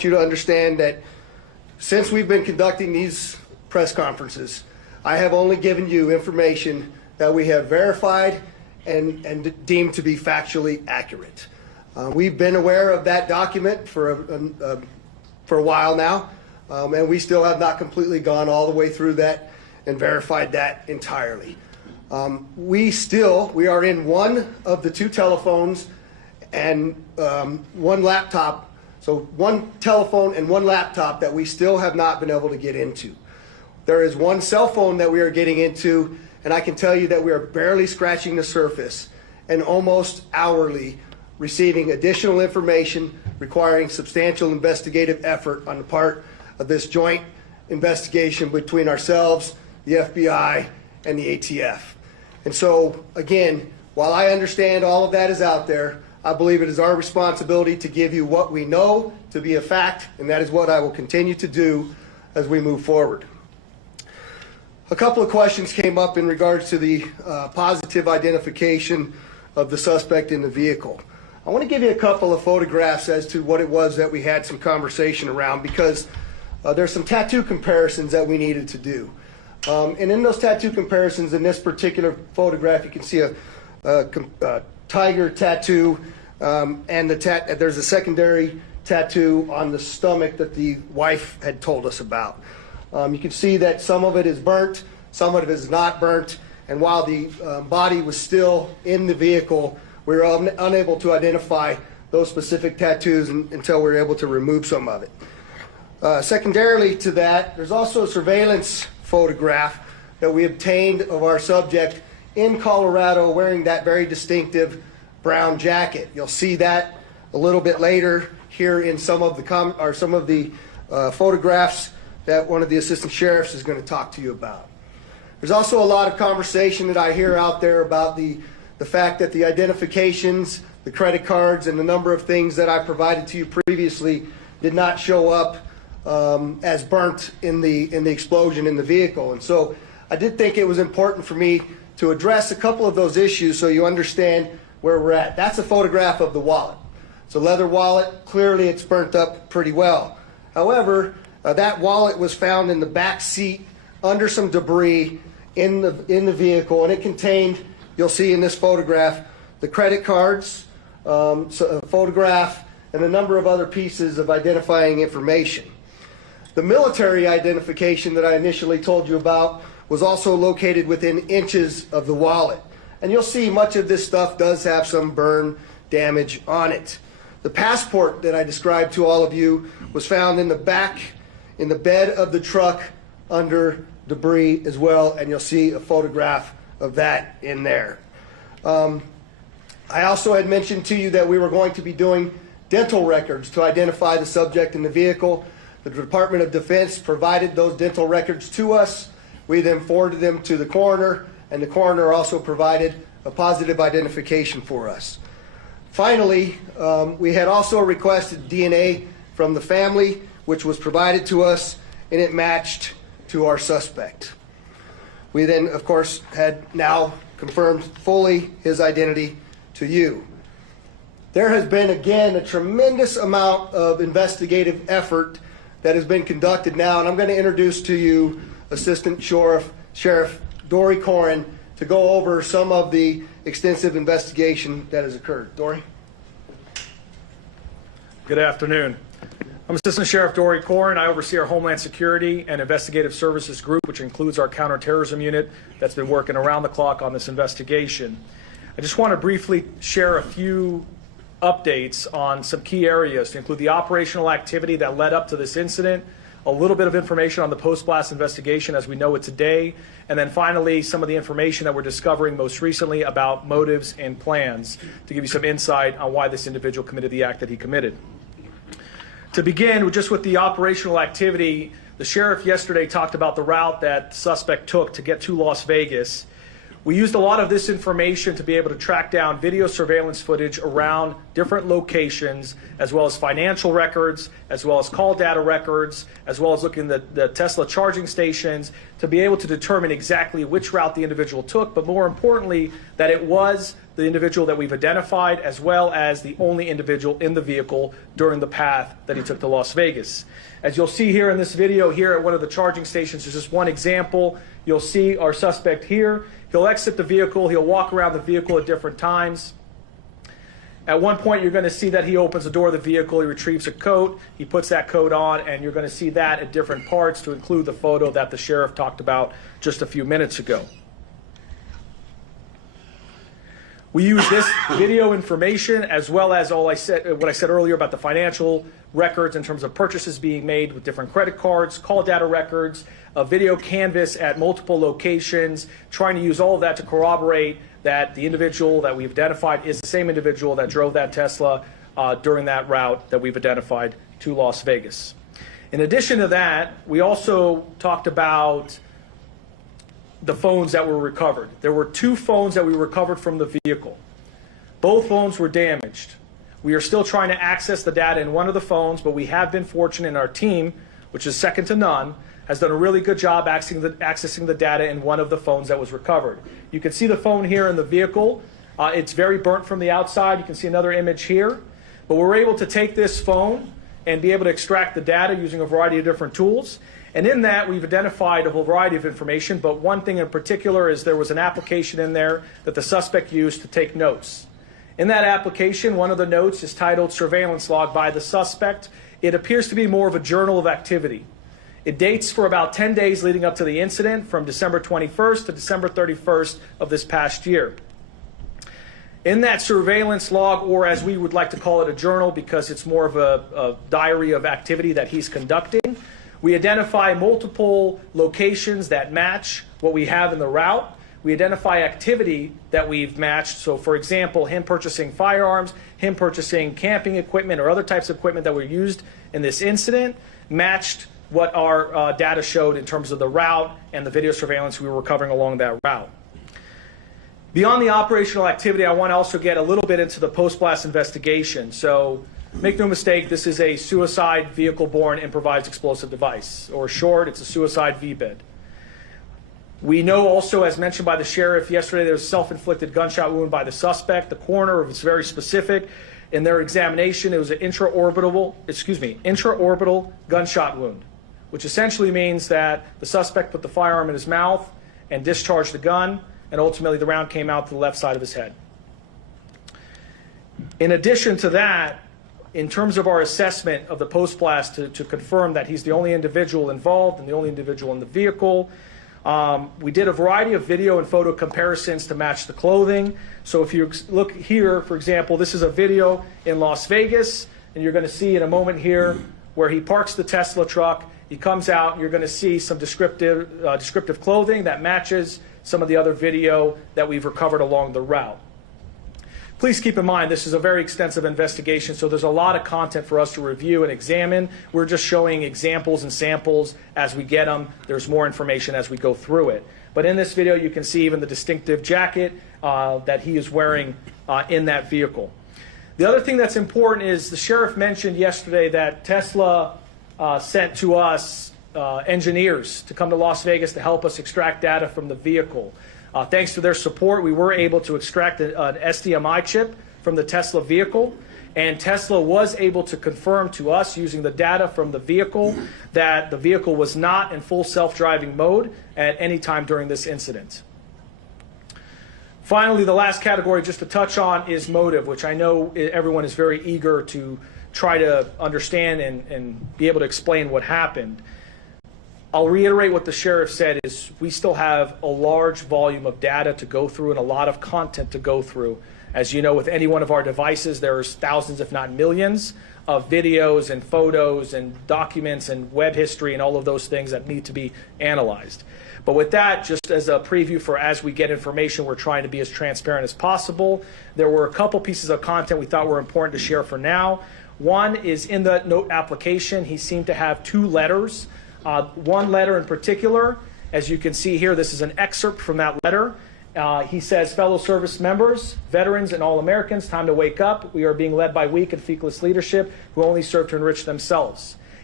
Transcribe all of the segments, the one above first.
want you to understand that since we've been conducting these press conferences, I have only given you information that we have verified and deemed to be factually accurate. We've been aware of that document for a while now, and we still have not completely gone all the way through that and verified that entirely. We are in one of the two telephones and one laptop, so one telephone and one laptop that we still have not been able to get into. There is one cell phone that we are getting into, and I can tell you that we are barely scratching the surface and almost hourly receiving additional information requiring substantial investigative effort on the part of this joint investigation between ourselves, the FBI, and the ATF. And so, again, while I understand all of that is out there, I believe it is our responsibility to give you what we know to be a fact, and that is what I will continue to do as we move forward. A couple of questions came up in regards to the positive identification of the suspect in the vehicle. I want to give you a couple of photographs as to what it was that we had some conversation around, because there's some tattoo comparisons that we needed to do. And in those tattoo comparisons, in this particular photograph, you can see a tiger tattoo, and there's a secondary tattoo on the stomach that the wife had told us about. You can see that some of it is burnt, some of it is not burnt, and while the body was still in the vehicle, we were unable to identify those specific tattoos until we were able to remove some of it. Secondarily to that, there's also a surveillance photograph that we obtained of our subject in Colorado wearing that very distinctive brown jacket. You'll see that a little bit later here in some of the photographs that one of the assistant sheriffs is going to talk to you about. There's also a lot of conversation that I hear out there about the fact that the identifications, the credit cards, and the number of things that I provided to you previously did not show up as burnt in the explosion in the vehicle. And so I did think it was important for me to address a couple of those issues so you understand where we're at. That's a photograph of the wallet. It's a leather wallet. Clearly it's burnt up pretty well. However, that wallet was found in the back seat under some debris in the vehicle, and it contained, you'll see in this photograph, the credit cards, a photograph, and a number of other pieces of identifying information. The military identification that I initially told you about was also located within inches of the wallet. And you'll see much of this stuff does have some burn damage on it. The passport that I described to all of you was found in the back, in the bed of the truck under debris as well, and you'll see a photograph of that in there. I also had mentioned to you that we were going to be doing dental records to identify the subject in the vehicle. The Department of Defense provided those dental records to us. We then forwarded them to the coroner, and the coroner also provided a positive identification for us. Finally, we had also requested DNA from the family, which was provided to us, and it matched to our suspect. We then, of course, had now confirmed fully his identity to you. There has been, again, a tremendous amount of investigative effort that has been conducted now, and I'm going to introduce to you Assistant Sheriff Dory Corrin to go over some of the extensive investigation that has occurred. Dory? Good afternoon. I'm Assistant Sheriff Dory Corrin. I oversee our Homeland Security and Investigative Services Group, which includes our counterterrorism unit that's been working around the clock on this investigation. I just want to briefly share a few updates on some key areas to include the operational activity that led up to this incident, a little bit of information on the post-blast investigation as we know it today, and then finally some of the information that we're discovering most recently about motives and plans to give you some insight on why this individual committed the act that he committed. To begin just with the operational activity, the sheriff yesterday talked about the route that the suspect took to get to Las Vegas. We used a lot of this information to be able to track down video surveillance footage around different locations, as well as financial records, as well as call data records, as well as looking at the Tesla charging stations to be able to determine exactly which route the individual took, but more importantly, that it was the the individual that we've identified, as well as the only individual in the vehicle during the path that he took to Las Vegas. As you'll see here in this video here at one of the charging stations, there's just one example. You'll see our suspect here. He'll exit the vehicle. He'll walk around the vehicle at different times. At one point, you're going to see that he opens the door of the vehicle, he retrieves a coat, he puts that coat on, and you're going to see that at different parts to include the photo that the sheriff talked about just a few minutes ago. We use this video information as well as what I said earlier about the financial records in terms of purchases being made with different credit cards, call data records, a video canvas at multiple locations, trying to use all of that to corroborate that the individual that we've identified is the same individual that drove that Tesla during that route that we've identified to Las Vegas. In addition to that, we also talked about the phones that were recovered. There were 2 phones that we recovered from the vehicle. Both phones were damaged. We are still trying to access the data in one of the phones, but we have been fortunate in our team, which is second to none, has done a really good job accessing the data in one of the phones that was recovered. You can see the phone here in the vehicle. It's very burnt from the outside. You can see another image here. But we're able to take this phone and be able to extract the data using a variety of different tools. And in that, we've identified a variety of information, but one thing in particular is there was an application in there that the suspect used to take notes. In that application, one of the notes is titled Surveillance Log by the Suspect. It appears to be more of a journal of activity. It dates for about 10 days leading up to the incident, from December 21st to December 31st of this past year. In that surveillance log, or as we would like to call it, a journal, because it's more of a diary of activity that he's conducting, we identify multiple locations that match what we have in the route. We identify activity that we've matched. So, for example, him purchasing firearms, him purchasing camping equipment or other types of equipment that were used in this incident, matched what our data showed in terms of the route and the video surveillance we were recovering along that route. Beyond the operational activity, I want to also get a little bit into the post-blast investigation. So, make no mistake, this is a suicide vehicle-borne improvised explosive device, or short, it's a suicide VBID. We know also, as mentioned by the sheriff yesterday, there was a self-inflicted gunshot wound by the suspect. The coroner was very specific. In their examination, it was an intraorbital gunshot wound, which essentially means that the suspect put the firearm in his mouth and discharged the gun, and ultimately the round came out to the left side of his head. In addition to that, in terms of our assessment of the post-blast to confirm that he's the only individual involved and the only individual in the vehicle, we did a variety of video and photo comparisons to match the clothing. So if you look here, for example, this is a video in Las Vegas, and you're going to see in a moment here where he parks the Tesla truck. He comes out, and you're going to see some descriptive clothing that matches some of the other video that we've recovered along the route. Please keep in mind, this is a very extensive investigation, so there's a lot of content for us to review and examine. We're just showing examples and samples as we get them. There's more information as we go through it. But in this video, you can see even the distinctive jacket that he is wearing in that vehicle. The other thing that's important is the sheriff mentioned yesterday that Tesla sent to us engineers to come to Las Vegas to help us extract data from the vehicle. Thanks to their support, we were able to extract an SDMI chip from the Tesla vehicle, and Tesla was able to confirm to us using the data from the vehicle that the vehicle was not in full self-driving mode at any time during this incident. Finally, the last category just to touch on is motive, which I know everyone is very eager to try to understand and be able to explain what happened. I'll reiterate what the sheriff said is we still have a large volume of data to go through and a lot of content to go through. As you know, with any one of our devices, there's thousands, if not millions, of videos and photos and documents and web history and all of those things that need to be analyzed. But with that, just as a preview for as we get information, we're trying to be as transparent as possible. There were a couple pieces of content we thought were important to share for now. One is in the note application, he seemed to have 2 letters. One letter in particular, as you can see here, this is an excerpt from that letter. He says, fellow service members, veterans, and all Americans, time to wake up. We are being led by weak and feckless leadership who only serve to enrich themselves.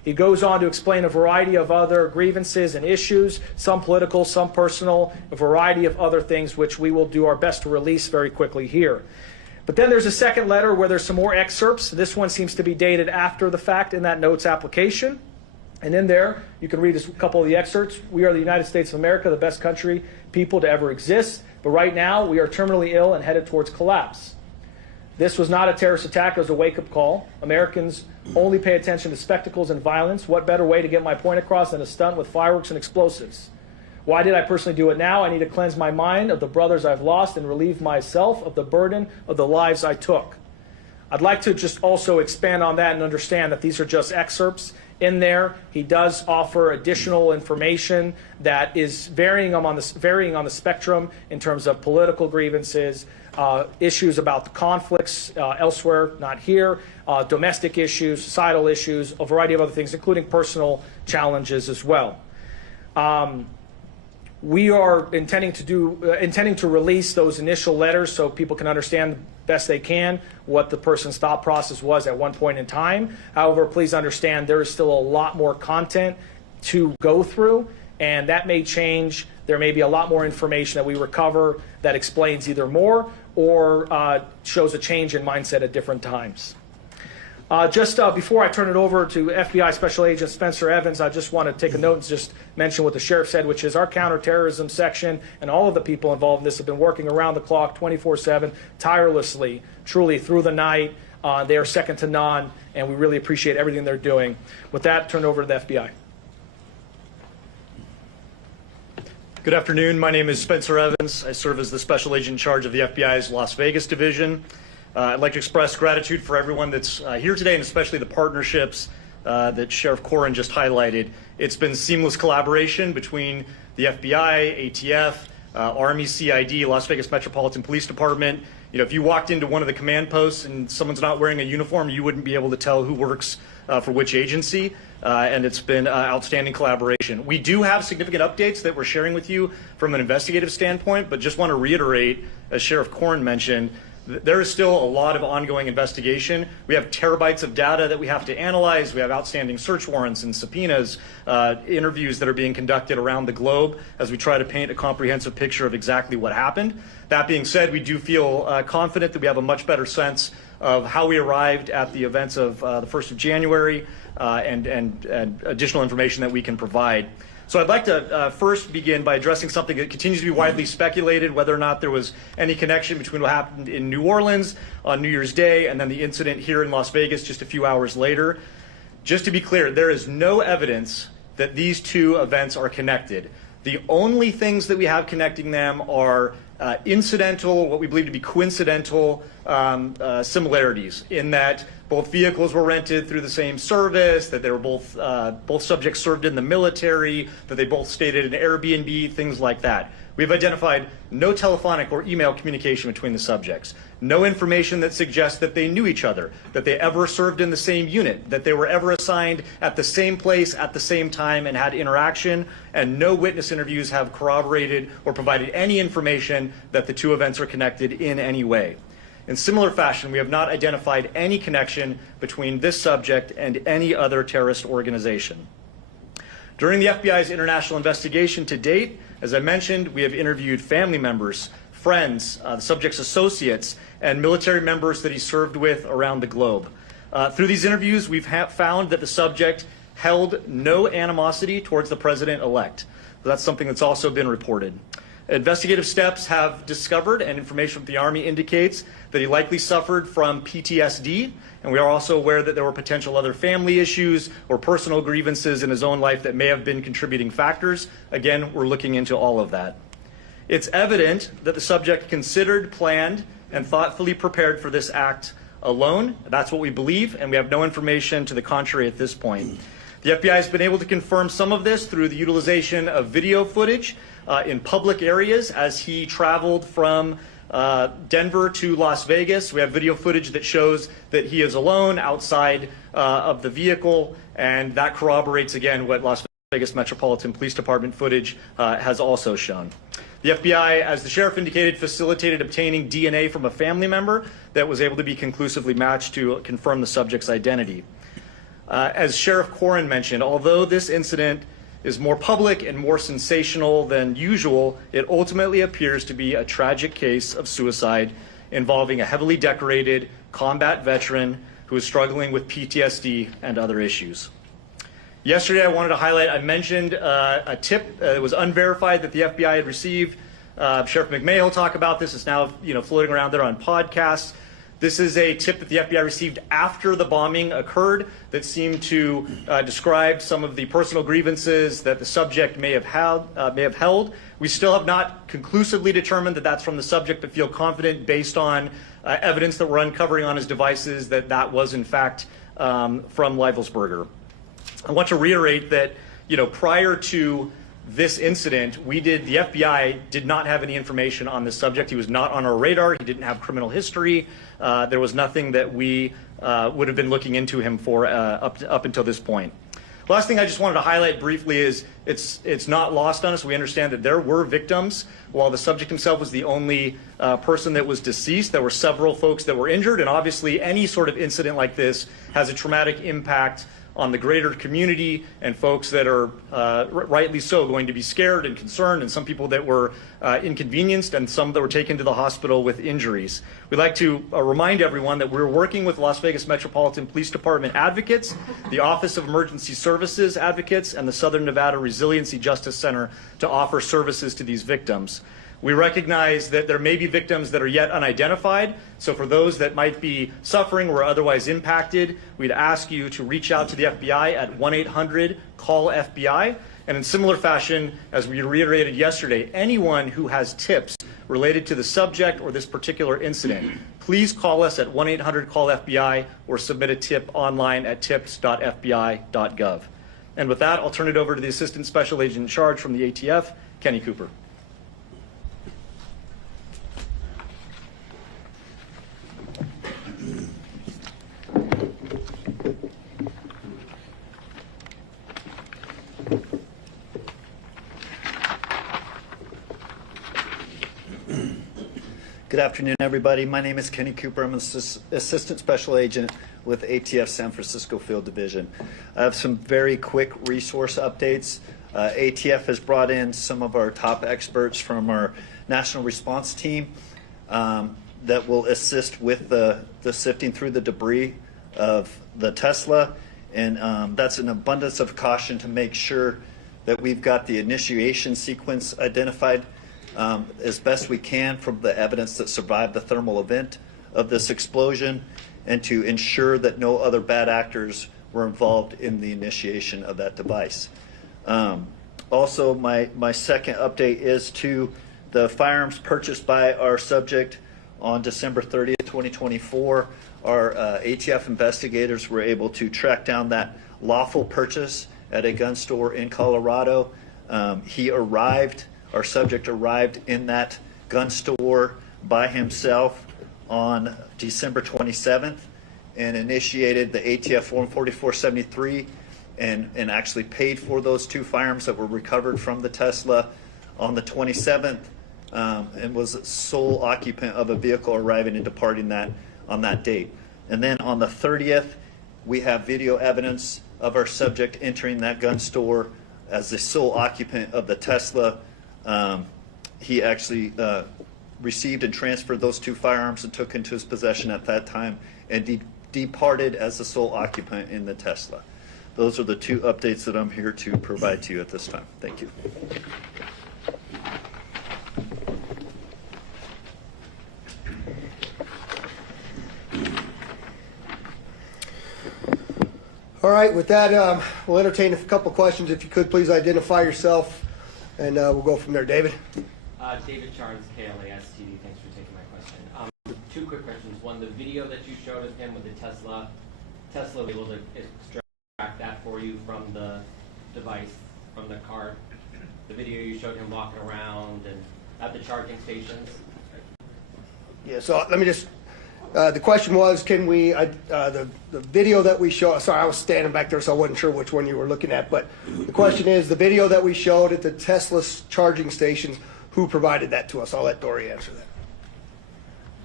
He goes on to explain a variety of other grievances and issues, some political, some personal, a variety of other things which we will do our best to release very quickly here. But then there's a second letter where there's some more excerpts. This one seems to be dated after the fact in that notes application. And in there, you can read a couple of the excerpts. We are the United States of America, the best country, people to ever exist. But right now, we are terminally ill and headed towards collapse. This was not a terrorist attack. It was a wake-up call. Americans only pay attention to spectacles and violence. What better way to get my point across than a stunt with fireworks and explosives? Why did I personally do it now? I need to cleanse my mind of the brothers I've lost and relieve myself of the burden of the lives I took. I'd like to just also expand on that and understand that these are just excerpts. In there, he does offer additional information that is varying on the spectrum in terms of political grievances, issues about the conflicts elsewhere, not here, domestic issues, societal issues, a variety of other things, including personal challenges as well. We are intending to release those initial letters so people can understand the best they can what the person's thought process was at one point in time. However, please understand there is still a lot more content to go through, and that may change. There may be a lot more information that we recover that explains either more or shows a change in mindset at different times. Just before I turn it over to FBI Special Agent Spencer Evans, I just want to take a note and just mention what the sheriff said, which is our counterterrorism section and all of the people involved in this have been working around the clock 24/7, tirelessly, truly through the night. They are second to none, and we really appreciate everything they're doing. With that, turn it over to the FBI. Good afternoon. My name is Spencer Evans. I serve as the Special Agent in charge of the FBI's Las Vegas Division. I'd like to express gratitude for everyone that's here today, and especially the partnerships that Sheriff Corrin just highlighted. It's been seamless collaboration between the FBI, ATF, Army, CID, Las Vegas Metropolitan Police Department. You know, if you walked into one of the command posts and someone's not wearing a uniform, you wouldn't be able to tell who works for which agency, and it's been outstanding collaboration. We do have significant updates that we're sharing with you from an investigative standpoint, but just want to reiterate, as Sheriff Corrin mentioned, there is still a lot of ongoing investigation. We have terabytes of data that we have to analyze. We have outstanding search warrants and subpoenas, interviews that are being conducted around the globe as we try to paint a comprehensive picture of exactly what happened. That being said, we do feel confident that we have a much better sense of how we arrived at the events of the 1st of January and additional information that we can provide. So I'd like to first begin by addressing something that continues to be widely speculated, whether or not there was any connection between what happened in New Orleans on New Year's Day and then the incident here in Las Vegas just a few hours later. Just to be clear, there is no evidence that these two events are connected. The only things that we have connecting them are incidental, what we believe to be coincidental similarities in that both vehicles were rented through the same service, that they were both subjects served in the military, that they both stayed at an Airbnb, things like that. We've identified no telephonic or email communication between the subjects, no information that suggests that they knew each other, that they ever served in the same unit, that they were ever assigned at the same place at the same time and had interaction, and no witness interviews have corroborated or provided any information that the two events are connected in any way. In similar fashion, we have not identified any connection between this subject and any other terrorist organization. During the FBI's international investigation to date, as I mentioned, we have interviewed family members, friends, the subject's associates, and military members that he served with around the globe. Through these interviews, we've found that the subject held no animosity towards the president-elect. That's something that's also been reported. Investigative steps have discovered, and information from the Army indicates, that he likely suffered from PTSD, and we are also aware that there were potential other family issues or personal grievances in his own life that may have been contributing factors. Again, we're looking into all of that. It's evident that the subject considered, planned, and thoughtfully prepared for this act alone. That's what we believe, and we have no information to the contrary at this point. The FBI has been able to confirm some of this through the utilization of video footage in public areas as he traveled from Denver to Las Vegas. We have video footage that shows that he is alone outside of the vehicle, and that corroborates again what Las Vegas Metropolitan Police Department footage has also shown. The FBI, as the sheriff indicated, facilitated obtaining DNA from a family member that was able to be conclusively matched to confirm the subject's identity. As Sheriff Corrin mentioned, although this incident is more public and more sensational than usual, it ultimately appears to be a tragic case of suicide involving a heavily decorated combat veteran who is struggling with PTSD and other issues. Yesterday, I wanted to highlight, I mentioned a tip that was unverified that the FBI had received. Sheriff McMahon will talk about this. It's now floating around there on podcasts. This is a tip that the FBI received after the bombing occurred that seemed to describe some of the personal grievances that the subject may have held. We still have not conclusively determined that that's from the subject, but feel confident based on evidence that we're uncovering on his devices that that was in fact from Leifelsberger. I want to reiterate that prior to this incident, the FBI did not have any information on this subject. He was not on our radar. He didn't have criminal history. There was nothing that we would have been looking into him for up until this point. Last thing I just wanted to highlight briefly is it's not lost on us. We understand that there were victims. While the subject himself was the only person that was deceased, there were several folks that were injured, and obviously any sort of incident like this has a traumatic impact on the greater community and folks that are rightly so going to be scared and concerned, and some people that were inconvenienced and some that were taken to the hospital with injuries. We'd like to remind everyone that we're working with Las Vegas Metropolitan Police Department advocates, the Office of Emergency Services advocates, and the Southern Nevada Resiliency Justice Center to offer services to these victims. We recognize that there may be victims that are yet unidentified, so for those that might be suffering or otherwise impacted, we'd ask you to reach out to the FBI at 1-800-CALL-FBI. And in similar fashion, as we reiterated yesterday, anyone who has tips related to the subject or this particular incident, please call us at 1-800-CALL-FBI or submit a tip online at tips.fbi.gov. And with that, I'll turn it over to the Assistant Special Agent in Charge from the ATF, Kenny Cooper. Good afternoon, everybody. My name is Kenny Cooper. I'm an Assistant Special Agent with ATF San Francisco Field Division. I have some very quick resource updates. ATF has brought in some of our top experts from our national response team that will assist with the sifting through the debris of the Tesla. And that's an abundance of caution to make sure that we've got the initiation sequence identified as best we can from the evidence that survived the thermal event of this explosion, and to ensure that no other bad actors were involved in the initiation of that device. Also, my second update is to the firearms purchased by our subject on December 30th, 2024. Our ATF investigators were able to track down that lawful purchase at a gun store in Colorado. Our subject arrived in that gun store by himself on December 27th and initiated the ATF Form 4473 and actually paid for those two firearms that were recovered from the Tesla on the 27th and was sole occupant of a vehicle arriving and departing that on that date. And then on the 30th, we have video evidence of our subject entering that gun store as the sole occupant of the Tesla. He actually received and transferred those two firearms and took into his possession at that time and departed as the sole occupant in the Tesla. Those are the two updates that I'm here to provide to you at this time. Thank you. All right, with that, we'll entertain a couple questions. If you could, please identify yourself, and we'll go from there. David? David Charnes, KLAS TV. Thanks for taking my question. Two quick questions. One, the video that you showed of him with the Tesla was able to extract that for you from the device, from the car. The video you showed him walking around and at the charging stations. Yeah, so let me just, the question was, can we, the video that we showed, sorry, I was standing back there, so I wasn't sure which one you were looking at, but the question is, the video that we showed at the Tesla charging stations, who provided that to us? I'll let Dory answer that.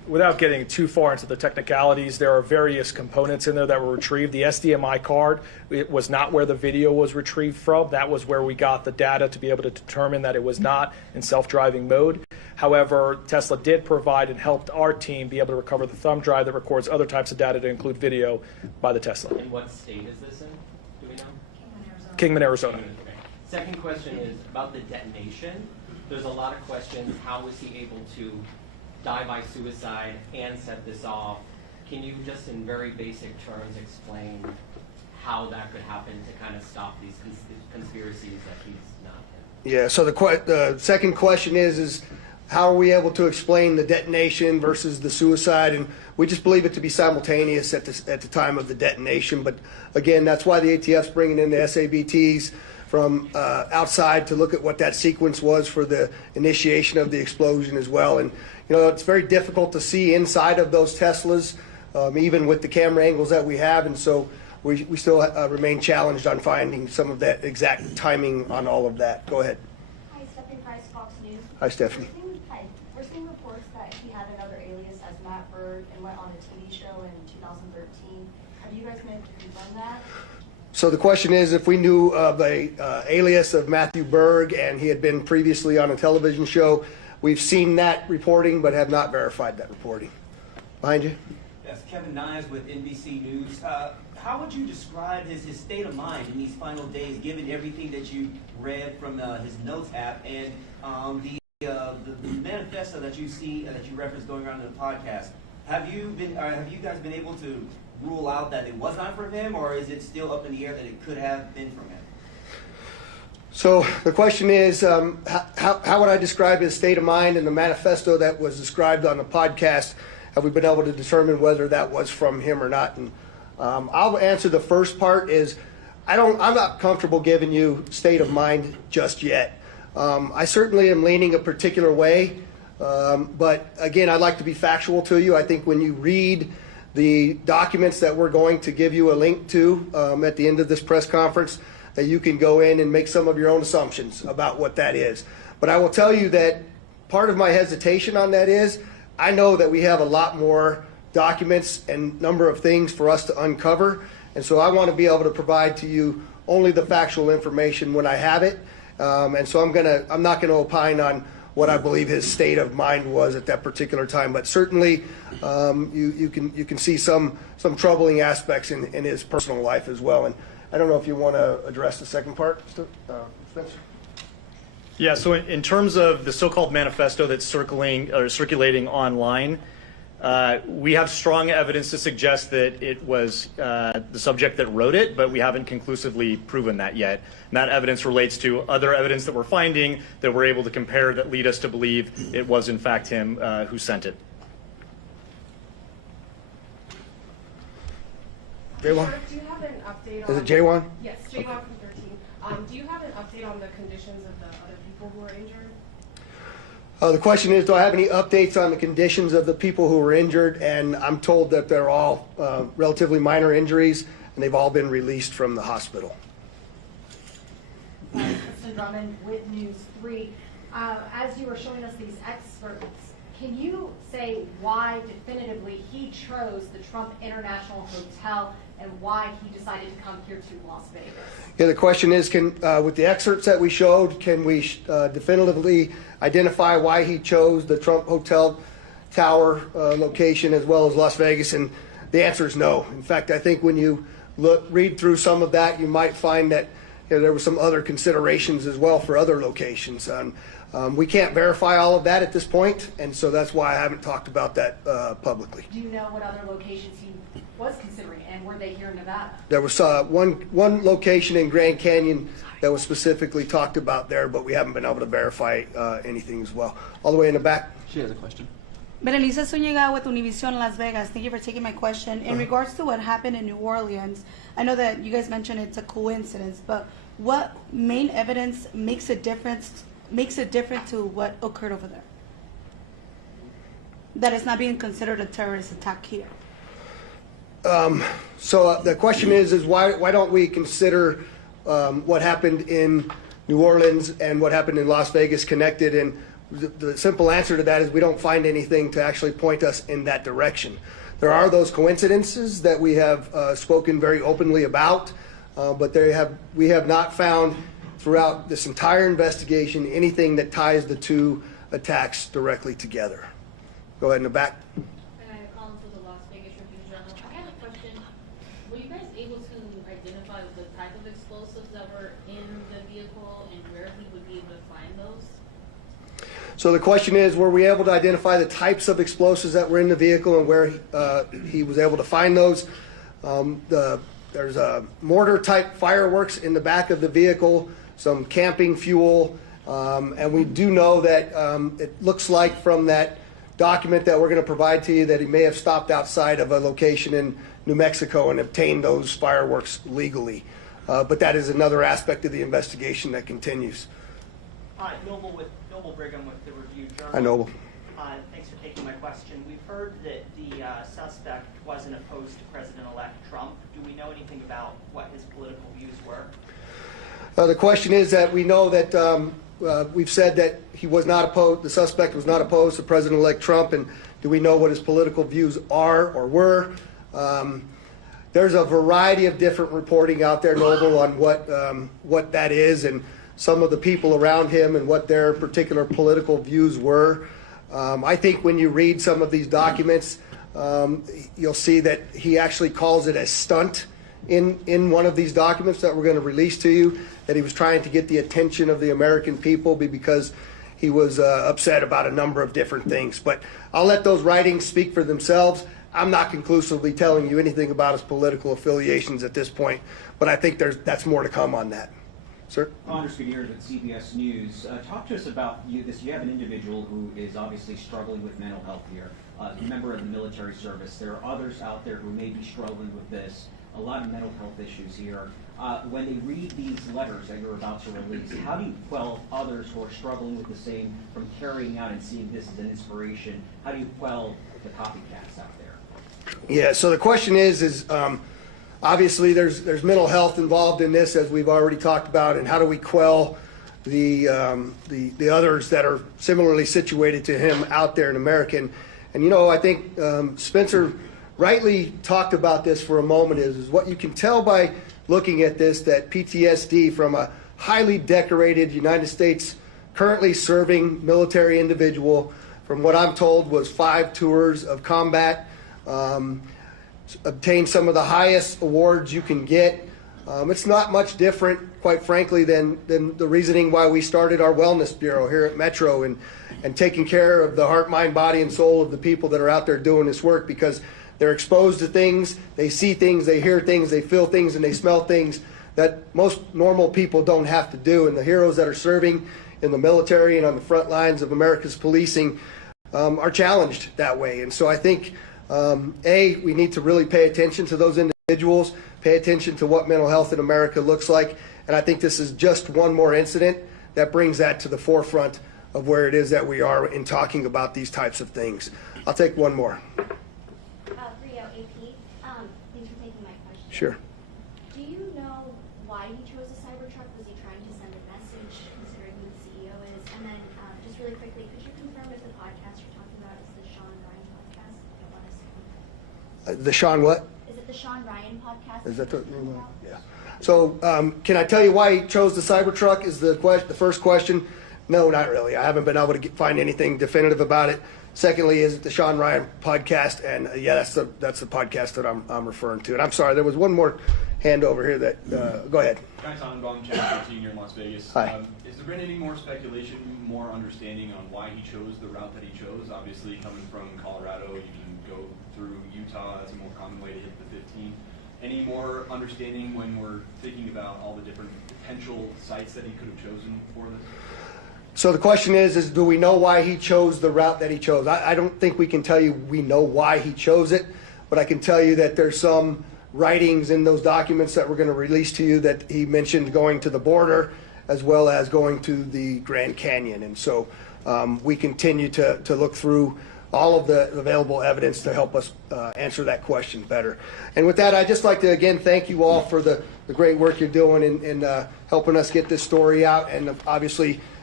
without getting too far into the technicalities, there are various components in there that were retrieved. The SDMI card, it was not where the video was retrieved from. That was where we got the data to be able to determine that it was not in self-driving mode. However, Tesla did provide and helped our team be able to recover the thumb drive that records other types of data to include video by the Tesla. And what state is this in? Do we know? Kingman, Arizona. Okay. Second question is about the detonation. There's a lot of questions. How was he able to die by suicide and set this off? Can you just in very basic terms explain how that could happen to kind of stop these conspiracies that he's not in? Yeah, so the second question is how are we able to explain the detonation versus the suicide? And we just believe it to be simultaneous at the time of the detonation. But again, that's why the ATF's bringing in the SABTs from outside to look at what that sequence was for the initiation of the explosion as well. And you know, it's very difficult to see inside of those Teslas, even with the camera angles that we have. And so we still remain challenged on finding some of that exact timing on all of that. Go ahead. Hi, Stephanie Price, Fox News. Hi, Stephanie. We're seeing reports that he had another alias as Matt Berg and went on a TV show in 2013. Have you guys been able to confirm that? So the question is if we knew of a alias of Matthew Berg and he had been previously on a television show. We've seen that reporting but have not verified that reporting. Behind you. Yes, Kevin Nyes with NBC News. How would you describe his state of mind in these final days, given everything that you read from his notes app and the manifesto that you see that you referenced going around in the podcast? Have you guys been able to rule out that it was not from him, or is it still up in the air that it could have been from him? So the question is, how would I describe his state of mind in the manifesto that was described on the podcast? Have we been able to determine whether that was from him or not? And I'll answer the first part is, I'm not comfortable giving you state of mind just yet. I certainly am leaning a particular way, but again, I'd like to be factual to you. I think when you read the documents that we're going to give you a link to at the end of this press conference, that you can go in and make some of your own assumptions about what that is. But I will tell you that part of my hesitation on that is I know that we have a lot more documents and number of things for us to uncover, and so I want to be able to provide to you only the factual information when I have it. And so I'm not gonna opine on what I believe his state of mind was at that particular time, but certainly you can see some troubling aspects in his personal life as well. And I don't know if you want to address the second part, Spencer. Yeah, so in terms of the so-called manifesto that's circulating online, we have strong evidence to suggest that it was the subject that wrote it, but we haven't conclusively proven that yet. And that evidence relates to other evidence that we're finding that we're able to compare that lead us to believe it was in fact him who sent it. J1? Do you have an update on... Is it J1? Yes, J1 from 13. Do you have an update on the conditions of the other people who are injured? The question is, do I have any updates on the conditions of the people who were injured? And I'm told that they're all relatively minor injuries, and they've all been released from the hospital. Kristen Drummond with News 3. As you were showing us these experts, can you say why definitively he chose the Trump International Hotel and why he decided to come here to Las Vegas? Yeah, the question is, with the excerpts that we showed, can we definitively identify why he chose the Trump Hotel Tower location as well as Las Vegas? And the answer is no. In fact, I think when you read through some of that, you might find that there were some other considerations as well for other locations. We can't verify all of that at this point, and so that's why I haven't talked about that publicly. Do you know what other locations he was considering, and were they here in Nevada? There was one location in Grand Canyon that was specifically talked about there, but we haven't been able to verify anything as well. All the way in the back. She has a question. Berenice Zuniga with Univision Las Vegas. Thank you for taking my question. In regards to what happened in New Orleans, I know that you guys mentioned it's a coincidence, but what main evidence makes it different to what occurred over there? That it's not being considered a terrorist attack here. So the question is why don't we consider what happened in New Orleans and what happened in Las Vegas connected? And the simple answer to that is we don't find anything to actually point us in that direction. There are those coincidences that we have spoken very openly about, but we have not found throughout this entire investigation anything that ties the two attacks directly together. Go ahead in the back. Collins with the Las Vegas Tribune Journal. I had a question. Were you guys able to identify the type of explosives that were in the vehicle and where he would be able to find those? So the question is, were we able to identify the types of explosives that were in the vehicle and where he was able to find those? There's a mortar-type fireworks in the back of the vehicle, some camping fuel, and we do know that it looks like from that document that we're going to provide to you that he may have stopped outside of a location in New Mexico and obtained those fireworks legally. But that is another aspect of the investigation that continues. Hi, Noble Brigham with the Review Journal. Hi, Noble. Thanks for taking my question. We've heard that the suspect wasn't opposed to President-elect Trump. Do we know anything about what his political views were? The question is that we know that we've said that he was not opposed, the suspect was not opposed to President-elect Trump, and do we know what his political views are or were? There's a variety of different reporting out there, Noble, on what that is and some of the people around him and what their particular political views were. I think when you read some of these documents, you'll see that he actually calls it a stunt in one of these documents that we're going to release to you, that he was trying to get the attention of the American people because he was upset about a number of different things. But I'll let those writings speak for themselves. I'm not conclusively telling you anything about his political affiliations at this point, but I think that's more to come on that. Sir? Anders Gutierrez at CBS News. Talk to us about this. You have an individual who is obviously struggling with mental health here, a member of the military service. There are others out there who may be struggling with this, a lot of mental health issues here. When they read these letters that you're about to release, how do you quell others who are struggling with the same from carrying out and seeing this as an inspiration? How do you quell the copycats out there? Yeah, so the question is obviously there's mental health involved in this, as we've already talked about, and how do we quell the others that are similarly situated to him out there in America? And you know, I think Spencer rightly talked about this for a moment is what you can tell by looking at this, that PTSD from a highly decorated United States currently serving military individual, from what I'm told was 5 tours of combat, obtained some of the highest awards you can get. It's not much different, quite frankly, than the reasoning why we started our wellness bureau here at Metro and taking care of the heart, mind, body, and soul of the people that are out there doing this work, because they're exposed to things, they see things, they hear things, they feel things, and they smell things that most normal people don't have to do. And the heroes that are serving in the military and on the front lines of America's policing are challenged that way. And so I think, we need to really pay attention to those individuals, pay attention to what mental health in America looks like. And I think this is just one more incident that brings that to the forefront of where it is that we are in talking about these types of things. I'll take one more. Rio AP, thanks for taking my question. Sure. Do you know why he chose a Cybertruck? Was he trying to send a message, considering who the CEO is? And then, just really quickly, could you confirm if the podcast you're talking about is the Sean Ryan podcast? I don't want to The Sean what? Is it the Sean Ryan podcast? Is that the yeah? So can I tell you why he chose the Cybertruck? Is the first question? No, not really. I haven't been able to find anything definitive about it. Secondly, is it the Sean Ryan podcast? And yeah, that's the podcast that I'm referring to. And I'm sorry, there was one more hand over here that go ahead. Guy Tannenbaum, Channel 13 here in Las Vegas. Hi. Has there been any more speculation, more understanding on why he chose the route that he chose? Obviously, coming from Colorado, you can go through Utah. That's a more common way to hit the 15. Any more understanding when we're thinking about all the different potential sites that he could have chosen for this? So the question is do we know why he chose the route that he chose? I don't think we can tell you we know why he chose it, but I can tell you that there's some writings in those documents that we're going to release to you that he mentioned going to the border as well as going to the Grand Canyon. And so we continue to look through all of the available evidence to help us answer that question better. And with that, I'd just like to again thank you all for the great work you're doing in helping us get this story out. And obviously,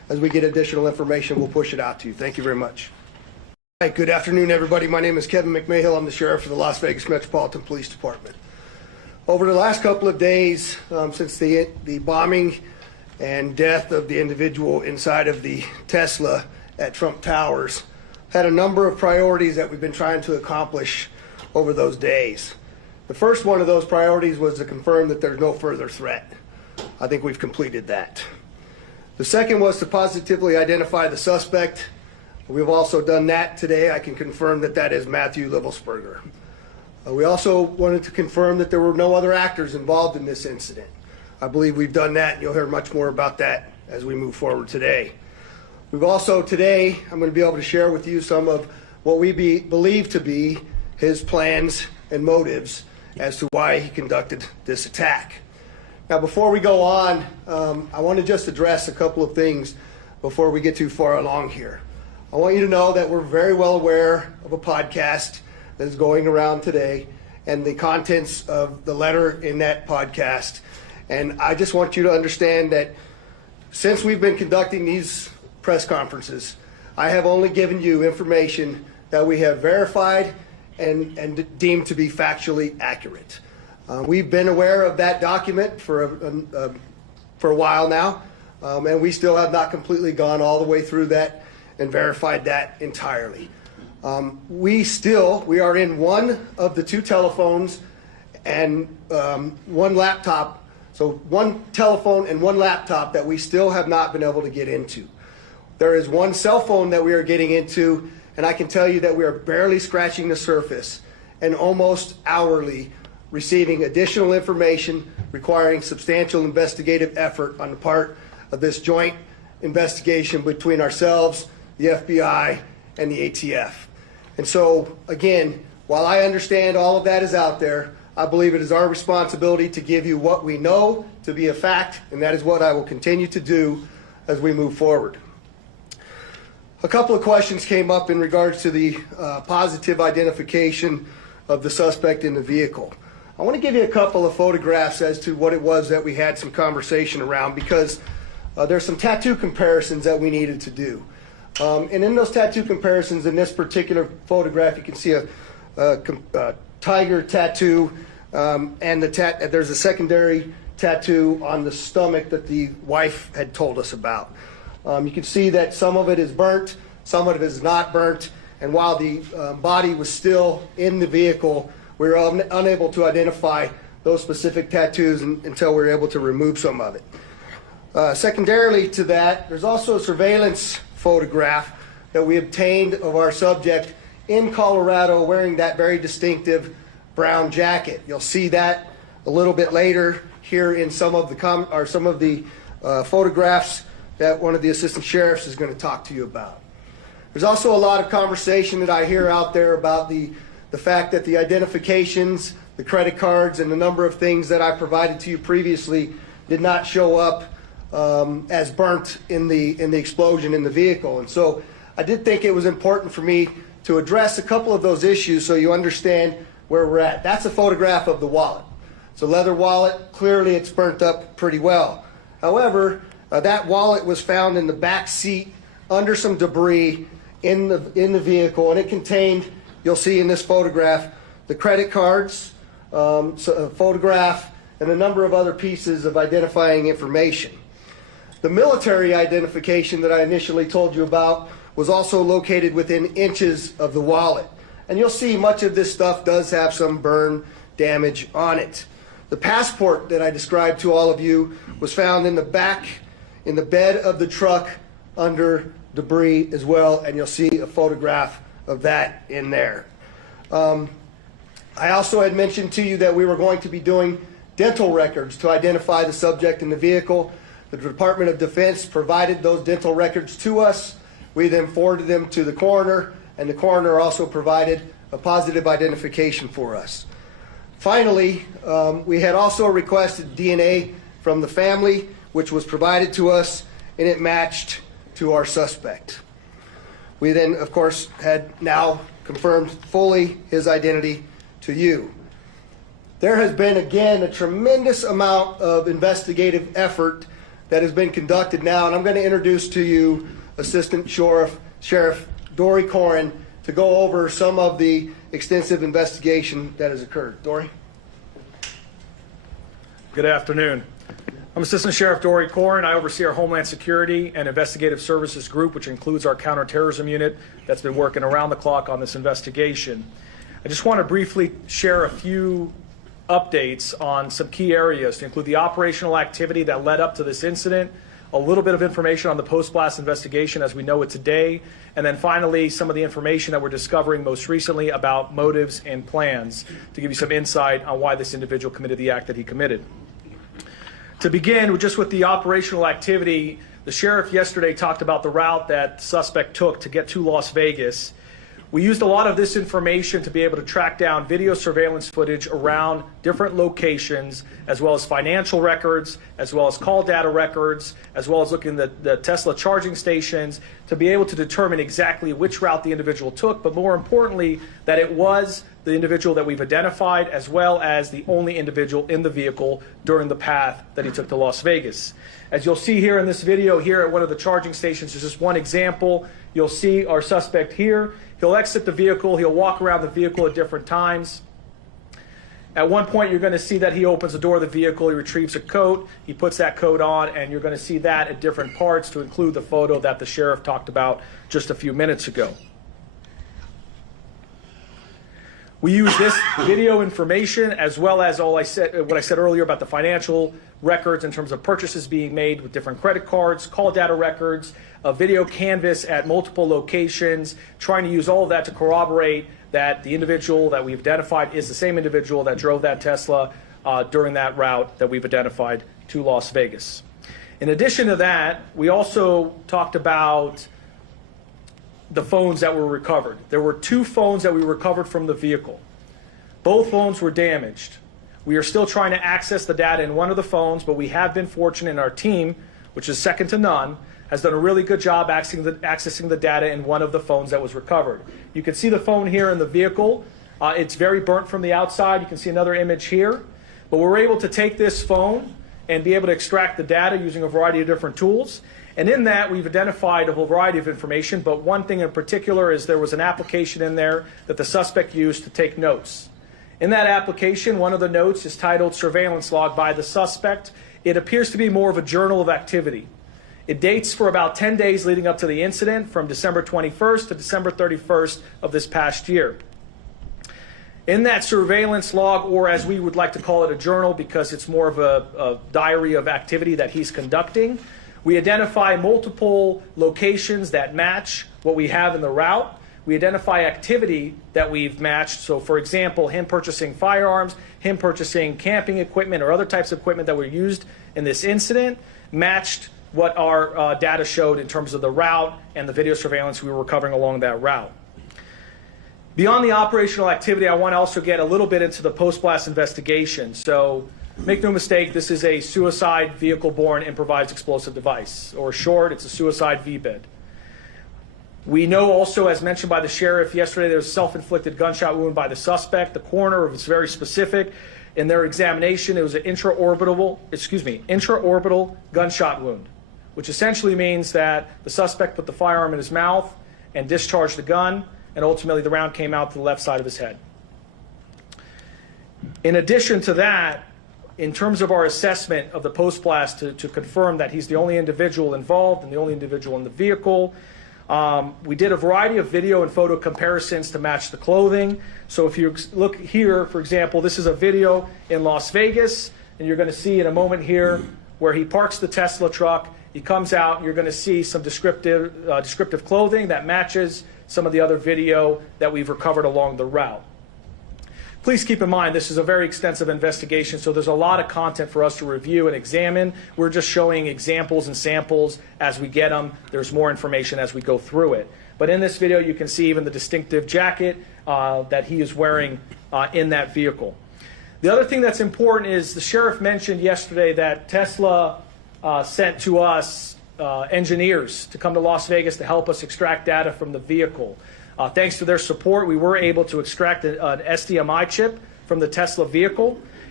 as we get additional information, we'll push it out to you. Thank you very much. Hi, good afternoon, everybody. My name is Kevin McMahill. I'm the sheriff for the Las Vegas Metropolitan Police Department. Over the last couple of days, since the bombing and death of the individual inside of the Tesla at Trump Towers, had a number of priorities that we've been trying to accomplish over those days. The first one of those priorities was to confirm that there's no further threat. I think we've completed that. The second was to positively identify the suspect. We've also done that today. I can confirm that that is Matthew Livelsberger. We also wanted to confirm that there were no other actors involved in this incident. I believe we've done that, and you'll hear much more about that as we move forward today. We've also today, I'm going to be able to share with you some of what we believe to be his plans and motives as to why he conducted this attack. Now, before we go on, I want to just address a couple of things before we get too far along here. I want you to know that we're very well aware of a podcast that is going around today and the contents of the letter in that podcast. And I just want you to understand that since we've been conducting these press conferences, I have only given you information that we have verified and deemed to be factually accurate. We've been aware of that document for a while now, and we still have not completely gone all the way through that and verified that entirely. We are in one of the two telephones and one laptop, so one telephone and one laptop that we still have not been able to get into. There is one cell phone that we are getting into, and I can tell you that we are barely scratching the surface and almost hourly receiving additional information requiring substantial investigative effort on the part of this joint investigation between ourselves, the FBI, and the ATF. And so, again, while I understand all of that is out there, I believe it is our responsibility to give you what we know to be a fact, and that is what I will continue to do as we move forward. A couple of questions came up in regards to the positive identification of the suspect in the vehicle. I want to give you a couple of photographs as to what it was that we had some conversation around, because there's some tattoo comparisons that we needed to do. And in those tattoo comparisons, in this particular photograph, you can see a tiger tattoo, and there's a secondary tattoo on the stomach that the wife had told us about. You can see that some of it is burnt, some of it is not burnt, and while the body was still in the vehicle, we were unable to identify those specific tattoos until we were able to remove some of it. Secondarily to that, there's also a surveillance photograph that we obtained of our subject in Colorado wearing that very distinctive brown jacket. You'll see that a little bit later here in some of the photographs that one of the assistant sheriffs is going to talk to you about. There's also a lot of conversation that I hear out there about the fact that the identifications, the credit cards, and the number of things that I provided to you previously did not show up as burnt in the explosion in the vehicle. And so I did think it was important for me to address a couple of those issues so you understand where we're at. That's a photograph of the wallet. It's a leather wallet. Clearly it's burnt up pretty well. However, that wallet was found in the back seat under some debris in the vehicle, and it contained, you'll see in this photograph, the credit cards, a photograph, and a number of other pieces of identifying information. The military identification that I initially told you about was also located within inches of the wallet. And you'll see much of this stuff does have some burn damage on it. The passport that I described to all of you was found in the back, in the bed of the truck under debris as well, and you'll see a photograph of that in there. I also had mentioned to you that we were going to be doing dental records to identify the subject in the vehicle. The Department of Defense provided those dental records to us. We then forwarded them to the coroner, and the coroner also provided a positive identification for us. Finally, we had also requested DNA from the family, which was provided to us, and it matched to our suspect. We then, of course, had now confirmed fully his identity to you. There has been, again, a tremendous amount of investigative effort that has been conducted now, and I'm going to introduce to you Assistant Sheriff Dory Corin to go over some of the extensive investigation that has occurred. Dory? Good afternoon. I'm Assistant Sheriff Dory Corin. I oversee our Homeland Security and Investigative Services Group, which includes our counterterrorism unit that's been working around the clock on this investigation. I just want to briefly share a few updates on some key areas to include the operational activity that led up to this incident, a little bit of information on the post-blast investigation as we know it today, and then finally some of the information that we're discovering most recently about motives and plans to give you some insight on why this individual committed the act that he committed. To begin, just with the operational activity, the sheriff yesterday talked about the route that the suspect took to get to Las Vegas. We used a lot of this information to be able to track down video surveillance footage around different locations, as well as financial records, as well as call data records, as well as looking at the Tesla charging stations to be able to determine exactly which route the individual took, but more importantly, that it was the individual that we've identified, as well as the only individual in the vehicle during the path that he took to Las Vegas. As you'll see here in this video here at one of the charging stations, is just one example. You'll see our suspect here. He'll exit the vehicle. He'll walk around the vehicle at different times. At one point, you're going to see that he opens the door of the vehicle. He retrieves a coat. He puts that coat on, and you're going to see that at different parts to include the photo that the sheriff talked about just a few minutes ago. We use this video information as well as what I said earlier about the financial records in terms of purchases being made with different credit cards, call data records, a video canvas at multiple locations, trying to use all of that to corroborate that the individual that we've identified is the same individual that drove that Tesla during that route that we've identified to Las Vegas. In addition to that, we also talked about the phones that were recovered. There were 2 phones that we recovered from the vehicle. Both phones were damaged. We are still trying to access the data in one of the phones, but we have been fortunate, and our team, which is second to none, has done a really good job accessing the data in one of the phones that was recovered. You can see the phone here in the vehicle. It's very burnt from the outside. You can see another image here. But we're able to take this phone and be able to extract the data using a variety of different tools. And in that, we've identified a whole variety of information, but one thing in particular is there was an application in there that the suspect used to take notes. In that application, one of the notes is titled Surveillance Log by the Suspect. It appears to be more of a journal of activity. It dates for about 10 days leading up to the incident, from December 21st to December 31st of this past year. In that surveillance log, or as we would like to call it, a journal, because it's more of a diary of activity that he's conducting, we identify multiple locations that match what we have in the route. We identify activity that we've matched. So, for example, him purchasing firearms, him purchasing camping equipment or other types of equipment that were used in this incident, matched what our data showed in terms of the route and the video surveillance we were recovering along that route. Beyond the operational activity, I want to also get a little bit into the post-blast investigation. So, make no mistake, this is a suicide vehicle-borne improvised explosive device, or short, it's a suicide VBID. We know also, as mentioned by the sheriff yesterday, there's a self-inflicted gunshot wound by the suspect. The coroner was very specific. In their examination, it was an intraorbital gunshot wound, which essentially means that the suspect put the firearm in his mouth and discharged the gun, and ultimately the round came out to the left side of his head. In addition to that, in terms of our assessment of the post-blast to confirm that he's the only individual involved and the only individual in the vehicle, we did a variety of video and photo comparisons to match the clothing. So if you look here, for example, this is a video in Las Vegas, and you're going to see in a moment here where he parks the Tesla truck, he comes out, and you're going to see some descriptive clothing that matches some of the other video that we've recovered along the route. Please keep in mind, this is a very extensive investigation, so there's a lot of content for us to review and examine. We're just showing examples and samples as we get them. There's more information as we go through it. But in this video, you can see even the distinctive jacket that he is wearing in that vehicle. The other thing that's important is the sheriff mentioned yesterday that Tesla sent to us engineers to come to Las Vegas to help us extract data from the vehicle. Thanks to their support, we were able to extract an SDMI chip from the Tesla vehicle.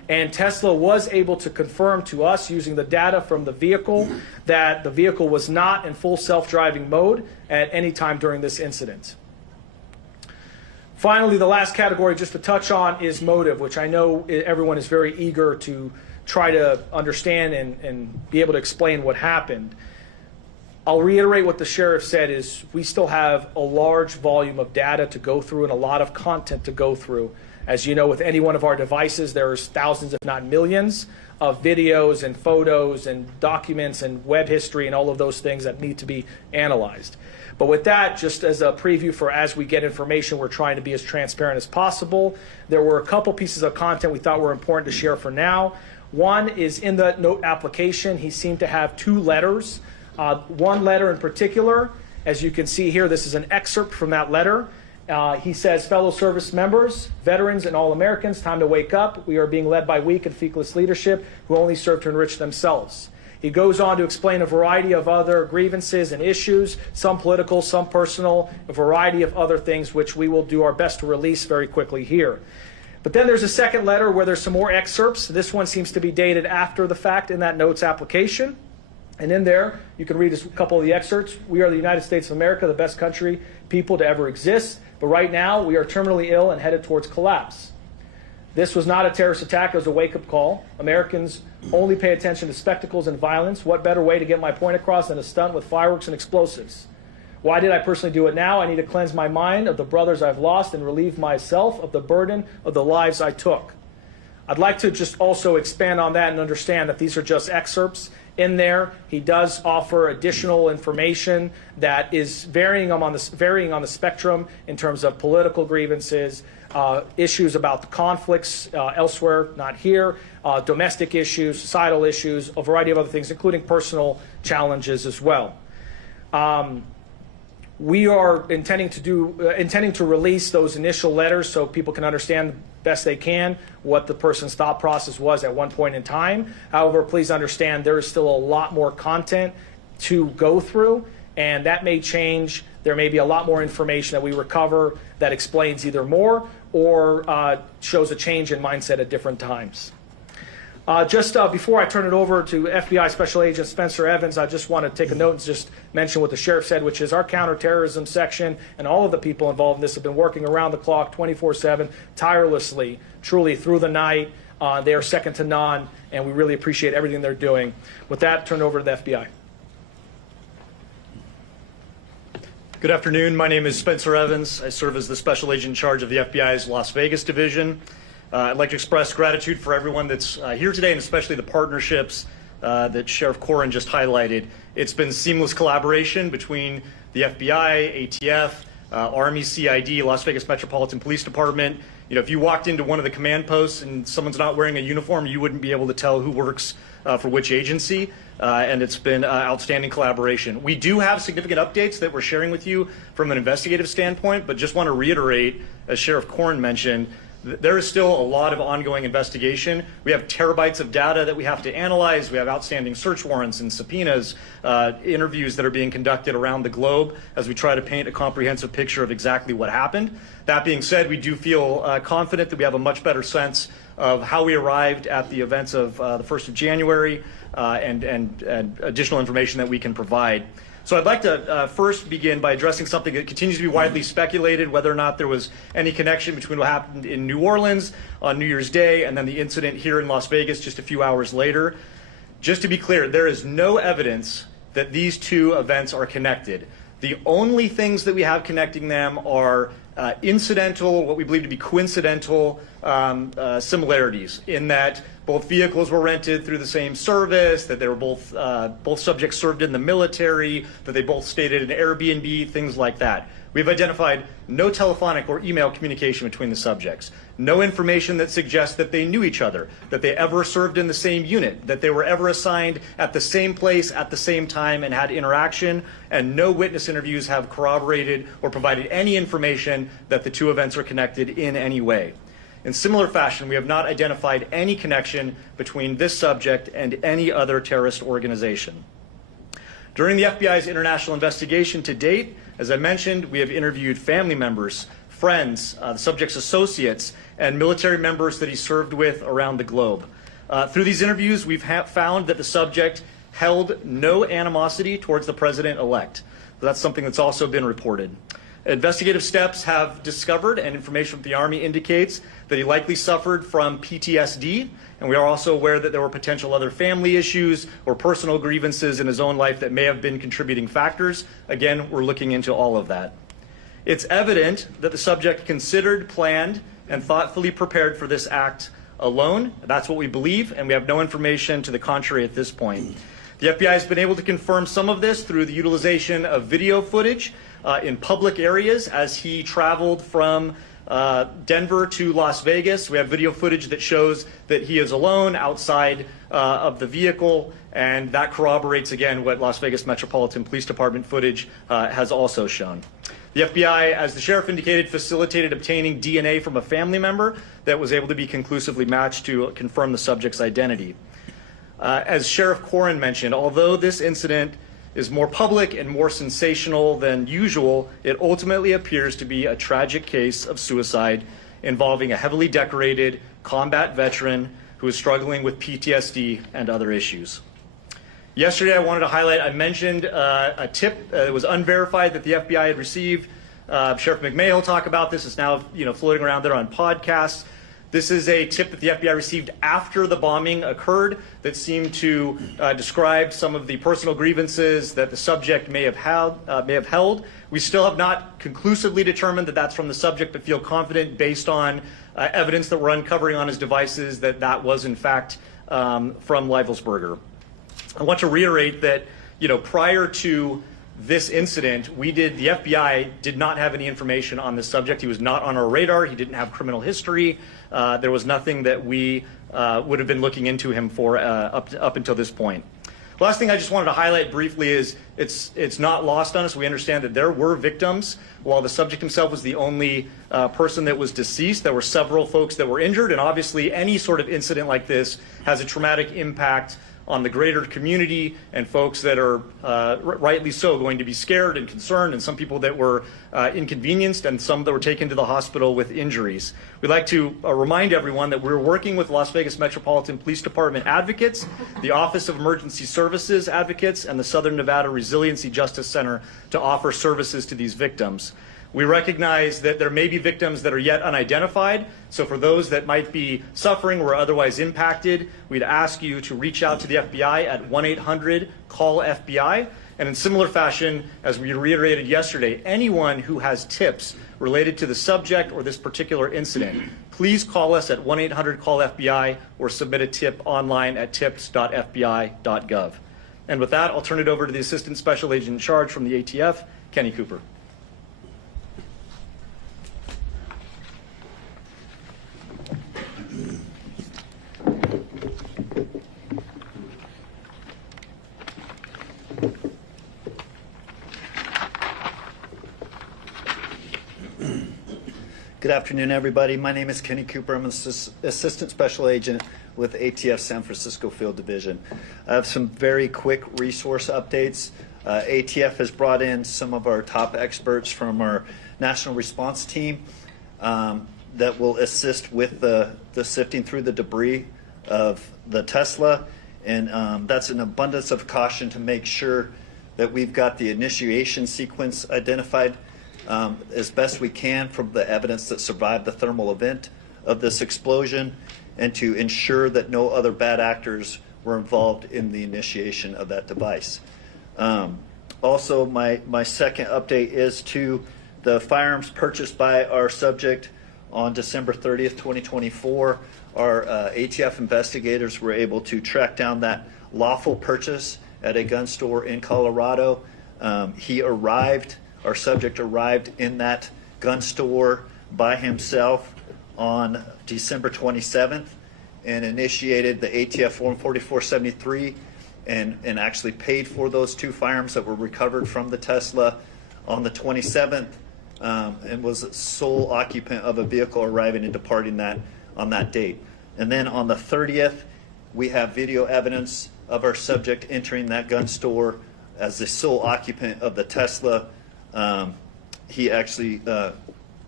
And Tesla was able to confirm to us using the data from the vehicle that the vehicle was not in full self-driving mode at any time during this incident. Finally, the last category just to touch on is motive, which I know everyone is very eager to try to understand and be able to explain what happened. I'll reiterate what the sheriff said is we still have a large volume of data to go through and a lot of content to go through. As you know, with any one of our devices, there's thousands, if not millions, of videos and photos and documents and web history and all of those things that need to be analyzed. But with that, just as a preview for as we get information, we're trying to be as transparent as possible. There were a couple pieces of content we thought were important to share for now. One is in the note application, he seemed to have 2 letters. One letter in particular, as you can see here, this is an excerpt from that letter. He says, fellow service members, veterans, and all Americans, time to wake up. We are being led by weak and feckless leadership who only serve to enrich themselves. He goes on to explain a variety of other grievances and issues, some political, some personal, a variety of other things which we will do our best to release very quickly here. But then there's a second letter where there's some more excerpts. This one seems to be dated after the fact in that notes application. And in there, you can read a couple of the excerpts. We are the United States of America, the best country, people to ever exist. But right now, we are terminally ill and headed towards collapse. This was not a terrorist attack. It was a wake-up call. Americans only pay attention to spectacles and violence. What better way to get my point across than a stunt with fireworks and explosives? Why did I personally do it now? I need to cleanse my mind of the brothers I've lost and relieve myself of the burden of the lives I took. I'd like to just also expand on that and understand that these are just excerpts. In there, he does offer additional information that is varying on the spectrum in terms of political grievances, issues about the conflicts elsewhere, not here, domestic issues, societal issues, a variety of other things, including personal challenges as well. We are intending to release those initial letters so people can understand best they can what the person's thought process was at one point in time. However, please understand there is still a lot more content to go through, and that may change. There may be a lot more information that we recover that explains either more or shows a change in mindset at different times. Just before I turn it over to FBI Special Agent Spencer Evans, I just want to take a note and just mention what the sheriff said, which is our counterterrorism section and all of the people involved in this have been working around the clock, 24/7, tirelessly, truly through the night. They are second to none, and we really appreciate everything they're doing. With that, turn it over to the FBI. Good afternoon. My name is Spencer Evans. I serve as the Special Agent in charge of the FBI's Las Vegas division. I'd like to express gratitude for everyone that's here today, and especially the partnerships that Sheriff Corrin just highlighted. It's been seamless collaboration between the FBI, ATF, Army, CID, Las Vegas Metropolitan Police Department. You know, if you walked into one of the command posts and someone's not wearing a uniform, you wouldn't be able to tell who works for which agency, and it's been outstanding collaboration. We do have significant updates that we're sharing with you from an investigative standpoint, but just want to reiterate, as Sheriff Corrin mentioned, there is still a lot of ongoing investigation. We have terabytes of data that we have to analyze. We have outstanding search warrants and subpoenas, interviews that are being conducted around the globe as we try to paint a comprehensive picture of exactly what happened. That being said, we do feel confident that we have a much better sense of how we arrived at the events of the 1st of January and additional information that we can provide. So I'd like to first begin by addressing something that continues to be widely speculated, whether or not there was any connection between what happened in New Orleans on New Year's Day and then the incident here in Las Vegas just a few hours later. Just to be clear, there is no evidence that these two events are connected. The only things that we have connecting them are incidental, what we believe to be coincidental similarities in that both vehicles were rented through the same service, that they were both subjects served in the military, that they both stayed at an Airbnb, things like that. We've identified no telephonic or email communication between the subjects, no information that suggests that they knew each other, that they ever served in the same unit, that they were ever assigned at the same place at the same time and had interaction, and no witness interviews have corroborated or provided any information that the two events are connected in any way. In similar fashion, we have not identified any connection between this subject and any other terrorist organization. During the FBI's international investigation to date, as I mentioned, we have interviewed family members, friends, the subject's associates, and military members that he served with around the globe. Through these interviews, we've found that the subject held no animosity towards the president-elect. That's something that's also been reported. Investigative steps have discovered, and information from the Army indicates, that he likely suffered from PTSD, and we are also aware that there were potential other family issues or personal grievances in his own life that may have been contributing factors. Again, we're looking into all of that. It's evident that the subject considered, planned, and thoughtfully prepared for this act alone. That's what we believe, and we have no information to the contrary at this point. The FBI has been able to confirm some of this through the utilization of video footage in public areas as he traveled from Denver to Las Vegas. We have video footage that shows that he is alone outside of the vehicle, and that corroborates, again, what Las Vegas Metropolitan Police Department footage has also shown. The FBI, as the sheriff indicated, facilitated obtaining DNA from a family member that was able to be conclusively matched to confirm the subject's identity. As Sheriff Corrin mentioned, although this incident is more public and more sensational than usual, it ultimately appears to be a tragic case of suicide involving a heavily decorated combat veteran who is struggling with PTSD and other issues. Yesterday, I wanted to highlight, I mentioned a tip that was unverified that the FBI had received. Sheriff McMahon will talk about this. It's now floating around there on podcasts. This is a tip that the FBI received after the bombing occurred that seemed to describe some of the personal grievances that the subject may have held. We still have not conclusively determined that that's from the subject, but feel confident based on evidence that we're uncovering on his devices that that was in fact from Leivelsberger. I want to reiterate that prior to this incident, the FBI did not have any information on this subject. He was not on our radar. He didn't have criminal history. There was nothing that we would have been looking into him for up until this point. Last thing I just wanted to highlight briefly is it's not lost on us. We understand that there were victims. While the subject himself was the only person that was deceased, there were several folks that were injured, and obviously any sort of incident like this has a traumatic impact on the greater community and folks that are rightly so going to be scared and concerned, and some people that were inconvenienced and some that were taken to the hospital with injuries. We'd like to remind everyone that we're working with Las Vegas Metropolitan Police Department advocates, the Office of Emergency Services advocates, and the Southern Nevada Resiliency Justice Center to offer services to these victims. We recognize that there may be victims that are yet unidentified, so for those that might be suffering or otherwise impacted, we'd ask you to reach out to the FBI at 1-800-CALL-FBI. And in similar fashion, as we reiterated yesterday, anyone who has tips related to the subject or this particular incident, please call us at 1-800-CALL-FBI or submit a tip online at tips.fbi.gov. And with that, I'll turn it over to the Assistant Special Agent in Charge from the ATF, Kenny Cooper. Good afternoon, everybody. My name is Kenny Cooper. I'm an Assistant Special Agent with ATF San Francisco Field Division. I have some very quick resource updates. ATF has brought in some of our top experts from our national response team that will assist with the sifting through the debris of the Tesla. And that's an abundance of caution to make sure that we've got the initiation sequence identified as best we can from the evidence that survived the thermal event of this explosion, and to ensure that no other bad actors were involved in the initiation of that device. Also, my second update is to the firearms purchased by our subject on December 30th, 2024. Our ATF investigators were able to track down that lawful purchase at a gun store in Colorado. Our subject arrived in that gun store by himself on December 27th and initiated the ATF Form 4473 and actually paid for those two firearms that were recovered from the Tesla on the 27th and was sole occupant of a vehicle arriving and departing that on that date. And then on the 30th, we have video evidence of our subject entering that gun store as the sole occupant of the Tesla. He actually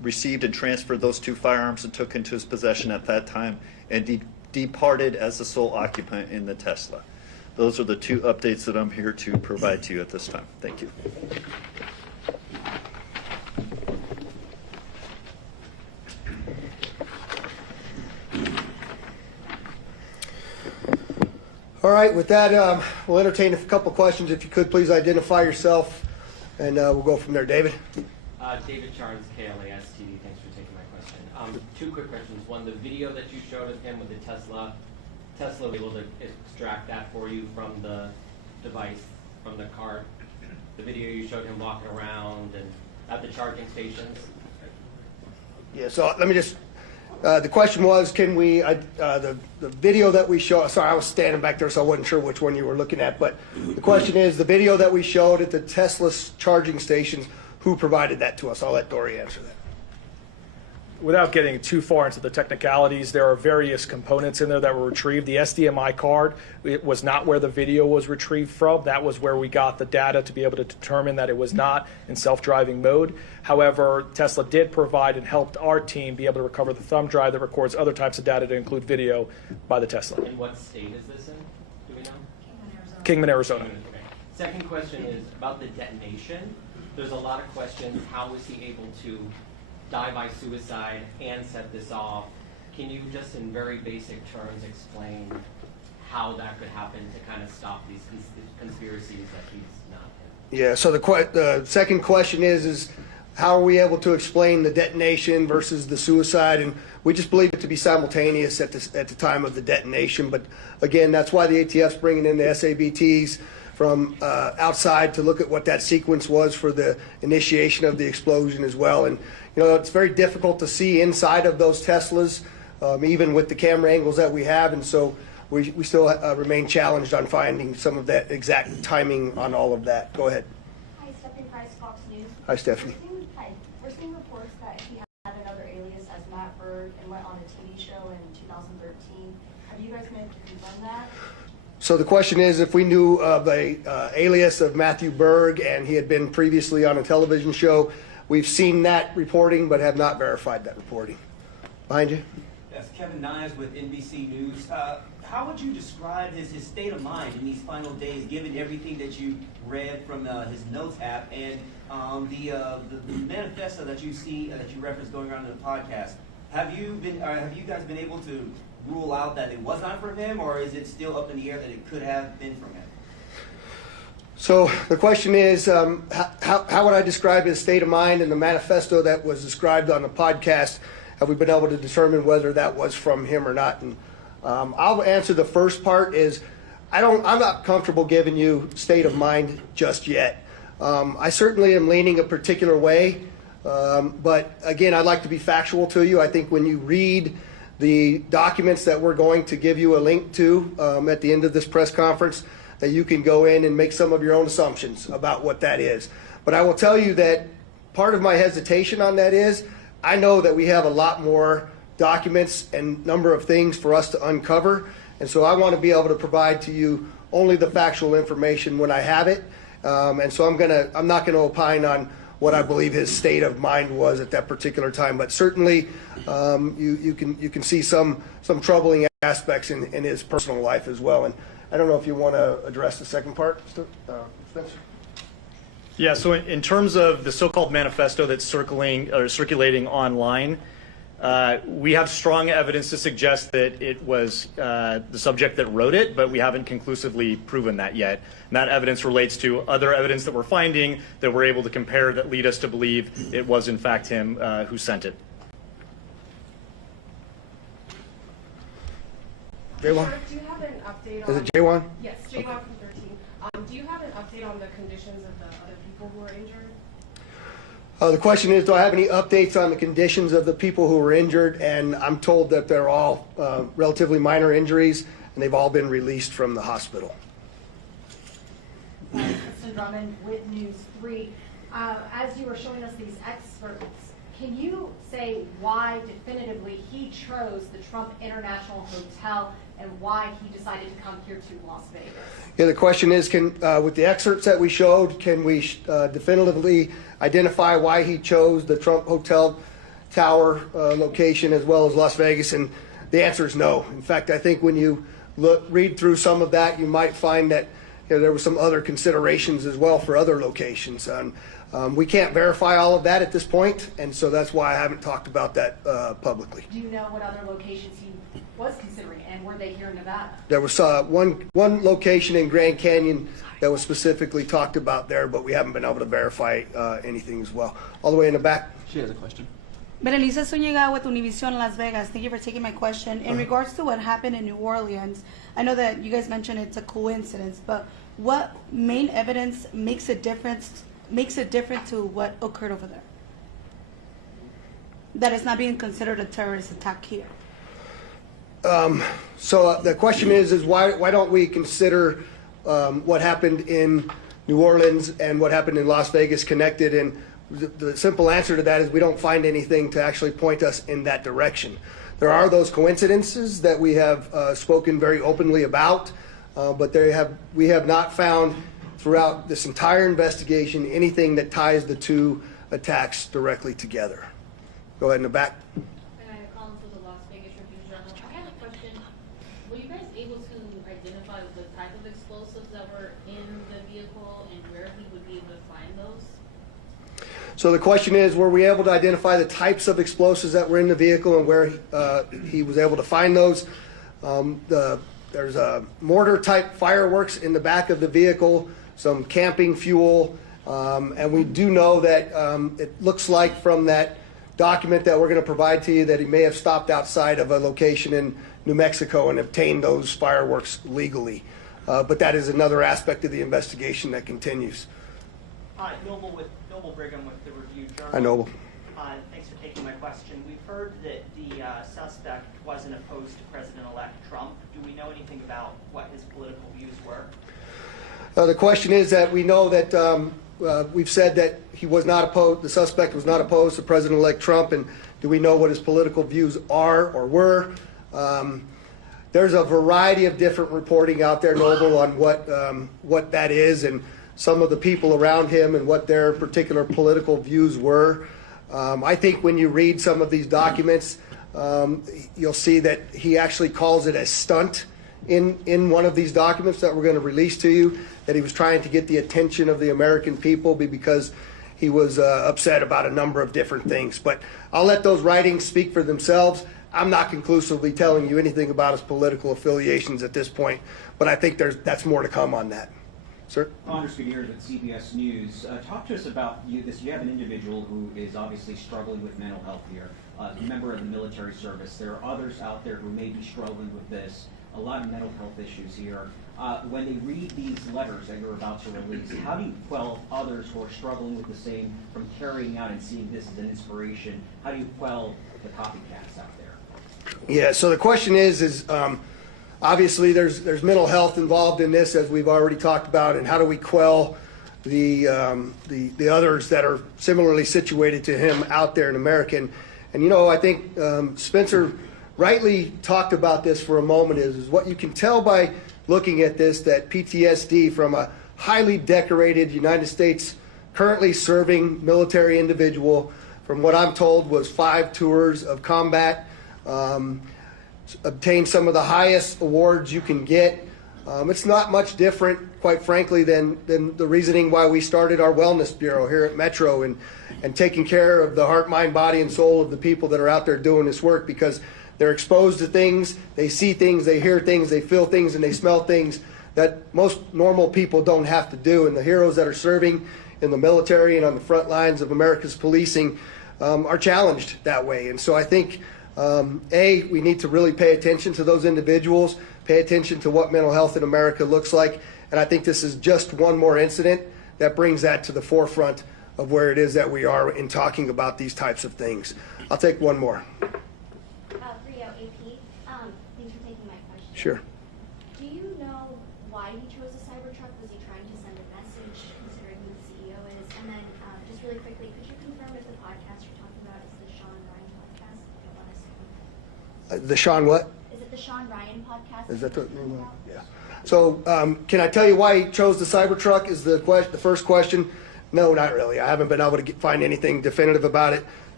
received and transferred those 2 firearms and took into his possession at that time, and departed as the sole occupant in the Tesla. Those are the 2 updates that I'm here to provide to you at this time. Thank you. All right, with that, we'll entertain a couple questions. If you could, please identify yourself, and we'll go from there. David? David Charnes, KLA STD. Thanks for taking my question. 2 quick questions. One, the video that you showed of him with the Tesla was able to extract that for you from the device, from the card. The video you showed him walking around and at the charging stations. Yeah, so let me just, the question was, can we, the video that we show, sorry, I was standing back there, so I wasn't sure which one you were looking at, but the question is, the video that we showed at the Tesla charging stations, who provided that to us? I'll let Dory answer that. Without getting too far into the technicalities, there are various components in there that were retrieved. The SDMI card, it was not where the video was retrieved from. That was where we got the data to be able to determine that it was not in self-driving mode. However, Tesla did provide and helped our team be able to recover the thumb drive that records other types of data to include video by the Tesla. And what state is this in? Do we know? Kingman, Arizona. Okay. Second question is about the detonation. There's a lot of questions. How was he able to die by suicide and set this off? Can you just in very basic terms explain how that could happen to kind of stop these conspiracies that he's not in? Yeah, so the second question is how are we able to explain the detonation versus the suicide? And we just believe it to be simultaneous at the time of the detonation. But again, that's why the ATF's bringing in the SABTs from outside to look at what that sequence was for the initiation of the explosion as well. And you know, it's very difficult to see inside of those Teslas, even with the camera angles that we have. And so we still remain challenged on finding some of that exact timing on all of that. Go ahead. Hi, Stephanie Price, Fox News. Hi, Stephanie. We're seeing reports that he had another alias as Matt Berg and went on a TV show in 2013. Have you guys been able to confirm that? So the question is if we knew of a alias of Matthew Berg and he had been previously on a television show. We've seen that reporting but have not verified that reporting. Behind you. Yes, Kevin Nyes with NBC News. How would you describe his state of mind in these final days, given everything that you read from his notes app and the manifesto that you see that you referenced going around in the podcast? Have you guys been able to rule out that it was not from him, or is it still up in the air that it could have been from him? So the question is, how would I describe his state of mind in the manifesto that was described on the podcast? Have we been able to determine whether that was from him or not? And I'll answer the first part is, I'm not comfortable giving you state of mind just yet. I certainly am leaning a particular way, but again, I'd like to be factual to you. I think when you read the documents that we're going to give you a link to at the end of this press conference, that you can go in and make some of your own assumptions about what that is. But I will tell you that part of my hesitation on that is I know that we have a lot more documents and number of things for us to uncover, and so I want to be able to provide to you only the factual information when I have it. And so I'm not gonna opine on what I believe his state of mind was at that particular time, but certainly you can see some troubling aspects in his personal life as well. And I don't know if you want to address the second part, Spencer. Yeah, so in terms of the so-called manifesto that's circulating online, we have strong evidence to suggest that it was the subject that wrote it, but we haven't conclusively proven that yet. And that evidence relates to other evidence that we're finding that we're able to compare that lead us to believe it was in fact him who sent it. J1? Do you have an update Is on... it J1? Yes, J1 from 13. Do you have an update on the conditions of the other people who were injured? The question is, do I have any updates on the conditions of the people who were injured? And I'm told that they're all relatively minor injuries, and they've all been released from the hospital. Kristen Drummond with News 3. As you were showing us these experts, can you say why definitively he chose the Trump International Hotel and why he decided to come here to Las Vegas? Yeah, the question is, with the excerpts that we showed, can we definitively identify why he chose the Trump Hotel? Tower location as well as Las Vegas, and the answer is no. In fact, I think when you read through some of that, you might find that there were some other considerations as well for other locations. We can't verify all of that at this point, and so that's why I haven't talked about that publicly. Do you know what other locations he was considering, and were they here in Nevada? There was one location in Grand Canyon that was specifically talked about there, but we haven't been able to verify anything as well. All the way in the back. She has a question. Berenice Zúñiga with Univision Las Vegas. Thank you for taking my question. In regards to what happened in New Orleans, I know that you guys mentioned it's a coincidence, but what main evidence makes it different to what occurred over there? That is not being considered a terrorist attack here. So the question is why don't we consider what happened in New Orleans and what happened in Las Vegas connected? And the simple answer to that is we don't find anything to actually point us in that direction. There are those coincidences that we have spoken very openly about, but we have not found throughout this entire investigation anything that ties the two attacks directly together. Go ahead in the back. Calling for the Las Vegas Tribune Journal. I had a question. Were you guys able to identify the type of explosives that were in the vehicle and where he would be able to find those? So the question is, were we able to identify the types of explosives that were in the vehicle and where he was able to find those? There's a mortar-type fireworks in the back of the vehicle, some camping fuel, and we do know that it looks like from that document that we're going to provide to you that he may have stopped outside of a location in New Mexico and obtained those fireworks legally. But that is another aspect of the investigation that continues. Hi, Noble Brigham with the Review Journal. Hi, Noble. Thanks for taking my question. We've heard that the suspect wasn't opposed to President-elect Trump. Do we know anything about what his political views were? The question is that we know that we've said that he was not opposed, the suspect was not opposed to President-elect Trump, and do we know what his political views are or were? There's a variety of different reporting out there, Noble, on what that is and some of the people around him and what their particular political views were. I think when you read some of these documents, you'll see that he actually calls it a stunt in one of these documents that we're going to release to you, that he was trying to get the attention of the American people because he was upset about a number of different things. But I'll let those writings speak for themselves. I'm not conclusively telling you anything about his political affiliations at this point, but I think that's more to come on that. Sir? Anders Gutierrez at CBS News. Talk to us about this. You have an individual who is obviously struggling with mental health here, a member of the military service. There are others out there who may be struggling with this, a lot of mental health issues here. When they read these letters that you're about to release, how do you quell others who are struggling with the same from carrying out and seeing this as an inspiration? How do you quell the copycats out there? Yeah, so the question is obviously there's mental health involved in this, as we've already talked about, and how do we quell the others that are similarly situated to him out there in America? And you know, I think Spencer rightly talked about this for a moment is what you can tell by looking at this, that PTSD from a highly decorated United States currently serving military individual, from what I'm told was 5 tours of combat, obtained some of the highest awards you can get. It's not much different, quite frankly, than the reasoning why we started our wellness bureau here at Metro and taking care of the heart, mind, body, and soul of the people that are out there doing this work, because they're exposed to things, they see things, they hear things, they feel things, and they smell things that most normal people don't have to do. And the heroes that are serving in the military and on the front lines of America's policing are challenged that way. And so I think we need to really pay attention to those individuals, pay attention to what mental health in America looks like, and I think this is just one more incident that brings that to the forefront of where it is that we are in talking about these types of things. I'll take one more. Rio AP, thanks for taking my question. Sure. Do you know why he chose a Cybertruck? Was he trying to send a message, considering who the CEO is? And then, just really quickly, could you confirm if the podcast you're talking about is the Sean Ryan podcast? I don't want to The Sean what? Is it the Sean Ryan podcast? Is that the name? Yeah. So can I tell you why he chose the Cybertruck is the first question? No, not really. I haven't been able to find anything definitive about it.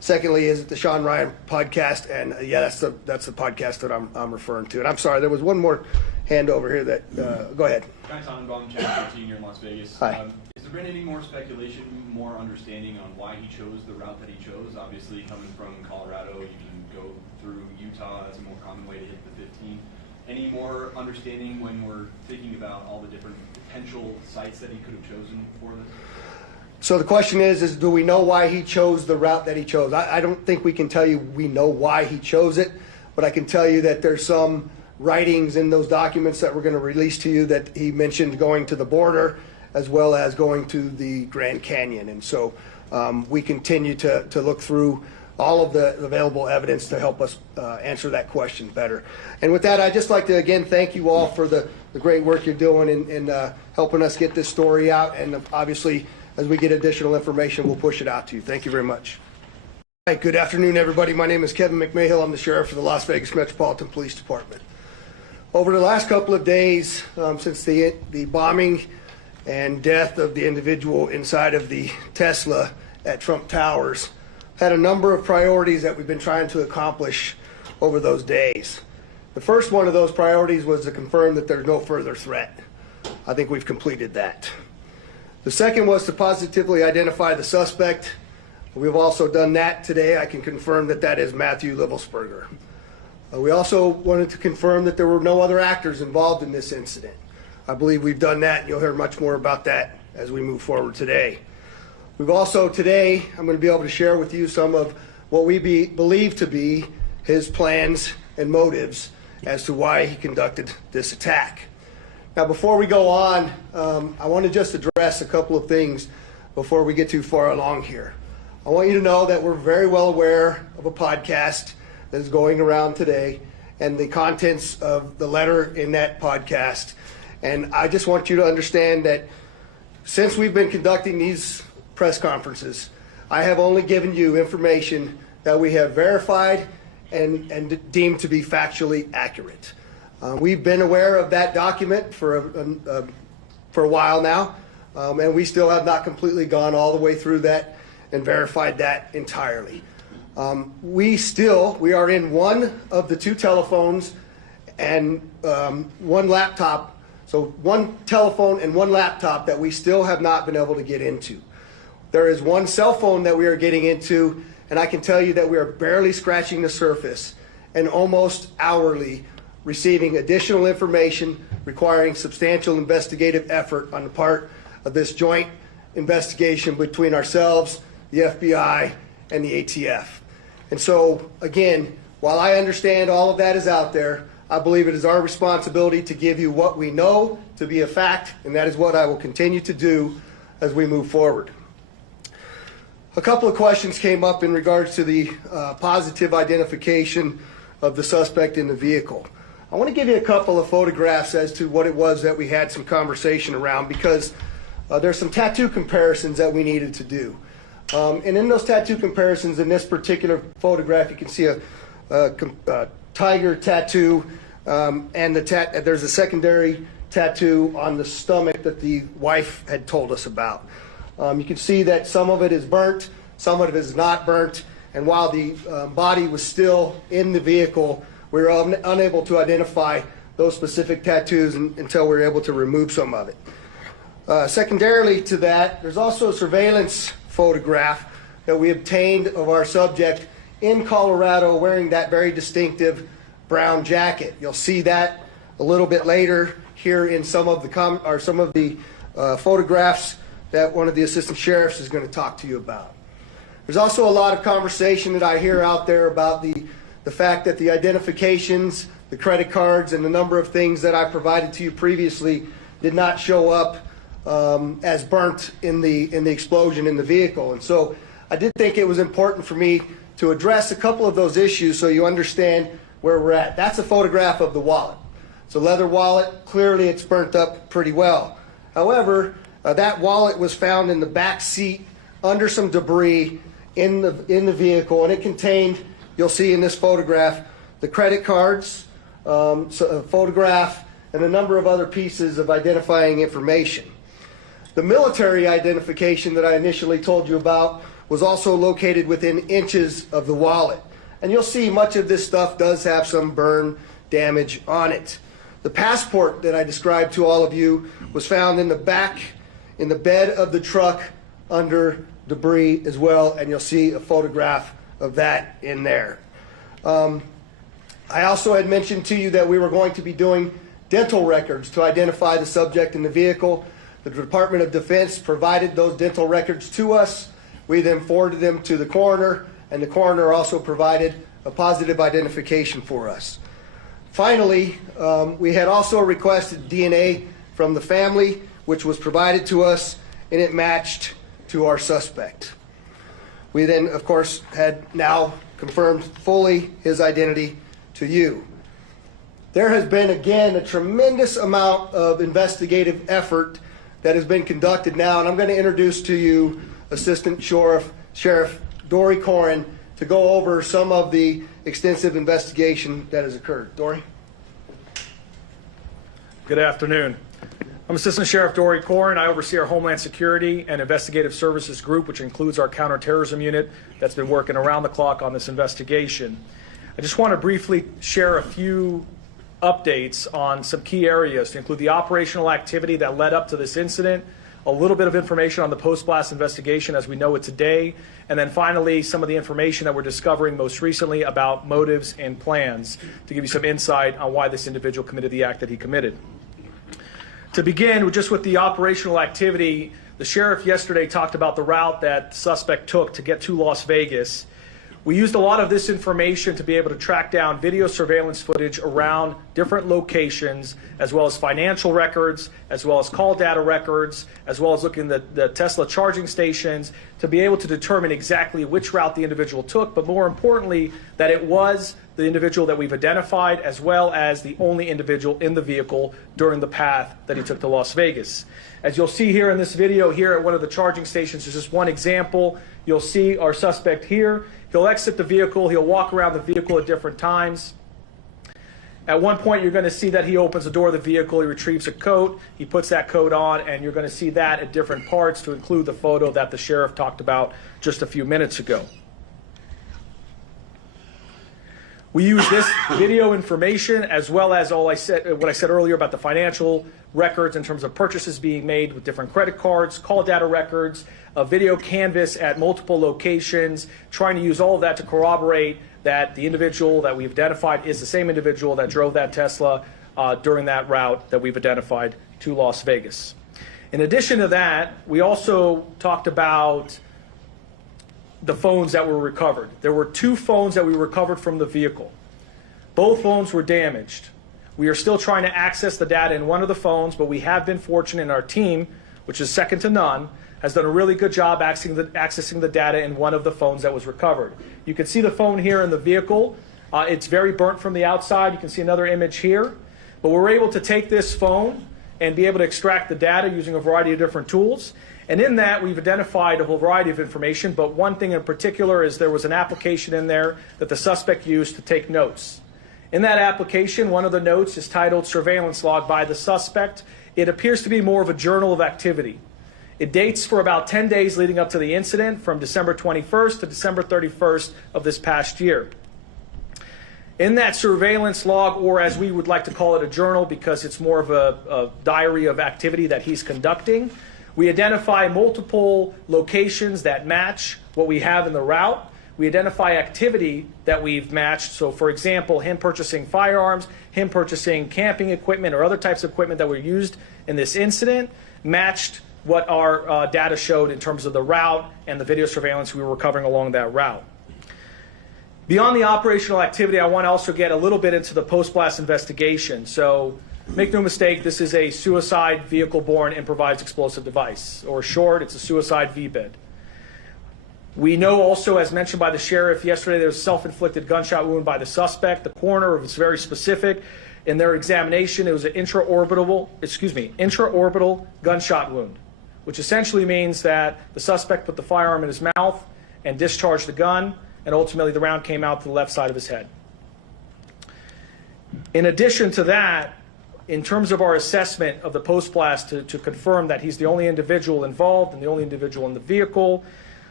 Secondly, is it the Sean Ryan podcast? And yeah, that's the podcast that I'm referring to. And I'm sorry, there was one more hand over here that, go ahead. Guy Tannenbaum, Channel 13 here in Las Vegas. Hi. Has there been any more speculation, more understanding on why he chose the route that he chose? Obviously, coming from Colorado, you can go through Utah. That's a more common way to hit the 15. Any more understanding when we're thinking about all the different potential sites that he could have chosen for this? So the question is do we know why he chose the route that he chose? I don't think we can tell you we know why he chose it, but I can tell you that there's some writings in those documents that we're going to release to you that he mentioned going to the border as well as going to the Grand Canyon. And so we continue to look through all of the available evidence to help us answer that question better. And with that, I'd just like to again thank you all for the great work you're doing in helping us get this story out. And obviously, as we get additional information, we'll push it out to you. Thank you very much. All right, good afternoon, everybody. My name is Kevin McMahill. I'm the sheriff of the Las Vegas Metropolitan Police Department. Over the last couple of days, since the bombing and death of the individual inside of the Tesla at Trump Towers, had a number of priorities that we've been trying to accomplish over those days. The first one of those priorities was to confirm that there's no further threat. I think we've completed that. The second was to positively identify the suspect. We've also done that today. I can confirm that that is Matthew Livelsberger. We also wanted to confirm that there were no other actors involved in this incident. I believe we've done that, and you'll hear much more about that as we move forward today. We've also today, I'm going to be able to share with you some of what we believe to be his plans and motives as to why he conducted this attack. Now, before we go on, I want to just address a couple of things before we get too far along here. I want you to know that we're very well aware of a podcast that is going around today and the contents of the letter in that podcast. And I just want you to understand that since we've been conducting these press conferences, I have only given you information that we have verified and deemed to be factually accurate. We've been aware of that document for a while now, and we still have not completely gone all the way through that and verified that entirely. We are in one of the two telephones and one laptop, so one telephone and one laptop that we still have not been able to get into. There is one cell phone that we are getting into, and I can tell you that we are barely scratching the surface and almost hourly receiving additional information requiring substantial investigative effort on the part of this joint investigation between ourselves, the FBI, and the ATF. And so, again, while I understand all of that is out there, I believe it is our responsibility to give you what we know to be a fact, and that is what I will continue to do as we move forward. A couple of questions came up in regards to the positive identification of the suspect in the vehicle. I want to give you a couple of photographs as to what it was that we had some conversation around, because there's some tattoo comparisons that we needed to do. And in those tattoo comparisons, in this particular photograph, you can see a tiger tattoo, and there's a secondary tattoo on the stomach that the wife had told us about. You can see that some of it is burnt, some of it is not burnt, and while the body was still in the vehicle, we were unable to identify those specific tattoos until we were able to remove some of it. Secondarily to that, there's also a surveillance photograph that we obtained of our subject in Colorado wearing that very distinctive brown jacket. You'll see that a little bit later here in some of the photographs that one of the assistant sheriffs is going to talk to you about. There's also a lot of conversation that I hear out there about the fact that the identifications, the credit cards, and the number of things that I provided to you previously did not show up as burnt in the explosion in the vehicle. And so I did think it was important for me to address a couple of those issues so you understand where we're at. That's a photograph of the wallet. It's a leather wallet. Clearly it's burnt up pretty well. However, that wallet was found in the back seat under some debris in the vehicle, and it contained, you'll see in this photograph, the credit cards, a photograph, and a number of other pieces of identifying information. The military identification that I initially told you about was also located within inches of the wallet. And you'll see much of this stuff does have some burn damage on it. The passport that I described to all of you was found in the back, in the bed of the truck under debris as well, and you'll see a photograph of that in there. I also had mentioned to you that we were going to be doing dental records to identify the subject in the vehicle. The Department of Defense provided those dental records to us. We then forwarded them to the coroner, and the coroner also provided a positive identification for us. Finally, we had also requested DNA from the family, which was provided to us, and it matched to our suspect. We then, of course, had now confirmed fully his identity to you. There has been, again, a tremendous amount of investigative effort that has been conducted now, and I'm going to introduce to you Assistant Sheriff Dory Corin to go over some of the extensive investigation that has occurred. Dory? Good afternoon. I'm Assistant Sheriff Dory Corin. I oversee our Homeland Security and Investigative Services Group, which includes our counterterrorism unit that's been working around the clock on this investigation. I just want to briefly share a few updates on some key areas to include the operational activity that led up to this incident, a little bit of information on the post-blast investigation as we know it today, and then finally some of the information that we're discovering most recently about motives and plans to give you some insight on why this individual committed the act that he committed. To begin just with the operational activity, the sheriff yesterday talked about the route that the suspect took to get to Las Vegas. We used a lot of this information to be able to track down video surveillance footage around different locations, as well as financial records, as well as call data records, as well as looking at the Tesla charging stations to be able to determine exactly which route the individual took, but more importantly, that it was the individual that we've identified, as well as the only individual in the vehicle during the path that he took to Las Vegas. As you'll see here in this video here at one of the charging stations, is just one example. You'll see our suspect here. He'll exit the vehicle. He'll walk around the vehicle at different times. At one point, you're going to see that he opens the door of the vehicle. He retrieves a coat. He puts that coat on, and you're going to see that at different parts to include the photo that the sheriff talked about just a few minutes ago. We use this video information as well as what I said earlier about the financial records in terms of purchases being made with different credit cards, call data records, a video canvas at multiple locations, trying to use all of that to corroborate that the individual that we've identified is the same individual that drove that Tesla during that route that we've identified to Las Vegas. In addition to that, we also talked about the phones that were recovered. There were 2 phones that we recovered from the vehicle. Both phones were damaged. We are still trying to access the data in one of the phones, but we have been fortunate in our team, which is second to none, has done a really good job accessing the data in one of the phones that was recovered. You can see the phone here in the vehicle. It's very burnt from the outside. You can see another image here. But we're able to take this phone and be able to extract the data using a variety of different tools. And in that, we've identified a whole variety of information, but one thing in particular is there was an application in there that the suspect used to take notes. In that application, one of the notes is titled Surveillance Log by the Suspect. It appears to be more of a journal of activity. It dates for about 10 days leading up to the incident, from December 21st to December 31st of this past year. In that surveillance log, or as we would like to call it, a journal, because it's more of a diary of activity that he's conducting, we identify multiple locations that match what we have in the route. We identify activity that we've matched. So, for example, him purchasing firearms, him purchasing camping equipment or other types of equipment that were used in this incident matched what our data showed in terms of the route and the video surveillance we were recovering along that route. Beyond the operational activity, I want to also get a little bit into the post-blast investigation. So, make no mistake, this is a suicide vehicle-borne improvised explosive device, or short, it's a suicide VBID. We know also, as mentioned by the sheriff yesterday, there was a self-inflicted gunshot wound by the suspect. The coroner was very specific. In their examination, it was an intraorbital gunshot wound, which essentially means that the suspect put the firearm in his mouth and discharged the gun, and ultimately the round came out to the left side of his head. In addition to that, in terms of our assessment of the post-blast to confirm that he's the only individual involved and the only individual in the vehicle,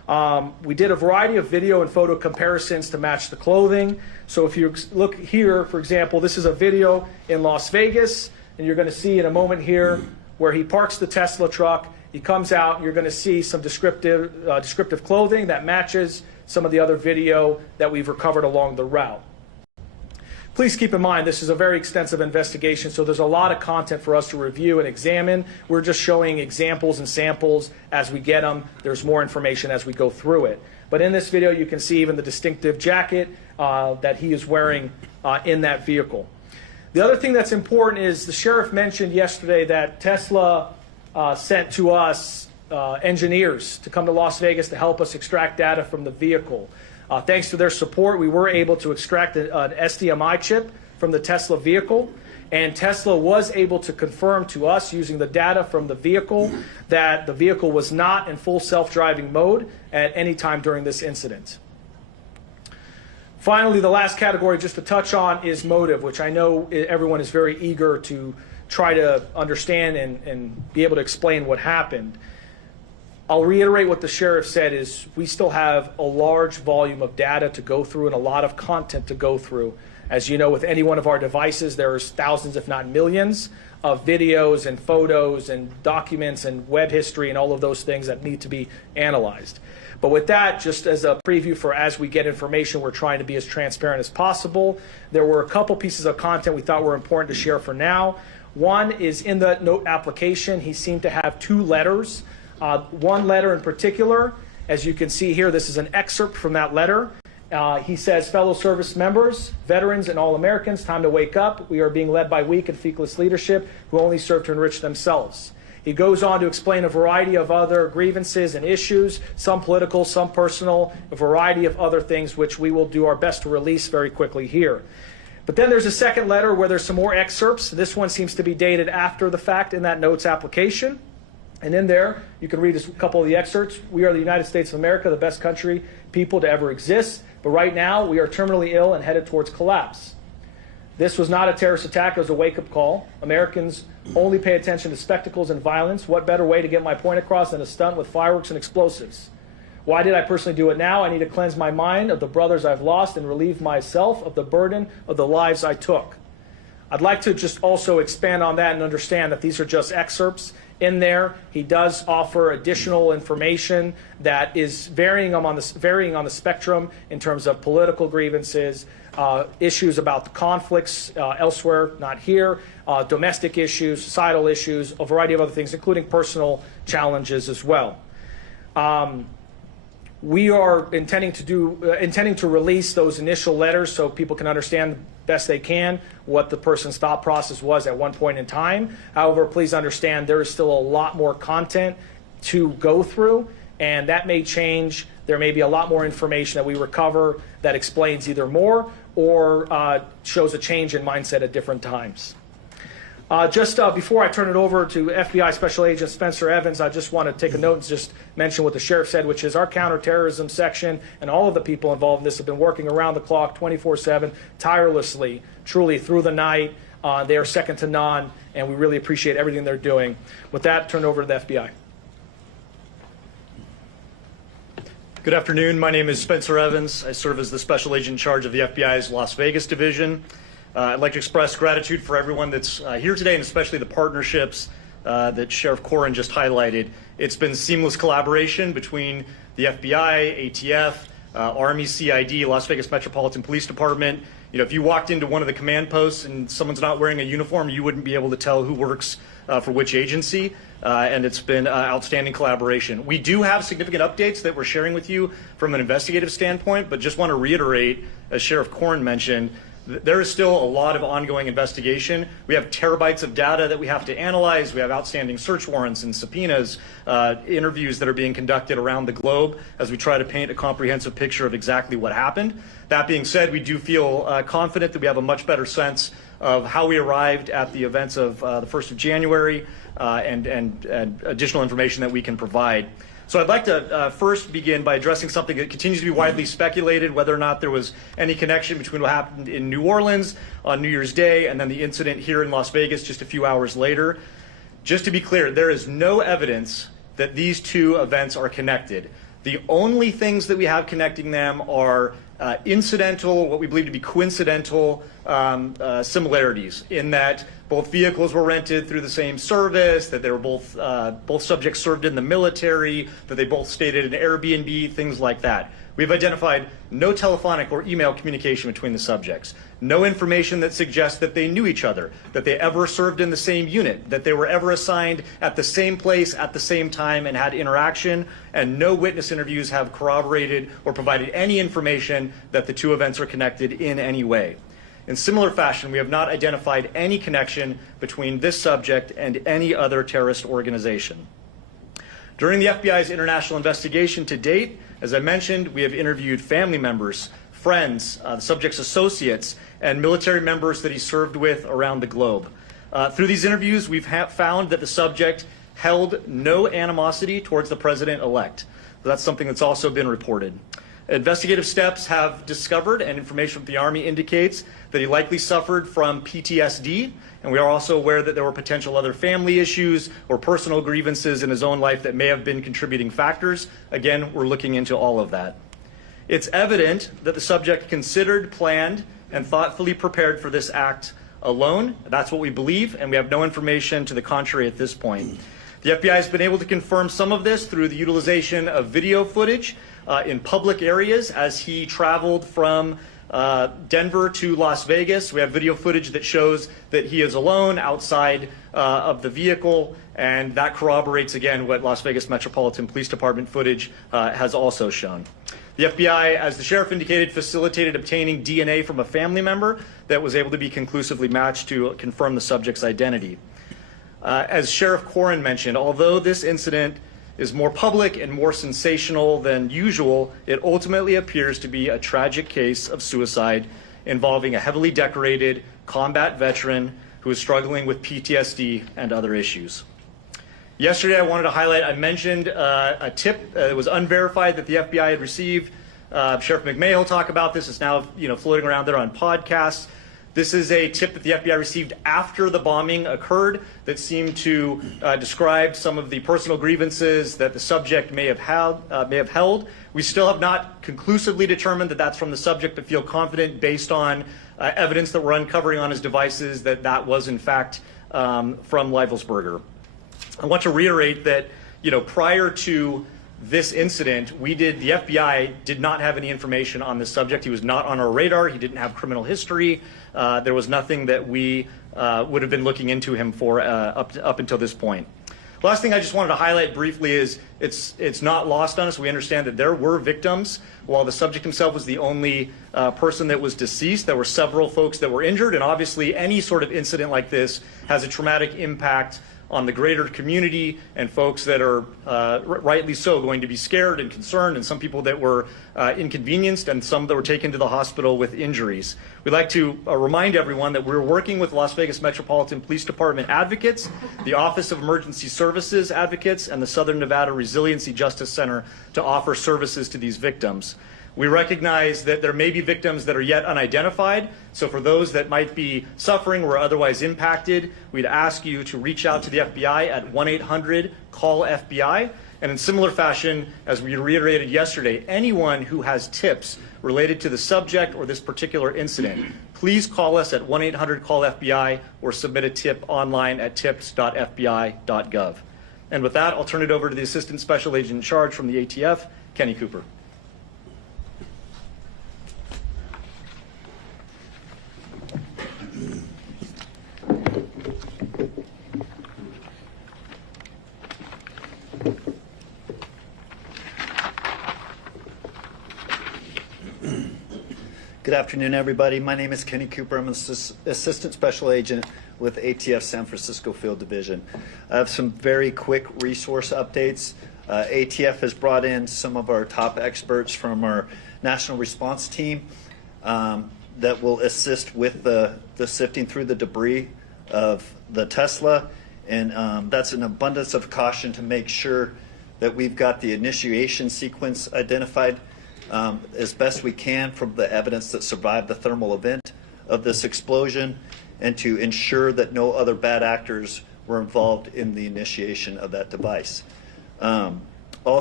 We did a variety of video and photo comparisons to match the clothing. So if you look here, for example, this is a video in Las Vegas, and you're going to see in a moment here where he parks the Tesla truck. He comes out, and you're going to see some descriptive clothing that matches some of the other video that we've recovered along the route. Please keep in mind this is a very extensive investigation, so there's a lot of content for us to review and examine. We're just showing examples and samples as we get them. There's more information as we go through it. But in this video, you can see even the distinctive jacket that he is wearing in that vehicle. The other thing that's important is the sheriff mentioned yesterday that Tesla sent to us engineers to come to Las Vegas to help us extract data from the vehicle. Thanks to their support, we were able to extract an SDMI chip from the Tesla vehicle, and Tesla was able to confirm to us using the data from the vehicle that the vehicle was not in full self-driving mode at any time during this incident. Finally, the last category just to touch on is motive, which I know everyone is very eager to try to understand and be able to explain what happened. I'll reiterate what the sheriff said is we still have a large volume of data to go through and a lot of content to go through. As you know, with any one of our devices, there's thousands, if not millions, of videos and photos and documents and web history and all of those things that need to be analyzed. But with that, just as a preview for as we get information, we're trying to be as transparent as possible. There were a couple pieces of content we thought were important to share for now. One is in the note application, he seemed to have two letters. One letter in particular, as you can see here, this is an excerpt from that letter. He says, fellow service members, veterans, and all Americans, time to wake up. We are being led by weak and feckless leadership who only serve to enrich themselves. He goes on to explain a variety of other grievances and issues, some political, some personal, a variety of other things which we will do our best to release very quickly here. But then there's a second letter where there's some more excerpts. This one seems to be dated after the fact in that notes application. And in there, you can read a couple of the excerpts. We are the United States of America, the best country, people to ever exist. But right now, we are terminally ill and headed towards collapse. This was not a terrorist attack. It was a wake-up call. Americans only pay attention to spectacles and violence. What better way to get my point across than a stunt with fireworks and explosives? Why did I personally do it now? I need to cleanse my mind of the brothers I've lost and relieve myself of the burden of the lives I took. I'd like to just also expand on that and understand that these are just excerpts. In there, he does offer additional information that is varying on the spectrum in terms of political grievances, issues about the conflicts elsewhere, not here, domestic issues, societal issues, a variety of other things, including personal challenges as well. We are intending to release those initial letters so people can understand best they can what the person's thought process was at one point in time. However, please understand there is still a lot more content to go through, and that may change. There may be a lot more information that we recover that explains either more or shows a change in mindset at different times. Just before I turn it over to FBI Special Agent Spencer Evans, I just want to take a note and just mention what the sheriff said, which is our counterterrorism section and all of the people involved in this have been working around the clock, 24/7, tirelessly, truly through the night. They are second to none, and we really appreciate everything they're doing. With that, turn it over to the FBI. Good afternoon. My name is Spencer Evans. I serve as the Special Agent in charge of the FBI's Las Vegas division. I'd like to express gratitude for everyone that's here today, and especially the partnerships that Sheriff Corrin just highlighted. It's been seamless collaboration between the FBI, ATF, Army, CID, Las Vegas Metropolitan Police Department. You know, if you walked into one of the command posts and someone's not wearing a uniform, you wouldn't be able to tell who works for which agency, and it's been outstanding collaboration. We do have significant updates that we're sharing with you from an investigative standpoint, but just want to reiterate, as Sheriff Corrin mentioned, there is still a lot of ongoing investigation. We have terabytes of data that we have to analyze. We have outstanding search warrants and subpoenas, interviews that are being conducted around the globe as we try to paint a comprehensive picture of exactly what happened. That being said, we do feel confident that we have a much better sense of how we arrived at the events of the 1st of January and additional information that we can provide. So I'd like to first begin by addressing something that continues to be widely speculated, whether or not there was any connection between what happened in New Orleans on New Year's Day and then the incident here in Las Vegas just a few hours later. Just to be clear, there is no evidence that these two events are connected. The only things that we have connecting them are incidental, what we believe to be coincidental similarities, in that both vehicles were rented through the same service, that they were both subjects served in the military, that they both stayed at an Airbnb, things like that. We've identified no telephonic or email communication between the subjects, no information that suggests that they knew each other, that they ever served in the same unit, that they were ever assigned at the same place at the same time and had interaction, and no witness interviews have corroborated or provided any information that the two events are connected in any way. In similar fashion, we have not identified any connection between this subject and any other terrorist organization. During the FBI's international investigation to date, as I mentioned, we have interviewed family members, friends, the subject's associates, and military members that he served with around the globe. Through these interviews, we've found that the subject held no animosity towards the president-elect. That's something that's also been reported. Investigative steps have discovered, and information from the Army indicates, that he likely suffered from PTSD, and we are also aware that there were potential other family issues or personal grievances in his own life that may have been contributing factors. Again, we're looking into all of that. It's evident that the subject considered, planned, and thoughtfully prepared for this act alone. That's what we believe, and we have no information to the contrary at this point. The FBI has been able to confirm some of this through the utilization of video footage in public areas as he traveled from Denver to Las Vegas. We have video footage that shows that he is alone outside of the vehicle, and that corroborates, again, what Las Vegas Metropolitan Police Department footage has also shown. The FBI, as the sheriff indicated, facilitated obtaining DNA from a family member that was able to be conclusively matched to confirm the subject's identity. As Sheriff Corrin mentioned, although this incident is more public and more sensational than usual, it ultimately appears to be a tragic case of suicide involving a heavily decorated combat veteran who is struggling with PTSD and other issues. Yesterday, I wanted to highlight, I mentioned a tip that was unverified that the FBI had received. Sheriff McMahon will talk about this. It's now floating around there on podcasts. This is a tip that the FBI received after the bombing occurred that seemed to describe some of the personal grievances that the subject may have held. We still have not conclusively determined that that's from the subject, but feel confident based on evidence that we're uncovering on his devices that that was in fact from Leivelsberger. I want to reiterate that prior to this incident, the FBI did not have any information on this subject. He was not on our radar. He didn't have criminal history. There was nothing that we would have been looking into him for up until this point. Last thing I just wanted to highlight briefly is it's not lost on us. We understand that there were victims. While the subject himself was the only person that was deceased, there were several folks that were injured, and obviously any sort of incident like this has a traumatic impact on the greater community and folks that are rightly so going to be scared and concerned, and some people that were inconvenienced and some that were taken to the hospital with injuries. We'd like to remind everyone that we're working with Las Vegas Metropolitan Police Department advocates, the Office of Emergency Services advocates, and the Southern Nevada Resiliency Justice Center to offer services to these victims. We recognize that there may be victims that are yet unidentified, so for those that might be suffering or otherwise impacted, we'd ask you to reach out to the FBI at 1-800-CALL-FBI. And in similar fashion, as we reiterated yesterday, anyone who has tips related to the subject or this particular incident, please call us at 1-800-CALL-FBI or submit a tip online at tips.fbi.gov. And with that, I'll turn it over to the Assistant Special Agent in Charge from the ATF, Kenny Cooper. Good afternoon, everybody. My name is Kenny Cooper. I'm an Assistant Special Agent with ATF San Francisco Field Division. I have some very quick resource updates. ATF has brought in some of our top experts from our national response team that will assist with the sifting through the debris of the Tesla. And that's an abundance of caution to make sure that we've got the initiation sequence identified as best we can from the evidence that survived the thermal event of this explosion, and to ensure that no other bad actors were involved in the initiation of that device. Also,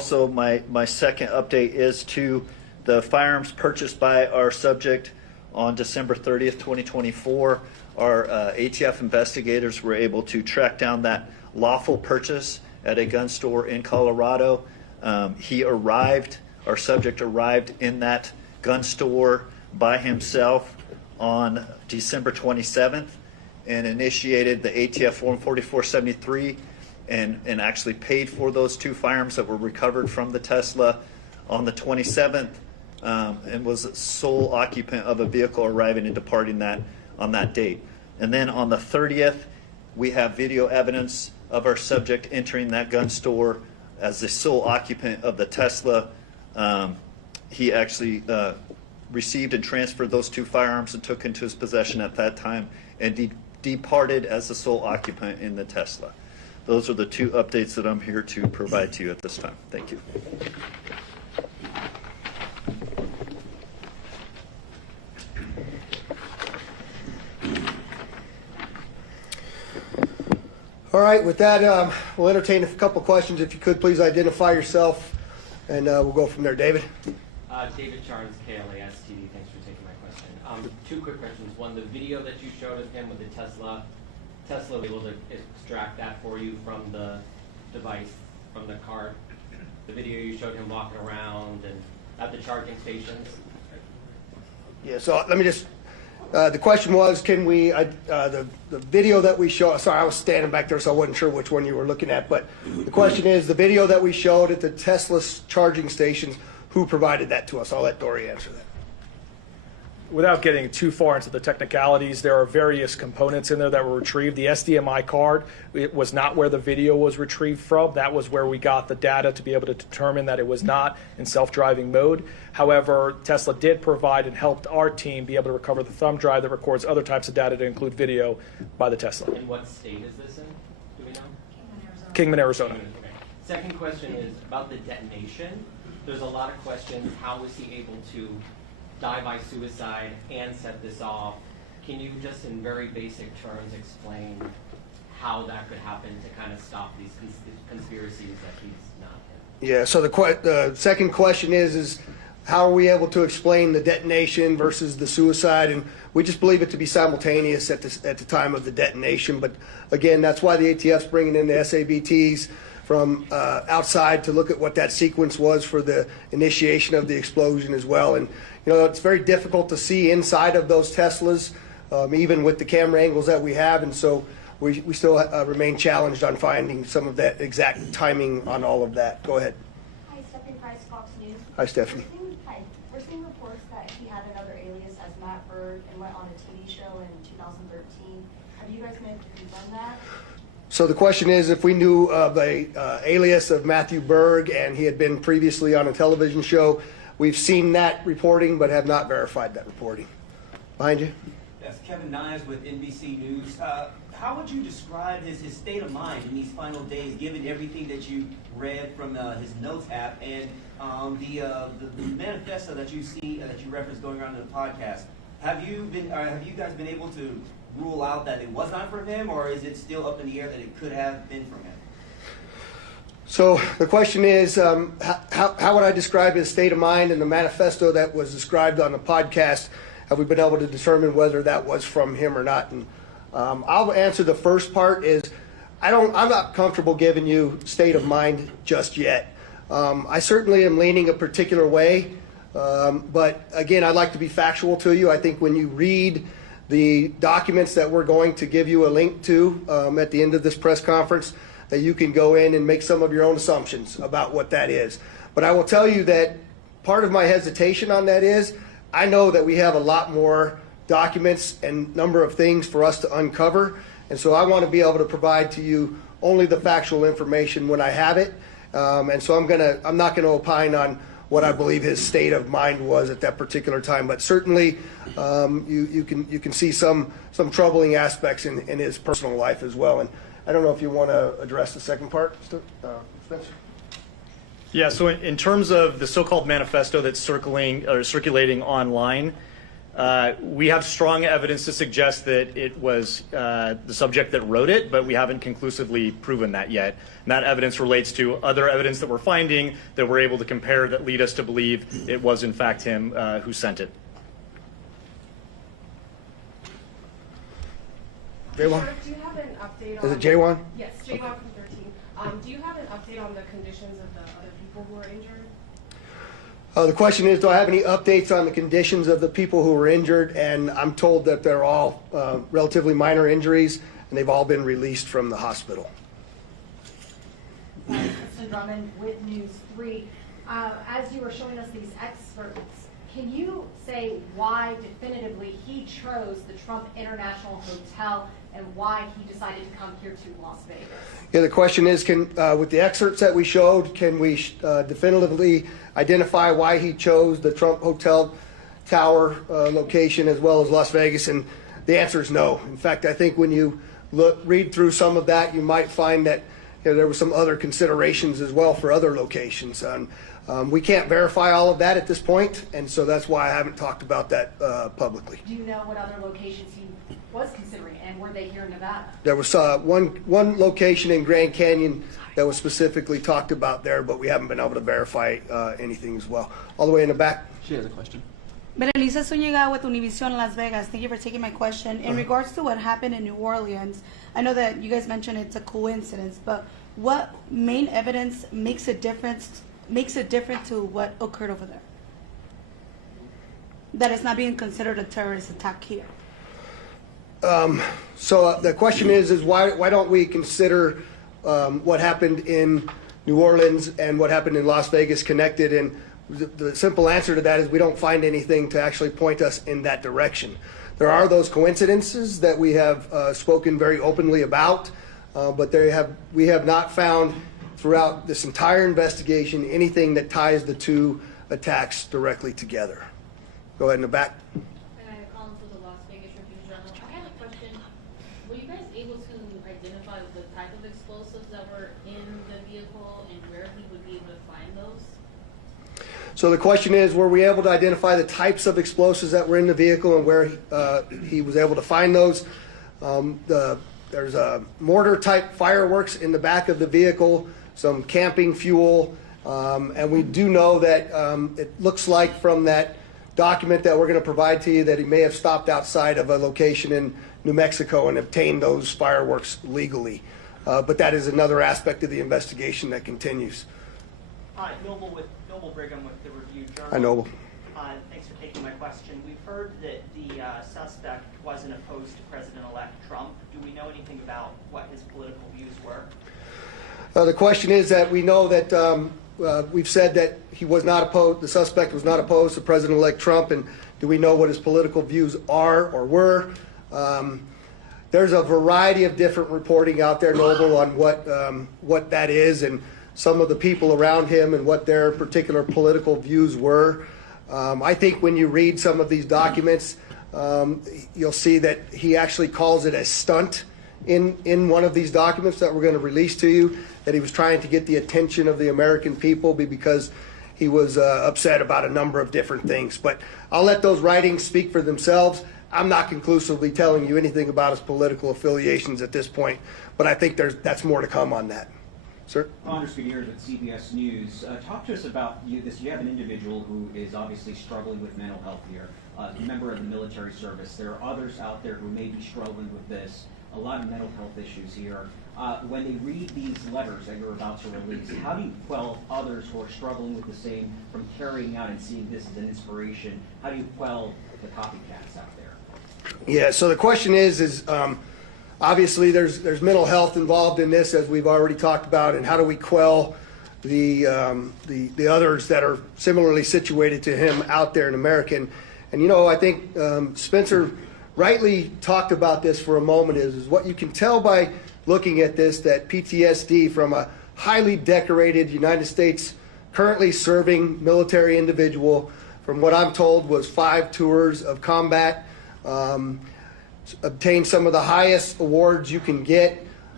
also, my second update is to the firearms purchased by our subject on December 30th, 2024. Our ATF investigators were able to track down that lawful purchase at a gun store in Colorado. Our subject arrived in that gun store by himself on December 27th and initiated the ATF Form 4473 and actually paid for those 2 firearms that were recovered from the Tesla on the 27th, and was sole occupant of a vehicle arriving and departing that on that date. And then on the 30th, we have video evidence of our subject entering that gun store as the sole occupant of the Tesla. He actually received and transferred those 2 firearms and took into his possession at that time, and departed as the sole occupant in the Tesla. Those are the 2 updates that I'm here to provide to you at this time. Thank you. All right, with that, we'll entertain a couple questions. If you could, please identify yourself, and we'll go from there. David? David Charnes, KLA STD. Thanks for taking my question. 2 quick questions. One, the video that you showed of him with the Tesla was able to extract that for you from the device, from the card. The video you showed him walking around and at the charging stations. Yeah, so let me just, the question was, can we, the video that we showed, sorry, I was standing back there, so I wasn't sure which one you were looking at, but the question is, the video that we showed at the Tesla charging stations, who provided that to us? I'll let Dory answer that. Without getting too far into the technicalities, there are various components in there that were retrieved. The SDMI card, it was not where the video was retrieved from. That was where we got the data to be able to determine that it was not in self-driving mode. However, Tesla did provide and helped our team be able to recover the thumb drive that records other types of data to include video by the Tesla. And what state is this in? Do we know? Kingman, Arizona. Okay. Second question is about the detonation. There's a lot of questions. How was he able to die by suicide and set this off? Can you just in very basic terms explain how that could happen to kind of stop these conspiracies that he's not in? Yeah, so the second question is how are we able to explain the detonation versus the suicide? And we just believe it to be simultaneous at the time of the detonation. But again, that's why the ATF's bringing in the SABTs from outside to look at what that sequence was for the initiation of the explosion as well. And you know, it's very difficult to see inside of those Teslas, even with the camera angles that we have. And so we still remain challenged on finding some of that exact timing on all of that. Go ahead. Hi, Stephanie Price, Fox News. Hi, Stephanie. We're seeing reports that he had another alias as Matt Berg and went on a TV show in 2013. Have you guys been able to confirm that? So the question is if we knew of a alias of Matthew Berg and he had been previously on a television show. We've seen that reporting but have not verified that reporting. Behind you. Yes, Kevin Niles with NBC News. How would you describe his state of mind in these final days, given everything that you read from his notes app and the manifesto that you see that you referenced going around in the podcast? Have you guys been able to rule out that it was not from him, or is it still up in the air that it could have been from him? So the question is, how would I describe his state of mind in the manifesto that was described on the podcast? Have we been able to determine whether that was from him or not? And I'll answer the first part is, I'm not comfortable giving you state of mind just yet. I certainly am leaning a particular way, but again, I'd like to be factual to you. I think when you read the documents that we're going to give you a link to at the end of this press conference, that you can go in and make some of your own assumptions about what that is. But I will tell you that part of my hesitation on that is, I know that we have a lot more documents and number of things for us to uncover, and so I want to be able to provide to you only the factual information when I have it. And so I'm not gonna opine on what I believe his state of mind was at that particular time, but certainly you can see some troubling aspects in his personal life as well. And I don't know if you want to address the second part, Spencer. Yeah, so in terms of the so-called manifesto that's circulating online, We have strong evidence to suggest that it was the subject that wrote it, but we haven't conclusively proven that yet. And that evidence relates to other evidence that we're finding that we're able to compare that lead us to believe it was in fact him who sent it. J1? Do you have an update on... Is it J1? Yes, J1 from 13. Do you have an update on the conditions of the other people who are injured? The question is, do I have any updates on the conditions of the people who were injured? And I'm told that they're all relatively minor injuries, and they've all been released from the hospital. Mr. Drummond with News 3. As you were showing us these experts, can you say why definitively he chose the Trump International Hotel and why he decided to come here to Las Vegas? Yeah, the question is, with the excerpts that we showed, can we definitively identify why he chose the Trump Hotel Tower location as well as Las Vegas? And the answer is no. In fact, I think when you read through some of that, you might find that there were some other considerations as well for other locations. We can't verify all of that at this point, and so that's why I haven't talked about that publicly. Do you know what other locations he was considering, and were they here in Nevada? There was one location in Grand Canyon that was specifically talked about there, but we haven't been able to verify anything as well. All the way in the back. She has a question. Berenice Zuniga with Univision Las Vegas. Thank you for taking my question. In regards to what happened in New Orleans, I know that you guys mentioned it's a coincidence, but what main evidence makes it different to what occurred over there? That it's not being considered a terrorist attack here. So the question is why don't we consider what happened in New Orleans and what happened in Las Vegas connected? And the simple answer to that is we don't find anything to actually point us in that direction. There are those coincidences that we have spoken very openly about, but we have not found throughout this entire investigation anything that ties the two attacks directly together. Go ahead in the back. Calling for the Las Vegas Tribune Journal. I had a question. Were you guys able to identify the type of explosives that were in the vehicle and where he would be able to find those? So the question is, were we able to identify the types of explosives that were in the vehicle and where he was able to find those? There's a mortar-type fireworks in the back of the vehicle, some camping fuel, and we do know that it looks like from that document that we're going to provide to you that he may have stopped outside of a location in New Mexico and obtained those fireworks legally. But that is another aspect of the investigation that continues. Hi, Noble Brigham with the Review Journal. Hi, Noble. Thanks for taking my question. We've heard that the suspect wasn't opposed to President-elect Trump. Do we know anything about what his political views were? The question is that we know that we've said that he was not opposed, the suspect was not opposed to President-elect Trump, and do we know what his political views are or were? There's a variety of different reporting out there, Noble, on what that is and some of the people around him and what their particular political views were. I think when you read some of these documents, you'll see that he actually calls it a stunt in one of these documents that we're going to release to you, that he was trying to get the attention of the American people because he was upset about a number of different things. But I'll let those writings speak for themselves. I'm not conclusively telling you anything about his political affiliations at this point, but I think that's more to come on that. Sir? Anders Gutierrez at CBS News. Talk to us about this. You have an individual who is obviously struggling with mental health here, a member of the military service. There are others out there who may be struggling with this, a lot of mental health issues here. When they read these letters that you're about to release, how do you quell others who are struggling with the same from carrying out and seeing this as an inspiration? How do you quell the copycats out there? Yeah, so the question is obviously there's mental health involved in this, as we've already talked about, and how do we quell the others that are similarly situated to him out there in America? And you know, I think Spencer rightly talked about this for a moment is what you can tell by looking at this, that PTSD from a highly decorated United States currently serving military individual, from what I'm told was 5 tours of combat, obtained some of the highest awards you can get,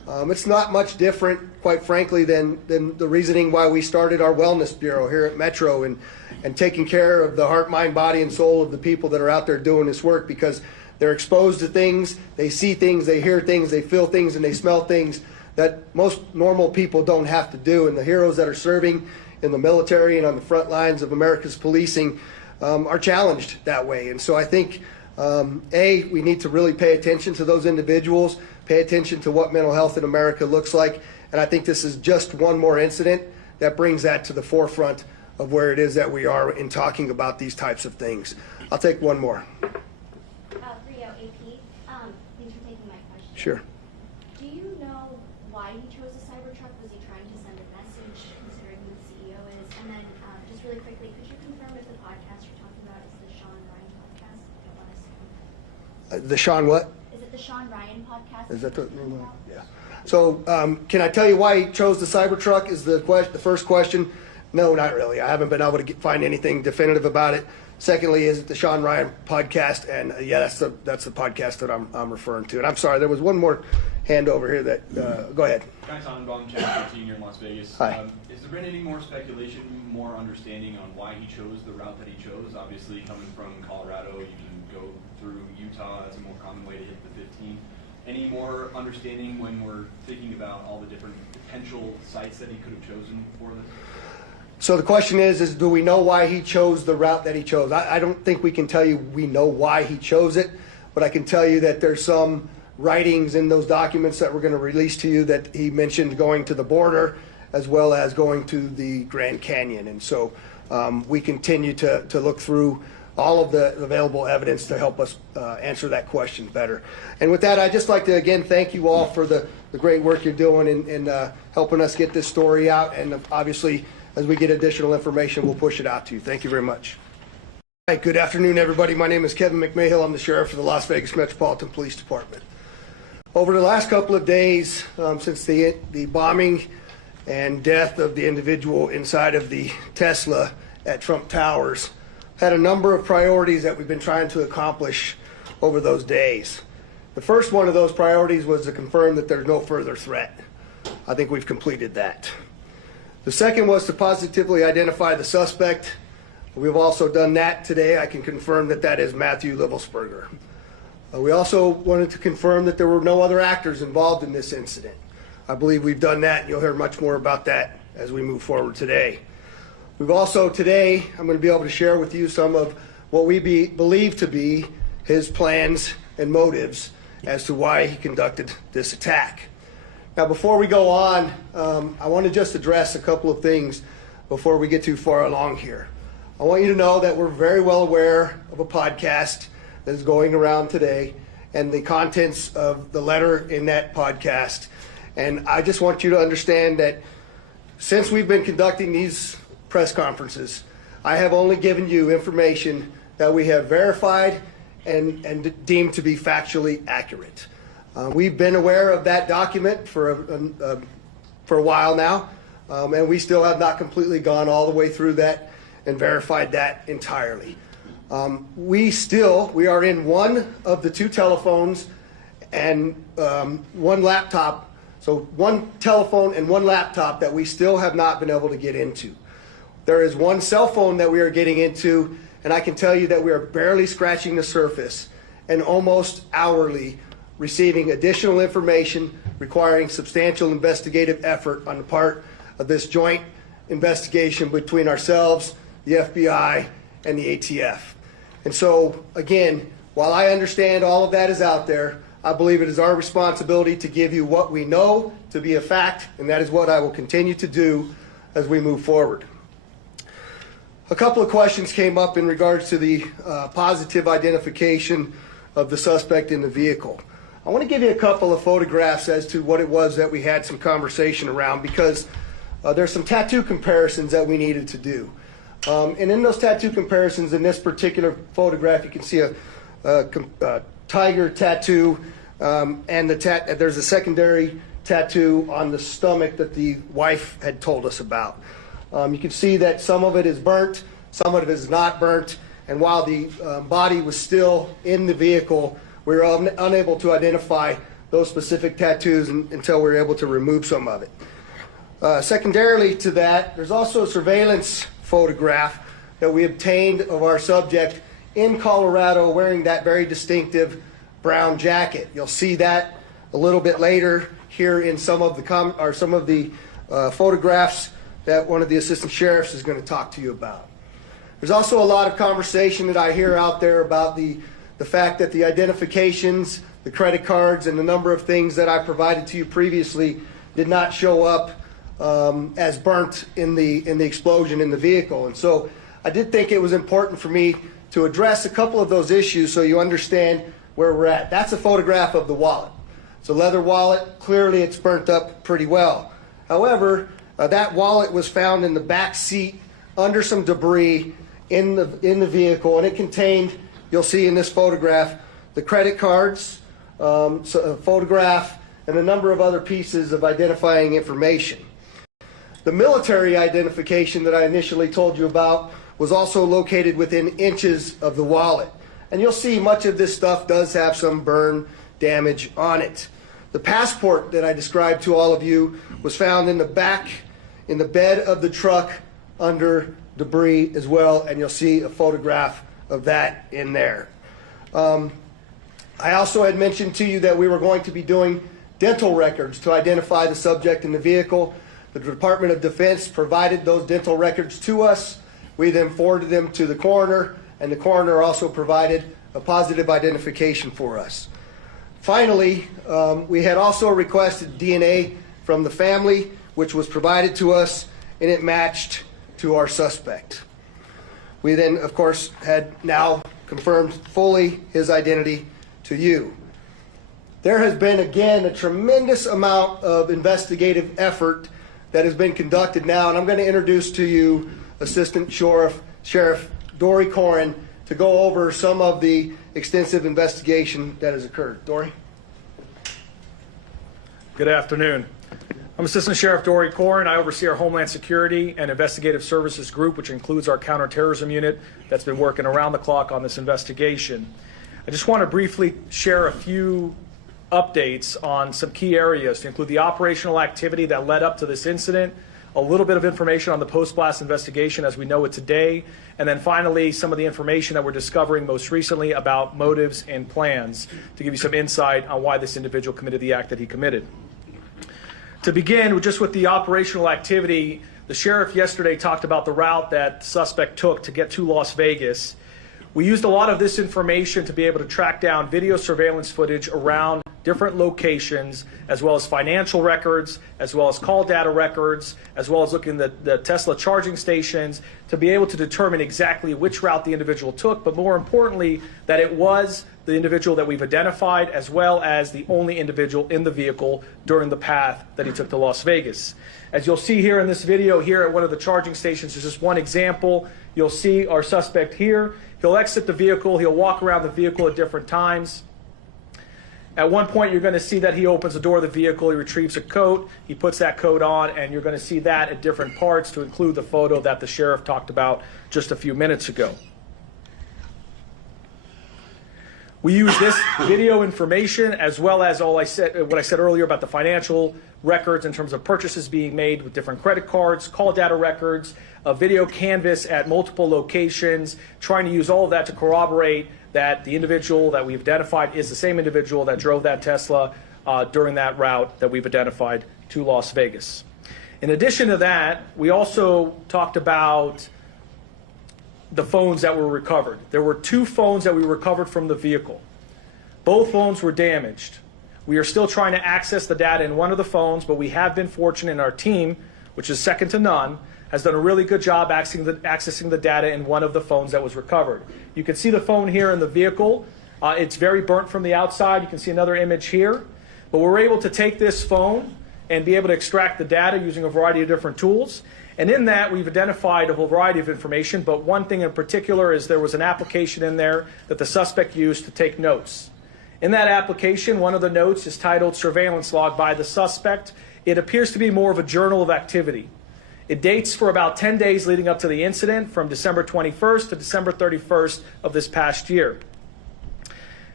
It's not much different, quite frankly, than the reasoning why we started our wellness bureau here at Metro and taking care of the heart, mind, body, and soul of the people that are out there doing this work, because they're exposed to things, they see things, they hear things, they feel things, and they smell things that most normal people don't have to do. And the heroes that are serving in the military and on the front lines of America's policing are challenged that way. And so I think, we need to really pay attention to those individuals, pay attention to what mental health in America looks like. And I think this is just one more incident that brings that to the forefront of where it is that we are in talking about these types of things. I'll take one more. Rio, AP, thanks for taking my question. Sure. Do you know why he chose a Cybertruck? Was he trying to send a message, considering who the CEO is? And then, just really quickly, could you confirm if the podcast you're talking about is the Sean Ryan podcast? I don't want to assume. The Sean what? Is it the Sean Ryan podcast? Is that the name of it? Yeah. So can I tell you why he chose the Cybertruck is the first question? No, not really. I haven't been able to find anything definitive about it. Secondly, is it the Sean Ryan podcast? And yeah, that's the podcast that I'm referring to. And I'm sorry, there was one more hand over here that, go ahead. Guy Tannenbaum, Channel 13 here in Las Vegas. Hi. Has there been any more speculation, more understanding on why he chose the route that he chose? Obviously, coming from Colorado, you can go through Utah. That's a more common way to hit the 15. Any more understanding when we're thinking about all the different potential sites that he could have chosen for this? So the question is do we know why he chose the route that he chose? I don't think we can tell you we know why he chose it, but I can tell you that there's some writings in those documents that we're going to release to you that he mentioned going to the border as well as going to the Grand Canyon. And so we continue to look through all of the available evidence to help us answer that question better. And with that, I'd just like to again thank you all for the great work you're doing in helping us get this story out. And obviously, as we get additional information, we'll push it out to you. Thank you very much. All right, good afternoon, everybody. My name is Kevin McMahill. I'm the sheriff of the Las Vegas Metropolitan Police Department. Over the last couple of days, since the bombing and death of the individual inside of the Tesla at Trump Towers, had a number of priorities that we've been trying to accomplish over those days. The first one of those priorities was to confirm that there's no further threat. I think we've completed that. The second was to positively identify the suspect. We've also done that today. I can confirm that that is Matthew Livelsberger. We also wanted to confirm that there were no other actors involved in this incident. I believe we've done that, and you'll hear much more about that as we move forward today. We've also today, I'm going to be able to share with you some of what we believe to be his plans and motives as to why he conducted this attack. Now, before we go on, I want to just address a couple of things before we get too far along here. I want you to know that we're very well aware of a podcast that is going around today and the contents of the letter in that podcast. And I just want you to understand that since we've been conducting these press conferences, I have only given you information that we have verified and deemed to be factually accurate. We've been aware of that document for a while now, and we still have not completely gone all the way through that and verified that entirely. We are in one of the two telephones and one laptop, so one telephone and one laptop that we still have not been able to get into. There is one cell phone that we are getting into, and I can tell you that we are barely scratching the surface and almost hourly receiving additional information requiring substantial investigative effort on the part of this joint investigation between ourselves, the FBI, and the ATF. And so, again, while I understand all of that is out there, I believe it is our responsibility to give you what we know to be a fact, and that is what I will continue to do as we move forward. A couple of questions came up in regards to the positive identification of the suspect in the vehicle. I want to give you a couple of photographs as to what it was that we had some conversation around, because there's some tattoo comparisons that we needed to do. And in those tattoo comparisons, in this particular photograph, you can see a tiger tattoo, and there's a secondary tattoo on the stomach that the wife had told us about. You can see that some of it is burnt, some of it is not burnt, and while the body was still in the vehicle, we were unable to identify those specific tattoos until we were able to remove some of it. Secondarily to that, there's also a surveillance photograph that we obtained of our subject in Colorado wearing that very distinctive brown jacket. You'll see that a little bit later here in some of the photographs that one of the assistant sheriffs is going to talk to you about. There's also a lot of conversation that I hear out there about the fact that the identifications, the credit cards, and the number of things that I provided to you previously did not show up as burnt in the explosion in the vehicle. And so I did think it was important for me to address a couple of those issues so you understand where we're at. That's a photograph of the wallet. It's a leather wallet. Clearly it's burnt up pretty well. However, that wallet was found in the back seat under some debris in the vehicle, and it contained, you'll see in this photograph, the credit cards, a photograph, and a number of other pieces of identifying information. The military identification that I initially told you about was also located within inches of the wallet. And you'll see much of this stuff does have some burn damage on it. The passport that I described to all of you was found in the back, in the bed of the truck under debris as well, and you'll see a photograph of that in there. I also had mentioned to you that we were going to be doing dental records to identify the subject in the vehicle. The Department of Defense provided those dental records to us. We then forwarded them to the coroner, and the coroner also provided a positive identification for us. Finally, we had also requested DNA from the family, which was provided to us, and it matched to our suspect. We then, of course, had now confirmed fully his identity to you. There has been, again, a tremendous amount of investigative effort that has been conducted now, and I'm going to introduce to you Assistant Sheriff Dory Corin to go over some of the extensive investigation that has occurred. Dory? Good afternoon. I'm Assistant Sheriff Dory Corin. I oversee our Homeland Security and Investigative Services Group, which includes our counterterrorism unit that's been working around the clock on this investigation. I just want to briefly share a few updates on some key areas to include the operational activity that led up to this incident, a little bit of information on the post-blast investigation as we know it today, and then finally some of the information that we're discovering most recently about motives and plans to give you some insight on why this individual committed the act that he committed. To begin, just with the operational activity, the sheriff yesterday talked about the route that the suspect took to get to Las Vegas. We used a lot of this information to be able to track down video surveillance footage around different locations, as well as financial records, as well as call data records, as well as looking at the Tesla charging stations to be able to determine exactly which route the individual took, but more importantly, that it was the individual that we've identified, as well as the only individual in the vehicle during the path that he took to Las Vegas. As you'll see here in this video here at one of the charging stations, is just one example. You'll see our suspect here. He'll exit the vehicle. He'll walk around the vehicle at different times. At one point, you're going to see that he opens the door of the vehicle, he retrieves a coat, he puts that coat on, and you're going to see that at different parts to include the photo that the sheriff talked about just a few minutes ago. We use this video information as well as what I said earlier about the financial records in terms of purchases being made with different credit cards, call data records, a video canvas at multiple locations, trying to use all of that to corroborate that the individual that we've identified is the same individual that drove that Tesla during that route that we've identified to Las Vegas. In addition to that, we also talked about the phones that were recovered. There were 2 phones that we recovered from the vehicle. Both phones were damaged. We are still trying to access the data in one of the phones, but we have been fortunate in our team, which is second to none, has done a really good job accessing the data in one of the phones that was recovered. You can see the phone here in the vehicle. It's very burnt from the outside. You can see another image here. But we're able to take this phone and be able to extract the data using a variety of different tools. And in that, we've identified a whole variety of information, but one thing in particular is there was an application in there that the suspect used to take notes. In that application, one of the notes is titled Surveillance Log by the Suspect. It appears to be more of a journal of activity. It dates for about 10 days leading up to the incident, from December 21st to December 31st of this past year.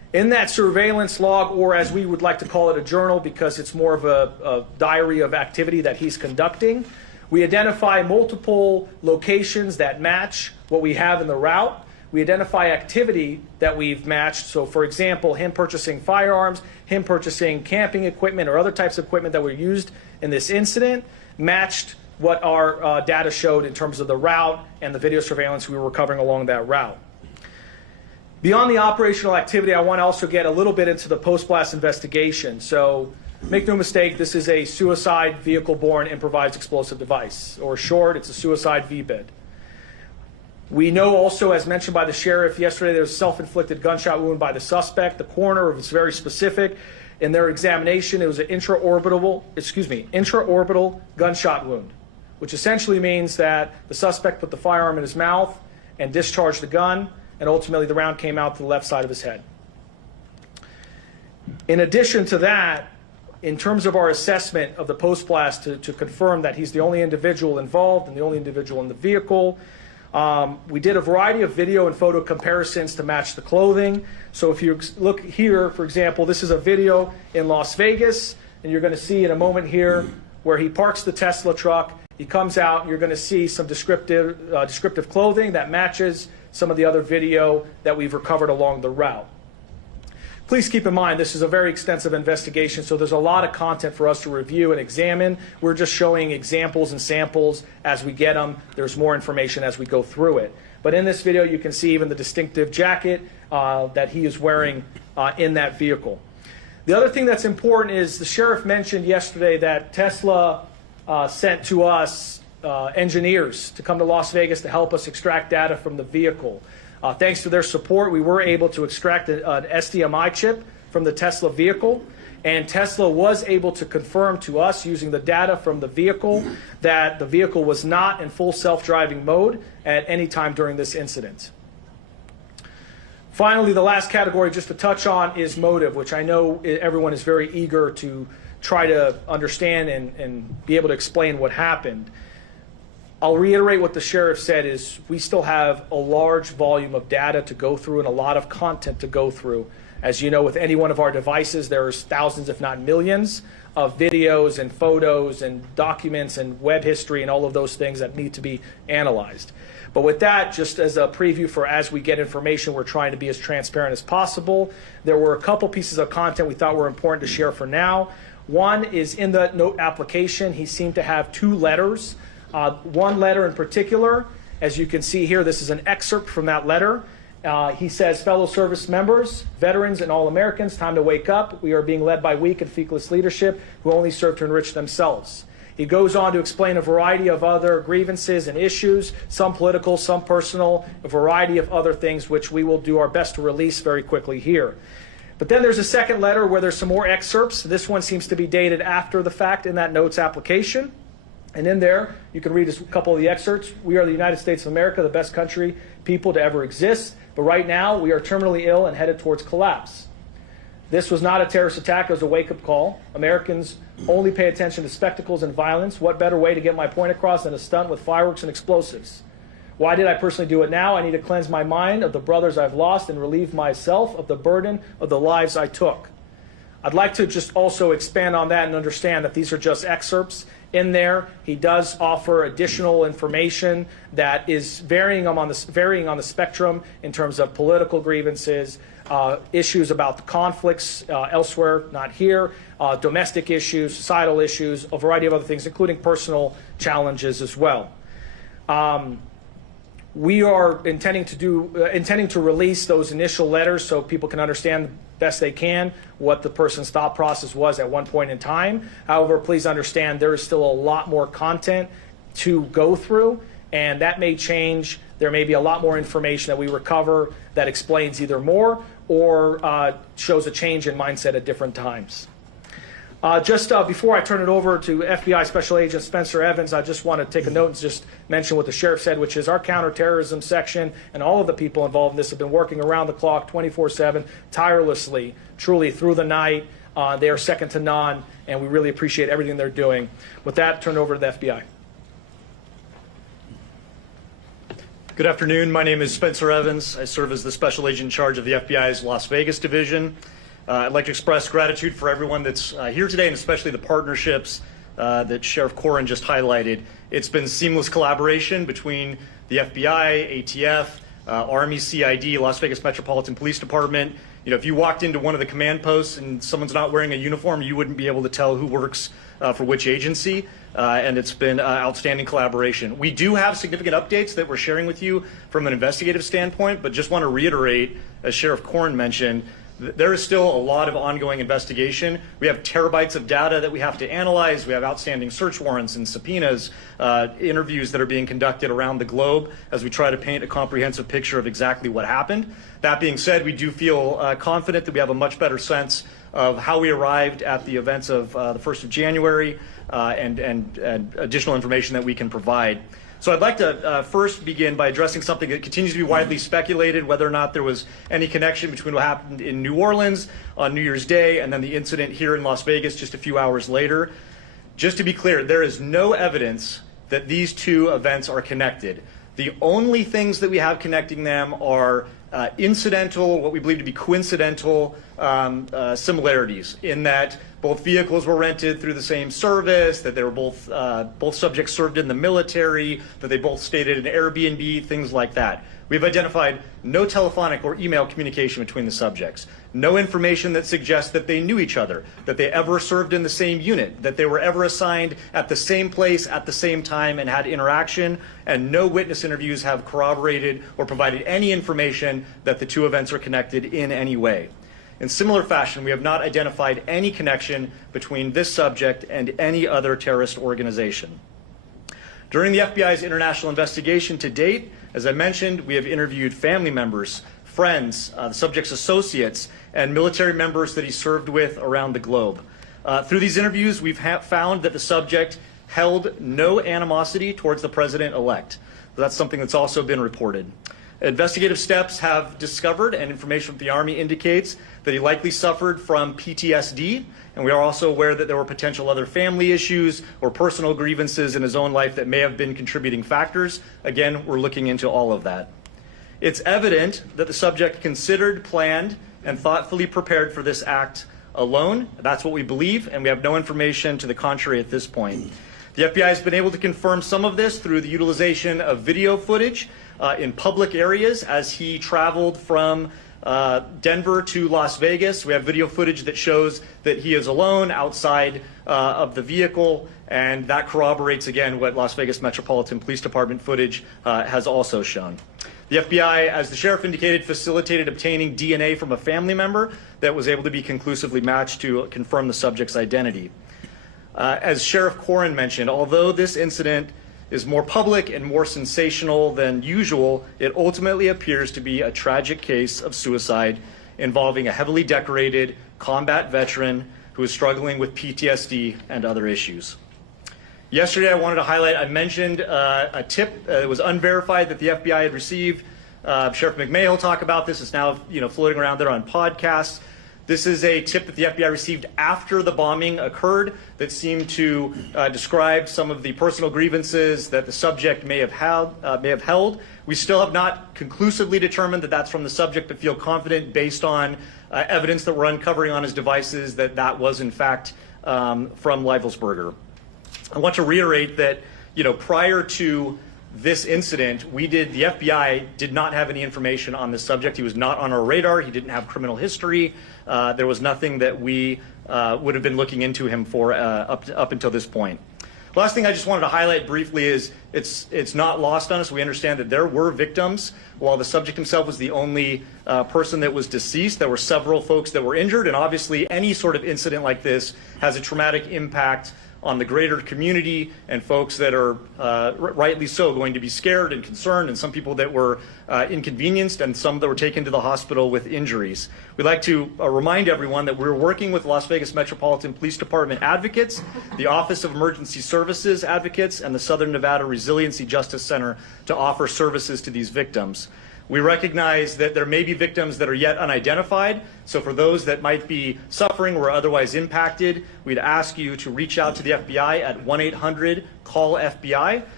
In that surveillance log, or as we would like to call it, a journal, because it's more of a diary of activity that he's conducting, we identify multiple locations that match what we have in the route. We identify activity that we've matched. So, for example, him purchasing firearms, him purchasing camping equipment or other types of equipment that were used in this incident matched what our data showed in terms of the route and the video surveillance we were recovering along that route. Beyond the operational activity, I want to also get a little bit into the post-blast investigation. So make no mistake, this is a suicide vehicle-borne improvised explosive device, or short, it's a suicide VBID. We know also, as mentioned by the sheriff yesterday, there was a self-inflicted gunshot wound by the suspect. The coroner was very specific. In their examination, it was an intraorbital gunshot wound, which essentially means that the suspect put the firearm in his mouth and discharged the gun, and ultimately the round came out to the left side of his head. In addition to that, in terms of our assessment of the post-blast to confirm that he's the only individual involved and the only individual in the vehicle, we did a variety of video and photo comparisons to match the clothing. So if you look here, for example, this is a video in Las Vegas, and you're going to see in a moment here where he parks the Tesla truck. He comes out, and you're going to see some descriptive clothing that matches some of the other video that we've recovered along the route. Please keep in mind, this is a very extensive investigation, so there's a lot of content for us to review and examine. We're just showing examples and samples as we get them. There's more information as we go through it. But in this video, you can see even the distinctive jacket that he is wearing in that vehicle. The other thing that's important is the sheriff mentioned yesterday that Tesla sent to us engineers to come to Las Vegas to help us extract data from the vehicle. Thanks to their support, we were able to extract an SDMI chip from the Tesla vehicle, and Tesla was able to confirm to us using the data from the vehicle that the vehicle was not in full self-driving mode at any time during this incident. Finally, the last category just to touch on is motive, which I know everyone is very eager to try to understand and be able to explain what happened. I'll reiterate what the sheriff said is we still have a large volume of data to go through and a lot of content to go through. As you know, with any one of our devices, there's thousands, if not millions, of videos and photos and documents and web history and all of those things that need to be analyzed. But with that, just as a preview for as we get information, we're trying to be as transparent as possible. There were a couple pieces of content we thought were important to share for now. One is in the note application, he seemed to have two letters. One letter in particular, as you can see here, this is an excerpt from that letter. He says, fellow service members, veterans, and all Americans, time to wake up. We are being led by weak and feckless leadership who only serve to enrich themselves. He goes on to explain a variety of other grievances and issues, some political, some personal, a variety of other things which we will do our best to release very quickly here. But then there's a second letter where there's some more excerpts. This one seems to be dated after the fact in that notes application. And in there, you can read a couple of the excerpts. We are the United States of America, the best country, people to ever exist. But right now, we are terminally ill and headed towards collapse. This was not a terrorist attack. It was a wake-up call. Americans only pay attention to spectacles and violence. What better way to get my point across than a stunt with fireworks and explosives? Why did I personally do it now? I need to cleanse my mind of the brothers I've lost and relieve myself of the burden of the lives I took. I'd like to just also expand on that and understand that these are just excerpts. In there, he does offer additional information that is varying on the spectrum in terms of political grievances, issues about the conflicts elsewhere, not here, domestic issues, societal issues, a variety of other things, including personal challenges as well. We are intending to release those initial letters so people can understand the best they can what the person's thought process was at one point in time. However, please understand there is still a lot more content to go through, and that may change. There may be a lot more information that we recover that explains either more or shows a change in mindset at different times. Just before I turn it over to FBI Special Agent Spencer Evans, I just want to take a note and just mention what the sheriff said, which is our counterterrorism section and all of the people involved in this have been working around the clock 24/7, tirelessly, truly through the night. They are second to none, and we really appreciate everything they're doing. With that, turn it over to the FBI. Good afternoon. My name is Spencer Evans. I serve as the Special Agent in charge of the FBI's Las Vegas division. I'd like to express gratitude for everyone that's here today, and especially the partnerships that Sheriff Corrin just highlighted. It's been seamless collaboration between the FBI, ATF, Army, CID, Las Vegas Metropolitan Police Department. You know, if you walked into one of the command posts and someone's not wearing a uniform, you wouldn't be able to tell who works for which agency. And it's been outstanding collaboration. We do have significant updates that we're sharing with you from an investigative standpoint, but just want to reiterate, as Sheriff Corrin mentioned, there is still a lot of ongoing investigation. We have terabytes of data that we have to analyze. We have outstanding search warrants and subpoenas, interviews that are being conducted around the globe as we try to paint a comprehensive picture of exactly what happened. That being said, we do feel confident that we have a much better sense of how we arrived at the events of the 1st of January and additional information that we can provide. So I'd like to first begin by addressing something that continues to be widely speculated, whether or not there was any connection between what happened in New Orleans on New Year's Day and then the incident here in Las Vegas just a few hours later. Just to be clear, there is no evidence that these two events are connected. The only things that we have connecting them are incidental, what we believe to be coincidental similarities, in that both vehicles were rented through the same service, that they were both subjects served in the military, that they both stayed at an Airbnb, things like that. We've identified no telephonic or email communication between the subjects, no information that suggests that they knew each other, that they ever served in the same unit, that they were ever assigned at the same place at the same time and had interaction, and no witness interviews have corroborated or provided any information that the two events are connected in any way. In similar fashion, we have not identified any connection between this subject and any other terrorist organization. During the FBI's international investigation to date, as I mentioned, we have interviewed family members, friends, the subject's associates, and military members that he served with around the globe. Through these interviews, we've found that the subject held no animosity towards the president-elect. That's something that's also been reported. Investigative steps have discovered, and information from the Army indicates, that he likely suffered from PTSD, and we are also aware that there were potential other family issues or personal grievances in his own life that may have been contributing factors. Again, we're looking into all of that. It's evident that the subject considered, planned, and thoughtfully prepared for this act alone. That's what we believe, and we have no information to the contrary at this point. The FBI has been able to confirm some of this through the utilization of video footage in public areas as he traveled from Denver to Las Vegas. We have video footage that shows that he is alone outside of the vehicle, and that corroborates again what Las Vegas Metropolitan Police Department footage has also shown. The FBI, as the sheriff indicated, facilitated obtaining DNA from a family member that was able to be conclusively matched to confirm the subject's identity. As Sheriff Corrin mentioned, although this incident is more public and more sensational than usual, it ultimately appears to be a tragic case of suicide involving a heavily decorated combat veteran who is struggling with PTSD and other issues. Yesterday, I wanted to highlight, I mentioned a tip that was unverified that the FBI had received. Sheriff McMahon will talk about this. It's now floating around there on podcasts. This is a tip that the FBI received after the bombing occurred that seemed to describe some of the personal grievances that the subject may have held. We still have not conclusively determined that that's from the subject, but feel confident based on evidence that we're uncovering on his devices that that was in fact from Leivelsberger. I want to reiterate that prior to this incident, the FBI did not have any information on this subject. He was not on our radar. He didn't have criminal history. There was nothing that we would have been looking into him for up until this point. Last thing I just wanted to highlight briefly is it's not lost on us. We understand that there were victims. While the subject himself was the only person that was deceased, there were several folks that were injured, and obviously any sort of incident like this has a traumatic impact on the greater community and folks that are rightly so going to be scared and concerned, and some people that were inconvenienced and some that were taken to the hospital with injuries. We'd like to remind everyone that we're working with Las Vegas Metropolitan Police Department advocates, the Office of Emergency Services advocates, and the Southern Nevada Resiliency Justice Center to offer services to these victims. We recognize that there may be victims that are yet unidentified, so for those that might be suffering or otherwise impacted, we'd ask you to reach out to the FBI at 1-800-CALL-FBI.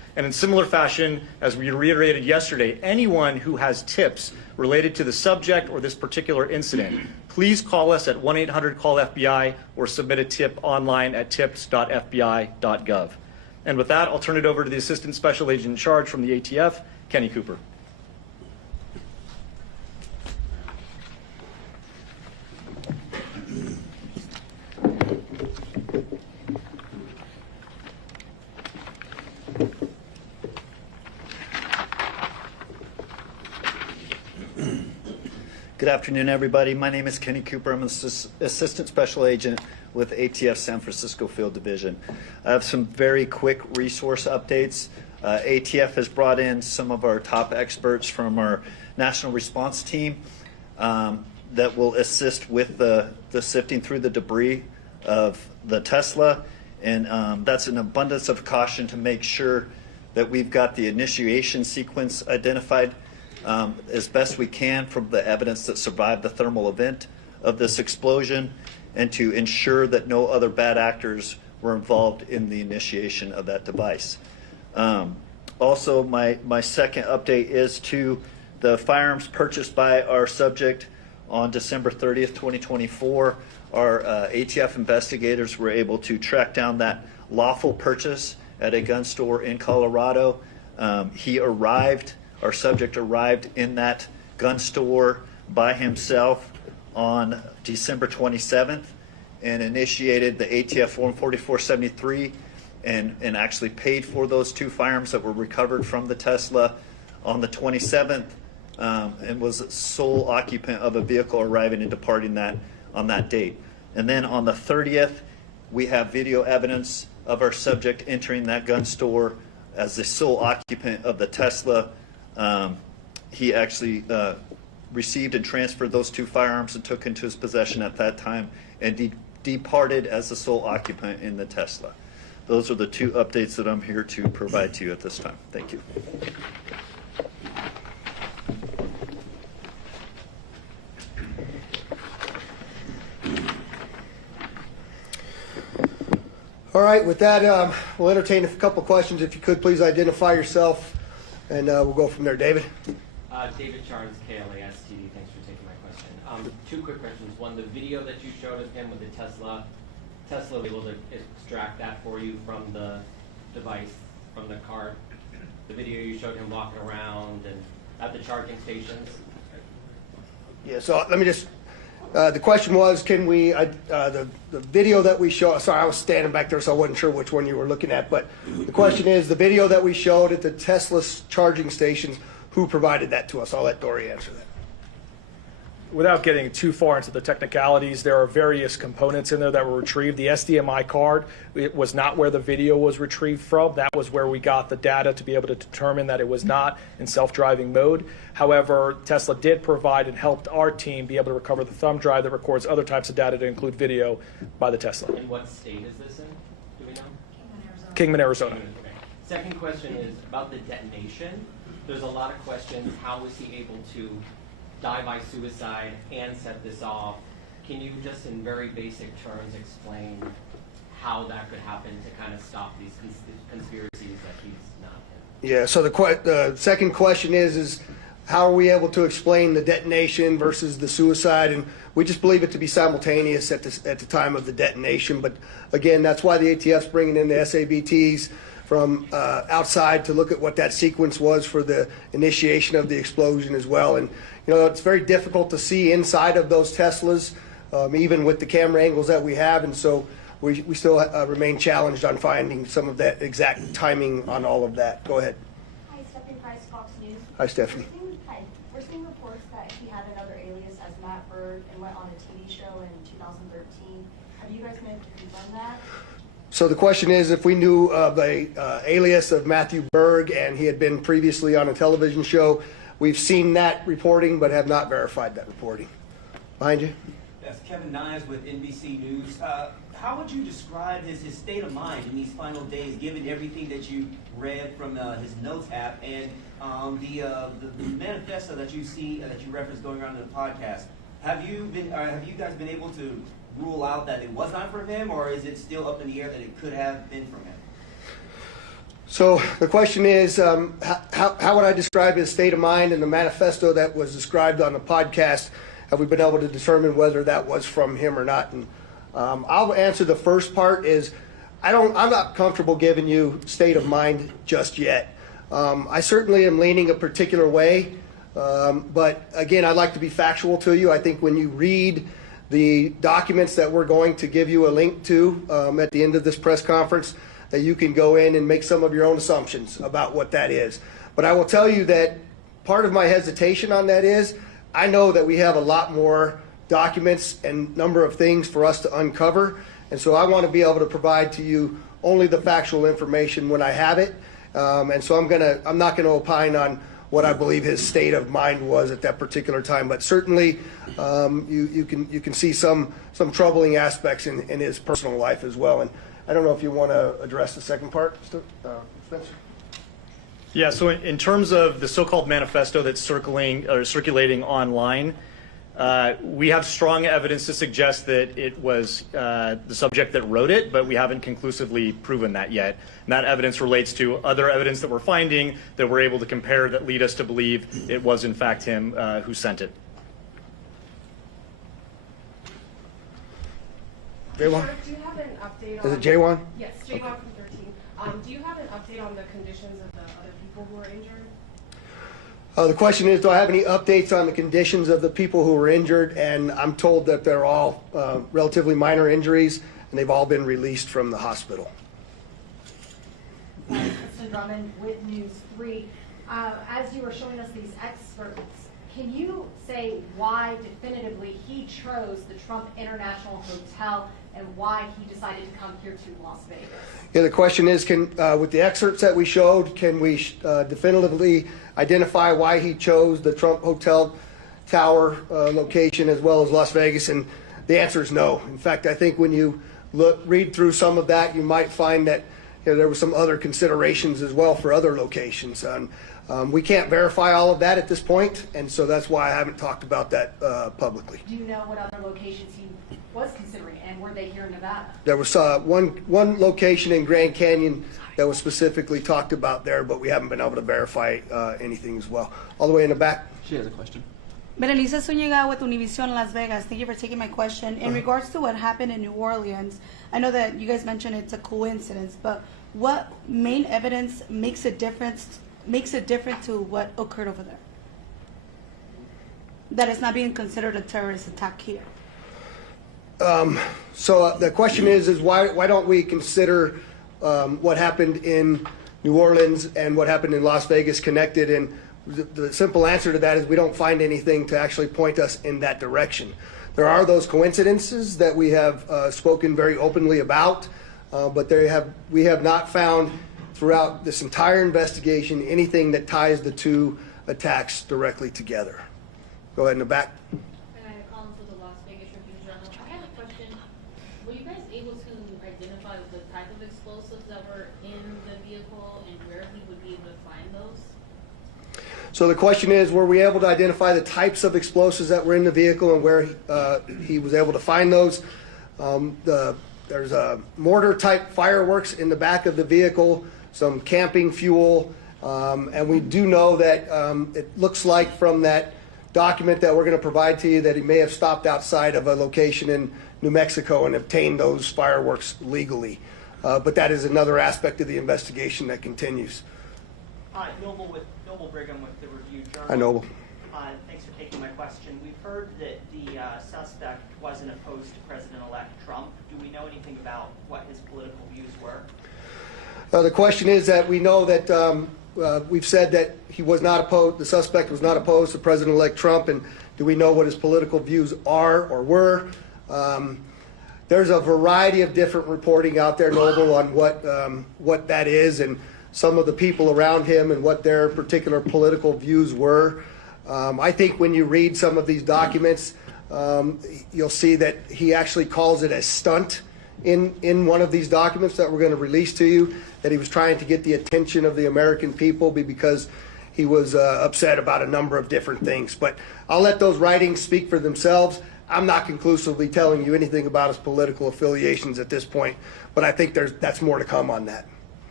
And in similar fashion, as we reiterated yesterday, anyone who has tips related to the subject or this particular incident, please call us at 1-800-CALL-FBI or submit a tip online at tips.fbi.gov. And with that, I'll turn it over to the Assistant Special Agent in Charge from the ATF, Kenny Cooper. Good afternoon, everybody. My name is Kenny Cooper. I'm an Assistant Special Agent with ATF San Francisco Field Division. I have some very quick resource updates. ATF has brought in some of our top experts from our national response team that will assist with the sifting through the debris of the Tesla. And that's an abundance of caution to make sure that we've got the initiation sequence identified as best we can from the evidence that survived the thermal event of this explosion, and to ensure that no other bad actors were involved in the initiation of that device. Also, my second update is to the firearms purchased by our subject on December 30th, 2024. Our ATF investigators were able to track down that lawful purchase at a gun store in Colorado. Our subject arrived in that gun store by himself on December 27th and initiated the ATF Form 4473 and actually paid for those two firearms that were recovered from the Tesla on the 27th and was sole occupant of a vehicle arriving and departing that on that date. And then on the 30th, we have video evidence of our subject entering that gun store as the sole occupant of the Tesla. He actually received and transferred those two firearms and took into his possession at that time and departed as the sole occupant in the Tesla. Those are the two updates that I'm here to provide to you at this time. Thank you. All right, with that, we'll entertain a couple questions. If you could, please identify yourself, and we'll go from there. David? David Charles, KLASTD. Thanks for taking my question. Two quick questions. One, the video that you showed of him with the Tesla was able to extract that for you from the device, from the cart. The video you showed him walking around and at the charging stations. Yeah, so let me just, the question was, can we, the video that we show, sorry, I was standing back there, so I wasn't sure which one you were looking at, but the question is, the video that we showed at the Tesla charging stations, who provided that to us? I'll let Dory answer that. Without getting too far into the technicalities, there are various components in there that were retrieved. The SDMI card, it was not where the video was retrieved from. That was where we got the data to be able to determine that it was not in self-driving mode. However, Tesla did provide and helped our team be able to recover the thumb drive that records other types of data to include video by the Tesla. And what state is this in? Do we know? Kingman, Arizona. Okay. Second question is about the detonation. There's a lot of questions. How was he able to die by suicide and set this off? Can you just in very basic terms explain how that could happen to kind of stop these conspiracies that he's not in? Yeah, so the second question is how are we able to explain the detonation versus the suicide? And we just believe it to be simultaneous at the time of the detonation. But again, that's why the ATF's bringing in the SABTs from outside to look at what that sequence was for the initiation of the explosion as well. And you know, it's very difficult to see inside of those Teslas, even with the camera angles that we have. And so we still remain challenged on finding some of that exact timing on all of that. Go ahead. Hi, Stephanie Price, Fox News. Hi, Stephanie. We're seeing reports that he had another alias as Matt Berg and went on a TV show in 2013. Have you guys been able to confirm that? So the question is if we knew of a alias of Matthew Berg and he had been previously on a television show. We've seen that reporting but have not verified that reporting. Behind you. Yes, Kevin Nyes with NBC News. How would you describe his state of mind in these final days, given everything that you read from his notes app and the manifesto that you see that you referenced going around in the podcast? Have you guys been able to rule out that it was not from him, or is it still up in the air that it could have been from him? So the question is, how would I describe his state of mind in the manifesto that was described on the podcast? Have we been able to determine whether that was from him or not? And I'll answer the first part is, I'm not comfortable giving you state of mind just yet. I certainly am leaning a particular way, but again, I'd like to be factual to you. I think when you read the documents that we're going to give you a link to at the end of this press conference, that you can go in and make some of your own assumptions about what that is. But I will tell you that part of my hesitation on that is, I know that we have a lot more documents and number of things for us to uncover, and so I want to be able to provide to you only the factual information when I have it. And so I'm not gonna opine on what I believe his state of mind was at that particular time, but certainly you can see some troubling aspects in his personal life as well. And I don't know if you want to address the second part, Spencer. Yeah, so in terms of the so-called manifesto that's circulating online, we have strong evidence to suggest that it was the subject that wrote it, but we haven't conclusively proven that yet. And that evidence relates to other evidence that we're finding that we're able to compare that lead us to believe it was in fact him who sent it. J1? Do you have an update on... Is it J1? Yes, J1 from 13. Do you have an update on the conditions of the other people who are injured? The question is, do I have any updates on the conditions of the people who were injured? And I'm told that they're all relatively minor injuries, and they've all been released from the hospital. Kristen Drummond with News 3. As you were showing us these experts, can you say why definitively he chose the Trump International Hotel and why he decided to come here to Las Vegas? Yeah, the question is, with the excerpts that we showed, can we definitively identify why he chose the Trump Hotel Tower location as well as Las Vegas? And the answer is no. In fact, I think when you read through some of that, you might find that there were some other considerations as well for other locations. We can't verify all of that at this point, and so that's why I haven't talked about that publicly. Do you know what other locations he was considering, and were they here in Nevada? There was one location in Grand Canyon that was specifically talked about there, but we haven't been able to verify anything as well. All the way in the back. She has a question. Berenice Zuniga with Univision Las Vegas. Thank you for taking my question. In regards to what happened in New Orleans, I know that you guys mentioned it's a coincidence, but what main evidence makes it different to what occurred over there? That it's not being considered a terrorist attack here. So the question is why don't we consider what happened in New Orleans and what happened in Las Vegas connected? And the simple answer to that is we don't find anything to actually point us in that direction. There are those coincidences that we have spoken very openly about, but we have not found throughout this entire investigation anything that ties the two attacks directly together. Go ahead in the back. I had a question. Were you guys able to identify the type of explosives that were in the vehicle and where he would be able to find those? So the question is, were we able to identify the types of explosives that were in the vehicle and where he was able to find those? There's a mortar-type fireworks in the back of the vehicle, some camping fuel, and we do know that it looks like from that document that we're going to provide to you that he may have stopped outside of a location in New Mexico and obtained those fireworks legally. But that is another aspect of the investigation that continues. Hi, Noble Brigham with the Review Journal. Hi, Noble. Thanks for taking my question. We've heard that the suspect wasn't opposed to President-elect Trump. Do we know anything about what his political views were? The question is that we know that we've said that he was not opposed, the suspect was not opposed to President-elect Trump, and do we know what his political views are or were? There's a variety of different reporting out there, Noble, on what that is and some of the people around him and what their particular political views were. I think when you read some of these documents, you'll see that he actually calls it a stunt in one of these documents that we're going to release to you, that he was trying to get the attention of the American people because he was upset about a number of different things. But I'll let those writings speak for themselves. I'm not conclusively telling you anything about his political affiliations at this point, but I think that's more to come on that.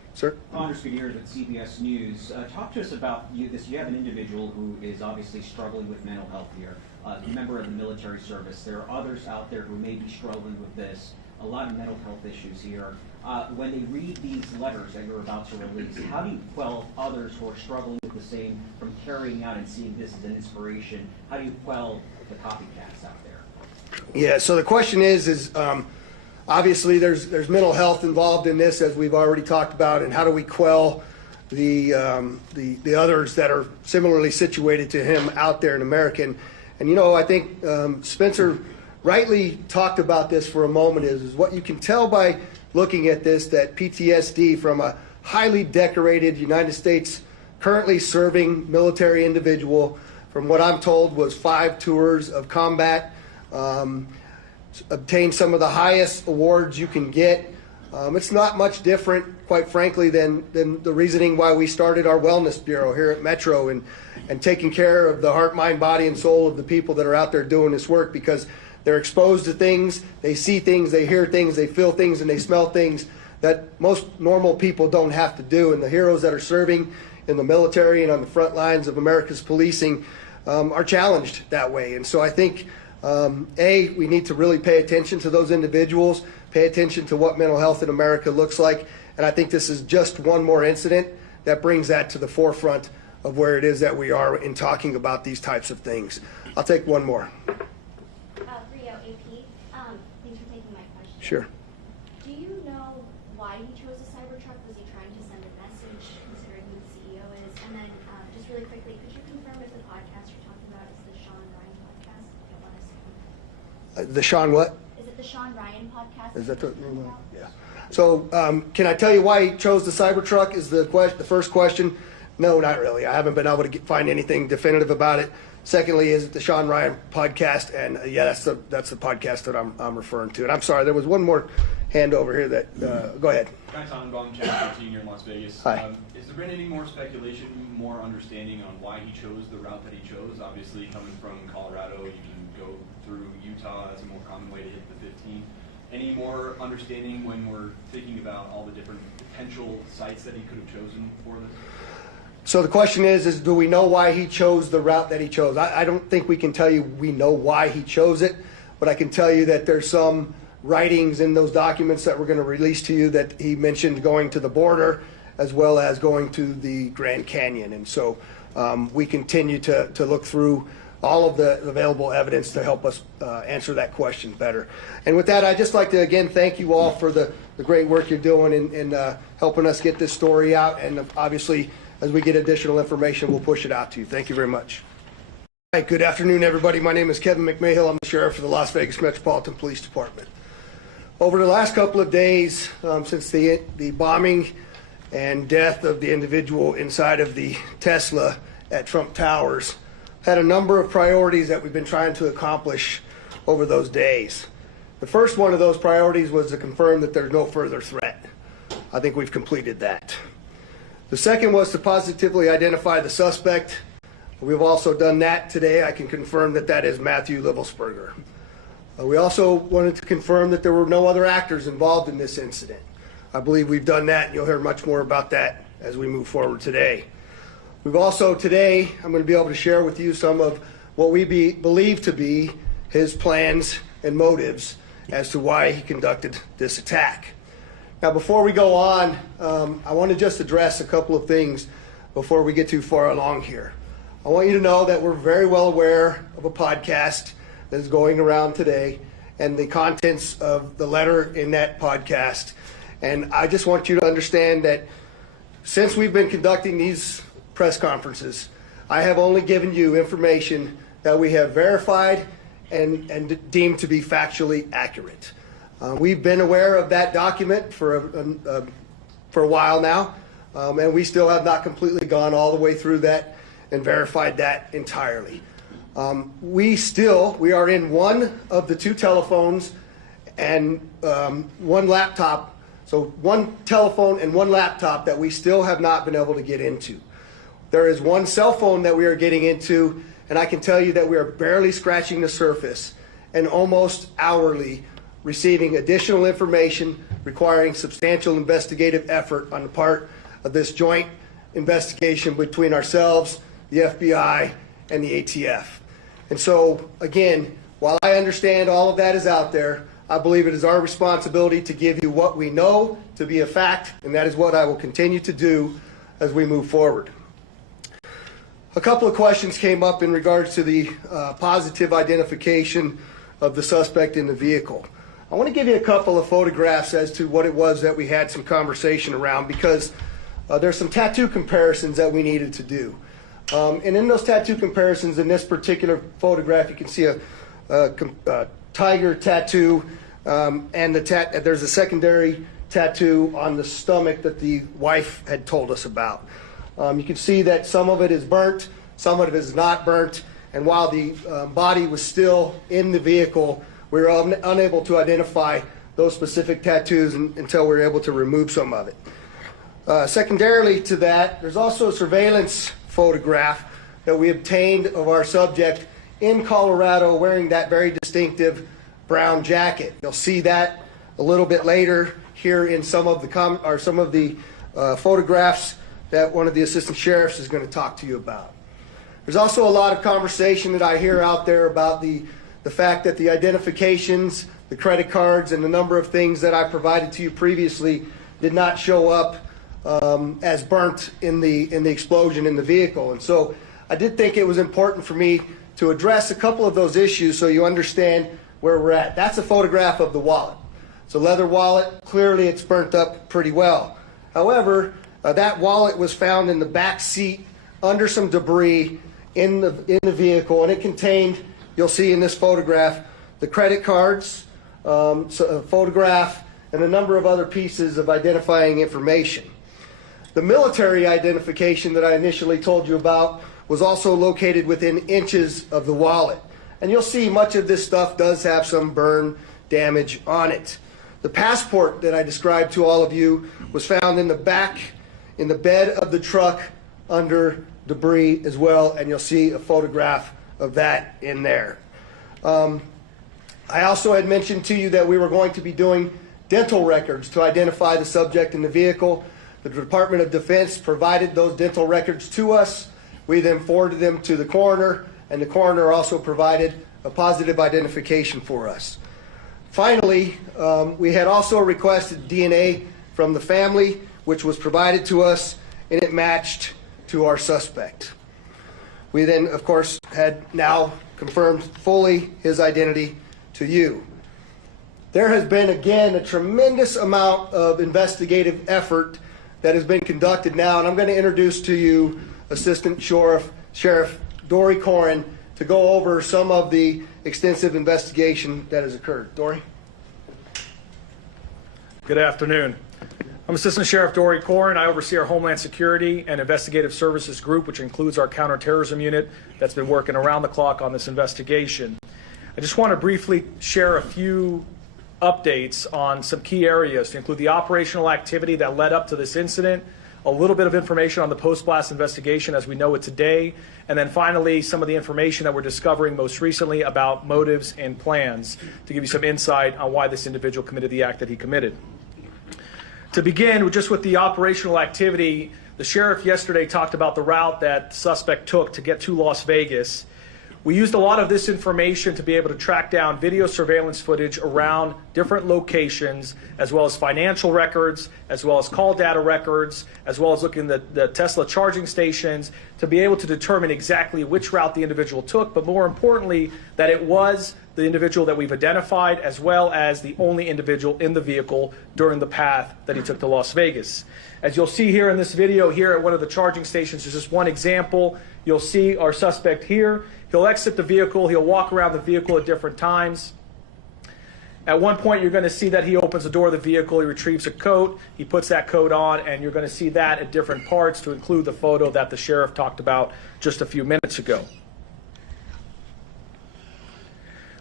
Sir? Anders Gutierrez with CBS News. Talk to us about you have an individual who is obviously struggling with mental health here, a member of the military service. There are others out there who may be struggling with this, a lot of mental health issues here. When they read these letters that you're about to release, how do you quell others who are struggling with the same from carrying out and seeing this as an inspiration? How do you quell the copycats out there? Yeah, so the question is obviously there's mental health involved in this, as we've already talked about, and how do we quell the others that are similarly situated to him out there in America? And you know, I think Spencer rightly talked about this for a moment, is what you can tell by looking at this, that PTSD from a highly decorated United States currently serving military individual, from what I'm told was 5 tours of combat, obtained some of the highest awards you can get. It's not much different, quite frankly, than the reasoning why we started our wellness bureau here at Metro and taking care of the heart, mind, body, and soul of the people that are out there doing this work, because they're exposed to things, they see things, they hear things, they feel things, and they smell things that most normal people don't have to do. And the heroes that are serving in the military and on the front lines of America's policing are challenged that way. And so I think, we need to really pay attention to those individuals, pay attention to what mental health in America looks like. And I think this is just one more incident that brings that to the forefront of where it is that we are in talking about these types of things. I'll take one more. Rio, AP, thanks for taking my question. Sure. Do you know why he chose a Cybertruck? Was he trying to send a message, considering who the CEO is? And then, just really quickly, could you confirm if the podcast you're talking about is the Sean Ryan podcast? I don't want to say. The Sean what? Is it the Sean Ryan podcast? Is that the you're talking about? yeah? So can I tell you why he chose the Cybertruck? Is the first question? No, not really. I haven't been able to find anything definitive about it. Secondly, is it the Sean Ryan podcast? And yeah, that's the podcast that I'm referring to. And I'm sorry, there was one more hand over here that. Go ahead. Guy Tannenbaum, Channel 13 here in Las Vegas. Hi. Has there been any more speculation, more understanding on why he chose the route that he chose? Obviously, coming from Colorado, you can go through Utah as a more common way to hit the 15. Any more understanding when we're thinking about all the different potential sites that he could have chosen for this? So the question is do we know why he chose the route that he chose? I don't think we can tell you we know why he chose it, but I can tell you that there's some writings in those documents that we're going to release to you that he mentioned going to the border as well as going to the Grand Canyon. And so we continue to look through all of the available evidence to help us answer that question better. And with that, I'd just like to again thank you all for the great work you're doing in helping us get this story out. And obviously, as we get additional information, we'll push it out to you. Thank you very much. Hi, good afternoon, everybody. My name is Kevin McMahill. I'm the sheriff of the Las Vegas Metropolitan Police Department. Over the last couple of days, since the bombing and death of the individual inside of the Tesla at Trump Towers, had a number of priorities that we've been trying to accomplish over those days. The first one of those priorities was to confirm that there's no further threat. I think we've completed that. The second was to positively identify the suspect. We've also done that today. I can confirm that that is Matthew Livelsberger. We also wanted to confirm that there were no other actors involved in this incident. I believe we've done that, and you'll hear much more about that as we move forward today. We've also today, I'm going to be able to share with you some of what we believe to be his plans and motives as to why he conducted this attack. Now, before we go on, I want to just address a couple of things before we get too far along here. I want you to know that we're very well aware of a podcast that is going around today and the contents of the letter in that podcast. And I just want you to understand that since we've been conducting these press conferences, I have only given you information that we have verified and deemed to be factually accurate. We've been aware of that document for a while now, and we still have not completely gone all the way through that and verified that entirely. We are in one of the 2 telephones and 1 laptop, so 1 telephone and 1 laptop that we still have not been able to get into. There is 1 cell phone that we are getting into, and I can tell you that we are barely scratching the surface, and almost hourly receiving additional information requiring substantial investigative effort on the part of this joint investigation between ourselves, the FBI, and the ATF. And so, again, while I understand all of that is out there, I believe it is our responsibility to give you what we know to be a fact, and that is what I will continue to do as we move forward. A couple of questions came up in regards to the positive identification of the suspect in the vehicle. I want to give you a couple of photographs as to what it was that we had some conversation around, because there's some tattoo comparisons that we needed to do. And in those tattoo comparisons, in this particular photograph, you can see a tiger tattoo, and there's a secondary tattoo on the stomach that the wife had told us about. You can see that some of it is burnt, some of it is not burnt, and while the body was still in the vehicle, we were unable to identify those specific tattoos until we were able to remove some of it. Secondarily to that, there's also a surveillance photograph that we obtained of our subject in Colorado wearing that very distinctive brown jacket. You'll see that a little bit later here in some of the photographs that one of the assistant sheriffs is going to talk to you about. There's also a lot of conversation that I hear out there about the fact that the identifications, the credit cards, and the number of things that I provided to you previously did not show up as burnt in the explosion in the vehicle. And so I did think it was important for me to address a couple of those issues so you understand where we're at. That's a photograph of the wallet. It's a leather wallet. Clearly it's burnt up pretty well. However, that wallet was found in the back seat under some debris in the vehicle, and it contained, you'll see in this photograph, the credit cards, a photograph, and a number of other pieces of identifying information. The military identification that I initially told you about was also located within inches of the wallet. And you'll see much of this stuff does have some burn damage on it. The passport that I described to all of you was found in the back, in the bed of the truck under debris as well, and you'll see a photograph of that in there. I also had mentioned to you that we were going to be doing dental records to identify the subject in the vehicle. The Department of Defense provided those dental records to us. We then forwarded them to the coroner, and the coroner also provided a positive identification for us. Finally, we had also requested DNA from the family, which was provided to us, and it matched to our suspect. We then, of course, had now confirmed fully his identity to you. There has been, again, a tremendous amount of investigative effort that has been conducted now, and I'm going to introduce to you Assistant Sheriff Dory Corin to go over some of the extensive investigation that has occurred. Dory? Good afternoon. I'm Assistant Sheriff Dory Corin. I oversee our Homeland Security and Investigative Services Group, which includes our counterterrorism unit that's been working around the clock on this investigation. I just want to briefly share a few updates on some key areas to include the operational activity that led up to this incident, a little bit of information on the post-blast investigation as we know it today, and then finally some of the information that we're discovering most recently about motives and plans to give you some insight on why this individual committed the act that he committed. To begin just with the operational activity, the sheriff yesterday talked about the route that the suspect took to get to Las Vegas. We used a lot of this information to be able to track down video surveillance footage around different locations, as well as financial records, as well as call data records, as well as looking at the Tesla charging stations to be able to determine exactly which route the individual took, but more importantly, that it was the individual that we've identified, as well as the only individual in the vehicle during the path that he took to Las Vegas. As you'll see here in this video here at one of the charging stations, is just one example. You'll see our suspect here. He'll exit the vehicle. He'll walk around the vehicle at different times. At one point, you're going to see that he opens the door of the vehicle. He retrieves a coat. He puts that coat on, and you're going to see that at different parts to include the photo that the sheriff talked about just a few minutes ago.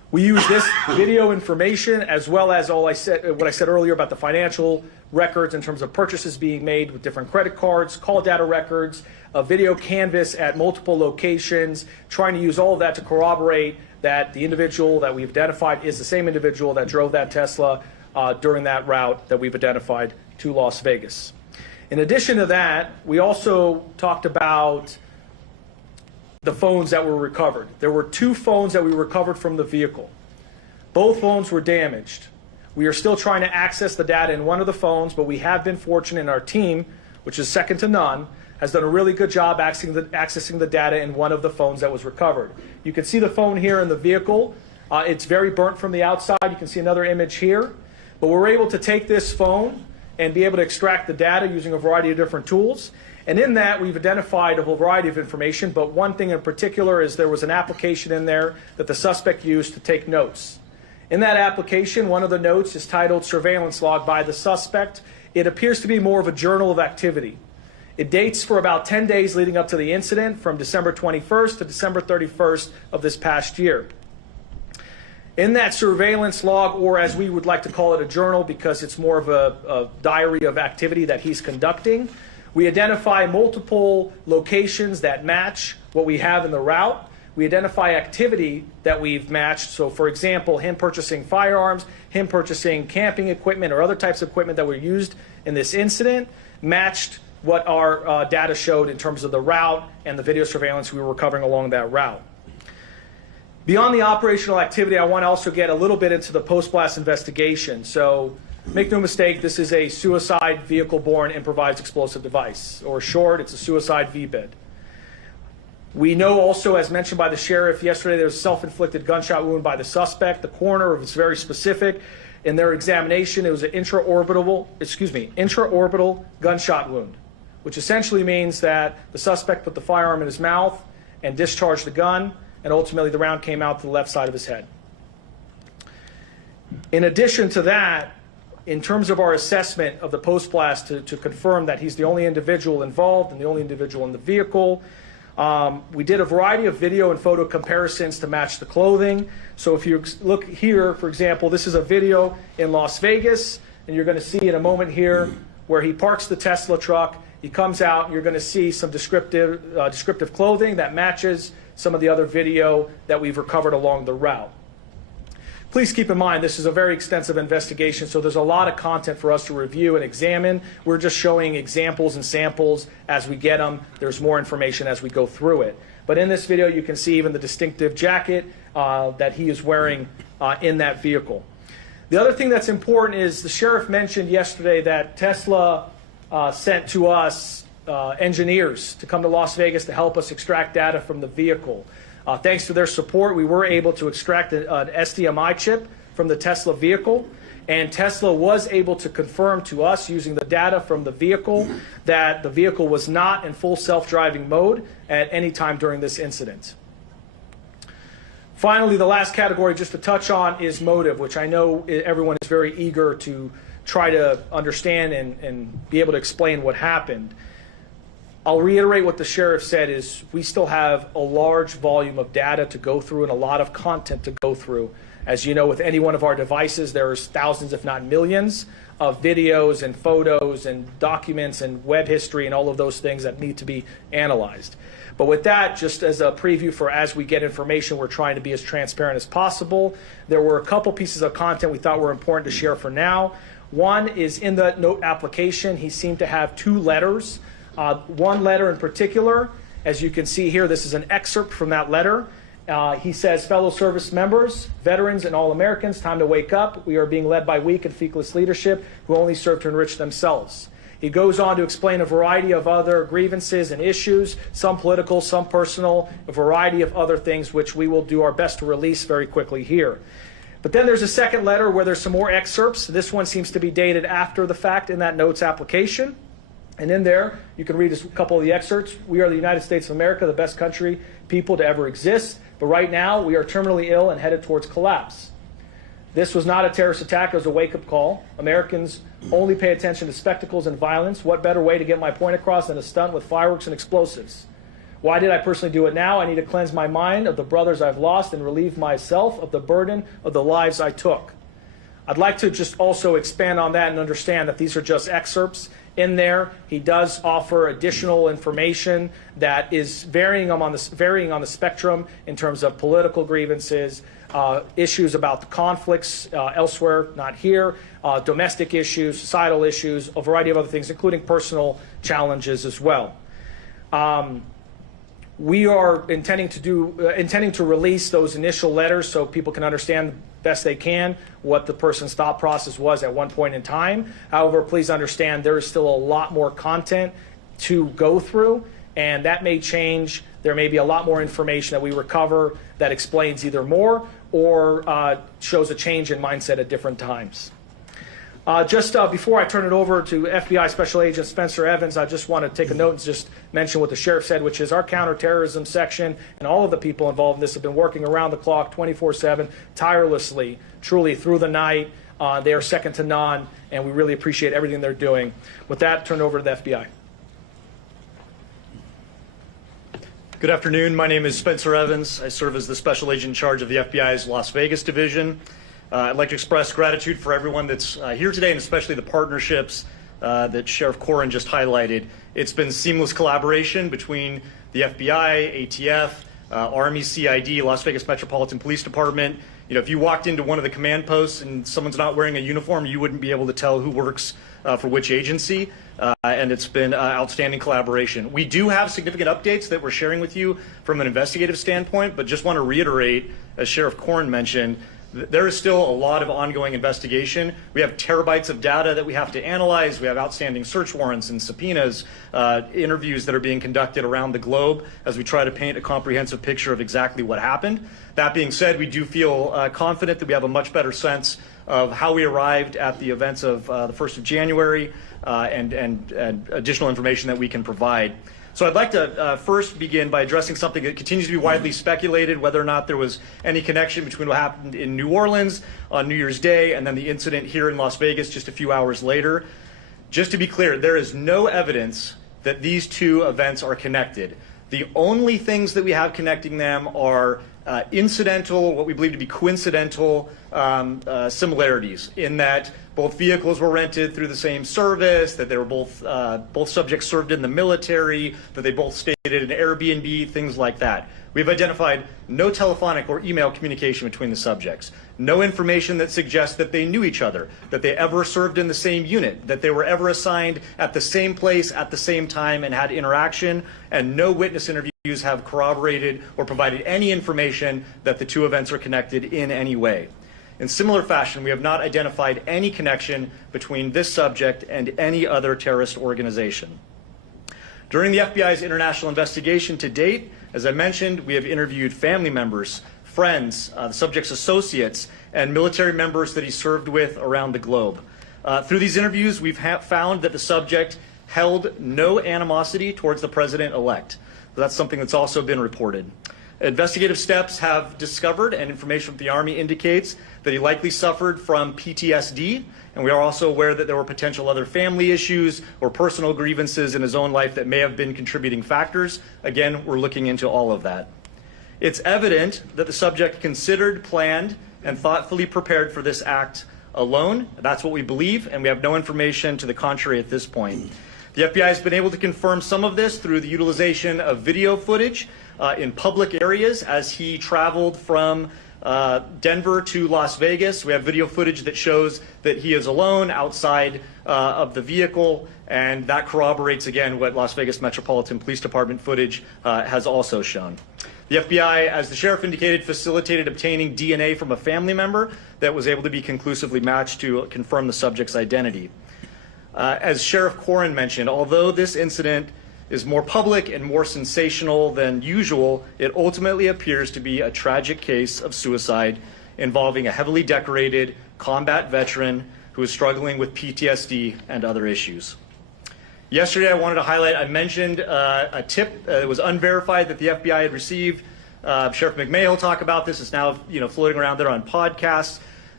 We use this video information as well as what I said earlier about the financial records in terms of purchases being made with different credit cards, call data records, a video canvas at multiple locations, trying to use all of that to corroborate that the individual that we've identified is the same individual that drove that Tesla during that route that we've identified to Las Vegas. In addition to that, we also talked about the phones that were recovered. There were 2 phones that we recovered from the vehicle. Both phones were damaged. We are still trying to access the data in one of the phones, but we have been fortunate in our team, which is second to none, has done a really good job accessing the data in one of the phones that was recovered. You can see the phone here in the vehicle. It's very burnt from the outside. You can see another image here. But we're able to take this phone and be able to extract the data using a variety of different tools. And in that, we've identified a whole variety of information, but one thing in particular is there was an application in there that the suspect used to take notes. In that application, one of the notes is titled Surveillance Log by the Suspect. It appears to be more of a journal of activity. It dates for about 10 days leading up to the incident, from December 21st to December 31st of this past year. In that surveillance log, or as we would like to call it, a journal, because it's more of a diary of activity that he's conducting, we identify multiple locations that match what we have in the route. We identify activity that we've matched. So, for example, him purchasing firearms, him purchasing camping equipment or other types of equipment that were used in this incident, matched what our data showed in terms of the route and the video surveillance we were recovering along that route. Beyond the operational activity, I want to also get a little bit into the post-blast investigation. So, make no mistake, this is a suicide vehicle-borne improvised explosive device, or short, it's a suicide VBID. We know also, as mentioned by the sheriff yesterday, there's a self-inflicted gunshot wound by the suspect. The coroner was very specific. In their examination, it was an intraorbital gunshot wound, which essentially means that the suspect put the firearm in his mouth and discharged the gun, and ultimately the round came out to the left side of his head. In addition to that, in terms of our assessment of the post-blast to confirm that he's the only individual involved and the only individual in the vehicle, we did a variety of video and photo comparisons to match the clothing. So if you look here, for example, this is a video in Las Vegas, and you're going to see in a moment here where he parks the Tesla truck. He comes out, and you're going to see some descriptive clothing that matches some of the other video that we've recovered along the route. Please keep in mind, this is a very extensive investigation, so there's a lot of content for us to review and examine. We're just showing examples and samples as we get them. There's more information as we go through it. But in this video, you can see even the distinctive jacket that he is wearing in that vehicle. The other thing that's important is the sheriff mentioned yesterday that Tesla sent to us engineers to come to Las Vegas to help us extract data from the vehicle. Thanks to their support, we were able to extract an SDMI chip from the Tesla vehicle, and Tesla was able to confirm to us using the data from the vehicle that the vehicle was not in full self-driving mode at any time during this incident. Finally, the last category just to touch on is motive, which I know everyone is very eager to try to understand and be able to explain what happened. I'll reiterate what the sheriff said is we still have a large volume of data to go through and a lot of content to go through. As you know, with any one of our devices, there's thousands, if not millions, of videos and photos and documents and web history and all of those things that need to be analyzed. But with that, just as a preview for as we get information, we're trying to be as transparent as possible. There were a couple pieces of content we thought were important to share for now. One is in the note application, he seemed to have 2 letters. One letter in particular, as you can see here, this is an excerpt from that letter. He says, fellow service members, veterans, and all Americans, time to wake up. We are being led by weak and feckless leadership who only serve to enrich themselves. He goes on to explain a variety of other grievances and issues, some political, some personal, a variety of other things which we will do our best to release very quickly here. But then there's a second letter where there's some more excerpts. This one seems to be dated after the fact in that notes application. And in there, you can read a couple of the excerpts. We are the United States of America, the best country, people to ever exist. But right now, we are terminally ill and headed towards collapse. This was not a terrorist attack. It was a wake-up call. Americans only pay attention to spectacles and violence. What better way to get my point across than a stunt with fireworks and explosives? Why did I personally do it now? I need to cleanse my mind of the brothers I've lost and relieve myself of the burden of the lives I took. I'd like to just also expand on that and understand that these are just excerpts in there. He does offer additional information that is varying on the spectrum in terms of political grievances, issues about the conflicts elsewhere, not here, domestic issues, societal issues, a variety of other things, including personal challenges as well. We are intending to release those initial letters so people can understand best they can what the person's thought process was at one point in time. However, please understand there is still a lot more content to go through, and that may change. There may be a lot more information that we recover that explains either more or shows a change in mindset at different times. Just before I turn it over to FBI Special Agent Spencer Evans, I just want to take a note and just mention what the sheriff said, which is our counterterrorism section and all of the people involved in this have been working around the clock, 24/7, tirelessly, truly through the night. They are second to none, and we really appreciate everything they're doing. With that, turn it over to the FBI. Good afternoon. My name is Spencer Evans. I serve as the Special Agent in charge of the FBI's Las Vegas division. I'd like to express gratitude for everyone that's here today, and especially the partnerships that Sheriff Corrin just highlighted. It's been seamless collaboration between the FBI, ATF, Army, CID, Las Vegas Metropolitan Police Department. You know, if you walked into one of the command posts and someone's not wearing a uniform, you wouldn't be able to tell who works for which agency, and it's been outstanding collaboration. We do have significant updates that we're sharing with you from an investigative standpoint, but just want to reiterate, as Sheriff Corrin mentioned, there is still a lot of ongoing investigation. We have terabytes of data that we have to analyze. We have outstanding search warrants and subpoenas, interviews that are being conducted around the globe as we try to paint a comprehensive picture of exactly what happened. That being said, we do feel confident that we have a much better sense of how we arrived at the events of the 1st of January and additional information that we can provide. So I'd like to first begin by addressing something that continues to be widely speculated, whether or not there was any connection between what happened in New Orleans on New Year's Day and then the incident here in Las Vegas just a few hours later. Just to be clear, there is no evidence that these two events are connected. The only things that we have connecting them are incidental, what we believe to be coincidental similarities in that both vehicles were rented through the same service, that they were both subjects served in the military, that they both stayed at an Airbnb, things like that. We've identified no telephonic or email communication between the subjects, no information that suggests that they knew each other, that they ever served in the same unit, that they were ever assigned at the same place at the same time and had interaction, and no witness interviews have corroborated or provided any information that the two events are connected in any way. In similar fashion, we have not identified any connection between this subject and any other terrorist organization. During the FBI's international investigation to date, as I mentioned, we have interviewed family members, friends, the subject's associates, and military members that he served with around the globe. Through these interviews, we've found that the subject held no animosity towards the president-elect. That's something that's also been reported. Investigative steps have discovered, and information from the Army indicates, that he likely suffered from PTSD, and we are also aware that there were potential other family issues or personal grievances in his own life that may have been contributing factors. Again, we're looking into all of that. It's evident that the subject considered, planned, and thoughtfully prepared for this act alone. That's what we believe, and we have no information to the contrary at this point. The FBI has been able to confirm some of this through the utilization of video footage in public areas as he traveled from Denver to Las Vegas. We have video footage that shows that he is alone outside of the vehicle, and that corroborates again what Las Vegas Metropolitan Police Department footage has also shown. The FBI, as the sheriff indicated, facilitated obtaining DNA from a family member that was able to be conclusively matched to confirm the subject's identity. As Sheriff Corrin mentioned, although this incident is more public and more sensational than usual, it ultimately appears to be a tragic case of suicide involving a heavily decorated combat veteran who is struggling with PTSD and other issues. Yesterday, I wanted to highlight, I mentioned a tip that was unverified that the FBI had received. Sheriff McMahon will talk about this. It's now floating around there on podcasts.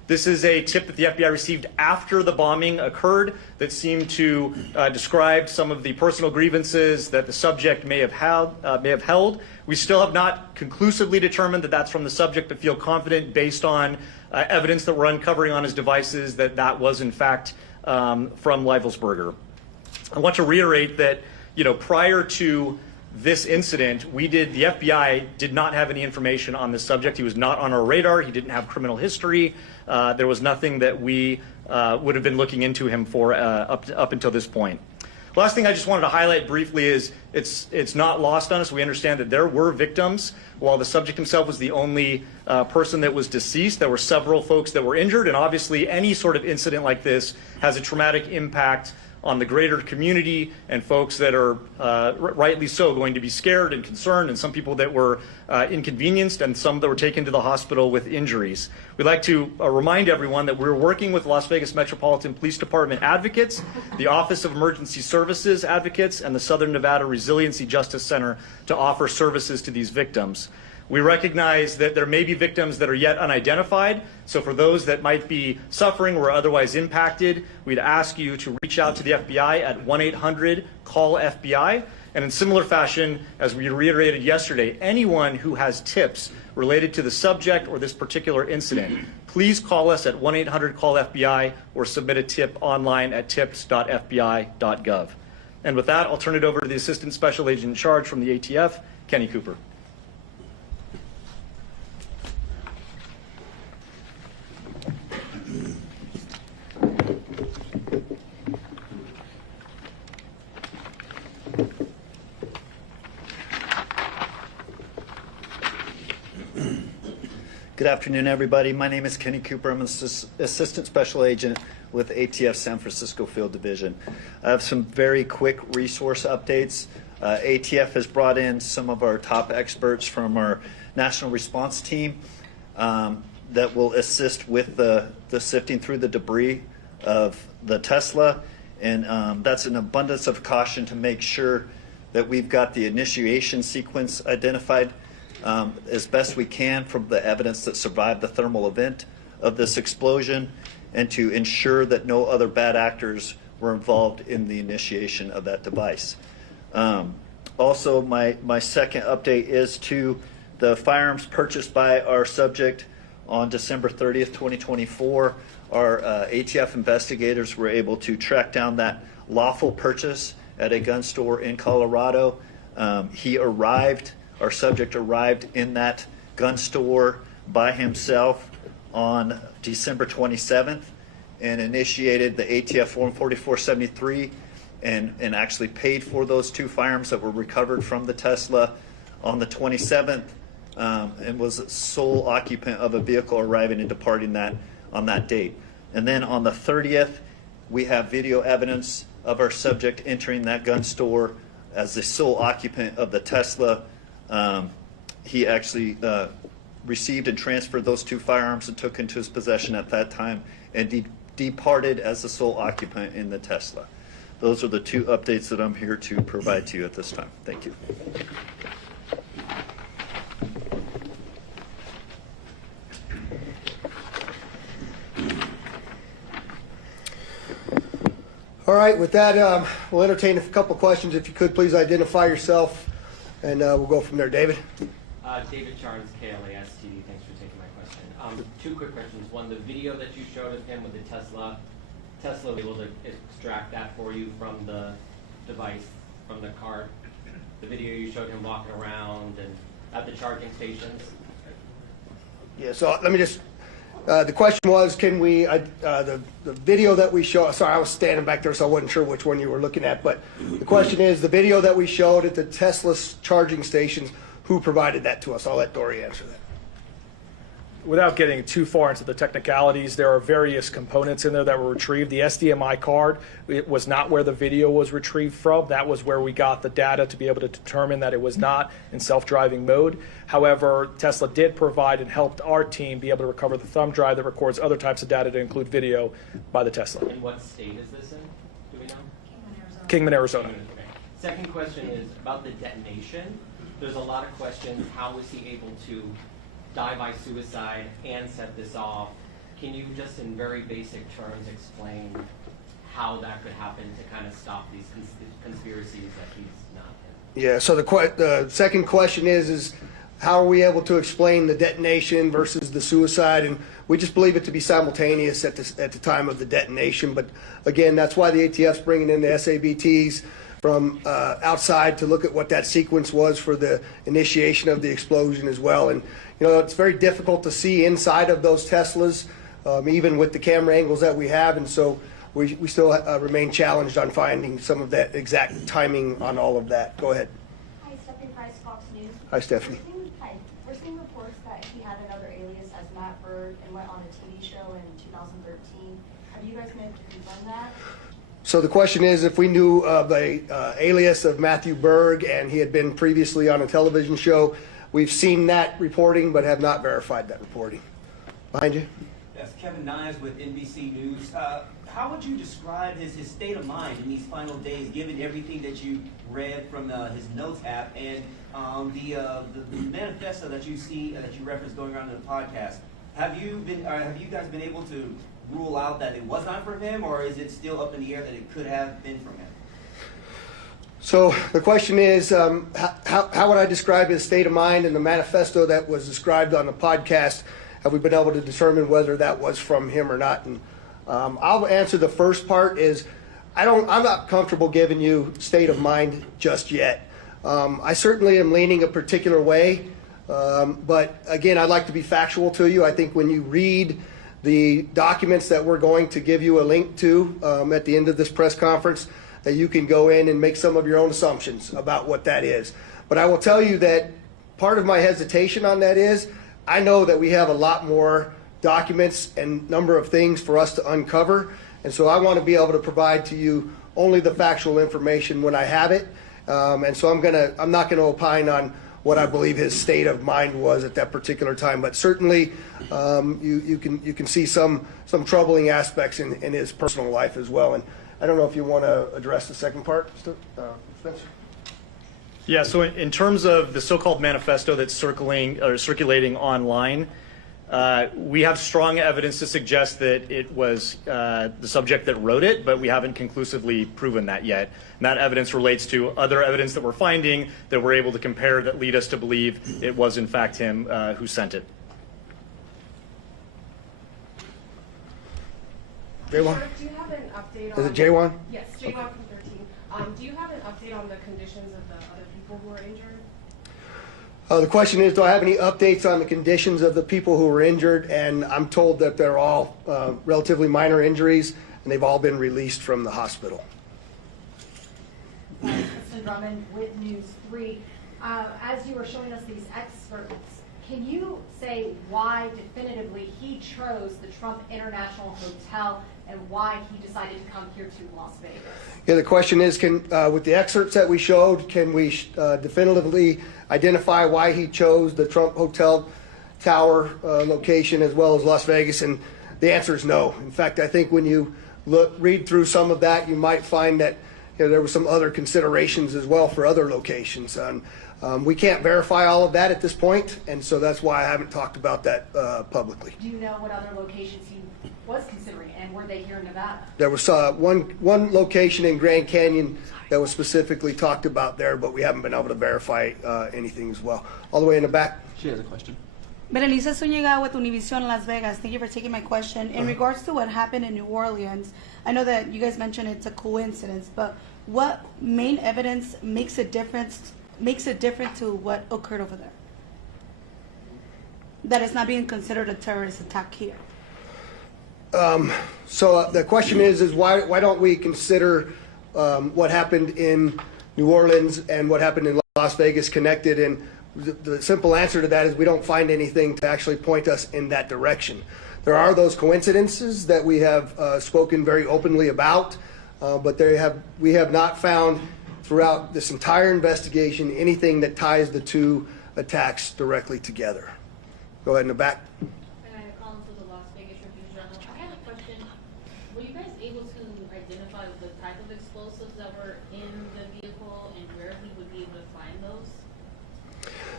This is a tip that the FBI received after the bombing occurred that seemed to describe some of the personal grievances that the subject may have held. We still have not conclusively determined that that's from the subject, but feel confident based on evidence that we're uncovering on his devices that that was in fact from Leivelsberger. I want to reiterate that, prior to this incident, the FBI did not have any information on this subject. He was not on our radar. He didn't have criminal history. There was nothing that we would have been looking into him for up until this point. Last thing I just wanted to highlight briefly is it's not lost on us. We understand that there were victims. While the subject himself was the only person that was deceased, there were several folks that were injured, and obviously any sort of incident like this has a traumatic impact on the greater community and folks that are rightly so going to be scared and concerned, and some people that were inconvenienced and some that were taken to the hospital with injuries. We'd like to remind everyone that we're working with Las Vegas Metropolitan Police Department advocates, the Office of Emergency Services advocates, and the Southern Nevada Resiliency Justice Center to offer services to these victims. We recognize that there may be victims that are yet unidentified, so for those that might be suffering or otherwise impacted, we'd ask you to reach out to the FBI at 1-800-CALL-FBI. And in similar fashion, as we reiterated yesterday, anyone who has tips related to the subject or this particular incident, please call us at 1-800-CALL-FBI or submit a tip online at tips.fbi.gov. And with that, I'll turn it over to the Assistant Special Agent in Charge from the ATF, Kenny Cooper. Good afternoon, everybody. My name is Kenny Cooper. I'm an Assistant Special Agent with ATF San Francisco Field Division. I have some very quick resource updates. ATF has brought in some of our top experts from our National Response Team that will assist with the sifting through the debris of the Tesla. And that's an abundance of caution to make sure that we've got the initiation sequence identified as best we can from the evidence that survived the thermal event of this explosion, and to ensure that no other bad actors were involved in the initiation of that device. Also, my second update is to the firearms purchased by our subject on December 30th, 2024. Our ATF investigators were able to track down that lawful purchase at a gun store in Colorado. Our subject arrived in that gun store by himself on December 27th and initiated the ATF Form 4473 and actually paid for those two firearms that were recovered from the Tesla on the 27th and was sole occupant of a vehicle arriving and departing that on that date. And then on the 30th, we have video evidence of our subject entering that gun store as the sole occupant of the Tesla. He actually received and transferred those two firearms and took into his possession at that time and departed as the sole occupant in the Tesla. Those are the two updates that I'm here to provide to you at this time. Thank you. All right, with that, we'll entertain a couple questions. If you could, please identify yourself, and we'll go from there. David? David Charnes, KLAS TV. Thanks for taking my question. Two quick questions. One, the video that you showed of him with the Tesla was able to extract that for you from the device, from the card. The video you showed him walking around and at the charging stations. Yeah, so let me just, the question was, can we, the video that we showed, sorry, I was standing back there, so I wasn't sure which one you were looking at, but the question is, the video that we showed at the Tesla charging stations, who provided that to us? I'll let Dory answer that. Without getting too far into the technicalities, there are various components in there that were retrieved. The SDMI card, it was not where the video was retrieved from. That was where we got the data to be able to determine that it was not in self-driving mode. However, Tesla did provide and helped our team be able to recover the thumb drive that records other types of data to include video by the Tesla. And what state is this in? Do we know? Kingman, Arizona. Okay. Second question is about the detonation. There's a lot of questions. How was he able to die by suicide and set this off? can you just in very basic terms explain how that could happen to kind of stop these conspiracies that he's not in? Yeah, so the second question is how are we able to explain the detonation versus the suicide? And we just believe it to be simultaneous at the time of the detonation. But again, that's why the ATF's bringing in the SABTs from outside to look at what that sequence was for the initiation of the explosion as well. And you know, it's very difficult to see inside of those Teslas, even with the camera angles that we have. And so we still remain challenged on finding some of that exact timing on all of that. Go ahead. Hi, Stephanie Price, Fox News. Hi, Stephanie. Hi. We're seeing reports that he had another alias as Matt Berg and went on a TV show in 2013. Have you guys been able to confirm that? So the question is if we knew of a alias of Matthew Berg and he had been previously on a television show. We've seen that reporting but have not verified that reporting. Behind you. Yes, Kevin Nives with NBC News. How would you describe his state of mind in these final days, given everything that you read from his notes app and the manifesto that you see that you referenced going around in the podcast? Have you guys been able to rule out that it was not from him, or is it still up in the air that it could have been from him? So the question is, how would I describe his state of mind in the manifesto that was described on the podcast? Have we been able to determine whether that was from him or not? And I'll answer the first part is I'm not comfortable giving you state of mind just yet. I certainly am leaning a particular way, but again, I'd like to be factual to you. I think when you read the documents that we're going to give you a link to at the end of this press conference, that you can go in and make some of your own assumptions about what that is. But I will tell you that part of my hesitation on that is I know that we have a lot more documents and number of things for us to uncover, and so I want to be able to provide to you only the factual information when I have it. And so I'm not gonna opine on what I believe his state of mind was at that particular time, but certainly you can see some troubling aspects in his personal life as well. And I don't know if you want to address the second part, Spencer. Yeah, so in terms of the so-called manifesto that's circulating online, we have strong evidence to suggest that it was the subject that wrote it, but we haven't conclusively proven that yet. And that evidence relates to other evidence that we're finding that we're able to compare that lead us to believe it was in fact him who sent it. J1? Do you have an update Is on... it J1? Yes, J1 from 13. Do you have an update on the conditions of the other people who were injured? The question is, do I have any updates on the conditions of the people who were injured? And I'm told that they're all relatively minor injuries, and they've all been released from the hospital. Kristen Drummond with News 3. As you were showing us these experts, can you say why definitively he chose the Trump International Hotel and why he decided to come here to Las Vegas? Yeah, the question is, with the excerpts that we showed, can we definitively identify why he chose the Trump Hotel Tower location as well as Las Vegas? And the answer is no. In fact, I think when you read through some of that, you might find that there were some other considerations as well for other locations. We can't verify all of that at this point, and so that's why I haven't talked about that publicly. Do you know what other locations he was considering, and were they here in Nevada? There was one location in Grand Canyon that was specifically talked about there, but we haven't been able to verify anything as well. All the way in the back. She has a question. Berenice Zuniga with Univision Las Vegas. Thank you for taking my question. In regards to what happened in New Orleans, I know that you guys mentioned it's a coincidence, but what main evidence makes it different to what occurred over there? That it's not being considered a terrorist attack here. So the question is why don't we consider what happened in New Orleans and what happened in Las Vegas connected? And the simple answer to that is we don't find anything to actually point us in that direction. There are those coincidences that we have spoken very openly about, but we have not found throughout this entire investigation anything that ties the two attacks directly together. Go ahead in the back. I had a question. Were you guys able to identify the type of explosives that were in the vehicle and where he would be able to find those?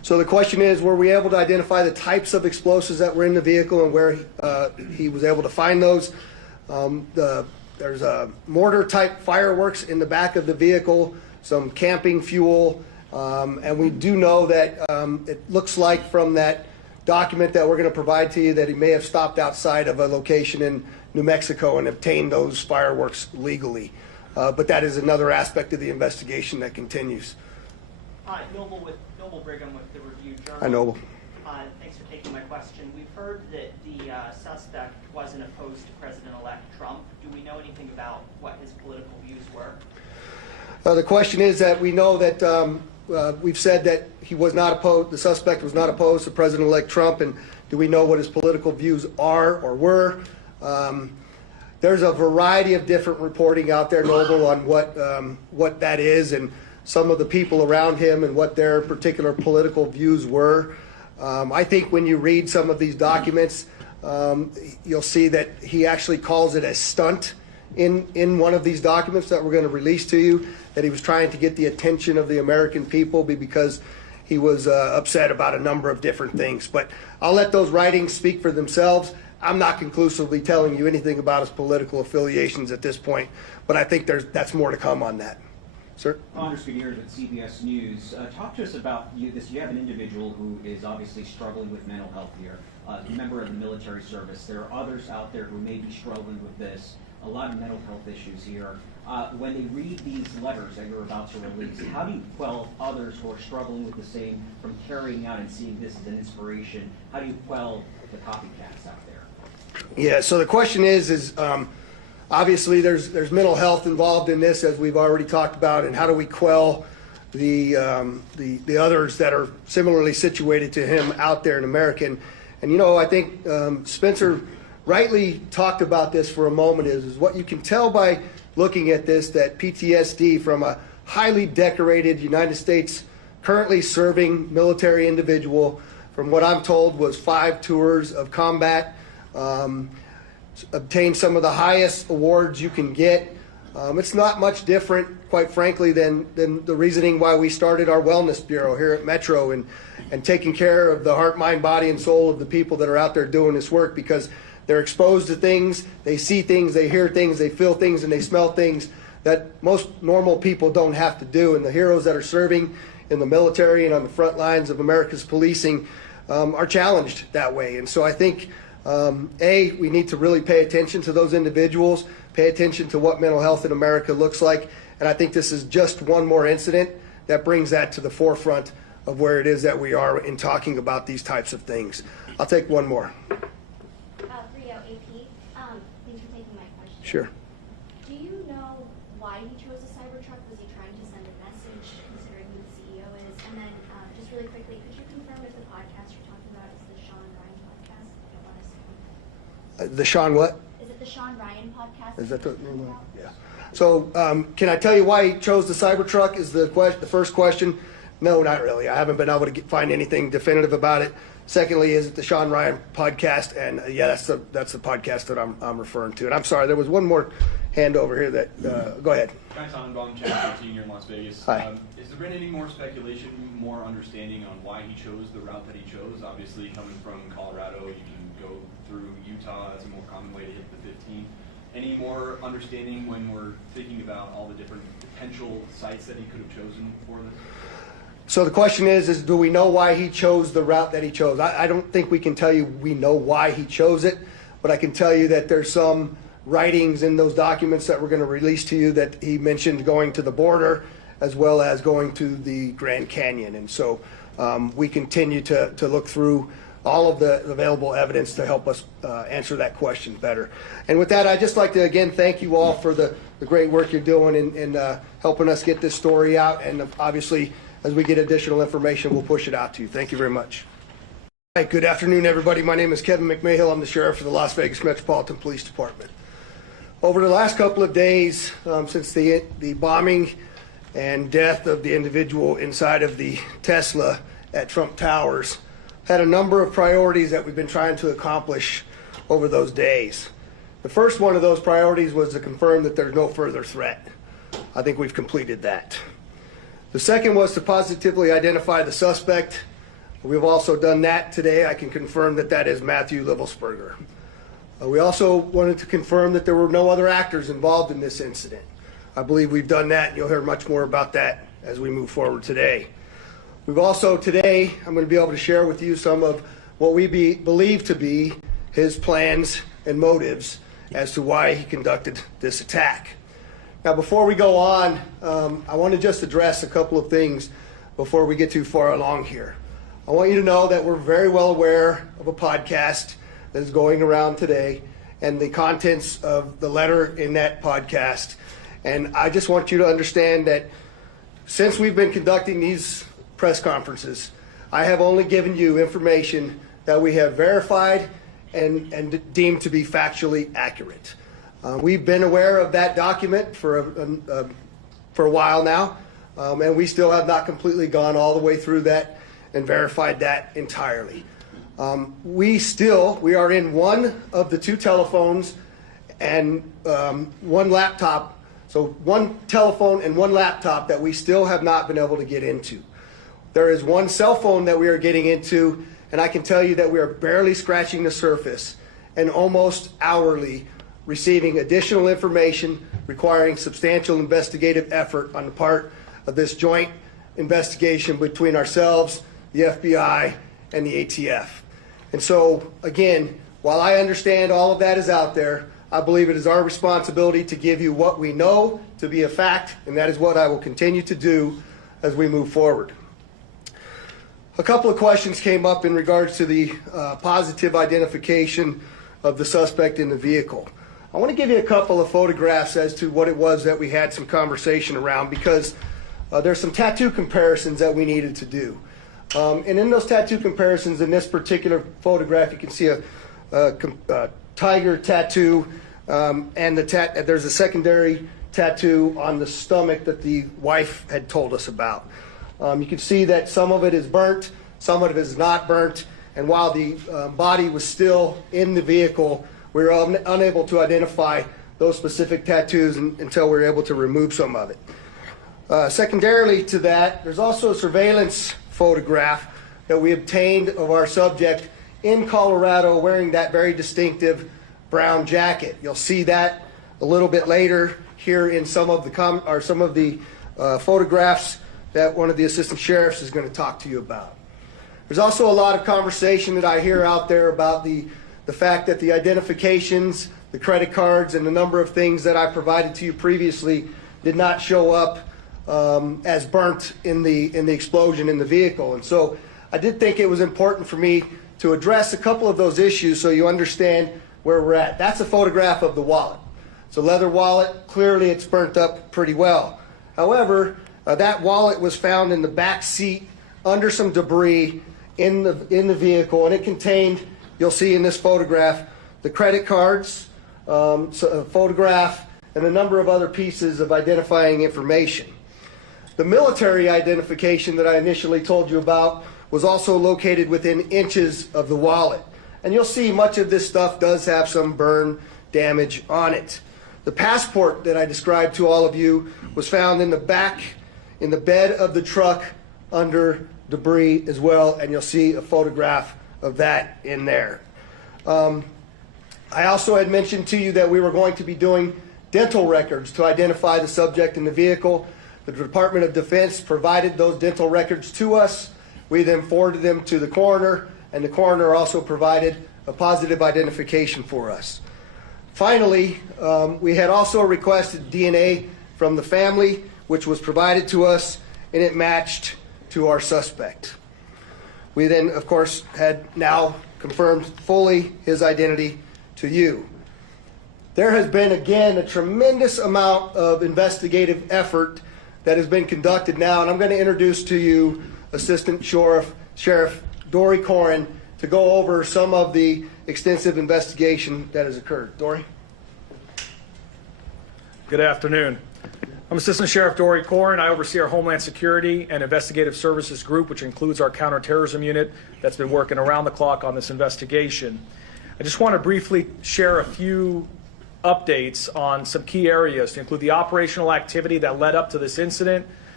So the question is, were we able to identify the types of explosives that were in the vehicle and where he was able to find those? There's a mortar-type fireworks in the back of the vehicle, some camping fuel, and we do know that it looks like from that document that we're going to provide to you that he may have stopped outside of a location in New Mexico and obtained those fireworks legally. But that is another aspect of the investigation that continues. Noble Brigham with the Review Journal. Hi, Noble. Thanks for taking my question. We've heard that the suspect wasn't opposed to President-elect Trump. Do we know anything about what his political views were? The question is that we know that we've said that he was not opposed, the suspect was not opposed to President-elect Trump, and do we know what his political views are or were? There's a variety of different reporting out there, Noble, on what that is and some of the people around him and what their particular political views were. I think when you read some of these documents, you'll see that he actually calls it a stunt in one of these documents that we're going to release to you, that he was trying to get the attention of the American people because he was upset about a number of different things. But I'll let those writings speak for themselves. I'm not conclusively telling you anything about his political affiliations at this point, but I think that's more to come on that. Sir? Anders Gutierrez at CBS News. Talk to us about this. You have an individual who is obviously struggling with mental health here, a member of the military service. There are others out there who may be struggling with this, a lot of mental health issues here. When they read these letters that you're about to release, how do you quell others who are struggling with the same from carrying out and seeing this as an inspiration? How do you quell the copycats out there? Yeah, so the question is obviously there's mental health involved in this, as we've already talked about, and how do we quell the others that are similarly situated to him out there in America? And you know, I think Spencer rightly talked about this for a moment is what you can tell by looking at this, that PTSD from a highly decorated United States currently serving military individual, from what I'm told was 5 tours of combat, obtained some of the highest awards you can get. It's not much different, quite frankly, than the reasoning why we started our wellness bureau here at Metro and taking care of the heart, mind, body, and soul of the people that are out there doing this work, because they're exposed to things, they see things, they hear things, they feel things, and they smell things that most normal people don't have to do. And the heroes that are serving in the military and on the front lines of America's policing are challenged that way. And so I think we need to really pay attention to those individuals, pay attention to what mental health in America looks like, and I think this is just one more incident that brings that to the forefront of where it is that we are in talking about these types of things. I'll take one more. Rio, AP, thanks for taking my question. Sure. Do you know why he chose a Cybertruck? Was he trying to send a message, considering who the CEO is? And then, just really quickly, could you confirm if the podcast you're talking about is the Sean Ryan podcast? I don't want to The Sean what? Is it the Sean Ryan podcast? Is that the name of it? Yeah. So can I tell you why he chose the Cybertruck is the first question? No, not really. I haven't been able to find anything definitive about it. Secondly, is it the Sean Ryan podcast? And yeah, that's the podcast that I'm referring to. And I'm sorry, there was one more hand over here that, go ahead. Guy Tannenbaum, Channel 15 here in Las Vegas. Hi. Has there been any more speculation, more understanding on why he chose the route that he chose? Obviously, coming from Colorado, you can go through Utah. That's a more common way to hit the 15. Any more understanding when we're thinking about all the different potential sites that he could have chosen for this? So the question is do we know why he chose the route that he chose? I don't think we can tell you we know why he chose it, but I can tell you that there's some writings in those documents that we're going to release to you that he mentioned going to the border as well as going to the Grand Canyon. And so we continue to look through all of the available evidence to help us answer that question better. And with that, I'd just like to again thank you all for the great work you're doing in helping us get this story out. And obviously, as we get additional information, we'll push it out to you. Thank you very much. All right, good afternoon, everybody. My name is Kevin McMahill. I'm the sheriff of the Las Vegas Metropolitan Police Department. Over the last couple of days, since the bombing and death of the individual inside of the Tesla at Trump Towers, had a number of priorities that we've been trying to accomplish over those days. The first one of those priorities was to confirm that there's no further threat. I think we've completed that. The second was to positively identify the suspect We've also done that today. I can confirm that that is Matthew Livelsberger. We also wanted to confirm that there were no other actors involved in this incident. I believe we've done that, and you'll hear much more about that as we move forward today. We've also today, I'm going to be able to share with you some of what we believe to be his plans and motives as to why he conducted this attack. Now, before we go on, I want to just address a couple of things before we get too far along here. I want you to know that we're very well aware of a podcast that is going around today and the contents of the letter in that podcast. And I just want you to understand that since we've been conducting these press conferences, I have only given you information that we have verified and deemed to be factually accurate. We've been aware of that document for a while now, and we still have not completely gone all the way through that and verified that entirely. We are in one of the two telephones and one laptop, so one telephone and one laptop that we still have not been able to get into. There is one cell phone that we are getting into, and I can tell you that we are barely scratching the surface and almost hourly receiving additional information requiring substantial investigative effort on the part of this joint investigation between ourselves, the FBI, and the ATF. And so, again, while I understand all of that is out there, I believe it is our responsibility to give you what we know to be a fact, and that is what I will continue to do as we move forward. A couple of questions came up in regards to the positive identification of the suspect in the vehicle. I want to give you a couple of photographs as to what it was that we had some conversation around, because there's some tattoo comparisons that we needed to do. And in those tattoo comparisons, in this particular photograph, you can see a tiger tattoo, and there's a secondary tattoo on the stomach that the wife had told us about. You can see that some of it is burnt, some of it is not burnt, and while the body was still in the vehicle, we were unable to identify those specific tattoos until we were able to remove some of it. Secondarily to that, there's also a surveillance photograph that we obtained of our subject in Colorado wearing that very distinctive brown jacket. You'll see that a little bit later here in some of the photographs that one of the assistant sheriffs is going to talk to you about. There's also a lot of conversation that I hear out there about the fact that the identifications, the credit cards, and the number of things that I provided to you previously did not show up as burnt in the explosion in the vehicle. And so I did think it was important for me to address a couple of those issues so you understand where we're at. That's a photograph of the wallet. It's a leather wallet. Clearly it's burnt up pretty well. However, that wallet was found in the back seat under some debris in the vehicle, and it contained, you'll see in this photograph, the credit cards, a photograph, and a number of other pieces of identifying information. The military identification that I initially told you about was also located within inches of the wallet. And you'll see much of this stuff does have some burn damage on it. The passport that I described to all of you was found in the back, in the bed of the truck under debris as well, and you'll see a photograph of that in there. I also had mentioned to you that we were going to be doing dental records to identify the subject in the vehicle. The Department of Defense provided those dental records to us. We then forwarded them to the coroner, and the coroner also provided a positive identification for us. Finally, we had also requested DNA from the family, which was provided to us, and it matched to our suspect. We then, of course, had now confirmed fully his identity to you. There has been, again, a tremendous amount of investigative effort that has been conducted now, and I'm going to introduce to you Assistant Sheriff Dory Corrin to go over some of the extensive investigation that has occurred. Dory? Good afternoon. I'm Assistant Sheriff Dory Corrin. I oversee our Homeland Security and Investigative Services Group, which includes our counterterrorism unit that's been working around the clock on this investigation. I just want to briefly share a few updates on some key areas to include the operational activity that led up to this incident,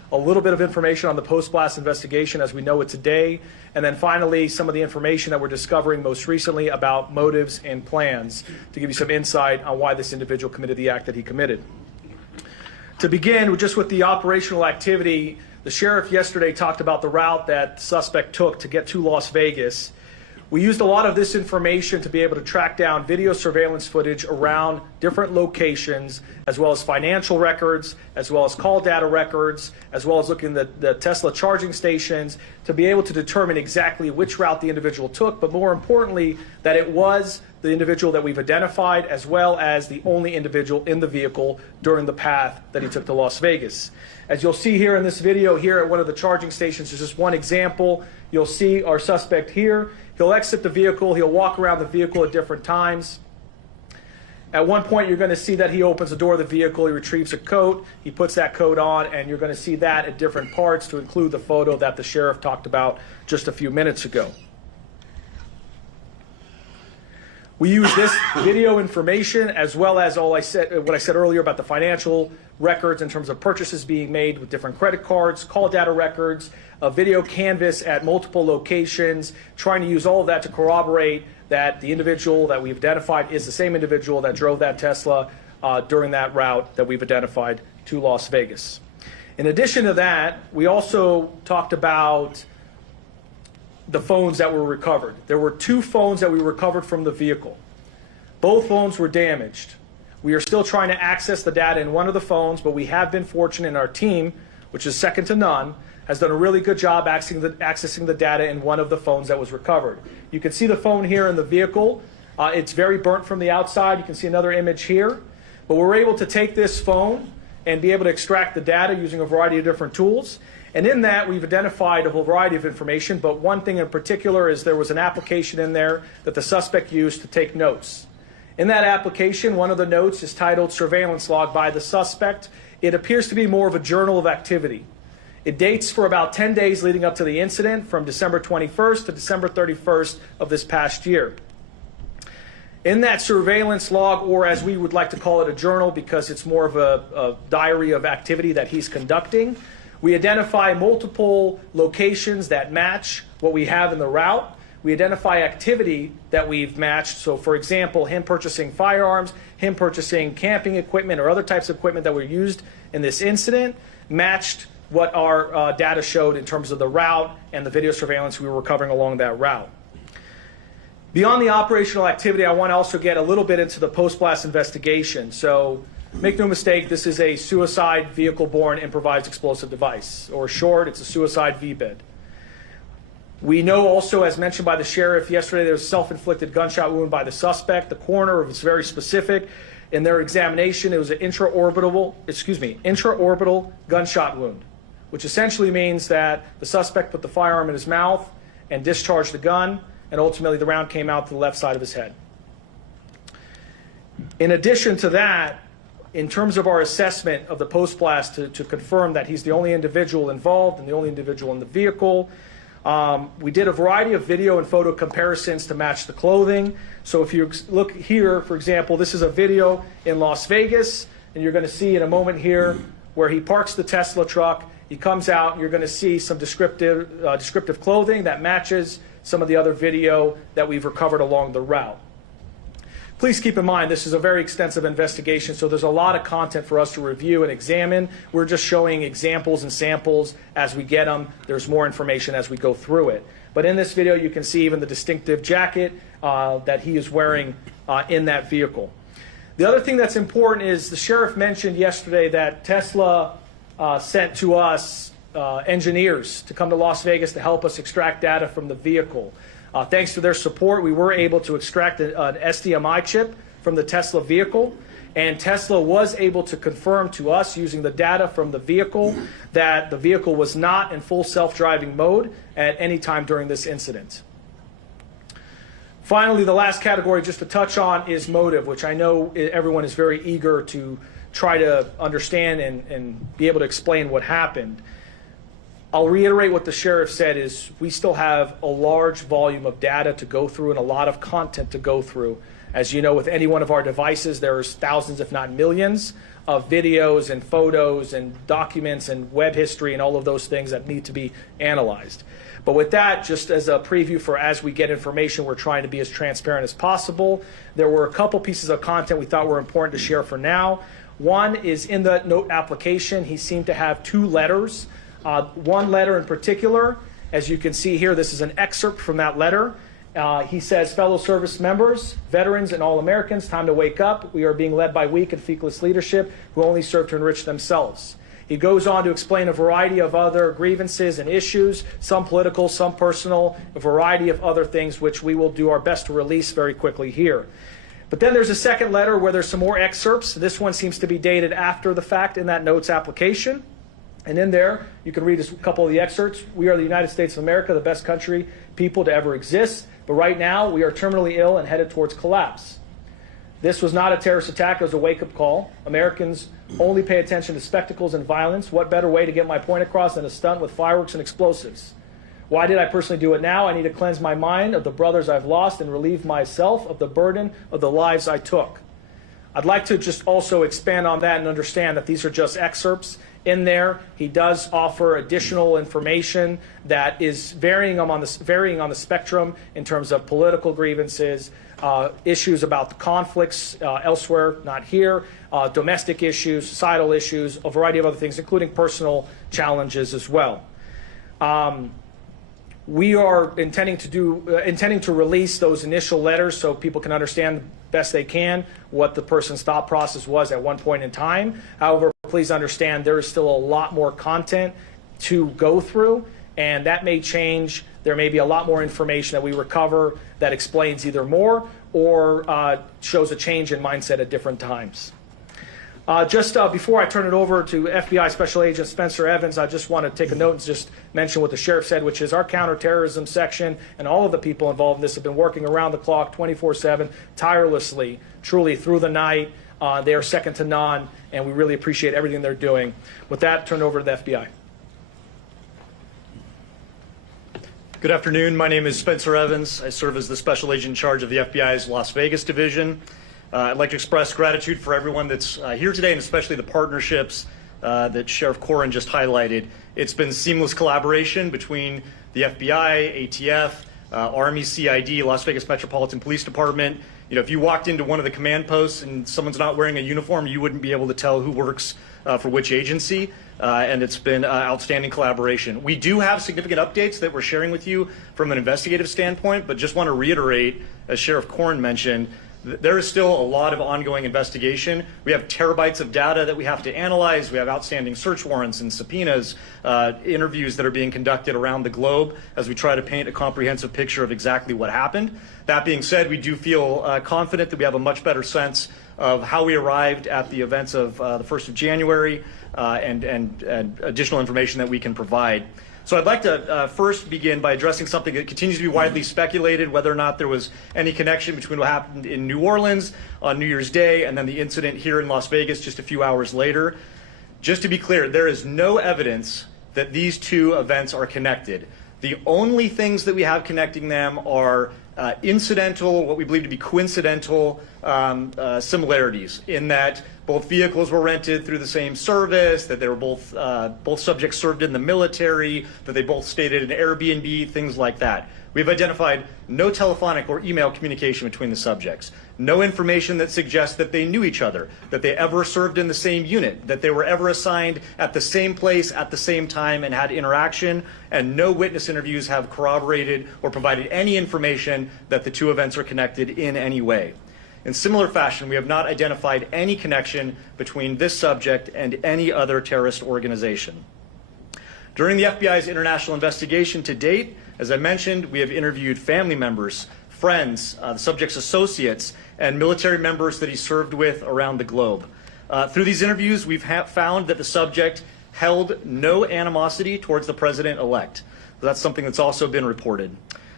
a little bit of information on the post-blast investigation as we know it today, and then finally some of the information that we're discovering most recently about motives and plans to give you some insight on why this individual committed the act that he committed. To begin just with the operational activity, the sheriff yesterday talked about the route that the suspect took to get to Las Vegas. We used a lot of this information to be able to track down video surveillance footage around different locations, as well as financial records, as well as call data records, as well as looking at the Tesla charging stations to be able to determine exactly which route the individual took, but more importantly, that it was the individual that we've identified, as well as the only individual in the vehicle during the path that he took to Las Vegas. As you'll see here in this video here at one of the charging stations, is just one example. You'll see our suspect here. He'll exit the vehicle. He'll walk around the vehicle at different times. At one point, you're going to see that he opens the door of the vehicle. He retrieves a coat. He puts that coat on, and you're going to see that at different parts to include the photo that the sheriff talked about just a few minutes ago. We use this video information as well as what I said earlier about the financial records in terms of purchases being made with different credit cards, call data records, a video canvas at multiple locations, trying to use all of that to corroborate that the individual that we've identified is the same individual that drove that Tesla during that route that we've identified to Las Vegas. In addition to that, we also talked about the phones that were recovered. There were 2 phones that we recovered from the vehicle. Both phones were damaged. We are still trying to access the data in one of the phones, but we have been fortunate in our team, which is second to none, has done a really good job accessing the data in one of the phones that was recovered. You can see the phone here in the vehicle. It's very burnt from the outside. You can see another image here. But we're able to take this phone and be able to extract the data using a variety of different tools. And in that, we've identified a whole variety of information, but one thing in particular is there was an application in there that the suspect used to take notes. In that application, one of the notes is titled Surveillance Log by the Suspect. It appears to be more of a journal of activity. It dates for about 10 days leading up to the incident, from December 21st to December 31st of this past year. In that surveillance log, or as we would like to call it, a journal, because it's more of a diary of activity that he's conducting, we identify multiple locations that match what we have in the route. We identify activity that we've matched. So, for example, him purchasing firearms, him purchasing camping equipment or other types of equipment that were used in this incident, matched what our data showed in terms of the route and the video surveillance we were recovering along that route. Beyond the operational activity, I want to also get a little bit into the post-blast investigation. So, make no mistake, this is a suicide vehicle-borne improvised explosive device, or short, it's a suicide VBID. We know also, as mentioned by the sheriff yesterday, there was a self-inflicted gunshot wound by the suspect. The coroner was very specific. In their examination, it was an intraorbital gunshot wound, which essentially means that the suspect put the firearm in his mouth and discharged the gun, and ultimately the round came out to the left side of his head. In addition to that, in terms of our assessment of the post-blast to confirm that he's the only individual involved and the only individual in the vehicle, we did a variety of video and photo comparisons to match the clothing. So if you look here, for example, this is a video in Las Vegas, and you're going to see in a moment here where he parks the Tesla truck. He comes out, and you're going to see some descriptive clothing that matches some of the other video that we've recovered along the route. Please keep in mind, this is a very extensive investigation, so there's a lot of content for us to review and examine. We're just showing examples and samples as we get them. There's more information as we go through it. But in this video, you can see even the distinctive jacket that he is wearing in that vehicle. The other thing that's important is the sheriff mentioned yesterday that Tesla sent to us engineers to come to Las Vegas to help us extract data from the vehicle. Thanks to their support, we were able to extract an SDMI chip from the Tesla vehicle, and Tesla was able to confirm to us using the data from the vehicle that the vehicle was not in full self-driving mode at any time during this incident. Finally, the last category just to touch on is motive, which I know everyone is very eager to try to understand and be able to explain what happened. I'll reiterate what the sheriff said is we still have a large volume of data to go through and a lot of content to go through. As you know, with any one of our devices, there's thousands, if not millions, of videos and photos and documents and web history and all of those things that need to be analyzed. But with that, just as a preview for as we get information, we're trying to be as transparent as possible. There were a couple pieces of content we thought were important to share for now. One is in the note application, he seemed to have 2 letters. One letter in particular, as you can see here, this is an excerpt from that letter. He says, fellow service members, veterans, and all Americans, time to wake up. We are being led by weak and feckless leadership who only serve to enrich themselves. He goes on to explain a variety of other grievances and issues, some political, some personal, a variety of other things which we will do our best to release very quickly here. But then there's a second letter where there's some more excerpts. This one seems to be dated after the fact in that notes application. And in there, you can read a couple of the excerpts. We are the United States of America, the best country, people to ever exist. But right now, we are terminally ill and headed towards collapse. This was not a terrorist attack. It was a wake-up call. Americans only pay attention to spectacles and violence. What better way to get my point across than a stunt with fireworks and explosives? Why did I personally do it now? I need to cleanse my mind of the brothers I've lost and relieve myself of the burden of the lives I took. I'd like to just also expand on that and understand that these are just excerpts. In there, he does offer additional information that is varying on the spectrum in terms of political grievances, issues about the conflicts elsewhere, not here, domestic issues, societal issues, a variety of other things, including personal challenges as well. We are intending to release those initial letters so people can understand best they can what the person's thought process was at one point in time. However, please understand there is still a lot more content to go through, and that may change. There may be a lot more information that we recover that explains either more or shows a change in mindset at different times. Just before I turn it over to FBI Special Agent Spencer Evans, I just want to take a note and just mention what the sheriff said, which is our counterterrorism section and all of the people involved in this have been working around the clock, 24/7, tirelessly, truly through the night. They are second to none, and we really appreciate everything they're doing. With that, turn it over to the FBI. Good afternoon. My name is Spencer Evans. I serve as the Special Agent in charge of the FBI's Las Vegas division. I'd like to express gratitude for everyone that's here today, and especially the partnerships that Sheriff Corrin just highlighted. It's been seamless collaboration between the FBI, ATF, Army, CID, Las Vegas Metropolitan Police Department. You know, if you walked into one of the command posts and someone's not wearing a uniform, you wouldn't be able to tell who works for which agency, and it's been outstanding collaboration. We do have significant updates that we're sharing with you from an investigative standpoint, but just want to reiterate, as Sheriff Corrin mentioned, there is still a lot of ongoing investigation. We have terabytes of data that we have to analyze. We have outstanding search warrants and subpoenas, interviews that are being conducted around the globe as we try to paint a comprehensive picture of exactly what happened. That being said, we do feel confident that we have a much better sense of how we arrived at the events of the 1st of January and additional information that we can provide. So I'd like to first begin by addressing something that continues to be widely speculated, whether or not there was any connection between what happened in New Orleans on New Year's Day and then the incident here in Las Vegas just a few hours later. Just to be clear, there is no evidence that these two events are connected. The only things that we have connecting them are incidental, what we believe to be coincidental similarities in that both vehicles were rented through the same service, that they were both subjects served in the military, that they both stayed at an Airbnb, things like that. We've identified no telephonic or email communication between the subjects, no information that suggests that they knew each other, that they ever served in the same unit, that they were ever assigned at the same place at the same time and had interaction, and no witness interviews have corroborated or provided any information that the two events are connected in any way. In similar fashion, we have not identified any connection between this subject and any other terrorist organization. During the FBI's international investigation to date, as I mentioned, we have interviewed family members, friends, the subject's associates, and military members that he served with around the globe. Through these interviews, we've found that the subject held no animosity towards the president-elect. That's something that's also been reported.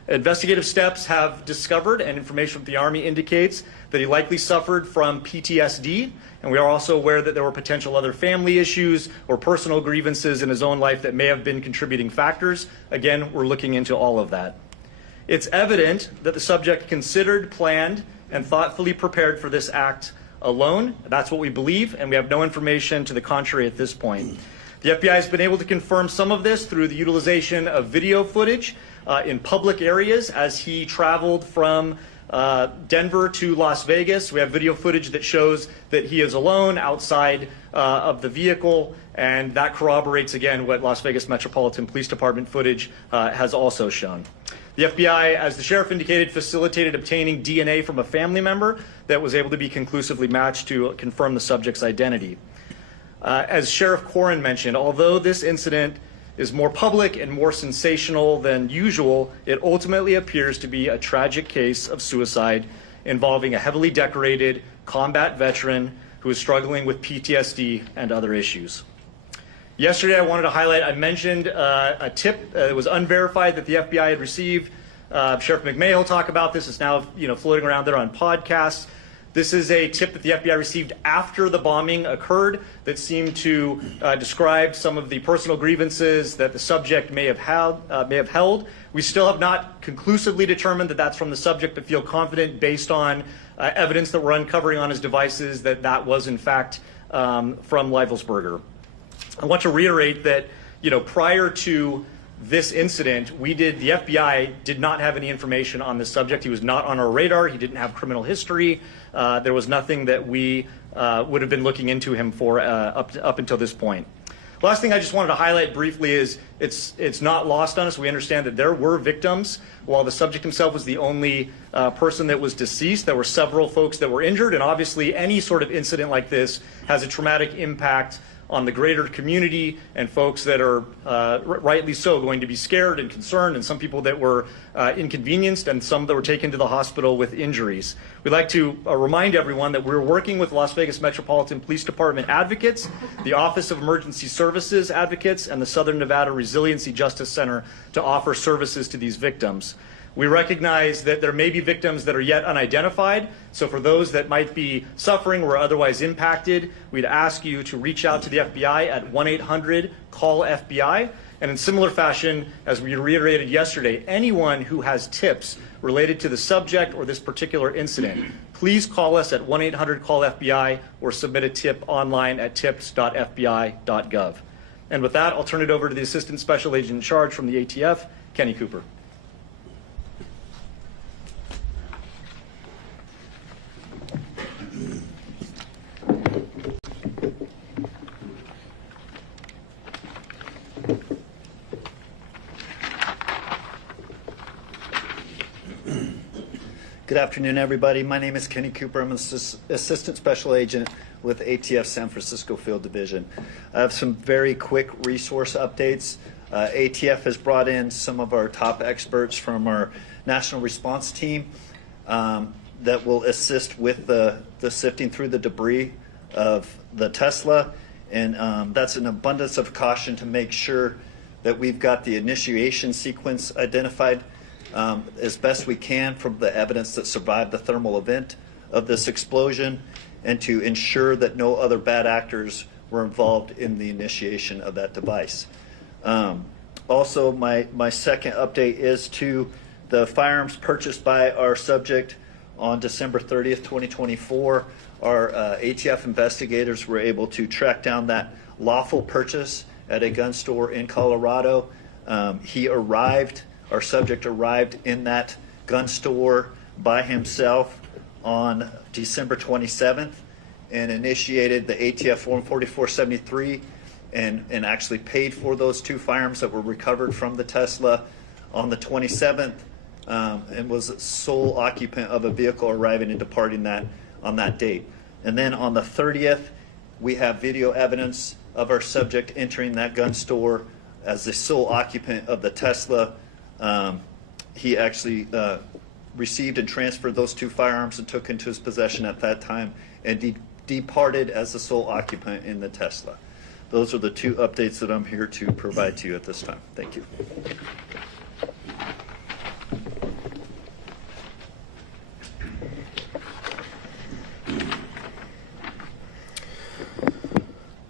Investigative steps have discovered, and information from the Army indicates, that he likely suffered from PTSD, and we are also aware that there were potential other family issues or personal grievances in his own life that may have been contributing factors. Again, we're looking into all of that. It's evident that the subject considered, planned, and thoughtfully prepared for this act alone. That's what we believe, and we have no information to the contrary at this point. The FBI has been able to confirm some of this through the utilization of video footage in public areas as he traveled from Denver to Las Vegas. We have video footage that shows that he is alone outside of the vehicle, and that corroborates again what Las Vegas Metropolitan Police Department footage has also shown. The FBI, as the sheriff indicated, facilitated obtaining DNA from a family member that was able to be conclusively matched to confirm the subject's identity. As Sheriff Corrin mentioned, although this incident is more public and more sensational than usual, it ultimately appears to be a tragic case of suicide involving a heavily decorated combat veteran who is struggling with PTSD and other issues. Yesterday, I wanted to highlight, I mentioned a tip that was unverified that the FBI had received. Sheriff McMahon will talk about this. It's now floating around there on podcasts. This is a tip that the FBI received after the bombing occurred that seemed to describe some of the personal grievances that the subject may have held. We still have not conclusively determined that that's from the subject, but feel confident based on evidence that we're uncovering on his devices that that was in fact from Leivelsberger. I want to reiterate that, prior to this incident, the FBI did not have any information on this subject. He was not on our radar. He didn't have criminal history. There was nothing that we would have been looking into him for up until this point. Last thing I just wanted to highlight briefly is it's not lost on us. We understand that there were victims. While the subject himself was the only person that was deceased, there were several folks that were injured, and obviously any sort of incident like this has a traumatic impact on the greater community and folks that are rightly so going to be scared and concerned, and some people that were inconvenienced and some that were taken to the hospital with injuries. We'd like to remind everyone that we're working with Las Vegas Metropolitan Police Department advocates, the Office of Emergency Services advocates, and the Southern Nevada Resiliency Justice Center to offer services to these victims. We recognize that there may be victims that are yet unidentified, so for those that might be suffering or otherwise impacted, we'd ask you to reach out to the FBI at 1-800-CALL-FBI. And in similar fashion, as we reiterated yesterday, anyone who has tips related to the subject or this particular incident, please call us at 1-800-CALL-FBI or submit a tip online at tips.fbi.gov. And with that, I'll turn it over to the Assistant Special Agent in Charge from the ATF, Kenny Cooper. Good afternoon, everybody. My name is Kenny Cooper. I'm an Assistant Special Agent with ATF San Francisco Field Division. I have some very quick resource updates. ATF has brought in some of our top experts from our national response team that will assist with the sifting through the debris of the Tesla. And that's an abundance of caution to make sure that we've got the initiation sequence identified as best we can from the evidence that survived the thermal event of this explosion, and to ensure that no other bad actors were involved in the initiation of that device. Also, my second update is to the firearms purchased by our subject on December 30th, 2024. Our ATF investigators were able to track down that lawful purchase at a gun store in Colorado. Our subject arrived in that gun store by himself on December 27th and initiated the ATF Form 4473 and actually paid for those two firearms that were recovered from the Tesla on the 27th and was sole occupant of a vehicle arriving and departing that on that date. And then on the 30th, we have video evidence of our subject entering that gun store as the sole occupant of the Tesla. He actually received and transferred those two firearms and took into his possession at that time and departed as the sole occupant in the Tesla. Those are the two updates that I'm here to provide to you at this time. Thank you.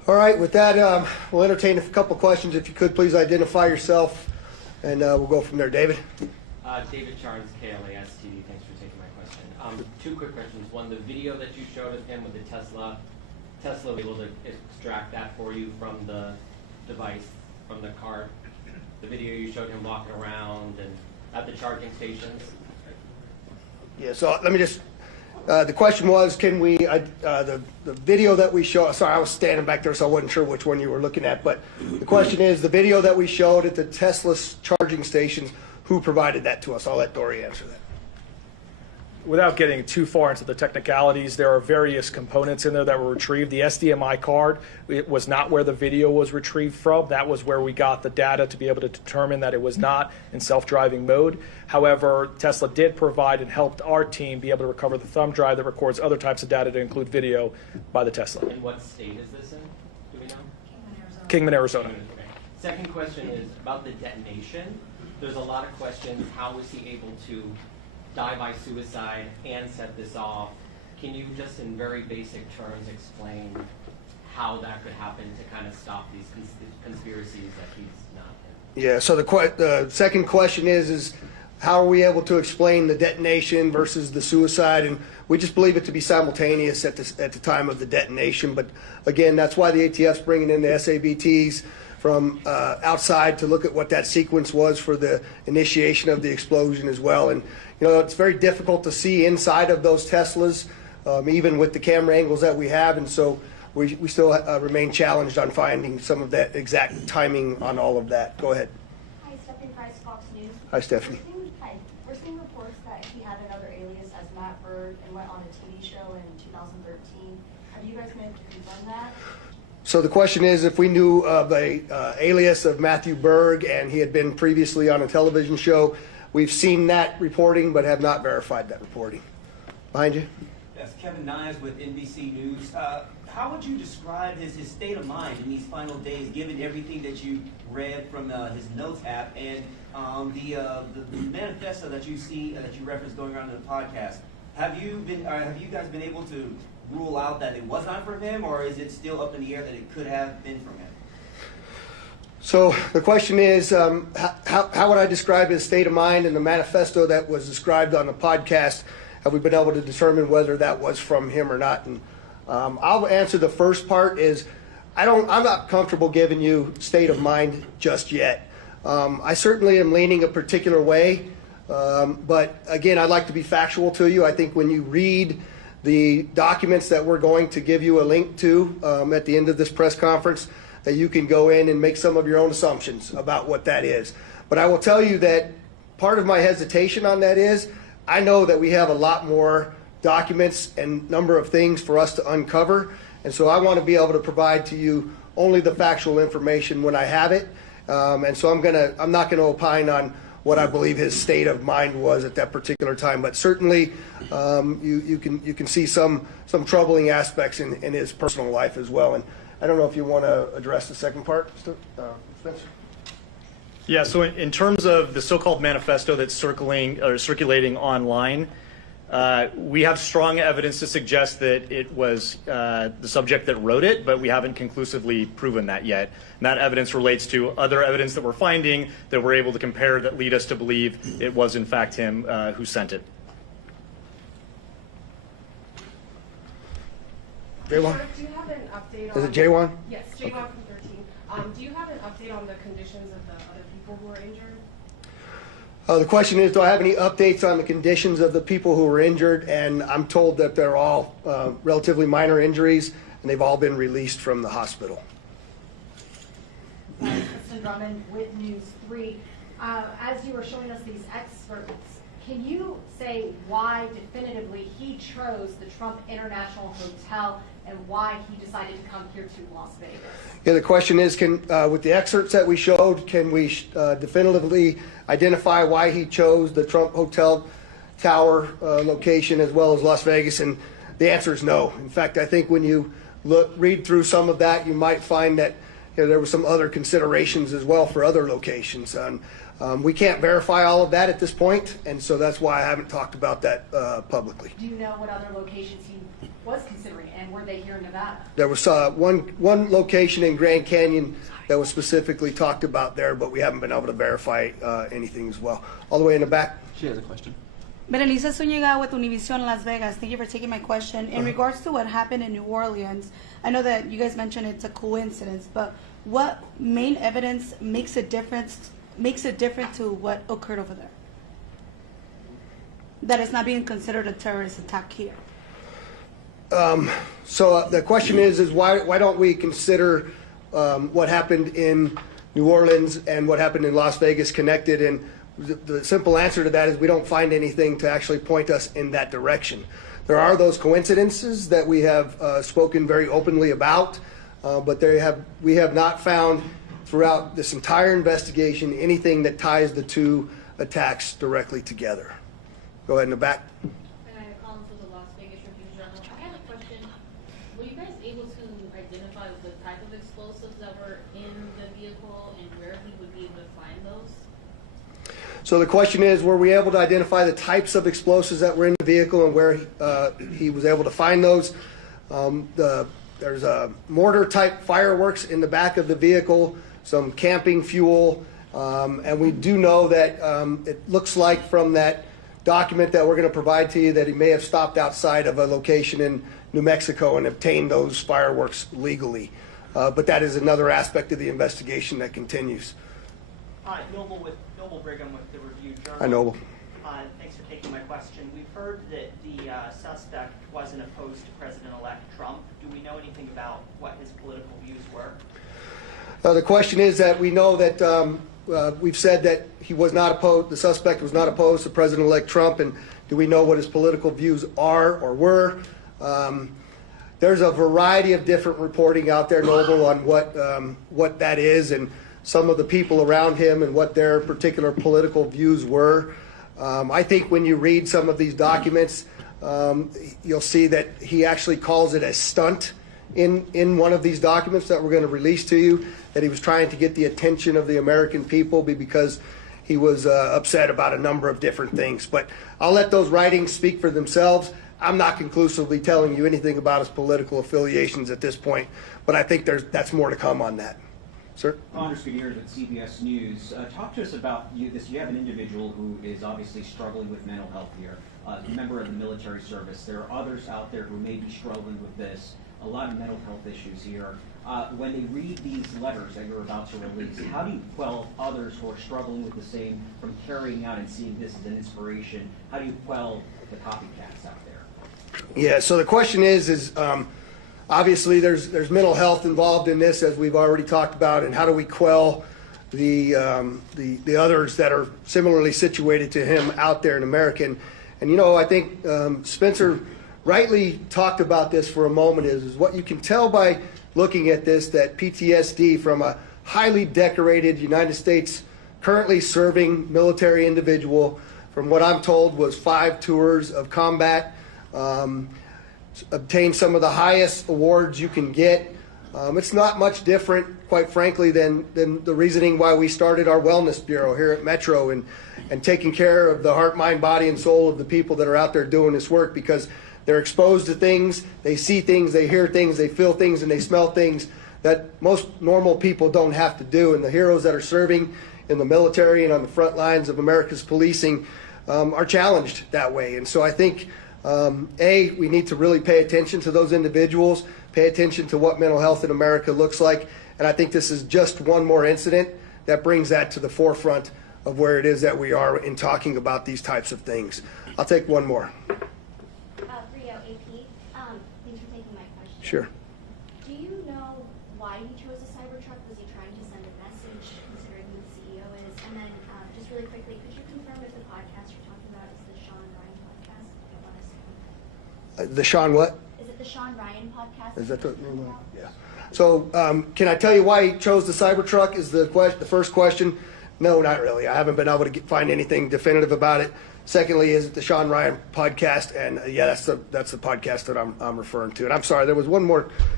All right, with that, we'll entertain a couple questions. If you could, please identify yourself, and we'll go from there. David? David Charnes, KLAS TV. Thanks for taking my question. Two quick questions. One, the video that you showed of him with the Tesla was able to extract that for you from the device, from the card. The video you showed him walking around and at the charging stations. Yeah, so let me just, the question was, can we, the video that we showed, sorry, I was standing back there, so I wasn't sure which one you were looking at, but the question is, the video that we showed at the Tesla charging stations, who provided that to us? I'll let Dory answer that. Without getting too far into the technicalities, there are various components in there that were retrieved. The SDMI card, it was not where the video was retrieved from. That was where we got the data to be able to determine that it was not in self-driving mode. However, Tesla did provide and helped our team be able to recover the thumb drive that records other types of data to include video by the Tesla. And what state is this in? Do we know? Kingman, Arizona. Okay. Second question is about the detonation. There's a lot of questions. How was he able to die by suicide and set this off? Can you just in very basic terms explain how that could happen to kind of stop these conspiracies that he's not in? Yeah, so the second question is how are we able to explain the detonation versus the suicide? And we just believe it to be simultaneous at the time of the detonation. But again, that's why the ATF's bringing in the SABTs from outside to look at what that sequence was for the initiation of the explosion as well. And you know, it's very difficult to see inside of those Teslas, even with the camera angles that we have, and so we still remain challenged on finding some of that exact timing on all of that. Go ahead. Hi, Stephanie Price, Fox News. Hi, Stephanie. We're seeing reports that he had another alias as Matt Bird and went on a TV show in 2013. Have you guys been able to confirm that? So the question is if we knew of a alias of Matthew Berg and he had been previously on a television show. We've seen that reporting but have not verified that reporting. Behind you. Yes, Kevin Nyes with NBC News. How would you describe his state of mind in these final days, given everything that you read from his notes app and the manifesto that you see that you referenced going around in the podcast? Have you guys been able to rule out that it was not from him, or is it still up in the air that it could have been from him? So the question is, how would I describe his state of mind in the manifesto that was described on the podcast? Have we been able to determine whether that was from him or not? And I'll answer the first part is, I'm not comfortable giving you state of mind just yet. I certainly am leaning a particular way, but again, I'd like to be factual to you. I think when you read the documents that we're going to give you a link to at the end of this press conference, that you can go in and make some of your own assumptions about what that is. But I will tell you that part of my hesitation on that is I know that we have a lot more documents and number of things for us to uncover, and so I want to be able to provide to you only the factual information when I have it. And so I'm not gonna opine on what I believe his state of mind was at that particular time, but certainly you can see some troubling aspects in his personal life as well. And I don't know if you want to address the second part, Spencer. Yeah, so in terms of the so-called manifesto that's circulating online, we have strong evidence to suggest that it was the subject that wrote it, but we haven't conclusively proven that yet. And that evidence relates to other evidence that we're finding that we're able to compare that lead us to believe it was in fact him who sent it. J1? Do you have an update on... Is it J1? Yes, J1 from 13. Do you have an update on the conditions of the other people who were injured? The question is, do I have any updates on the conditions of the people who were injured? And I'm told that they're all relatively minor injuries, and they've all been released from the hospital. Kristen Drummond with News 3. As you were showing us these experts, can you say why definitively he chose the Trump International Hotel and why he decided to come here to Las Vegas? Yeah, the question is, with the excerpts that we showed, can we definitively identify why he chose the Trump Hotel Tower location as well as Las Vegas? And the answer is no. In fact, I think when you read through some of that, you might find that there were some other considerations as well for other locations. We can't verify all of that at this point, and so that's why I haven't talked about that publicly. Do you know what other locations he was considering, and were they here in Nevada? There was one location in Grand Canyon that was specifically talked about there, but we haven't been able to verify anything as well. All the way in the back. She has a question. Berenice Zuniga with Univision Las Vegas. Thank you for taking my question. In regards to what happened in New Orleans, I know that you guys mentioned it's a coincidence, but what main evidence makes it different to what occurred over there? That it's not being considered a terrorist attack here. So the question is why don't we consider what happened in New Orleans and what happened in Las Vegas connected? And the simple answer to that is we don't find anything to actually point us in that direction. There are those coincidences that we have spoken very openly about, but we have not found throughout this entire investigation anything that ties the two attacks directly together. Go ahead in the back. I had a question. Were you guys able to identify the type of explosives that were in the vehicle and where he would be able to find those? So the question is, were we able to identify the types of explosives that were in the vehicle and where he was able to find those? There's a mortar-type fireworks in the back of the vehicle, some camping fuel, and we do know that it looks like from that document that we're going to provide to you that he may have stopped outside of a location in New Mexico and obtained those fireworks legally. But that is another aspect of the investigation that continues. Hi, Noble Brigham with the Review Journal. Hi, Noble. Thanks for taking my question. We've heard that the suspect wasn't opposed to President-elect Trump. Do we know anything about what his political views were? The question is that we know that we've said that he was not opposed, the suspect was not opposed to President-elect Trump, and do we know what his political views are or were? There's a variety of different reporting out there, Noble, on what that is and some of the people around him and what their particular political views were. I think when you read some of these documents, you'll see that he actually calls it a stunt in one of these documents that we're going to release to you, that he was trying to get the attention of the American people because he was upset about a number of different things. But I'll let those writings speak for themselves. I'm not conclusively telling you anything about his political affiliations at this point, but I think that's more to come on that. Sir? Anders Gutierrez with CBS News. Talk to us about you have an individual who is obviously struggling with mental health here, a member of the military service. There are others out there who may be struggling with this, a lot of mental health issues here. When they read these letters that you're about to release, how do you quell others who are struggling with the same from carrying out and seeing this as an inspiration? How do you quell the copycats out there? Yeah, so the question is obviously there's mental health involved in this, as we've already talked about, and how do we quell the others that are similarly situated to him out there in America? And I think Spencer rightly talked about this for a moment is what you can tell by looking at this, that PTSD from a highly decorated United States currently serving military individual, from what I'm told was 5 tours of combat, obtained some of the highest awards you can get. It's not much different, quite frankly, than the reasoning why we started our wellness bureau here at Metro and taking care of the heart, mind, body, and soul of the people that are out there doing this work, because they're exposed to things, they see things, they hear things, they feel things, and they smell things that most normal people don't have to do. And the heroes that are serving in the military and on the front lines of America's policing are challenged that way. And so I think, we need to really pay attention to those individuals, pay attention to what mental health in America looks like. And I think this is just one more incident that brings that to the forefront of where it is that we are in talking about these types of things. I'll take one more. Rio, AP, thanks for taking my question. Sure. Do you know why he chose a Cybertruck? Was he trying to send a message, considering who the CEO is? And then, just really quickly, could you confirm if the podcast you're talking about is the Sean Ryan podcast? I don't want to say. The Sean what? Is it the Sean Ryan podcast? Is that the name of it? Yeah. So can I tell you why he chose the Cybertruck is the first question? No, not really. I haven't been able to find anything definitive about it. Secondly, is it the Sean Ryan podcast? And yeah, that's the podcast that I'm referring to. And I'm sorry, there was one more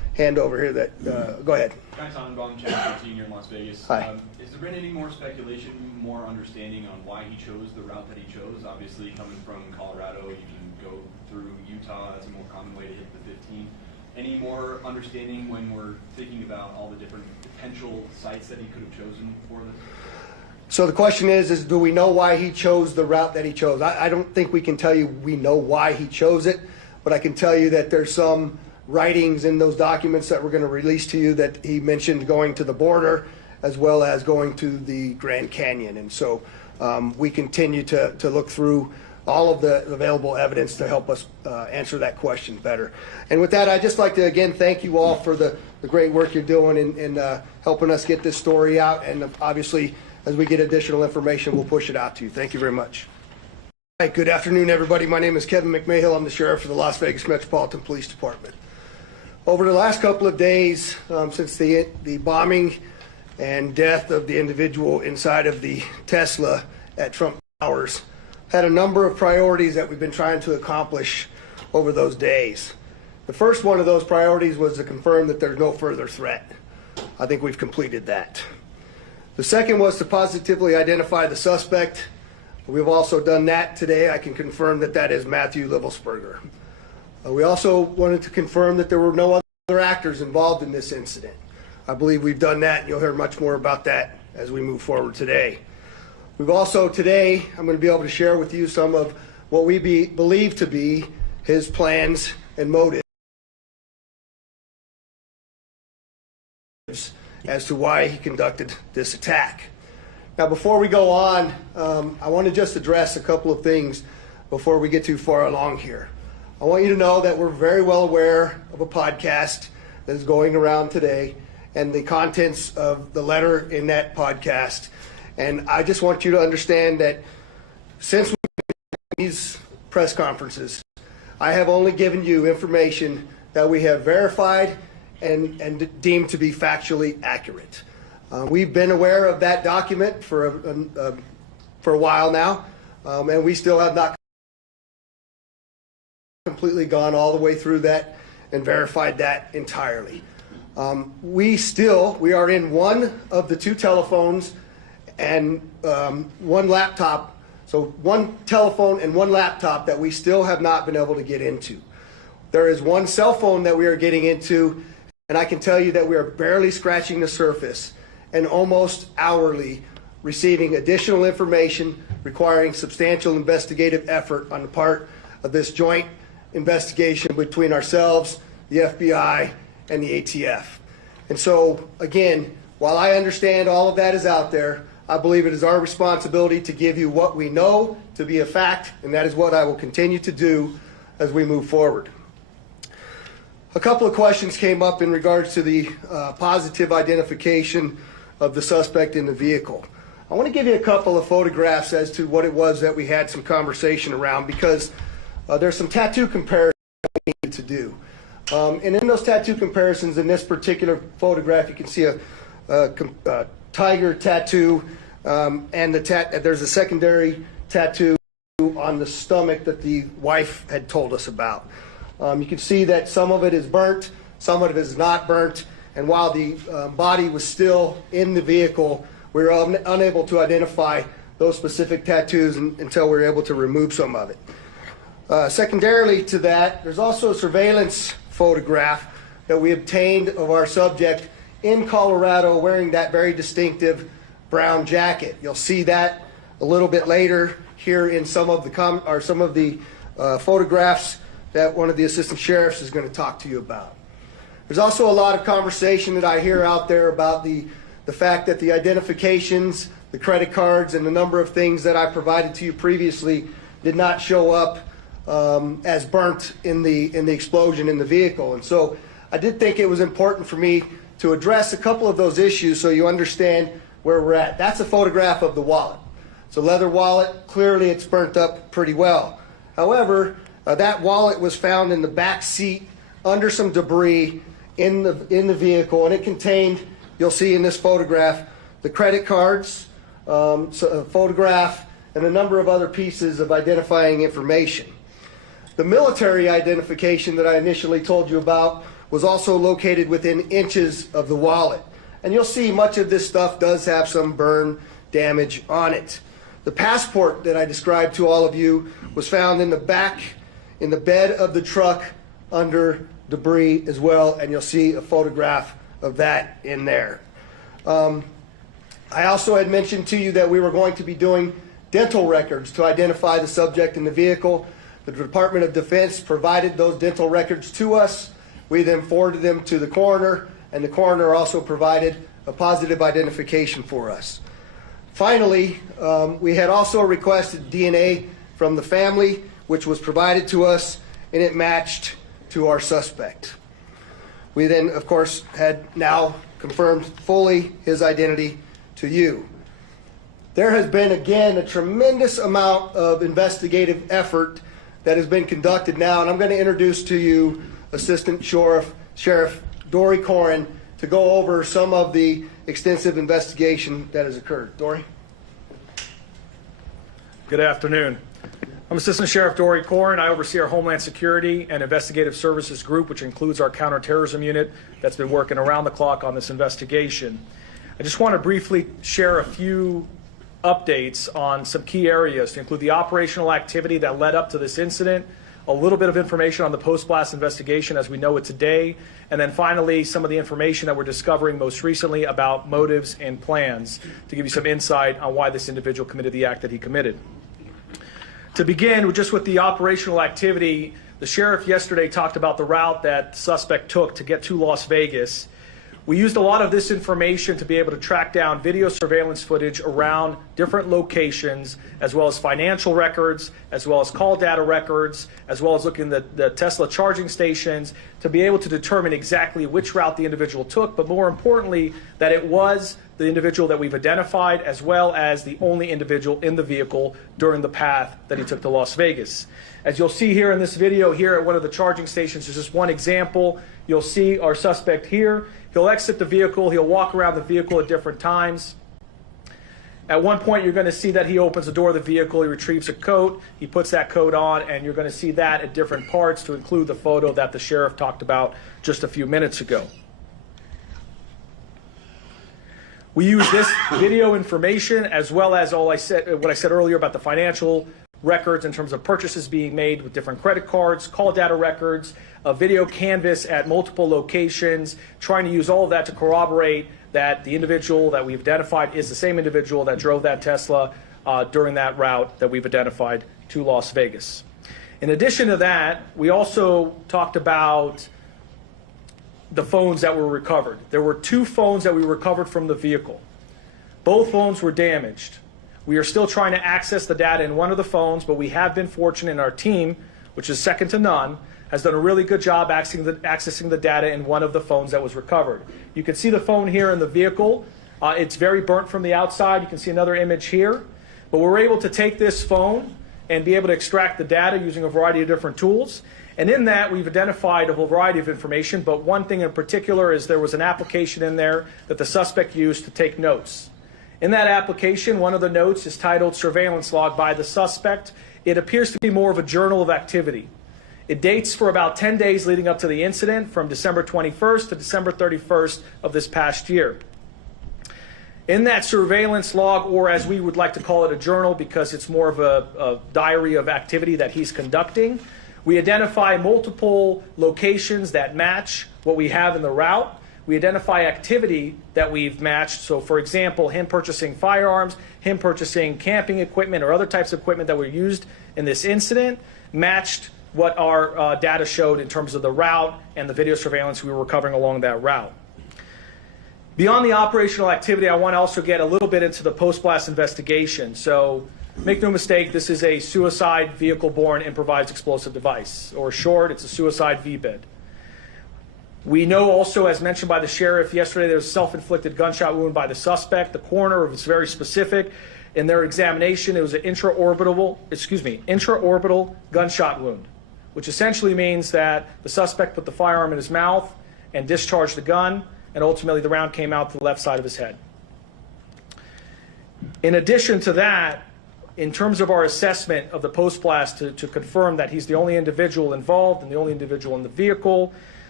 hand over here that, go ahead. Guy Tannenbaum, Chapter 13 here in Las Vegas. Hi. Has there been any more speculation, more understanding on why he chose the route that he chose? Obviously, coming from Colorado, you can go through Utah. That's a more common way to hit the 15. Any more understanding when we're thinking about all the different potential sites that he could have chosen for this? So the question is do we know why he chose the route that he chose? I don't think we can tell you we know why he chose it, but I can tell you that there's some writings in those documents that we're going to release to you that he mentioned going to the border as well as going to the Grand Canyon. And so we continue to look through all of the available evidence to help us answer that question better. And with that, I'd just like to again thank you all for the great work you're doing in helping us get this story out. And obviously, as we get additional information, we'll push it out to you. Thank you very much. Hi, good afternoon, everybody. My name is Kevin McMahill. I'm the sheriff for the Las Vegas Metropolitan Police Department. Over the last couple of days, since the bombing and death of the individual inside of the Tesla at Trump Towers, had a number of priorities that we've been trying to accomplish over those days. The first one of those priorities was to confirm that there's no further threat. I think we've completed that. The second was to positively identify the suspect. We've also done that today. I can confirm that that is Matthew Livelsberger. We also wanted to confirm that there were no other actors involved in this incident. I believe we've done that, and you'll hear much more about that as we move forward today. We've also today, I'm going to be able to share with you some of what we believe to be his plans and motives as to why he conducted this attack. Now, before we go on, I want to just address a couple of things before we get too far along here. I want you to know that we're very well aware of a podcast that is going around today and the contents of the letter in that podcast. And I just want you to understand that since we've been these press conferences, I have only given you information that we have verified and deemed to be factually accurate. We've been aware of that document for a while now, and we still have not completely gone all the way through that and verified that entirely. We are in one of the two telephones and one laptop, so one telephone and one laptop that we still have not been able to get into. There is one cell phone that we are getting into, and I can tell you that we are barely scratching the surface and almost hourly receiving additional information requiring substantial investigative effort on the part of this joint investigation between ourselves, the FBI, and the ATF. And so, again, while I understand all of that is out there, I believe it is our responsibility to give you what we know to be a fact, and that is what I will continue to do as we move forward. A couple of questions came up in regards to the positive identification of the suspect in the vehicle. I want to give you a couple of photographs as to what it was that we had some conversation around, because there's some tattoo comparisons we need to do. And in those tattoo comparisons, in this particular photograph, you can see a tiger tattoo, and there's a secondary tattoo on the stomach that the wife had told us about. You can see that some of it is burnt, some of it is not burnt, and while the body was still in the vehicle, we were unable to identify those specific tattoos until we were able to remove some of it. Secondarily to that, there's also a surveillance photograph that we obtained of our subject in Colorado wearing that very distinctive brown jacket. You'll see that a little bit later here in some of the photographs that one of the assistant sheriffs is going to talk to you about. There's also a lot of conversation that I hear out there about the fact that the identifications, the credit cards, and the number of things that I provided to you previously did not show up as burnt in the explosion in the vehicle. And so I did think it was important for me to address a couple of those issues so you understand where we're at. That's a photograph of the wallet. It's a leather wallet. Clearly it's burnt up pretty well. However, that wallet was found in the back seat under some debris in the vehicle, and it contained, you'll see in this photograph, the credit cards, a photograph, and a number of other pieces of identifying information. The military identification that I initially told you about was also located within inches of the wallet. And you'll see much of this stuff does have some burn damage on it. The passport that I described to all of you was found in the back, in the bed of the truck under debris as well, and you'll see a photograph of that in there. I also had mentioned to you that we were going to be doing dental records to identify the subject in the vehicle. The Department of Defense provided those dental records to us. We then forwarded them to the coroner, and the coroner also provided a positive identification for us. Finally, we had also requested DNA from the family, which was provided to us, and it matched to our suspect. We then, of course, had now confirmed fully his identity to you. There has been, again, a tremendous amount of investigative effort that has been conducted now, and I'm going to introduce to you Assistant Sheriff Dory Corrin to go over some of the extensive investigation that has occurred. Dory? Good afternoon. I'm Assistant Sheriff Dory Corrin. I oversee our Homeland Security and Investigative Services Group, which includes our counterterrorism unit that's been working around the clock on this investigation. I just want to briefly share a few updates on some key areas to include the operational activity that led up to this incident, a little bit of information on the post-blast investigation as we know it today, and then finally some of the information that we're discovering most recently about motives and plans to give you some insight on why this individual committed the act that he committed. To begin just with the operational activity, the sheriff yesterday talked about the route that the suspect took to get to Las Vegas. We used a lot of this information to be able to track down video surveillance footage around different locations, as well as financial records, as well as call data records, as well as looking at the Tesla charging stations to be able to determine exactly which route the individual took, but more importantly, that it was the individual that we've identified, as well as the only individual in the vehicle during the path that he took to Las Vegas. As you'll see here in this video here at one of the charging stations, is just one example. You'll see our suspect here. He'll exit the vehicle. He'll walk around the vehicle at different times. At one point, you're going to see that he opens the door of the vehicle. He retrieves a coat. He puts that coat on, and you're going to see that at different parts to include the photo that the sheriff talked about just a few minutes ago. We use this video information as well as what I said earlier about the financial records in terms of purchases being made with different credit cards, call data records, a video canvas at multiple locations, trying to use all of that to corroborate that the individual that we've identified is the same individual that drove that Tesla during that route that we've identified to Las Vegas. In addition to that, we also talked about the phones that were recovered. There were 2 phones that we recovered from the vehicle. Both phones were damaged. We are still trying to access the data in one of the phones, but we have been fortunate in our team, which is second to none, has done a really good job accessing the data in one of the phones that was recovered. You can see the phone here in the vehicle. It's very burnt from the outside. You can see another image here. But we're able to take this phone and be able to extract the data using a variety of different tools. And in that, we've identified a whole variety of information, but one thing in particular is there was an application in there that the suspect used to take notes. In that application, one of the notes is titled Surveillance Log by the Suspect. It appears to be more of a journal of activity. It dates for about 10 days leading up to the incident, from December 21st to December 31st of this past year. In that surveillance log, or as we would like to call it, a journal, because it's more of a diary of activity that he's conducting, we identify multiple locations that match what we have in the route. We identify activity that we've matched. So, for example, him purchasing firearms, him purchasing camping equipment or other types of equipment that were used in this incident matched what our data showed in terms of the route and the video surveillance we were recovering along that route. Beyond the operational activity, I want to also get a little bit into the post-blast investigation. So, make no mistake, this is a suicide vehicle-borne improvised explosive device, or short, it's a suicide VBID. We know also, as mentioned by the sheriff yesterday, there was a self-inflicted gunshot wound by the suspect. The coroner was very specific. In their examination, it was an intraorbital gunshot wound, which essentially means that the suspect put the firearm in his mouth and discharged the gun, and ultimately the round came out to the left side of his head. In addition to that, in terms of our assessment of the post-blast to confirm that he's the only individual involved and the only individual in the vehicle,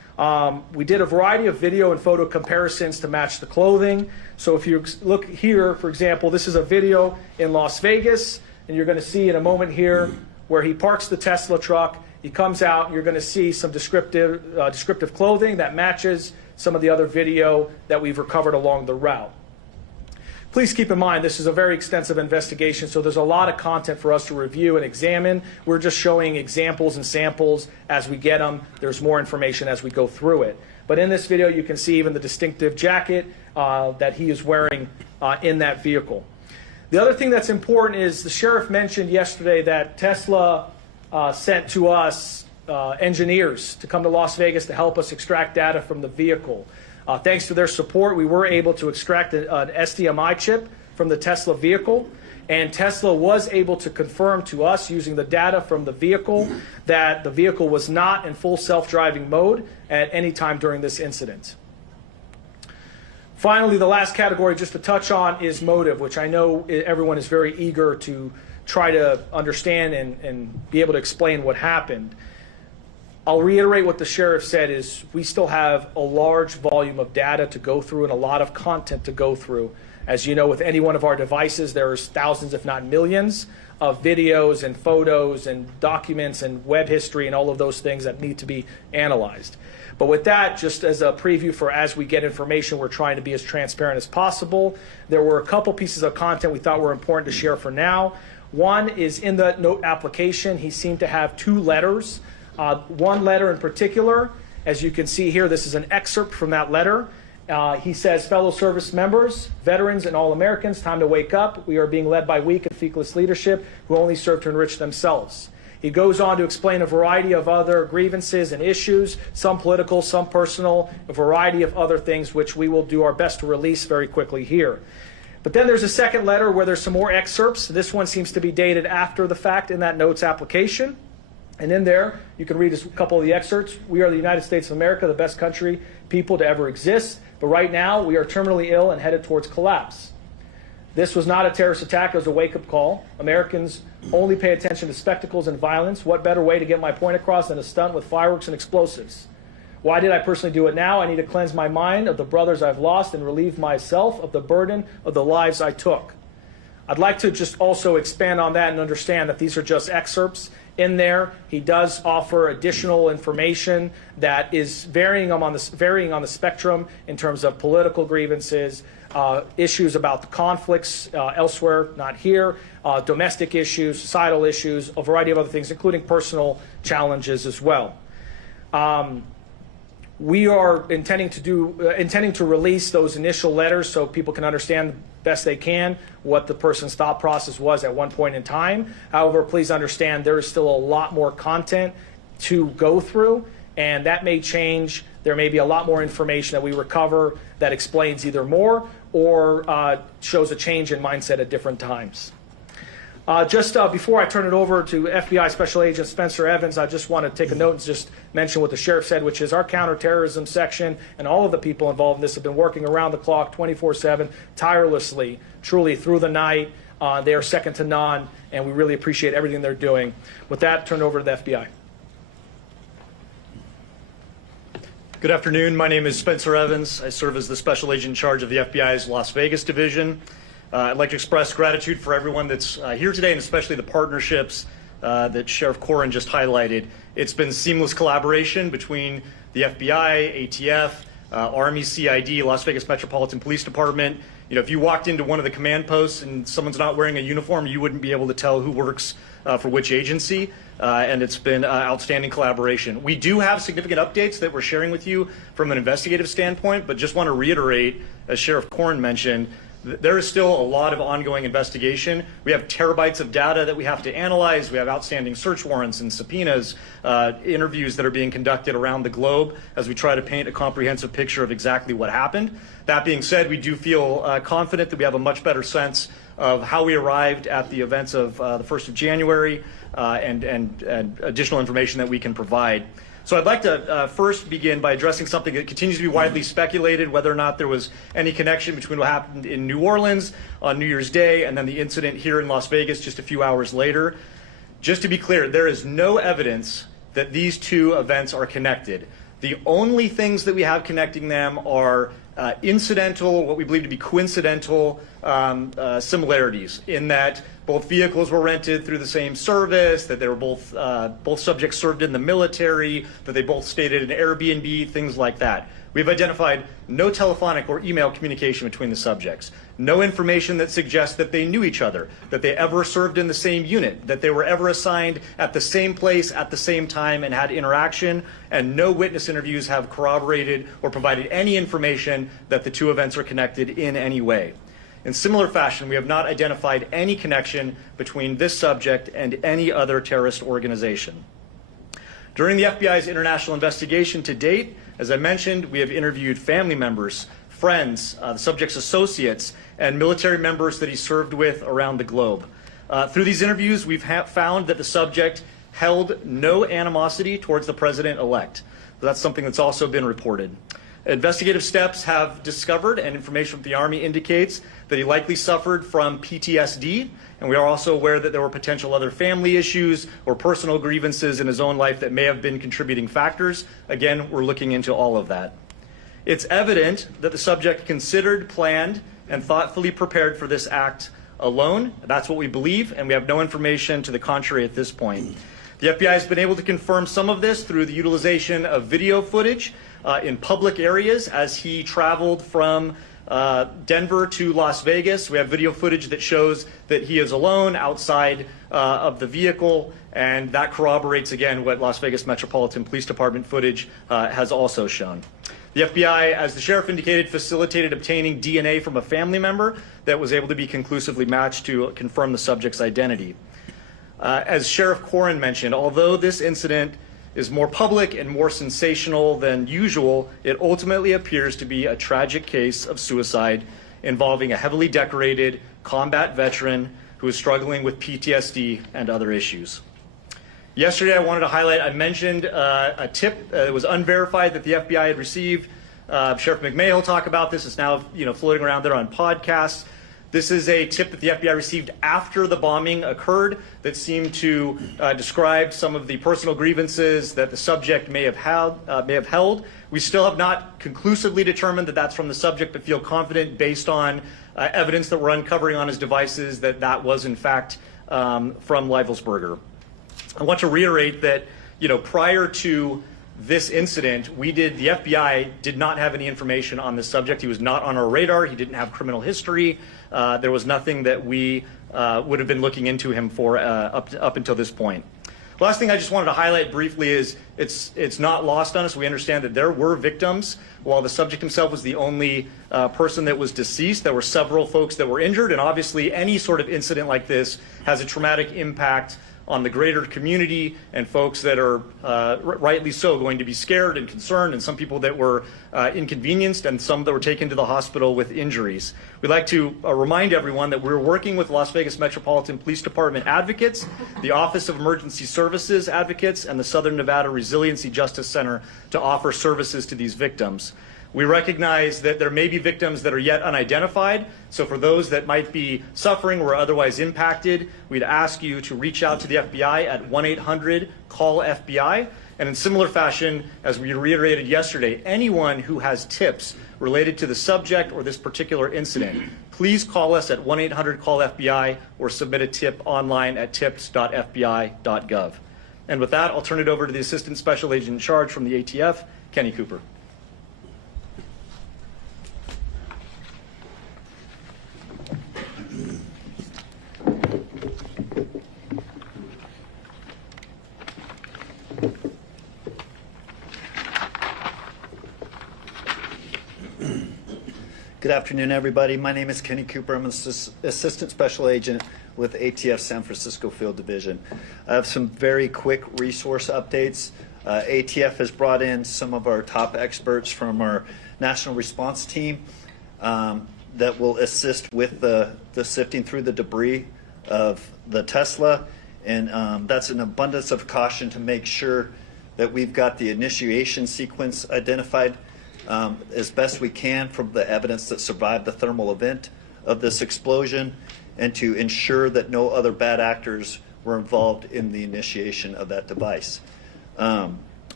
We did a variety of video and photo comparisons to match the clothing. So if you look here, for example, this is a video in Las Vegas, and you're going to see in a moment here where he parks the Tesla truck. He comes out, and you're going to see some descriptive clothing that matches some of the other video that we've recovered along the route. Please keep in mind, this is a very extensive investigation, so there's a lot of content for us to review and examine. We're just showing examples and samples as we get them. There's more information as we go through it. But in this video, you can see even the distinctive jacket that he is wearing in that vehicle. The other thing that's important is the sheriff mentioned yesterday that Tesla sent to us engineers to come to Las Vegas to help us extract data from the vehicle. Thanks to their support, we were able to extract an SDMI chip from the Tesla vehicle, and Tesla was able to confirm to us using the data from the vehicle that the vehicle was not in full self-driving mode at any time during this incident. Finally, the last category just to touch on is motive, which I know everyone is very eager to try to understand and be able to explain what happened. I'll reiterate what the sheriff said is we still have a large volume of data to go through and a lot of content to go through. As you know, with any one of our devices, there's thousands, if not millions, of videos and photos and documents and web history and all of those things that need to be analyzed. But with that, just as a preview for as we get information, we're trying to be as transparent as possible. There were a couple pieces of content we thought were important to share for now. One is in the note application, he seemed to have two letters. One letter in particular, as you can see here, this is an excerpt from that letter. He says, fellow service members, veterans, and all Americans, time to wake up. We are being led by weak and feckless leadership who only serve to enrich themselves. He goes on to explain a variety of other grievances and issues, some political, some personal, a variety of other things which we will do our best to release very quickly here. But then there's a second letter where there's some more excerpts. This one seems to be dated after the fact in that notes application. And in there, you can read a couple of the excerpts. We are the United States of America, the best country, people to ever exist. But right now, we are terminally ill and headed towards collapse. This was not a terrorist attack. It was a wake-up call. Americans only pay attention to spectacles and violence. What better way to get my point across than a stunt with fireworks and explosives? Why did I personally do it now? I need to cleanse my mind of the brothers I've lost and relieve myself of the burden of the lives I took. I'd like to just also expand on that and understand that these are just excerpts. In there, he does offer additional information that is varying on the spectrum in terms of political grievances, issues about the conflicts elsewhere, not here, domestic issues, societal issues, a variety of other things, including personal challenges as well. We are intending to release those initial letters so people can understand best they can what the person's thought process was at one point in time. However, please understand there is still a lot more content to go through, and that may change. There may be a lot more information that we recover that explains either more or shows a change in mindset at different times. Just before I turn it over to FBI Special Agent Spencer Evans, I just want to take a note and just mention what the sheriff said, which is our counterterrorism section and all of the people involved in this have been working around the clock 24/7, tirelessly, truly through the night. They are second to none, and we really appreciate everything they're doing. With that, turn it over to the FBI. Good afternoon. My name is Spencer Evans. I serve as the Special Agent in charge of the FBI's Las Vegas division. I'd like to express gratitude for everyone that's here today, and especially the partnerships that Sheriff Corrin just highlighted. It's been seamless collaboration between the FBI, ATF, Army, CID, Las Vegas Metropolitan Police Department. You know, if you walked into one of the command posts and someone's not wearing a uniform, you wouldn't be able to tell who works for which agency, and it's been outstanding collaboration. We do have significant updates that we're sharing with you from an investigative standpoint, but just want to reiterate, as Sheriff Corrin mentioned, there is still a lot of ongoing investigation. We have terabytes of data that we have to analyze. We have outstanding search warrants and subpoenas, interviews that are being conducted around the globe as we try to paint a comprehensive picture of exactly what happened. That being said, we do feel confident that we have a much better sense of how we arrived at the events of the 1st of January and additional information that we can provide. So I'd like to first begin by addressing something that continues to be widely speculated, whether or not there was any connection between what happened in New Orleans on New Year's Day and then the incident here in Las Vegas just a few hours later. Just to be clear, there is no evidence that these two events are connected. The only things that we have connecting them are incidental, what we believe to be coincidental similarities, in that both vehicles were rented through the same service, that they were both subjects served in the military, that they both stayed at an Airbnb, things like that. We've identified no telephonic or email communication between the subjects, no information that suggests that they knew each other, that they ever served in the same unit, that they were ever assigned at the same place at the same time and had interaction, and no witness interviews have corroborated or provided any information that the two events are connected in any way. In similar fashion, we have not identified any connection between this subject and any other terrorist organization. During the FBI's international investigation to date, as I mentioned, we have interviewed family members, friends, the subject's associates, and military members that he served with around the globe. Through these interviews, we've found that the subject held no animosity towards the president-elect. That's something that's also been reported. Investigative steps have discovered, and information from the Army indicates, that he likely suffered from PTSD, and we are also aware that there were potential other family issues or personal grievances in his own life that may have been contributing factors. Again, we're looking into all of that. It's evident that the subject considered, planned, and thoughtfully prepared for this act alone. That's what we believe, and we have no information to the contrary at this point. The FBI has been able to confirm some of this through the utilization of video footage in public areas as he traveled from Denver to Las Vegas. We have video footage that shows that he is alone outside of the vehicle, and that corroborates, again, what Las Vegas Metropolitan Police Department footage has also shown. The FBI, as the sheriff indicated, facilitated obtaining DNA from a family member that was able to be conclusively matched to confirm the subject's identity. As Sheriff Corrin mentioned, although this incident is more public and more sensational than usual, it ultimately appears to be a tragic case of suicide involving a heavily decorated combat veteran who is struggling with PTSD and other issues. Yesterday, I wanted to highlight, I mentioned a tip that was unverified that the FBI had received. Sheriff McMahon will talk about this. It's now floating around there on podcasts. This is a tip that the FBI received after the bombing occurred that seemed to describe some of the personal grievances that the subject may have held. We still have not conclusively determined that that's from the subject, but feel confident based on evidence that we're uncovering on his devices that that was in fact from Leivelsberger. I want to reiterate that prior to this incident, the FBI did not have any information on this subject. He was not on our radar. He didn't have criminal history. There was nothing that we would have been looking into him for up until this point. Last thing I just wanted to highlight briefly is it's not lost on us. We understand that there were victims. While the subject himself was the only person that was deceased, there were several folks that were injured, and obviously any sort of incident like this has a traumatic impact on the greater community and folks that are rightly so going to be scared and concerned, and some people that were inconvenienced and some that were taken to the hospital with injuries. We'd like to remind everyone that we're working with Las Vegas Metropolitan Police Department advocates, the Office of Emergency Services advocates, and the Southern Nevada Resiliency Justice Center to offer services to these victims. We recognize that there may be victims that are yet unidentified, so for those that might be suffering or otherwise impacted, we'd ask you to reach out to the FBI at 1-800-CALL-FBI. And in similar fashion, as we reiterated yesterday, anyone who has tips related to the subject or this particular incident, please call us at 1-800-CALL-FBI or submit a tip online at tips.fbi.gov. And with that, I'll turn it over to the Assistant Special Agent in Charge from the ATF, Kenny Cooper. Good afternoon, everybody. My name is Kenny Cooper. I'm an Assistant Special Agent with ATF San Francisco Field Division. I have some very quick resource updates. ATF has brought in some of our top experts from our national response team that will assist with the sifting through the debris of the Tesla. And that's an abundance of caution to make sure that we've got the initiation sequence identified as best we can from the evidence that survived the thermal event of this explosion, and to ensure that no other bad actors were involved in the initiation of that device.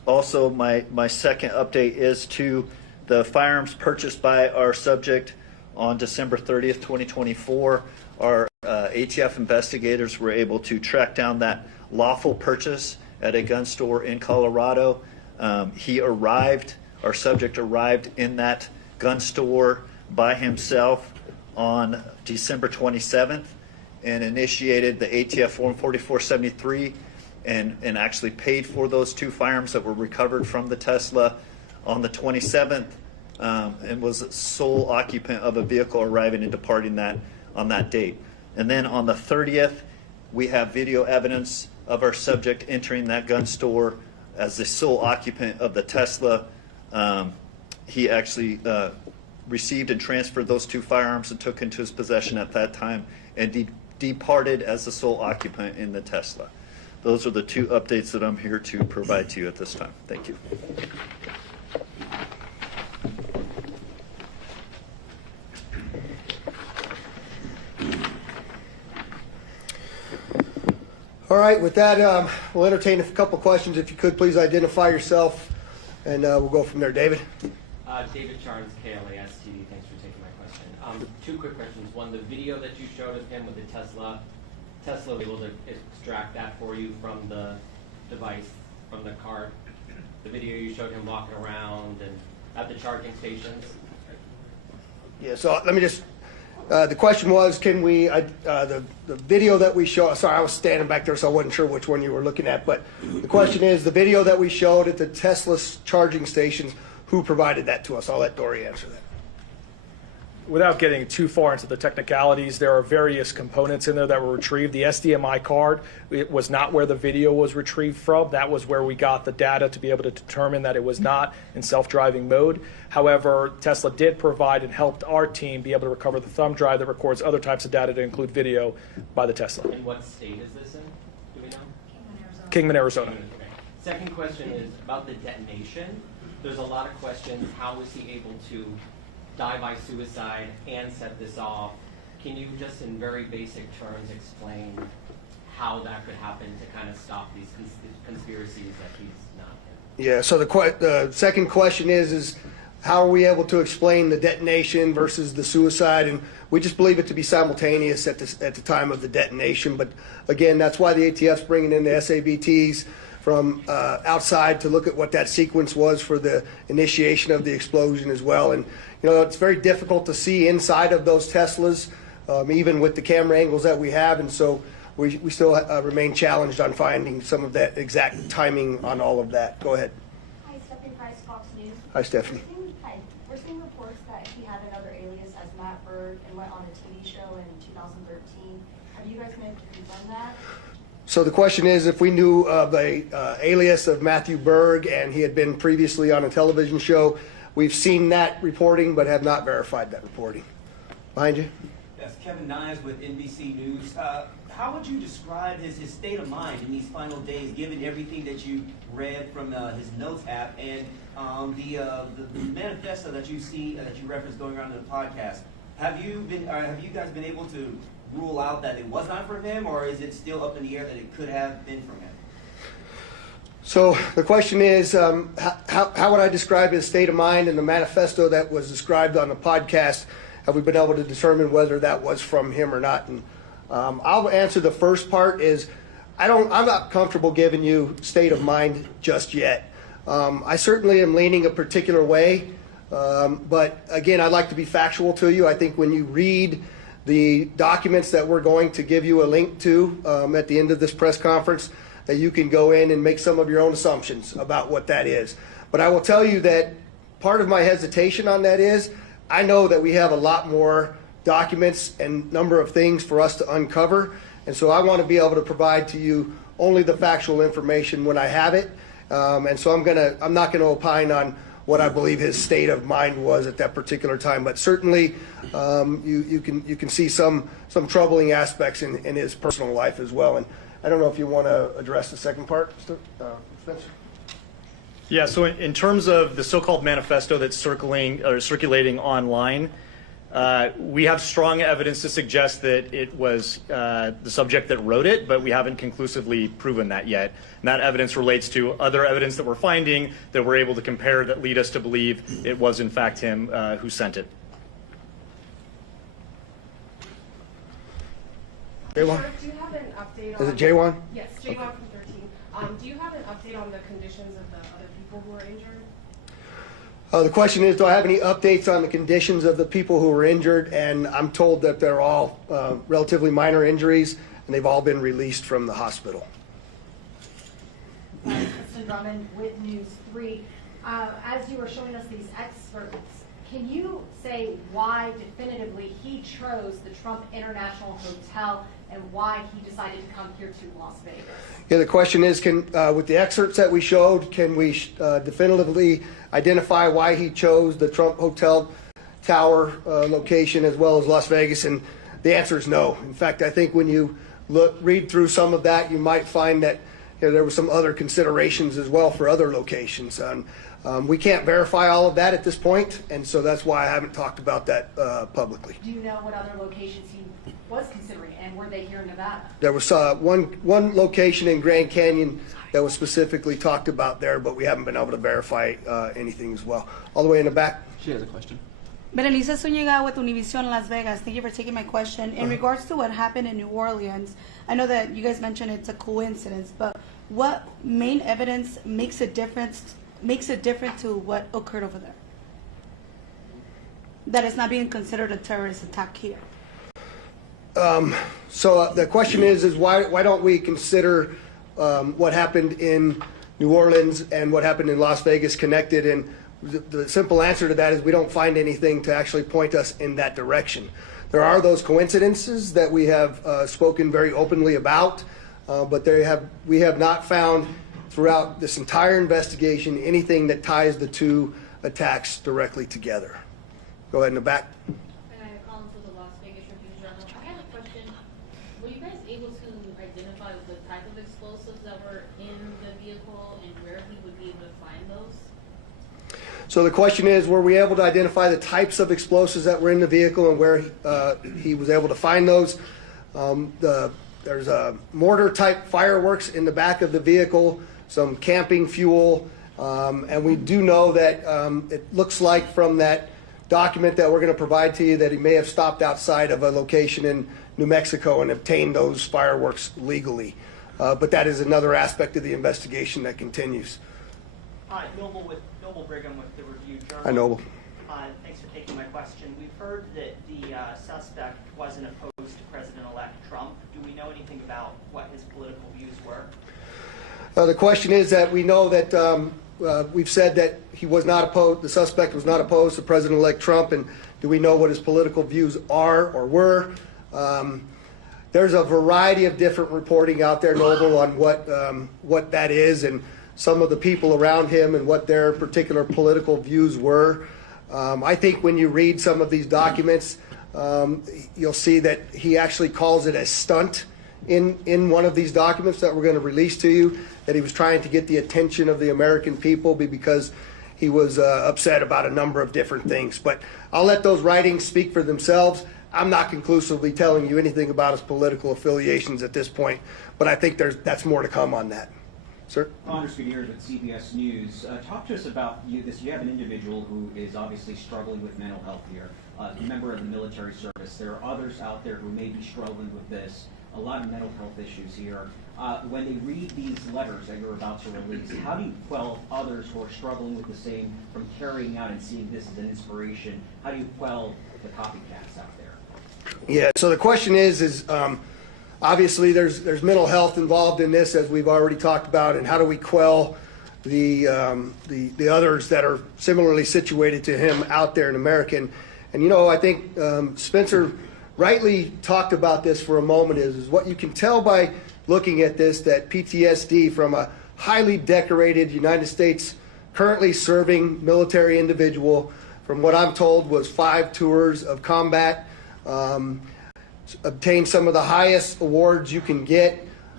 Also, my second update is to the firearms purchased by our subject on December 30th, 2024. Our ATF investigators were able to track down that lawful purchase at a gun store in Colorado. Our subject arrived in that gun store by himself on December 27th and initiated the ATF Form 4473 and actually paid for those 2 firearms that were recovered from the Tesla on the 27th, and was sole occupant of a vehicle arriving and departing that on that date. And then on the 30th, we have video evidence of our subject entering that gun store as the sole occupant of the Tesla. He actually received and transferred those 2 firearms and took into his possession at that time and departed as the sole occupant in the Tesla. Those are the 2 updates that I'm here to provide to you at this time. Thank you. All right, with that, we'll entertain a couple questions. If you could, please identify yourself, and we'll go from there. David? David Charnes, KLAS TV. Thanks for taking my question. 2 quick questions. One, the video that you showed of him with the Tesla was able to extract that for you from the device, from the card. The video you showed him walking around and at the charging stations. Yeah, so let me just, the question was, can we, the video that we show, sorry, I was standing back there, so I wasn't sure which one you were looking at, but the question is, the video that we showed at the Tesla charging stations, who provided that to us? I'll let Dory answer that. Without getting too far into the technicalities, there are various components in there that were retrieved. The SDMI card, it was not where the video was retrieved from. That was where we got the data to be able to determine that it was not in self-driving mode. However, Tesla did provide and helped our team be able to recover the thumb drive that records other types of data to include video by the Tesla. And what state is this in? Do we know? Kingman, Arizona. Okay. Second question is about the detonation. There's a lot of questions. How was he able to die by suicide and set this off? Can you just in very basic terms explain how that could happen to kind of stop these conspiracies that he's not in? Yeah, so the second question is how are we able to explain the detonation versus the suicide? And we just believe it to be simultaneous at the time of the detonation. But again, that's why the ATF's bringing in the SABTs from outside to look at what that sequence was for the initiation of the explosion as well. And you know, it's very difficult to see inside of those Teslas, even with the camera angles that we have. And so we still remain challenged on finding some of that exact timing on all of that. Go ahead. Hi, Stephanie Price, Fox News. Hi, Stephanie. Hi. We're seeing reports that he had another alias as Matt Berg and went on a TV show in 2013. Have you guys been able to confirm that? So the question is if we knew of a alias of Matthew Berg and he had been previously on a television show. We've seen that reporting but have not verified that reporting. Behind you. Yes, Kevin Nyes with NBC News. How would you describe his state of mind in these final days, given everything that you read from his notes app and the manifesto that you see that you referenced going around in the podcast? Have you guys been able to rule out that it was not from him, or is it still up in the air that it could have been from him? So the question is, how would I describe his state of mind in the manifesto that was described on the podcast? Have we been able to determine whether that was from him or not? And I'll answer the first part is, I'm not comfortable giving you state of mind just yet. I certainly am leaning a particular way, but again, I'd like to be factual to you. I think when you read the documents that we're going to give you a link to at the end of this press conference, that you can go in and make some of your own assumptions about what that is. But I will tell you that part of my hesitation on that is I know that we have a lot more documents and number of things for us to uncover, and so I want to be able to provide to you only the factual information when I have it. And so I'm not gonna opine on what I believe his state of mind was at that particular time, but certainly you can see some troubling aspects in his personal life as well. And I don't know if you want to address the second part, Spencer. Yeah, so in terms of the so-called manifesto that's circulating online, We have strong evidence to suggest that it was the subject that wrote it, but we haven't conclusively proven that yet. And that evidence relates to other evidence that we're finding that we're able to compare that lead us to believe it was in fact him who sent it. J1? Do you have an update on... Is it J1? Yes, J1 from 13. Do you have an update on the conditions of the other people who were injured? The question is, do I have any updates on the conditions of the people who were injured? And I'm told that they're all relatively minor injuries, and they've all been released from the hospital. Kristen Drummond with News 3. As you were showing us these experts, can you say why definitively he chose the Trump International Hotel and why he decided to come here to Las Vegas? Yeah, the question is, with the excerpts that we showed, can we definitively identify why he chose the Trump Hotel Tower location as well as Las Vegas? And the answer is no. In fact, I think when you read through some of that, you might find that there were some other considerations as well for other locations. We can't verify all of that at this point, and so that's why I haven't talked about that publicly. Do you know what other locations he was considering, and were they here in Nevada? There was one location in Grand Canyon that was specifically talked about there, but we haven't been able to verify anything as well. All the way in the back. She has a question. Berenice Zuniga with Univision Las Vegas. Thank you for taking my question. In regards to what happened in New Orleans, I know that you guys mentioned it's a coincidence, but what main evidence makes it different to what occurred over there? That it's not being considered a terrorist attack here. So the question is why don't we consider what happened in New Orleans and what happened in Las Vegas connected? And the simple answer to that is we don't find anything to actually point us in that direction. There are those coincidences that we have spoken very openly about, but we have not found throughout this entire investigation anything that ties the two attacks directly together. Go ahead in the back. Calling for the Las Vegas Review-Journal. I had a question. Were you guys able to identify the type of explosives that were in the vehicle and where he would be able to find those? So the question is, were we able to identify the types of explosives that were in the vehicle and where he was able to find those? There's a mortar-type fireworks in the back of the vehicle, some camping fuel, and we do know that it looks like from that document that we're going to provide to you that he may have stopped outside of a location in New Mexico and obtained those fireworks legally. But that is another aspect of the investigation that continues. Hi, Noble Brigham with the Review-Journal. Hi, Noble. Thanks for taking my question. We've heard that the suspect wasn't opposed to President-elect Trump. Do we know anything about what his political views were? The question is that we know that we've said that he was not opposed, the suspect was not opposed to President-elect Trump, and do we know what his political views are or were? There's a variety of different reporting out there, Noble, on what that is and some of the people around him and what their particular political views were. I think when you read some of these documents, you'll see that he actually calls it a stunt in one of these documents that we're going to release to you, that he was trying to get the attention of the American people because he was upset about a number of different things. But I'll let those writings speak for themselves. I'm not conclusively telling you anything about his political affiliations at this point, but I think that's more to come on that. Sir? Anders Gutierrez with CBS News. Talk to us about you have an individual who is obviously struggling with mental health here, a member of the military service. There are others out there who may be struggling with this, a lot of mental health issues here. When they read these letters that you're about to release, how do you quell others who are struggling with the same from carrying out and seeing this as an inspiration? How do you quell the copycats out there? Yeah, so the question is obviously there's mental health involved in this, as we've already talked about, and how do we quell the others that are similarly situated to him out there in America? And I think Spencer rightly talked about this for a moment is what you can tell by looking at this, that PTSD from a highly decorated United States currently serving military individual, from what I'm told was 5 tours of combat, obtained some of the highest awards you can get,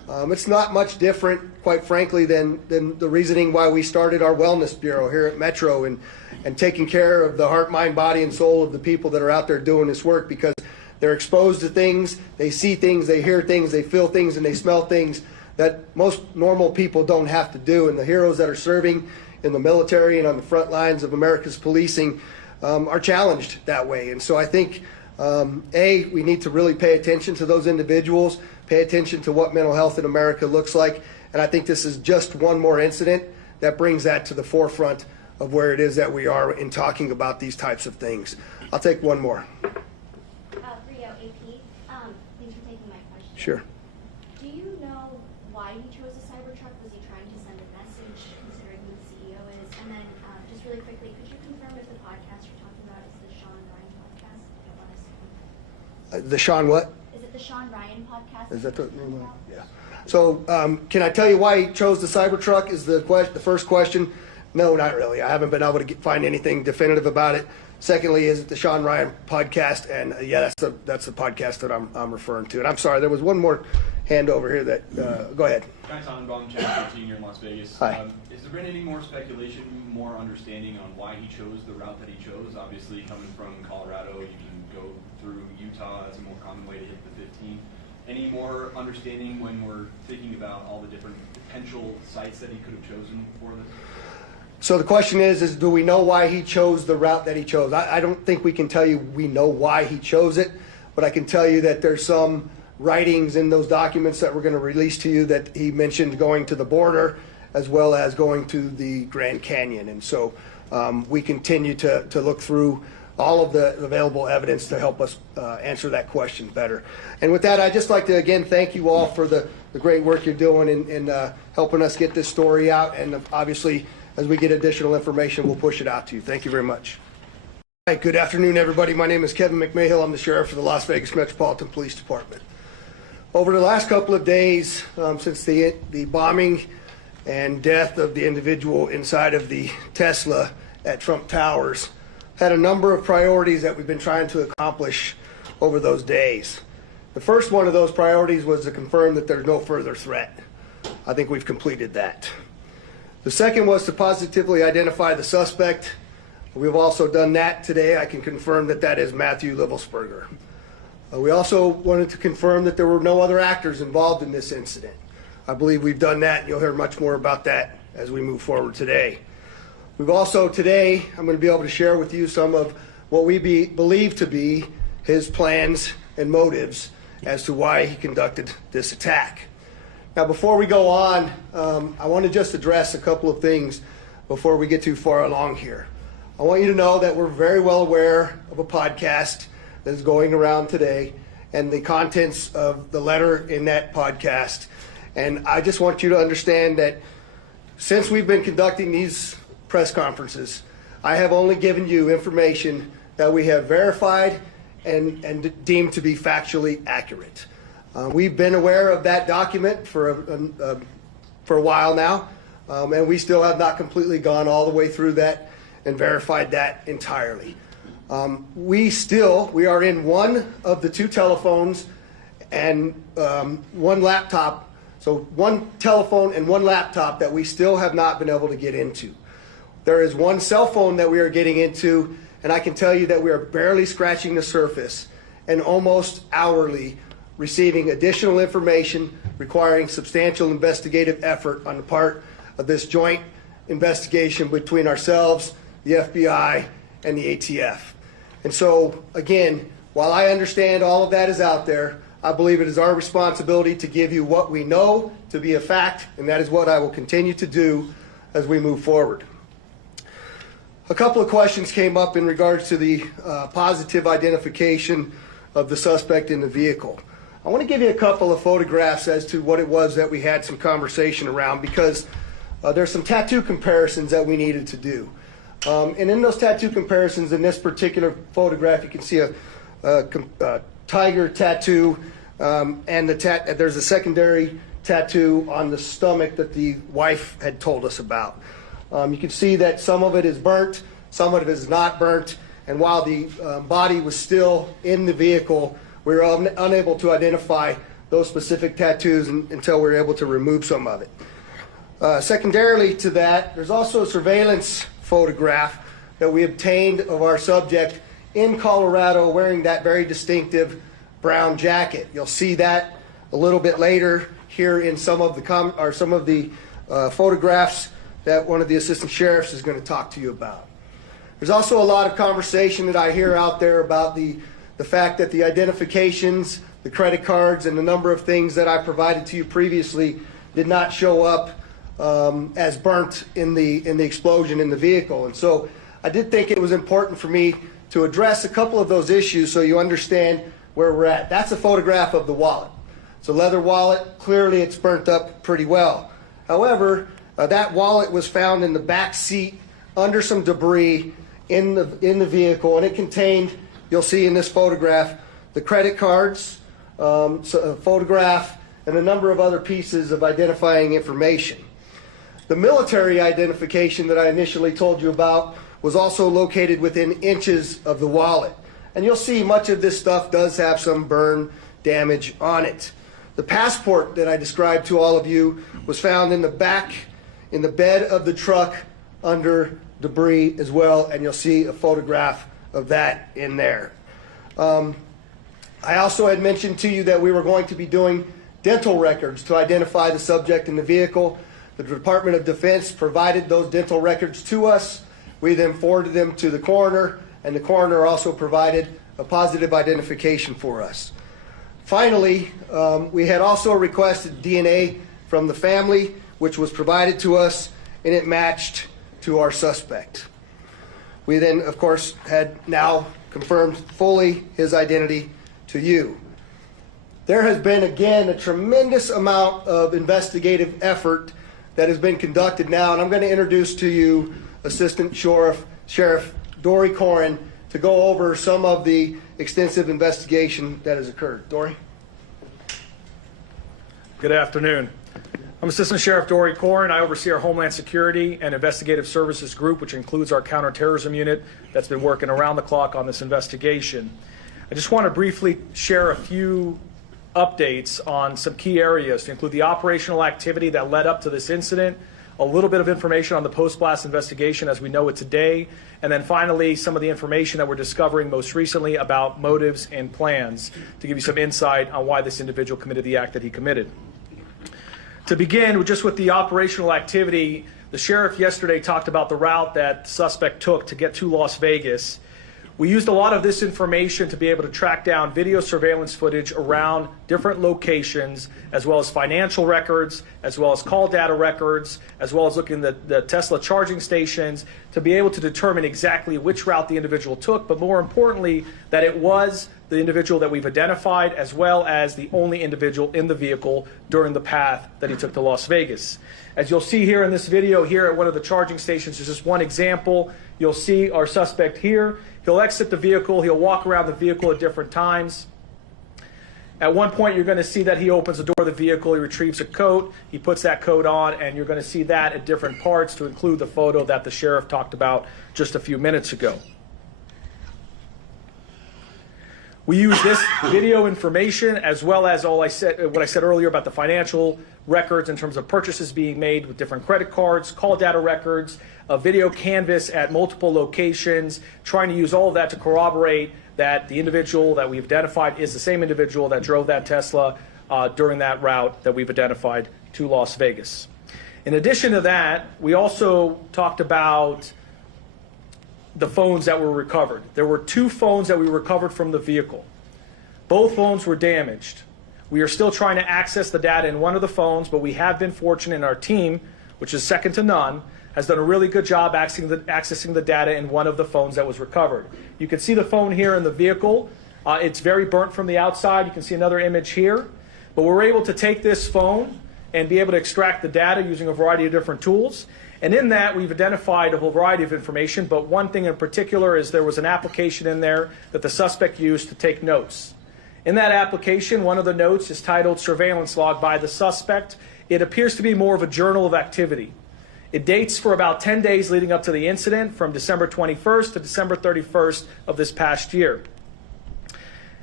It's not much different, quite frankly, than the reasoning why we started our wellness bureau here at Metro and taking care of the heart, mind, body, and soul of the people that are out there doing this work, because they're exposed to things, they see things, they hear things, they feel things, and they smell things that most normal people don't have to do. And the heroes that are serving in the military and on the front lines of America's policing are challenged that way. And so I think, we need to really pay attention to those individuals, pay attention to what mental health in America looks like. And I think this is just one more incident that brings that to the forefront of where it is that we are in talking about these types of things. I'll take one more. Rio, AP, thanks for taking my question. Sure. Do you know why he chose a Cybertruck? Was he trying to send a message, considering who the CEO is? And then, just really quickly, could you confirm if the podcast you're talking about is the Sean Ryan podcast? I don't want to The Sean what? Is it the Sean Ryan podcast? Is that the name of it? Yeah. So can I tell you why he chose the Cybertruck is the first question? No, not really. I haven't been able to find anything definitive about it. Secondly, is it the Sean Ryan podcast? And yeah, that's the podcast that I'm referring to. And I'm sorry, there was one more hand over here that, go ahead. Guy Tannenbaum, Channel 13 here in Las Vegas. Hi. Has there been any more speculation, more understanding on why he chose the route that he chose? Obviously, coming from Colorado, you can go through Utah as a more common way to hit the 15. Any more understanding when we're thinking about all the different potential sites that he could have chosen for this? So the question is do we know why he chose the route that he chose? I don't think we can tell you we know why he chose it, but I can tell you that there's some writings in those documents that we're going to release to you that he mentioned going to the border as well as going to the Grand Canyon. And so we continue to look through all of the available evidence to help us answer that question better. And with that, I'd just like to again thank you all for the great work you're doing in helping us get this story out. And obviously, as we get additional information, we'll push it out to you. Thank you very much. Hi, good afternoon, everybody. My name is Kevin McMahill. I'm the sheriff for the Las Vegas Metropolitan Police Department. Over the last couple of days, since the bombing and death of the individual inside of the Tesla at Trump Towers, had a number of priorities that we've been trying to accomplish over those days. The first one of those priorities was to confirm that there's no further threat. I think we've completed that. The second was to positively identify the suspect. We've also done that today. I can confirm that that is Matthew Livelsberger. We also wanted to confirm that there were no other actors involved in this incident. I believe we've done that, and you'll hear much more about that as we move forward today. We've also today, I'm going to be able to share with you some of what we believe to be his plans and motives as to why he conducted this attack. Now, before we go on, I want to just address a couple of things before we get too far along here. I want you to know that we're very well aware of a podcast that is going around today and the contents of the letter in that podcast. And I just want you to understand that since we've been conducting these press conferences, I have only given you information that we have verified and deemed to be factually accurate. We've been aware of that document for a while now, and we still have not completely gone all the way through that and verified that entirely. We are in one of the two telephones and one laptop, so one telephone and one laptop that we still have not been able to get into. There is one cell phone that we are getting into, and I can tell you that we are barely scratching the surface and almost hourly receiving additional information requiring substantial investigative effort on the part of this joint investigation between ourselves, the FBI, and the ATF. And so, again, while I understand all of that is out there, I believe it is our responsibility to give you what we know to be a fact, and that is what I will continue to do as we move forward. A couple of questions came up in regards to the positive identification of the suspect in the vehicle. I want to give you a couple of photographs as to what it was that we had some conversation around, because there's some tattoo comparisons that we needed to do. And in those tattoo comparisons, in this particular photograph, you can see a tiger tattoo, and there's a secondary tattoo on the stomach that the wife had told us about. You can see that some of it is burnt, some of it is not burnt, and while the body was still in the vehicle, we were unable to identify those specific tattoos until we were able to remove some of it. Secondarily to that, there's also a surveillance photograph that we obtained of our subject in Colorado wearing that very distinctive brown jacket. You'll see that a little bit later here in some of the photographs that one of the assistant sheriffs is going to talk to you about. There's also a lot of conversation that I hear out there about the fact that the identifications, the credit cards, and the number of things that I provided to you previously did not show up as burnt in the explosion in the vehicle. And so I did think it was important for me to address a couple of those issues so you understand where we're at. That's a photograph of the wallet. It's a leather wallet. Clearly it's burnt up pretty well. However, that wallet was found in the back seat under some debris in the vehicle, and it contained, you'll see in this photograph, the credit cards, a photograph, and a number of other pieces of identifying information. The military identification that I initially told you about was also located within inches of the wallet. And you'll see much of this stuff does have some burn damage on it. The passport that I described to all of you was found in the back, in the bed of the truck under debris as well, and you'll see a photograph of that in there. I also had mentioned to you that we were going to be doing dental records to identify the subject in the vehicle. The Department of Defense provided those dental records to us. We then forwarded them to the coroner, and the coroner also provided a positive identification for us. Finally, we had also requested DNA from the family, which was provided to us, and it matched to our suspect. We then, of course, had now confirmed fully his identity to you. There has been, again, a tremendous amount of investigative effort that has been conducted now, and I'm going to introduce to you Assistant Sheriff Dory Corin to go over some of the extensive investigation that has occurred. Dory? Good afternoon. I'm Assistant Sheriff Dory Corin. I oversee our Homeland Security and Investigative Services Group, which includes our counterterrorism unit that's been working around the clock on this investigation. I just want to briefly share a few updates on some key areas to include the operational activity that led up to this incident, a little bit of information on the post-blast investigation as we know it today, and then finally some of the information that we're discovering most recently about motives and plans to give you some insight on why this individual committed the act that he committed. To begin just with the operational activity, the sheriff yesterday talked about the route that the suspect took to get to Las Vegas. We used a lot of this information to be able to track down video surveillance footage around different locations, as well as financial records, as well as call data records, as well as looking at the Tesla charging stations to be able to determine exactly which route the individual took, but more importantly, that it was the individual that we've identified, as well as the only individual in the vehicle during the path that he took to Las Vegas. As you'll see here in this video here at one of the charging stations, is just one example. You'll see our suspect here. He'll exit the vehicle. He'll walk around the vehicle at different times. At one point, you're going to see that he opens the door of the vehicle. He retrieves a coat. He puts that coat on, and you're going to see that at different parts to include the photo that the sheriff talked about just a few minutes ago. We use this video information as well as what I said earlier about the financial records in terms of purchases being made with different credit cards, call data records, a video canvas at multiple locations, trying to use all of that to corroborate that the individual that we've identified is the same individual that drove that Tesla during that route that we've identified to Las Vegas. In addition to that, we also talked about the phones that were recovered. There were 2 phones that we recovered from the vehicle. Both phones were damaged. We are still trying to access the data in one of the phones, but we have been fortunate in our team, which is second to none, has done a really good job accessing the data in one of the phones that was recovered. You can see the phone here in the vehicle. It's very burnt from the outside. You can see another image here. But we're able to take this phone and be able to extract the data using a variety of different tools. And in that, we've identified a whole variety of information, but one thing in particular is there was an application in there that the suspect used to take notes. In that application, one of the notes is titled Surveillance Log by the Suspect. It appears to be more of a journal of activity. It dates for about 10 days leading up to the incident, from December 21st to December 31st of this past year.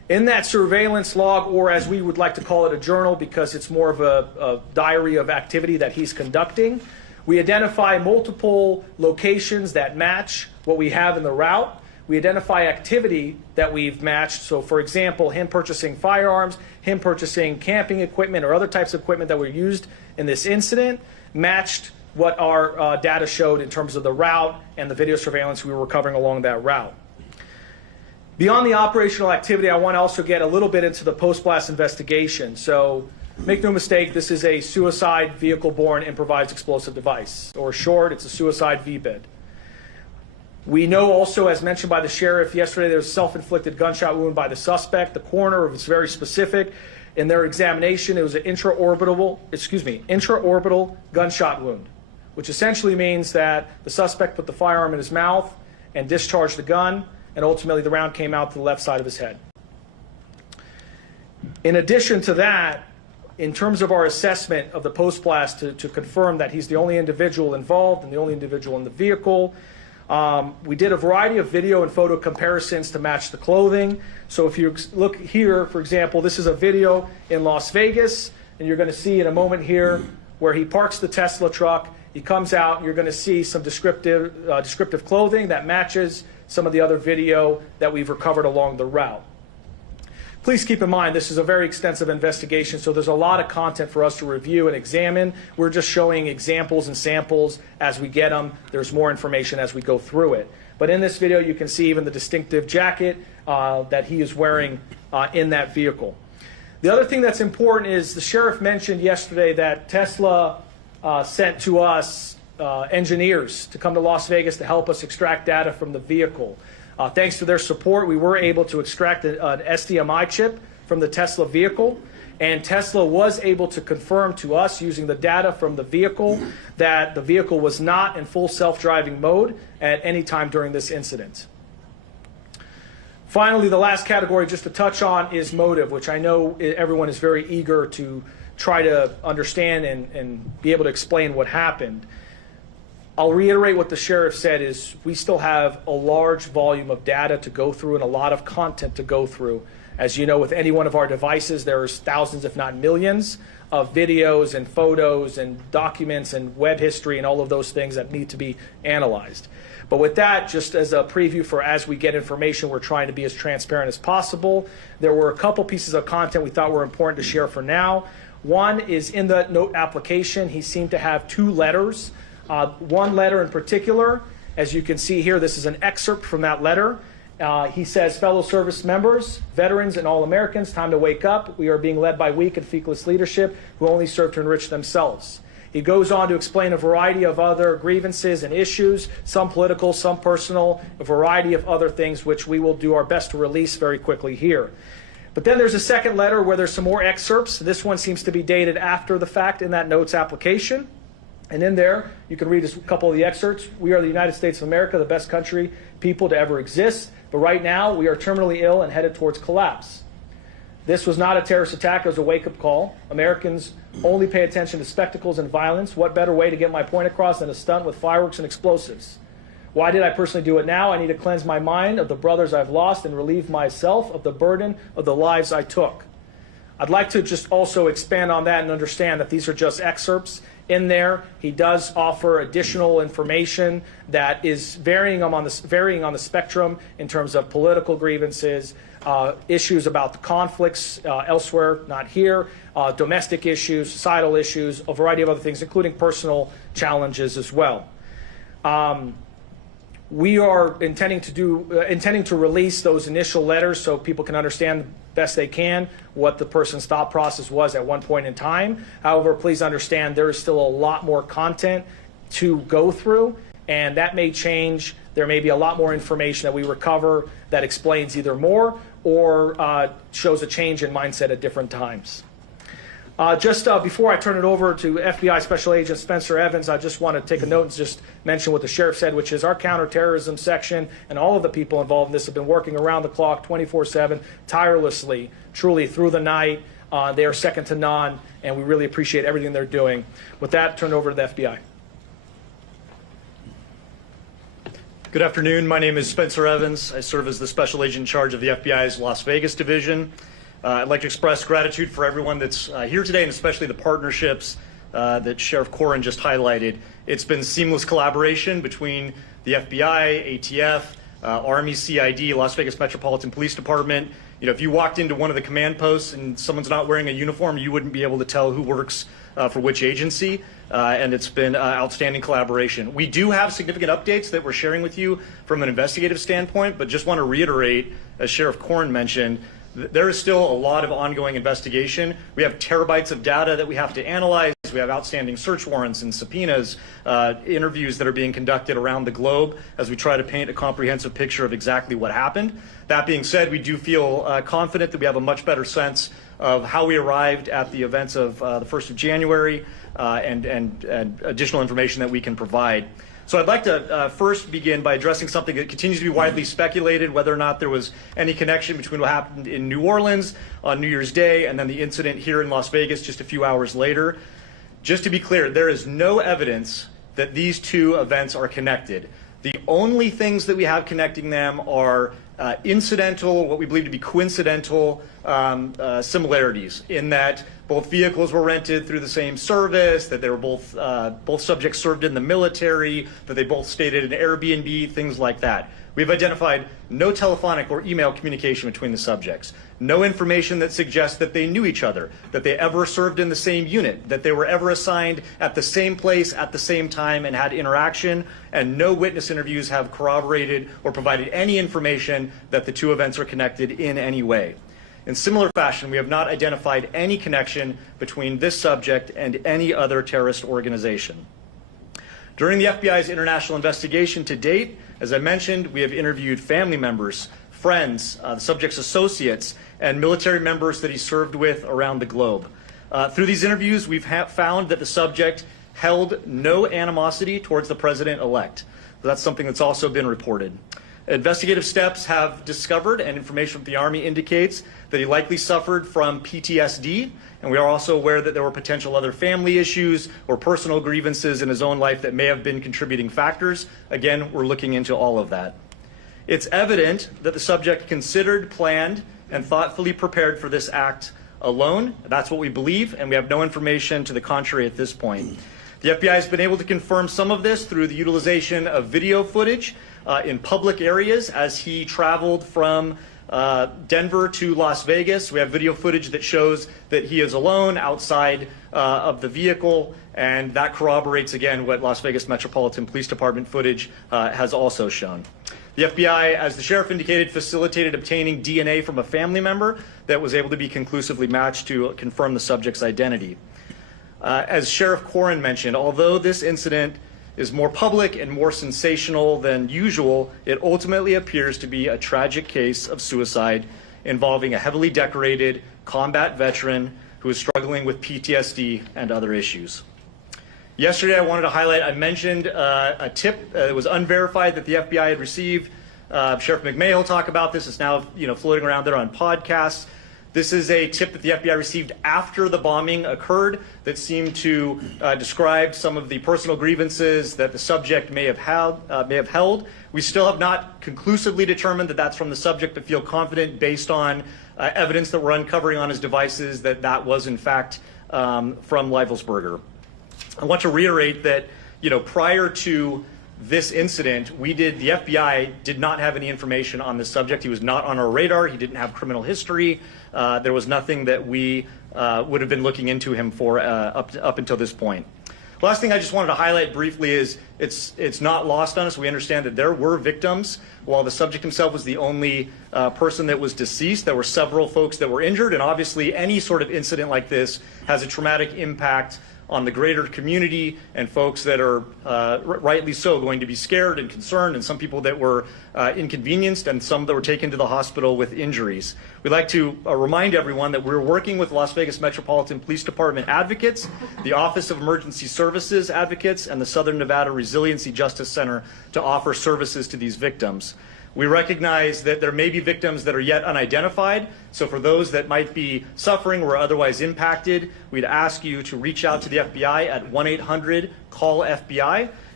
In that surveillance log, or as we would like to call it, a journal, because it's more of a diary of activity that he's conducting, we identify multiple locations that match what we have in the route. We identify activity that we've matched. So, for example, him purchasing firearms, him purchasing camping equipment or other types of equipment that were used in this incident matched what our data showed in terms of the route and the video surveillance we were recovering along that route. Beyond the operational activity, I want to also get a little bit into the post-blast investigation. So make no mistake, this is a suicide vehicle-borne improvised explosive device, or short, it's a suicide VBID. We know also, as mentioned by the sheriff yesterday, there was a self-inflicted gunshot wound by the suspect. The coroner was very specific. In their examination, it was an intraorbital gunshot wound, which essentially means that the suspect put the firearm in his mouth and discharged the gun, and ultimately the round came out to the left side of his head. In addition to that, in terms of our assessment of the post-blast to confirm that he's the only individual involved and the only individual in the vehicle, we did a variety of video and photo comparisons to match the clothing. So if you look here, for example, this is a video in Las Vegas, and you're going to see in a moment here where he parks the Tesla truck. He comes out, and you're going to see some descriptive clothing that matches some of the other video that we've recovered along the route. Please keep in mind, this is a very extensive investigation, so there's a lot of content for us to review and examine. We're just showing examples and samples as we get them. There's more information as we go through it. But in this video, you can see even the distinctive jacket that he is wearing in that vehicle. The other thing that's important is the sheriff mentioned yesterday that Tesla sent to us engineers to come to Las Vegas to help us extract data from the vehicle. Thanks to their support, we were able to extract an SDMI chip from the Tesla vehicle, and Tesla was able to confirm to us using the data from the vehicle that the vehicle was not in full self-driving mode at any time during this incident. Finally, the last category just to touch on is motive, which I know everyone is very eager to try to understand and be able to explain what happened. I'll reiterate what the sheriff said is we still have a large volume of data to go through and a lot of content to go through. As you know, with any one of our devices, there's thousands, if not millions, of videos and photos and documents and web history and all of those things that need to be analyzed. But with that, just as a preview for as we get information, we're trying to be as transparent as possible. There were a couple pieces of content we thought were important to share for now. One is in the note application, he seemed to have two letters. One letter in particular, as you can see here, this is an excerpt from that letter. He says, fellow service members, veterans, and all Americans, time to wake up. We are being led by weak and feckless leadership who only serve to enrich themselves. He goes on to explain a variety of other grievances and issues, some political, some personal, a variety of other things which we will do our best to release very quickly here. But then there's a second letter where there's some more excerpts. This one seems to be dated after the fact in that notes application. And in there, you can read a couple of the excerpts. We are the United States of America, the best country, people to ever exist. But right now, we are terminally ill and headed towards collapse. This was not a terrorist attack. It was a wake-up call. Americans only pay attention to spectacles and violence. What better way to get my point across than a stunt with fireworks and explosives? Why did I personally do it now? I need to cleanse my mind of the brothers I've lost and relieve myself of the burden of the lives I took. I'd like to just also expand on that and understand that these are just excerpts. In there, he does offer additional information that is varying on the spectrum in terms of political grievances, issues about the conflicts elsewhere, not here, domestic issues, societal issues, a variety of other things, including personal challenges as well. We are intending to release those initial letters so people can understand best they can what the person's thought process was at one point in time. However, please understand there is still a lot more content to go through, and that may change. There may be a lot more information that we recover that explains either more or shows a change in mindset at different times. Just before I turn it over to FBI Special Agent Spencer Evans, I just want to take a note and just mention what the sheriff said, which is our counterterrorism section and all of the people involved in this have been working around the clock, 24/7, tirelessly, truly through the night. They are second to none, and we really appreciate everything they're doing. With that, turn it over to the FBI. Good afternoon. My name is Spencer Evans. I serve as the Special Agent in charge of the FBI's Las Vegas division. I'd like to express gratitude for everyone that's here today, and especially the partnerships that Sheriff Corrin just highlighted. It's been seamless collaboration between the FBI, ATF, Army, CID, Las Vegas Metropolitan Police Department. You know, if you walked into one of the command posts and someone's not wearing a uniform, you wouldn't be able to tell who works for which agency, and it's been outstanding collaboration. We do have significant updates that we're sharing with you from an investigative standpoint, but just want to reiterate, as Sheriff Corrin mentioned, there is still a lot of ongoing investigation. We have terabytes of data that we have to analyze. We have outstanding search warrants and subpoenas, interviews that are being conducted around the globe as we try to paint a comprehensive picture of exactly what happened. That being said, we do feel confident that we have a much better sense of how we arrived at the events of the 1st of January and additional information that we can provide. So I'd like to first begin by addressing something that continues to be widely speculated, whether or not there was any connection between what happened in New Orleans on New Year's Day and then the incident here in Las Vegas just a few hours later. Just to be clear, there is no evidence that these two events are connected. The only things that we have connecting them are incidental, what we believe to be coincidental similarities, in that both vehicles were rented through the same service, that they were both subjects served in the military, that they both stayed at an Airbnb, things like that. We've identified no telephonic or email communication between the subjects, no information that suggests that they knew each other, that they ever served in the same unit, that they were ever assigned at the same place at the same time and had interaction, and no witness interviews have corroborated or provided any information that the two events are connected in any way. In similar fashion, we have not identified any connection between this subject and any other terrorist organization. During the FBI's international investigation to date, as I mentioned, we have interviewed family members, friends, the subject's associates, and military members that he served with around the globe. Through these interviews, we've found that the subject held no animosity towards the president-elect. That's something that's also been reported. Investigative steps have discovered, and information from the Army indicates, that he likely suffered from PTSD, and we are also aware that there were potential other family issues or personal grievances in his own life that may have been contributing factors. Again, we're looking into all of that. It's evident that the subject considered, planned, and thoughtfully prepared for this act alone. That's what we believe, and we have no information to the contrary at this point. The FBI has been able to confirm some of this through the utilization of video footage in public areas as he traveled from Denver to Las Vegas. We have video footage that shows that he is alone outside of the vehicle, and that corroborates again what Las Vegas Metropolitan Police Department footage has also shown. The FBI, as the sheriff indicated, facilitated obtaining DNA from a family member that was able to be conclusively matched to confirm the subject's identity. As Sheriff Corrin mentioned, although this incident is more public and more sensational than usual, it ultimately appears to be a tragic case of suicide involving a heavily decorated combat veteran who is struggling with PTSD and other issues. Yesterday, I wanted to highlight, I mentioned a tip that was unverified that the FBI had received. Sheriff McMail will talk about this. It's now floating around there on podcasts. This is a tip that the FBI received after the bombing occurred that seemed to describe some of the personal grievances that the subject may have held. We still have not conclusively determined that that's from the subject, but feel confident based on evidence that we're uncovering on his devices that that was in fact from Leivelsberger. I want to reiterate that prior to this incident, the FBI did not have any information on this subject. He was not on our radar. He didn't have criminal history. There was nothing that we would have been looking into him for up until this point. Last thing I just wanted to highlight briefly is it's not lost on us. We understand that there were victims. While the subject himself was the only person that was deceased, there were several folks that were injured, and obviously any sort of incident like this has a traumatic impact on the greater community and folks that are rightly so going to be scared and concerned, and some people that were inconvenienced and some that were taken to the hospital with injuries. We'd like to remind everyone that we're working with Las Vegas Metropolitan Police Department advocates, the Office of Emergency Services advocates, and the Southern Nevada Resiliency Justice Center to offer services to these victims. We recognize that there may be victims that are yet unidentified, so for those that might be suffering or otherwise impacted, we'd ask you to reach out to the FBI at 1-800-CALL-FBI,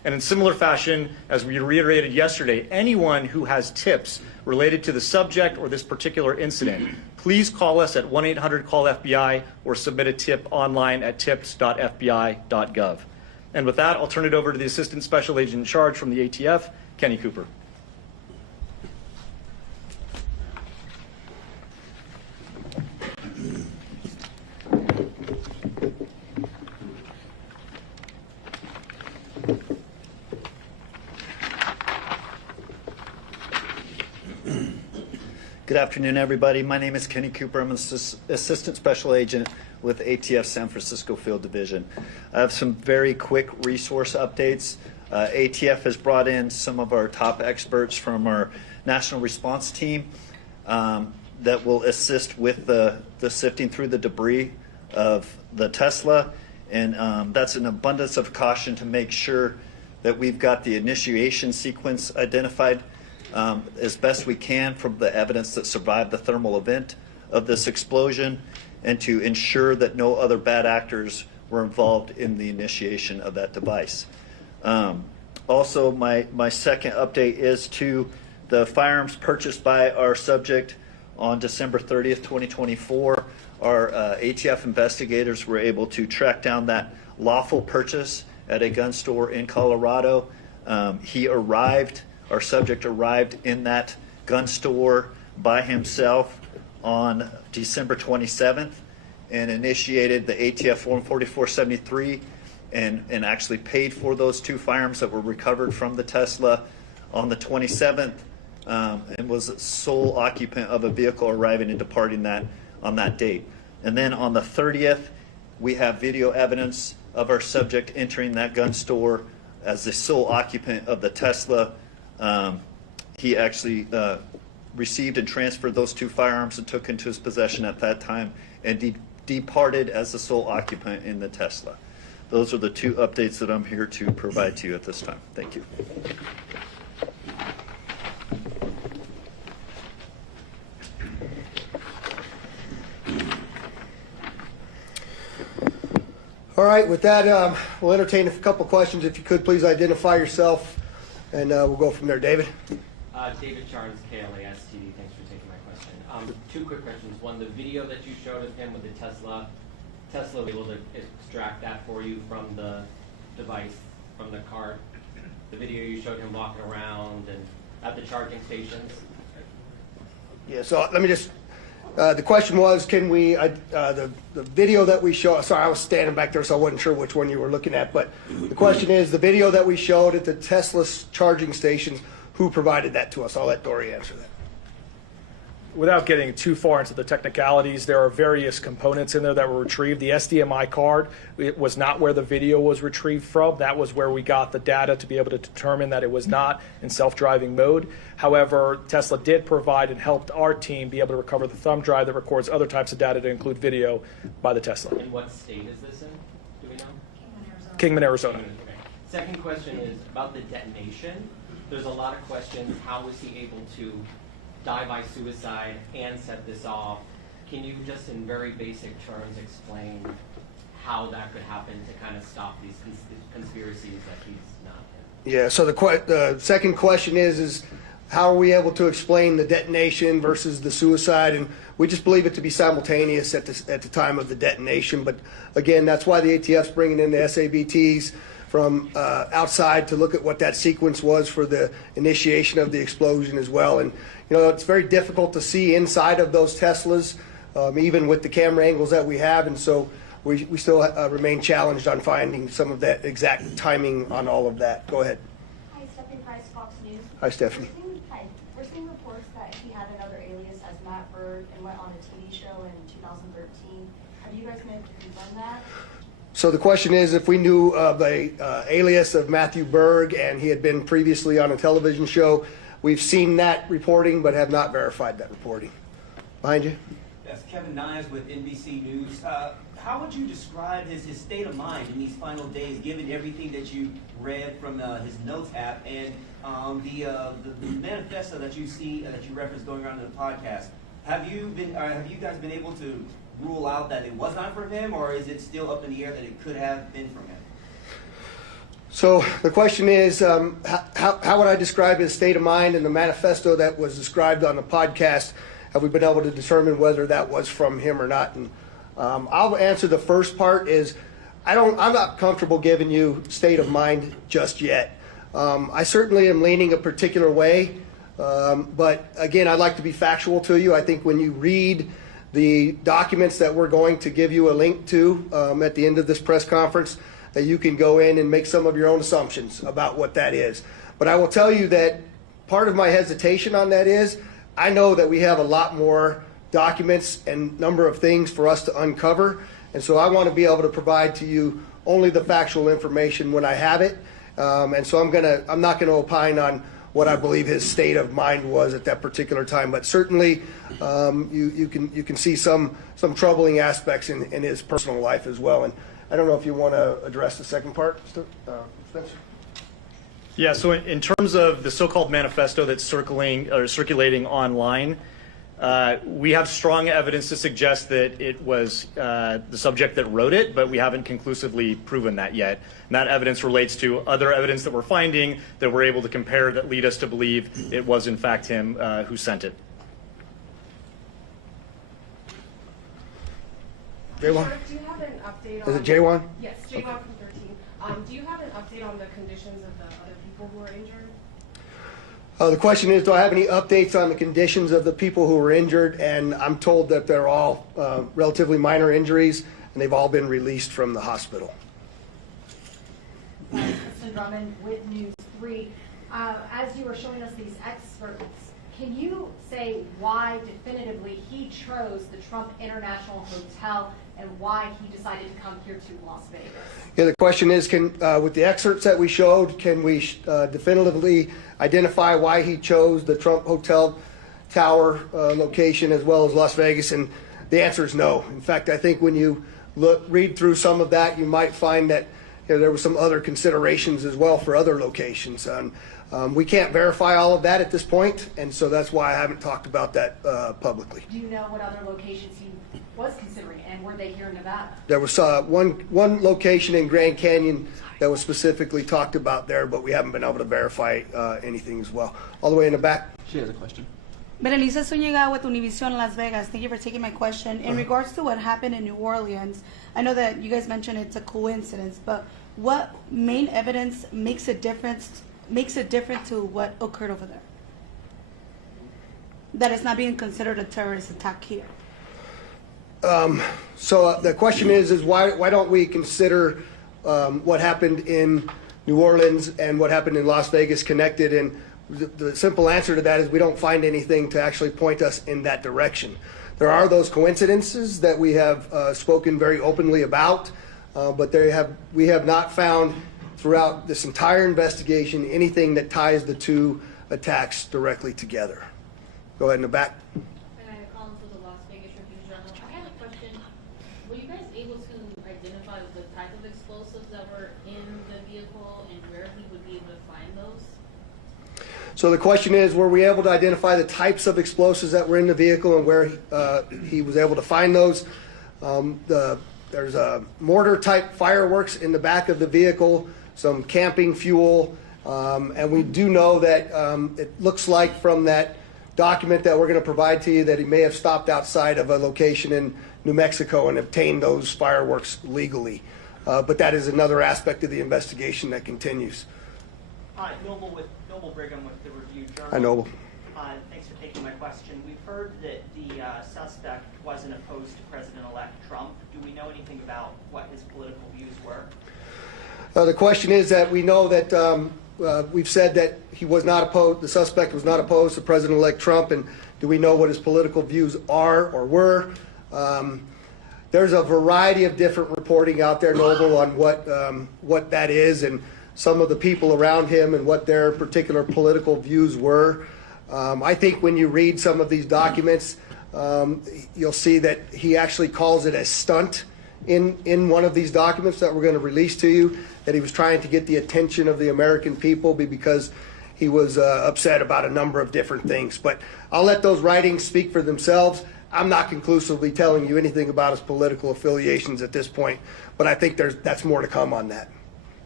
And in similar fashion, as we reiterated yesterday, anyone who has tips related to the subject or this particular incident, please call us at 1-800-CALL-FBI or submit a tip online at tips.fbi.gov. And with that, I'll turn it over to the Assistant Special Agent in Charge from the ATF, Kenny Cooper. Good afternoon, everybody. My name is Kenny Cooper. I'm an Assistant Special Agent with ATF San Francisco Field Division. I have some very quick resource updates. ATF has brought in some of our top experts from our National Response Team that will assist with the sifting through the debris of the Tesla. And that's an abundance of caution to make sure that we've got the initiation sequence identified as best we can from the evidence that survived the thermal event of this explosion, and to ensure that no other bad actors were involved in the initiation of that device. Also, my second update is to the firearms purchased by our subject on December 30th, 2024. Our ATF investigators were able to track down that lawful purchase at a gun store in Colorado. Our subject arrived in that gun store by himself on December 27th and initiated the ATF Form 4473 and actually paid for those two firearms that were recovered from the Tesla on the 27th and was sole occupant of a vehicle arriving and departing that on that date. And then on the 30th, we have video evidence of our subject entering that gun store as the sole occupant of the Tesla. He actually received and transferred those two firearms and took into his possession at that time and departed as the sole occupant in the Tesla. Those are the two updates that I'm here to provide to you at this time. Thank you. All right, with that, we'll entertain a couple questions. If you could, please identify yourself, and we'll go from there. David? David Charnes, KLA STD. Thanks for taking my question. Two quick questions. One, the video that you showed of him with the Tesla was able to extract that for you from the device, from the cart. The video you showed him walking around and at the charging stations. Yeah, so let me just, the question was, can we, the video that we showed, sorry, I was standing back there, so I wasn't sure which one you were looking at, but the question is, the video that we showed at the Tesla charging stations, who provided that to us? I'll let Dory answer that. Without getting too far into the technicalities, there are various components in there that were retrieved. The SDMI card, it was not where the video was retrieved from. That was where we got the data to be able to determine that it was not in self-driving mode. However, Tesla did provide and helped our team be able to recover the thumb drive that records other types of data to include video by the Tesla. And what state is this in? Do we know? Kingman, Arizona. Okay. Second question is about the detonation. There's a lot of questions. How was he able to die by suicide and set this off? Can you just in very basic terms explain how that could happen to kind of stop these conspiracies that he's not in? Yeah, so the second question is how are we able to explain the detonation versus the suicide? And we just believe it to be simultaneous at the time of the detonation. But again, that's why the ATF's bringing in the SABTs from outside to look at what that sequence was for the initiation of the explosion as well. And you know, it's very difficult to see inside of those Teslas, even with the camera angles that we have. And so we still remain challenged on finding some of that exact timing on all of that. Go ahead. Hi, Stephanie Price, Fox News. Hi, Stephanie. We're seeing reports that he had another alias as Matt Berg and went on a TV show in 2013. Have you guys been able to confirm that? So the question is if we knew of a alias of Matthew Berg and he had been previously on a television show. We've seen that reporting but have not verified that reporting. Behind you. That's Kevin Niles with NBC News. How would you describe his state of mind in these final days, given everything that you read from his notes app and the manifesto that you see that you referenced going around in the podcast? Have you guys been able to rule out that it was not from him, or is it still up in the air that it could have been from him? So the question is, how would I describe his state of mind in the manifesto that was described on the podcast? Have we been able to determine whether that was from him or not? And I'll answer the first part is, I'm not comfortable giving you state of mind just yet. I certainly am leaning a particular way, but again, I'd like to be factual to you. I think when you read the documents that we're going to give you a link to at the end of this press conference, that you can go in and make some of your own assumptions about what that is. But I will tell you that part of my hesitation on that is, I know that we have a lot more documents and number of things for us to uncover, and so I want to be able to provide to you only the factual information when I have it. And so I'm not gonna opine on what I believe his state of mind was at that particular time, but certainly you can see some troubling aspects in his personal life as well. And I don't know if you want to address the second part, Spencer. Yeah, so in terms of the so-called manifesto that's circulating online, we have strong evidence to suggest that it was the subject that wrote it, but we haven't conclusively proven that yet. And that evidence relates to other evidence that we're finding that we're able to compare that lead us to believe it was in fact him who sent it. Jaywan? Do you have an update on... Is it Jaywan? Yes, Jaywan from 13. Do you have an update on the conditions of the other people who are injured? The question is, do I have any updates on the conditions of the people who were injured? And I'm told that they're all relatively minor injuries, and they've all been released from the hospital. Kristen Drummond with News 3. As you were showing us these experts, can you say why definitively he chose the Trump International Hotel and why he decided to come here to Las Vegas? Yeah, the question is, with the excerpts that we showed, can we definitively identify why he chose the Trump Hotel Tower location as well as Las Vegas? And the answer is no. In fact, I think when you read through some of that, you might find that there were some other considerations as well for other locations. We can't verify all of that at this point, and so that's why I haven't talked about that publicly. Do you know what other locations he was considering, and were they here in Nevada? There was one location in Grand Canyon that was specifically talked about there, but we haven't been able to verify anything as well. All the way in the back. She has a question. Berenice Zúñiga with Univision Las Vegas. Thank you for taking my question. In regards to what happened in New Orleans, I know that you guys mentioned it's a coincidence, but what main evidence makes it different to what occurred over there? That it's not being considered a terrorist attack here. So the question is why don't we consider what happened in New Orleans and what happened in Las Vegas connected? And the simple answer to that is we don't find anything to actually point us in that direction. There are those coincidences that we have spoken very openly about, but we have not found throughout this entire investigation anything that ties the two attacks directly together. Go ahead in the back. I had a question. Were you guys able to identify the type of explosives that were in the vehicle and where he would be able to find those? So the question is, were we able to identify the types of explosives that were in the vehicle and where he was able to find those? There's a mortar-type fireworks in the back of the vehicle, some camping fuel, and we do know that it looks like from that document that we're going to provide to you that he may have stopped outside of a location in New Mexico and obtained those fireworks legally. But that is another aspect of the investigation that continues. Hi, Noble Brigham with the Review Journal. Hi, Noble. Thanks for taking my question. We've heard that the suspect wasn't opposed to President-elect Trump. Do we know anything about what his political views were? The question is that we know that we've said that he was not opposed, the suspect was not opposed to President-elect Trump, and do we know what his political views are or were? There's a variety of different reporting out there, Noble, on what that is and some of the people around him and what their particular political views were. I think when you read some of these documents, you'll see that he actually calls it a stunt in one of these documents that we're going to release to you, that he was trying to get the attention of the American people because he was upset about a number of different things. But I'll let those writings speak for themselves. I'm not conclusively telling you anything about his political affiliations at this point, but I think that's more to come on that.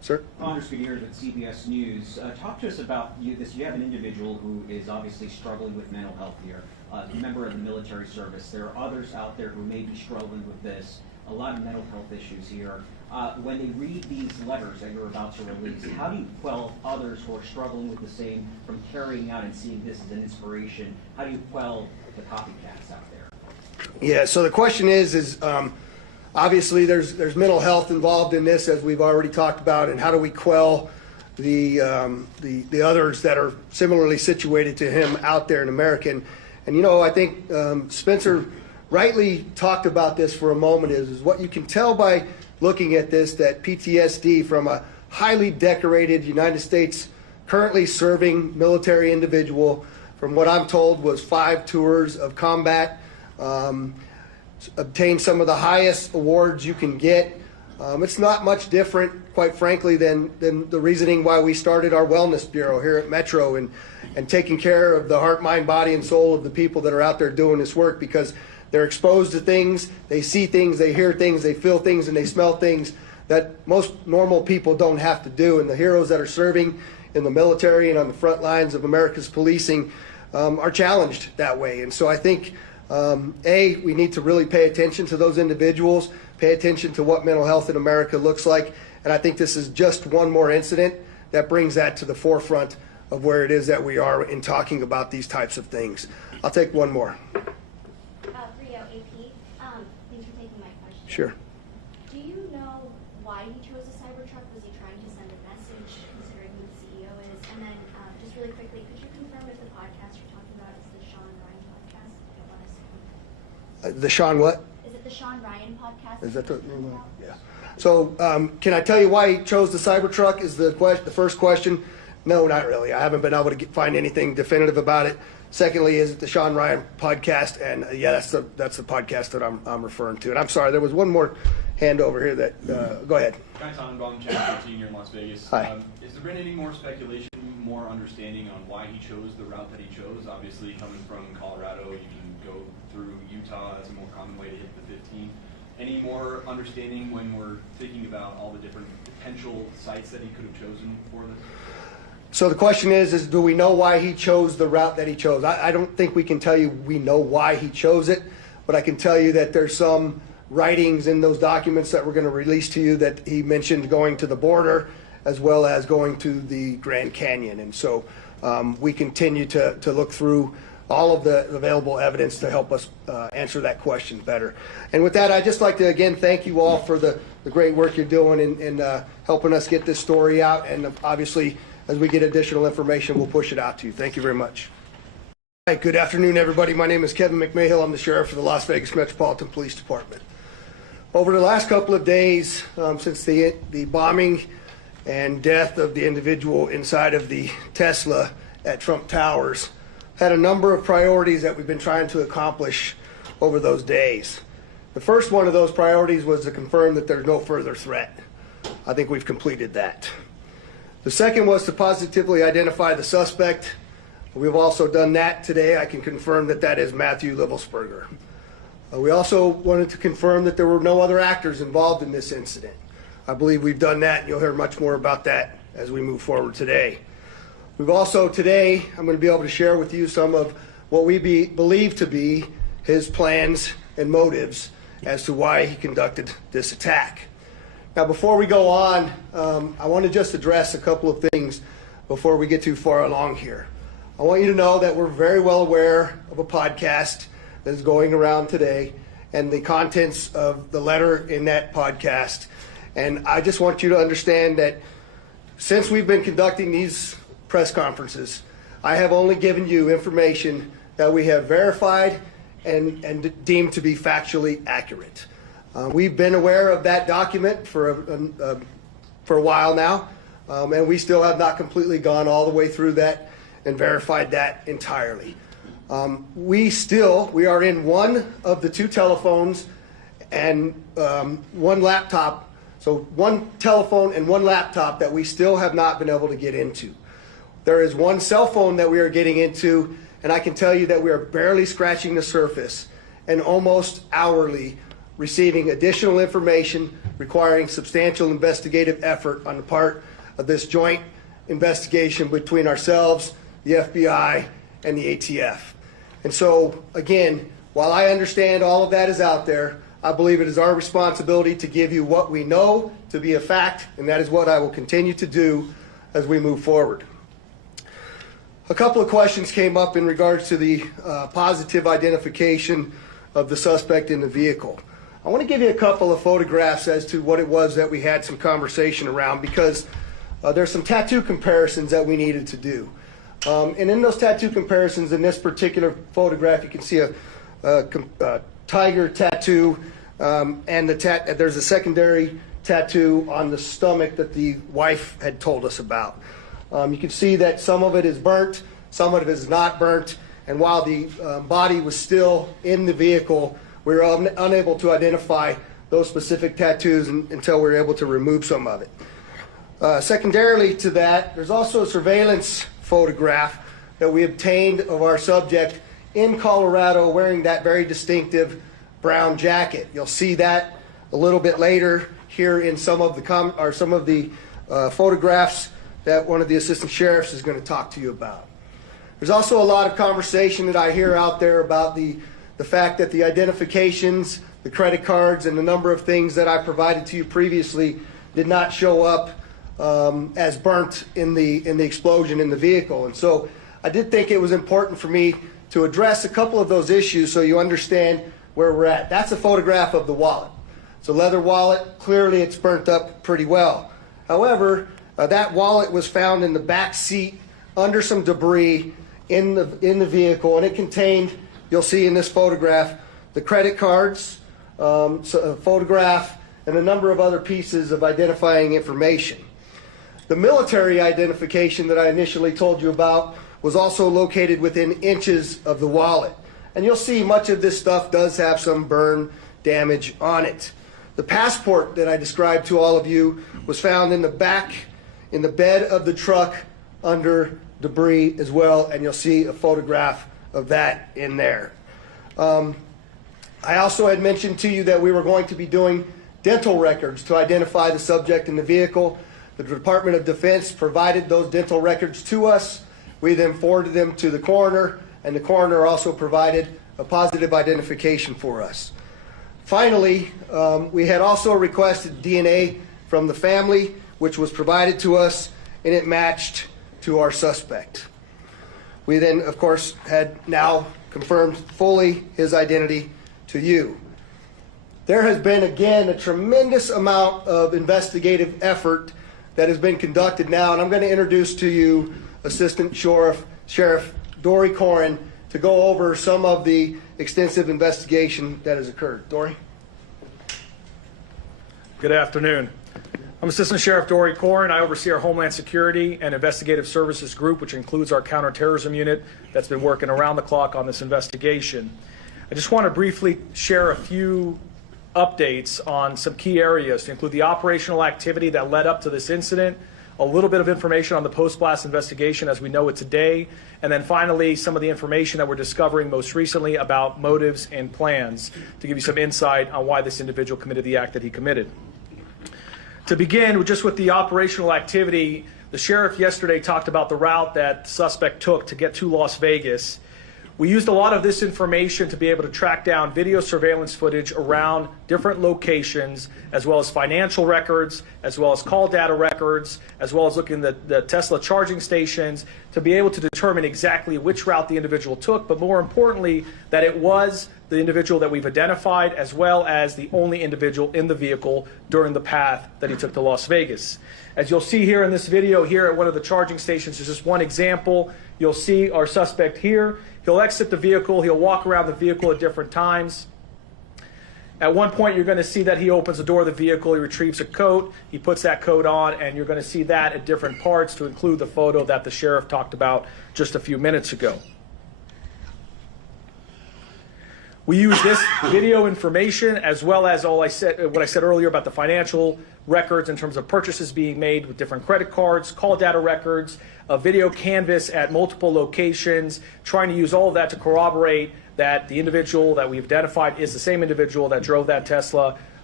Sir? Anders Gutierrez with CBS News. Talk to us about this. You have an individual who is obviously struggling with mental health here, a member of the military service. There are others out there who may be struggling with this, a lot of mental health issues here. When they read these letters that you're about to release, how do you quell others who are struggling with the same from carrying out and seeing this as an inspiration? How do you quell the copycats out there? Yeah, so the question is obviously there's mental health involved in this, as we've already talked about, and how do we quell the others that are similarly situated to him out there in America? And you know, I think Spencer rightly talked about this for a moment, is what you can tell by looking at this, that PTSD from a highly decorated United States currently serving military individual, from what I'm told was 5 tours of combat, obtained some of the highest awards you can get. It's not much different, quite frankly, than the reasoning why we started our wellness bureau here at Metro and taking care of the heart, mind, body, and soul of the people that are out there doing this work, because they're exposed to things, they see things, they hear things, they feel things, and they smell things that most normal people don't have to do. And the heroes that are serving in the military and on the front lines of America's policing are challenged that way. And so I think, we need to really pay attention to those individuals, pay attention to what mental health in America looks like. And I think this is just one more incident that brings that to the forefront of where it is that we are in talking about these types of things. I'll take one more. Thanks for taking my question. Sure. Do you know why he chose a Cybertruck? Was he trying to send a message, considering who the CEO is? And then, just really quickly, could you confirm if the podcast you're talking about is the Sean Ryan podcast? I don't want to say. The Sean what? Is it the Sean Ryan podcast? Is that the name? Yeah. So can I tell you why he chose the Cybertruck is the first question? No, not really. I haven't been able to find anything definitive about it. Secondly, is it the Sean Ryan podcast? And yeah, that's the podcast that I'm referring to. And I'm sorry, there was one more hand over here that, go ahead. Guy Tannenbaum, Channel 13 here in Las Vegas. Hi. Has there been any more speculation, more understanding on why he chose the route that he chose? Obviously, coming from Colorado, you can go through Utah. That's a more common way to hit the 15. Any more understanding when we're thinking about all the different potential sites that he could have chosen for this? So the question is do we know why he chose the route that he chose? I don't think we can tell you we know why he chose it, but I can tell you that there's some writings in those documents that we're going to release to you that he mentioned going to the border as well as going to the Grand Canyon. And so we continue to look through all of the available evidence to help us answer that question better. And with that, I'd just like to again thank you all for the great work you're doing in helping us get this story out. And obviously, as we get additional information, we'll push it out to you. Thank you very much. All right, good afternoon, everybody. My name is Kevin McMahill. I'm the sheriff for the Las Vegas Metropolitan Police Department. Over the last couple of days, since the bombing and death of the individual inside of the Tesla at Trump Towers, had a number of priorities that we've been trying to accomplish over those days. The first one of those priorities was to confirm that there's no further threat. I think we've completed that. The second was to positively identify the suspect. We've also done that today. I can confirm that that is Matthew Livelsberger. We also wanted to confirm that there were no other actors involved in this incident. I believe we've done that, and you'll hear much more about that as we move forward today. We've also today, I'm going to be able to share with you some of what we believe to be his plans and motives as to why he conducted this attack. Now, before we go on, I want to just address a couple of things before we get too far along here. I want you to know that we're very well aware of a podcast that is going around today and the contents of the letter in that podcast. And I just want you to understand that since we've been conducting these press conferences, I have only given you information that we have verified and deemed to be factually accurate. We've been aware of that document for a while now, and we still have not completely gone all the way through that and verified that entirely. We are in one of the 2 telephones and one laptop, so 1 telephone and 1 laptop that we still have not been able to get into. There is 1 cell phone that we are getting into, and I can tell you that we are barely scratching the surface and almost hourly receiving additional information requiring substantial investigative effort on the part of this joint investigation between ourselves, the FBI, and the ATF. And so, again, while I understand all of that is out there, I believe it is our responsibility to give you what we know to be a fact, and that is what I will continue to do as we move forward. A couple of questions came up in regards to the positive identification of the suspect in the vehicle. I want to give you a couple of photographs as to what it was that we had some conversation around, because there's some tattoo comparisons that we needed to do. And in those tattoo comparisons, in this particular photograph, you can see a tiger tattoo, and there's a secondary tattoo on the stomach that the wife had told us about. You can see that some of it is burnt, some of it is not burnt, and while the body was still in the vehicle, we were unable to identify those specific tattoos until we were able to remove some of it. Secondarily to that, there's also a surveillance photograph that we obtained of our subject in Colorado wearing that very distinctive brown jacket. You'll see that a little bit later here in some of the photographs that one of the assistant sheriffs is going to talk to you about. There's also a lot of conversation that I hear out there about the fact that the identifications, the credit cards, and the number of things that I provided to you previously did not show up as burnt in the explosion in the vehicle. And so I did think it was important for me to address a couple of those issues so you understand where we're at. That's a photograph of the wallet. It's a leather wallet. Clearly it's burnt up pretty well. However, that wallet was found in the back seat under some debris in the vehicle, and it contained, you'll see in this photograph, the credit cards, a photograph, and a number of other pieces of identifying information. The military identification that I initially told you about was also located within inches of the wallet. And you'll see much of this stuff does have some burn damage on it. The passport that I described to all of you was found in the back, in the bed of the truck under debris as well, and you'll see a photograph of that in there. I also had mentioned to you that we were going to be doing dental records to identify the subject in the vehicle. The Department of Defense provided those dental records to us. We then forwarded them to the coroner, and the coroner also provided a positive identification for us. Finally, we had also requested DNA from the family, which was provided to us, and it matched to our suspect. We then, of course, had now confirmed fully his identity to you. There has been, again, a tremendous amount of investigative effort that has been conducted now, and I'm going to introduce to you Assistant Sheriff Dory Corrin to go over some of the extensive investigation that has occurred. Dory? Good afternoon. I'm Assistant Sheriff Dory Corrin. I oversee our Homeland Security and Investigative Services Group, which includes our counterterrorism unit that's been working around the clock on this investigation. I just want to briefly share a few updates on some key areas to include the operational activity that led up to this incident, a little bit of information on the post-blast investigation as we know it today, and then finally some of the information that we're discovering most recently about motives and plans to give you some insight on why this individual committed the act that he committed. To begin, just with the operational activity, the sheriff yesterday talked about the route that the suspect took to get to Las Vegas. We used a lot of this information to be able to track down video surveillance footage around different locations, as well as financial records, as well as call data records, as well as looking at the Tesla charging stations to be able to determine exactly which route the individual took, but more importantly, that it was the individual that we've identified, as well as the only individual in the vehicle during the path that he took to Las Vegas. As you'll see here in this video here at one of the charging stations, is just one example. You'll see our suspect here. He'll exit the vehicle. He'll walk around the vehicle at different times. At one point, you're going to see that he opens the door of the vehicle. He retrieves a coat. He puts that coat on, and you're going to see that at different parts to include the photo that the sheriff talked about just a few minutes ago. We use this video information as well as what I said earlier about the financial records in terms of purchases being made with different credit cards, call data records, a video canvas at multiple locations, trying to use all of that to corroborate that the individual that we've identified is the same individual that drove that Tesla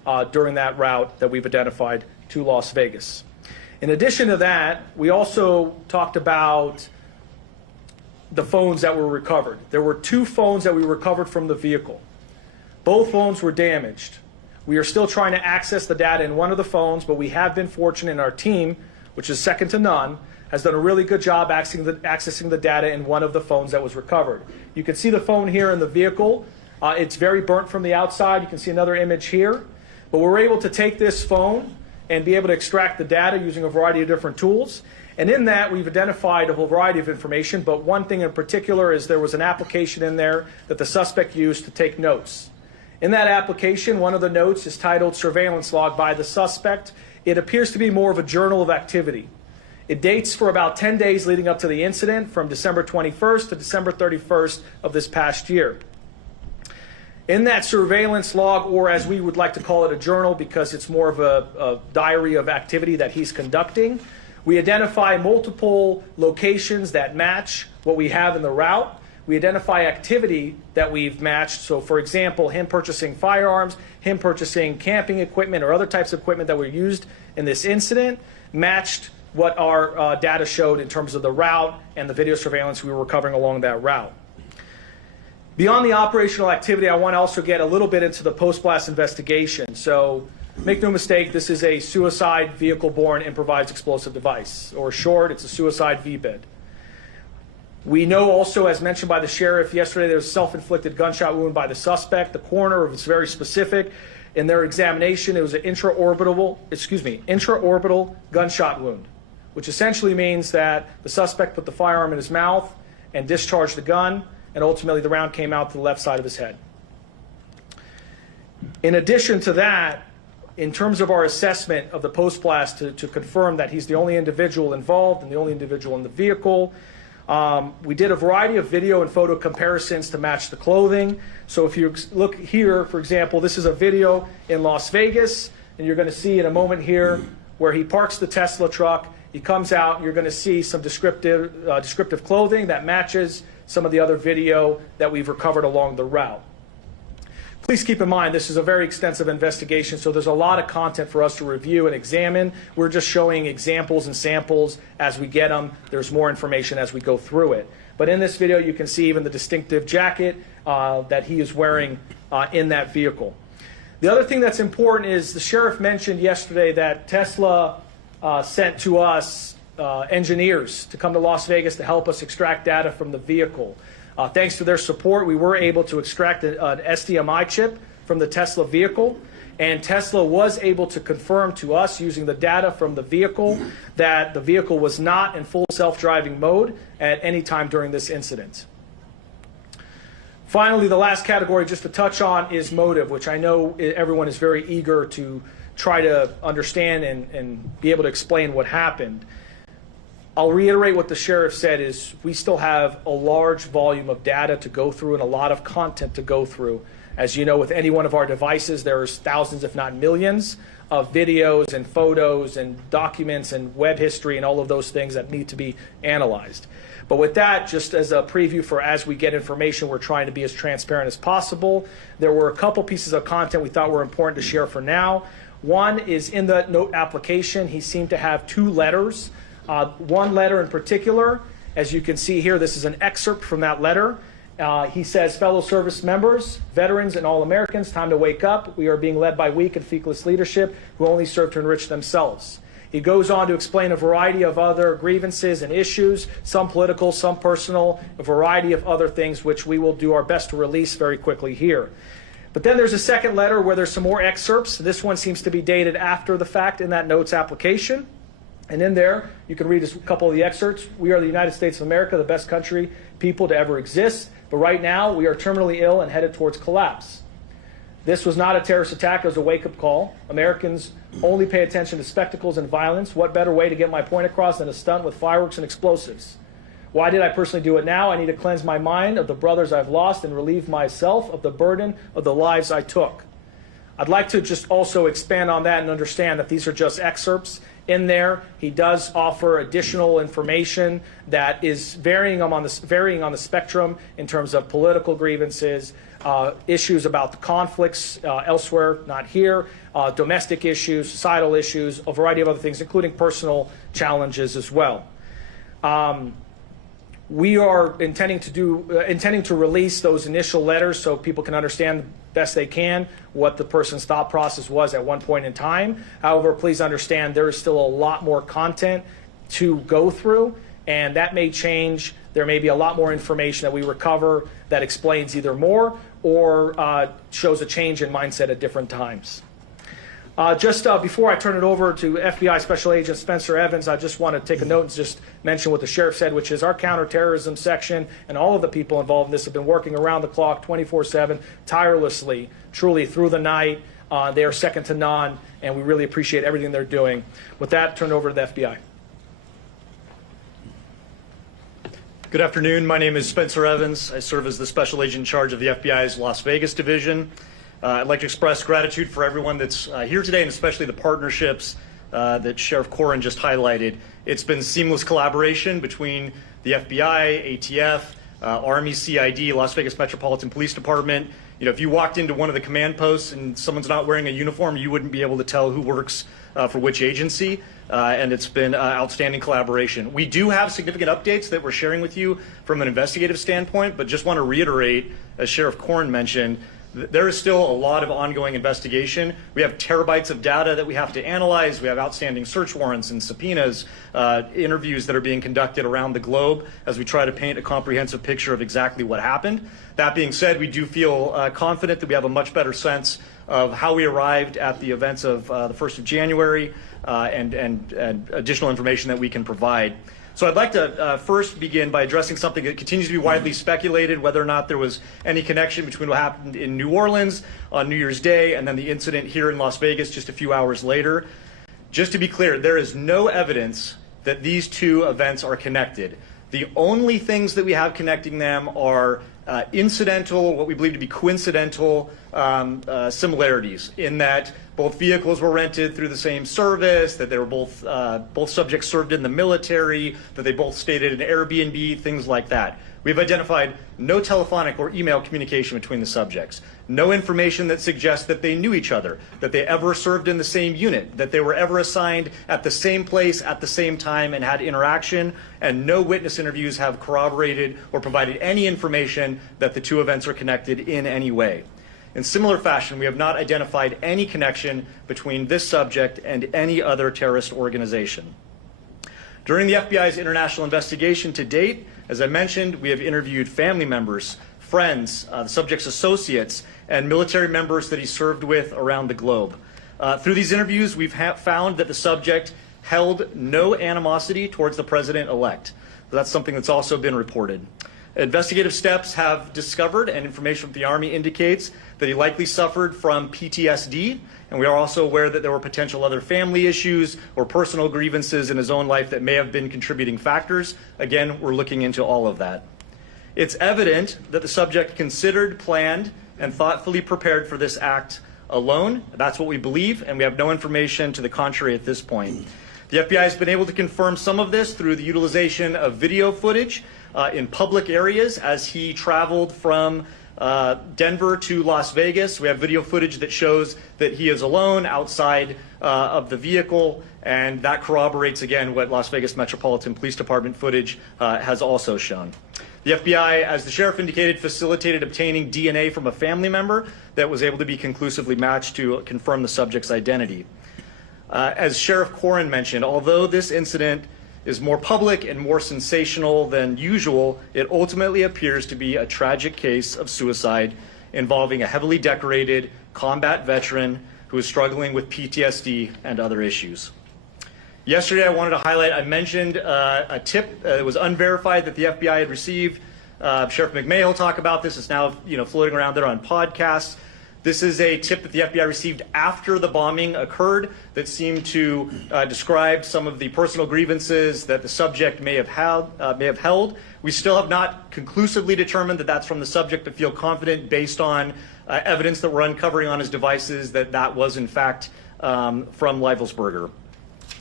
during that route that we've identified to Las Vegas. In addition to that, we also talked about the phones that were recovered. There were 2 phones that we recovered from the vehicle. Both phones were damaged. We are still trying to access the data in one of the phones, but we have been fortunate in our team, which is second to none, has done a really good job accessing the data in one of the phones that was recovered. You can see the phone here in the vehicle. It's very burnt from the outside. You can see another image here. But we're able to take this phone and be able to extract the data using a variety of different tools. And in that, we've identified a whole variety of information, but one thing in particular is there was an application in there that the suspect used to take notes. In that application, one of the notes is titled Surveillance Log by the Suspect. It appears to be more of a journal of activity. It dates for about 10 days leading up to the incident, from December 21st to December 31st of this past year. In that surveillance log, or as we would like to call it, a journal, because it's more of a diary of activity that he's conducting, we identify multiple locations that match what we have in the route. We identify activity that we've matched. So, for example, him purchasing firearms, him purchasing camping equipment or other types of equipment that were used in this incident, matched what our data showed in terms of the route and the video surveillance we were recovering along that route. Beyond the operational activity, I want to also get a little bit into the post-blast investigation. So make no mistake, this is a suicide vehicle-borne improvised explosive device, or short, it's a suicide VBID. We know also, as mentioned by the sheriff yesterday, there was a self-inflicted gunshot wound by the suspect. The coroner was very specific. In their examination, it was an intraorbital gunshot wound, which essentially means that the suspect put the firearm in his mouth and discharged the gun, and ultimately the round came out to the left side of his head. In addition to that, in terms of our assessment of the post-blast to confirm that he's the only individual involved and the only individual in the vehicle, we did a variety of video and photo comparisons to match the clothing. So if you look here, for example, this is a video in Las Vegas, and you're going to see in a moment here where he parks the Tesla truck. He comes out, and you're going to see some descriptive clothing that matches some of the other video that we've recovered along the route. Please keep in mind, this is a very extensive investigation, so there's a lot of content for us to review and examine. We're just showing examples and samples as we get them. There's more information as we go through it. But in this video, you can see even the distinctive jacket that he is wearing in that vehicle. The other thing that's important is the sheriff mentioned yesterday that Tesla sent to us engineers to come to Las Vegas to help us extract data from the vehicle. Thanks to their support, we were able to extract an SDMI chip from the Tesla vehicle, and Tesla was able to confirm to us using the data from the vehicle that the vehicle was not in full self-driving mode at any time during this incident. Finally, the last category just to touch on is motive, which I know everyone is very eager to try to understand and be able to explain what happened. I'll reiterate what the sheriff said is we still have a large volume of data to go through and a lot of content to go through. As you know, with any one of our devices, there's thousands, if not millions, of videos and photos and documents and web history and all of those things that need to be analyzed. But with that, just as a preview for as we get information, we're trying to be as transparent as possible. There were a couple pieces of content we thought were important to share for now. One is in the note application, he seemed to have 2 letters. One letter in particular, as you can see here, this is an excerpt from that letter. He says, fellow service members, veterans, and all Americans, time to wake up. We are being led by weak and feckless leadership who only serve to enrich themselves. He goes on to explain a variety of other grievances and issues, some political, some personal, a variety of other things which we will do our best to release very quickly here. But then there's a second letter where there's some more excerpts. This one seems to be dated after the fact in that notes application. And in there, you can read a couple of the excerpts. We are the United States of America, the best country, people to ever exist. But right now, we are terminally ill and headed towards collapse. This was not a terrorist attack. It was a wake-up call. Americans only pay attention to spectacles and violence. What better way to get my point across than a stunt with fireworks and explosives? Why did I personally do it now? I need to cleanse my mind of the brothers I've lost and relieve myself of the burden of the lives I took. I'd like to just also expand on that and understand that these are just excerpts. in there. He does offer additional information that is varying on the spectrum in terms of political grievances, issues about the conflicts elsewhere, not here, domestic issues, societal issues, a variety of other things, including personal challenges as well. We are intending to release those initial letters so people can understand best they can what the person's thought process was at one point in time. However, please understand there is still a lot more content to go through, and that may change. There may be a lot more information that we recover that explains either more or shows a change in mindset at different times. Just before I turn it over to FBI Special Agent Spencer Evans, I just want to take a note and just mention what the sheriff said, which is our counterterrorism section and all of the people involved in this have been working around the clock, 24/7, tirelessly, truly through the night. They are second to none, and we really appreciate everything they're doing. With that, turn it over to the FBI. Good afternoon. My name is Spencer Evans. I serve as the Special Agent in charge of the FBI's Las Vegas division. I'd like to express gratitude for everyone that's here today, and especially the partnerships that Sheriff Corrin just highlighted. It's been seamless collaboration between the FBI, ATF, Army, CID, Las Vegas Metropolitan Police Department. You know, if you walked into one of the command posts and someone's not wearing a uniform, you wouldn't be able to tell who works for which agency, and it's been outstanding collaboration. We do have significant updates that we're sharing with you from an investigative standpoint, but just want to reiterate, as Sheriff Corrin mentioned, there is still a lot of ongoing investigation. We have terabytes of data that we have to analyze. We have outstanding search warrants and subpoenas, interviews that are being conducted around the globe as we try to paint a comprehensive picture of exactly what happened. That being said, we do feel confident that we have a much better sense of how we arrived at the events of the 1st of January and additional information that we can provide. So I'd like to first begin by addressing something that continues to be widely speculated, whether or not there was any connection between what happened in New Orleans on New Year's Day and then the incident here in Las Vegas just a few hours later. Just to be clear, there is no evidence that these two events are connected. The only things that we have connecting them are incidental, what we believe to be coincidental similarities, in that both vehicles were rented through the same service, that they were both subjects served in the military, that they both stayed at an Airbnb, things like that. We've identified no telephonic or email communication between the subjects, no information that suggests that they knew each other, that they ever served in the same unit, that they were ever assigned at the same place at the same time and had interaction, and no witness interviews have corroborated or provided any information that the two events are connected in any way. In similar fashion, we have not identified any connection between this subject and any other terrorist organization. During the FBI's international investigation to date, as I mentioned, we have interviewed family members, friends, the subject's associates, and military members that he served with around the globe. Through these interviews, we've found that the subject held no animosity towards the president-elect. That's something that's also been reported. Investigative steps have discovered, and information from the Army indicates, that he likely suffered from PTSD, and we are also aware that there were potential other family issues or personal grievances in his own life that may have been contributing factors. Again, we're looking into all of that. It's evident that the subject considered, planned, and thoughtfully prepared for this act alone. That's what we believe, and we have no information to the contrary at this point. The FBI has been able to confirm some of this through the utilization of video footage in public areas as he traveled from Denver to Las Vegas. We have video footage that shows that he is alone outside of the vehicle, and that corroborates again what Las Vegas Metropolitan Police Department footage has also shown. The FBI, as the sheriff indicated, facilitated obtaining DNA from a family member that was able to be conclusively matched to confirm the subject's identity. As Sheriff Corrin mentioned, although this incident is more public and more sensational than usual, it ultimately appears to be a tragic case of suicide involving a heavily decorated combat veteran who is struggling with PTSD and other issues. Yesterday, I wanted to highlight, I mentioned a tip that was unverified that the FBI had received. Sheriff McMahon will talk about this. It's now floating around there on podcasts. This is a tip that the FBI received after the bombing occurred that seemed to describe some of the personal grievances that the subject may have held. We still have not conclusively determined that that's from the subject, but feel confident based on evidence that we're uncovering on his devices that that was in fact from Leivelsberger.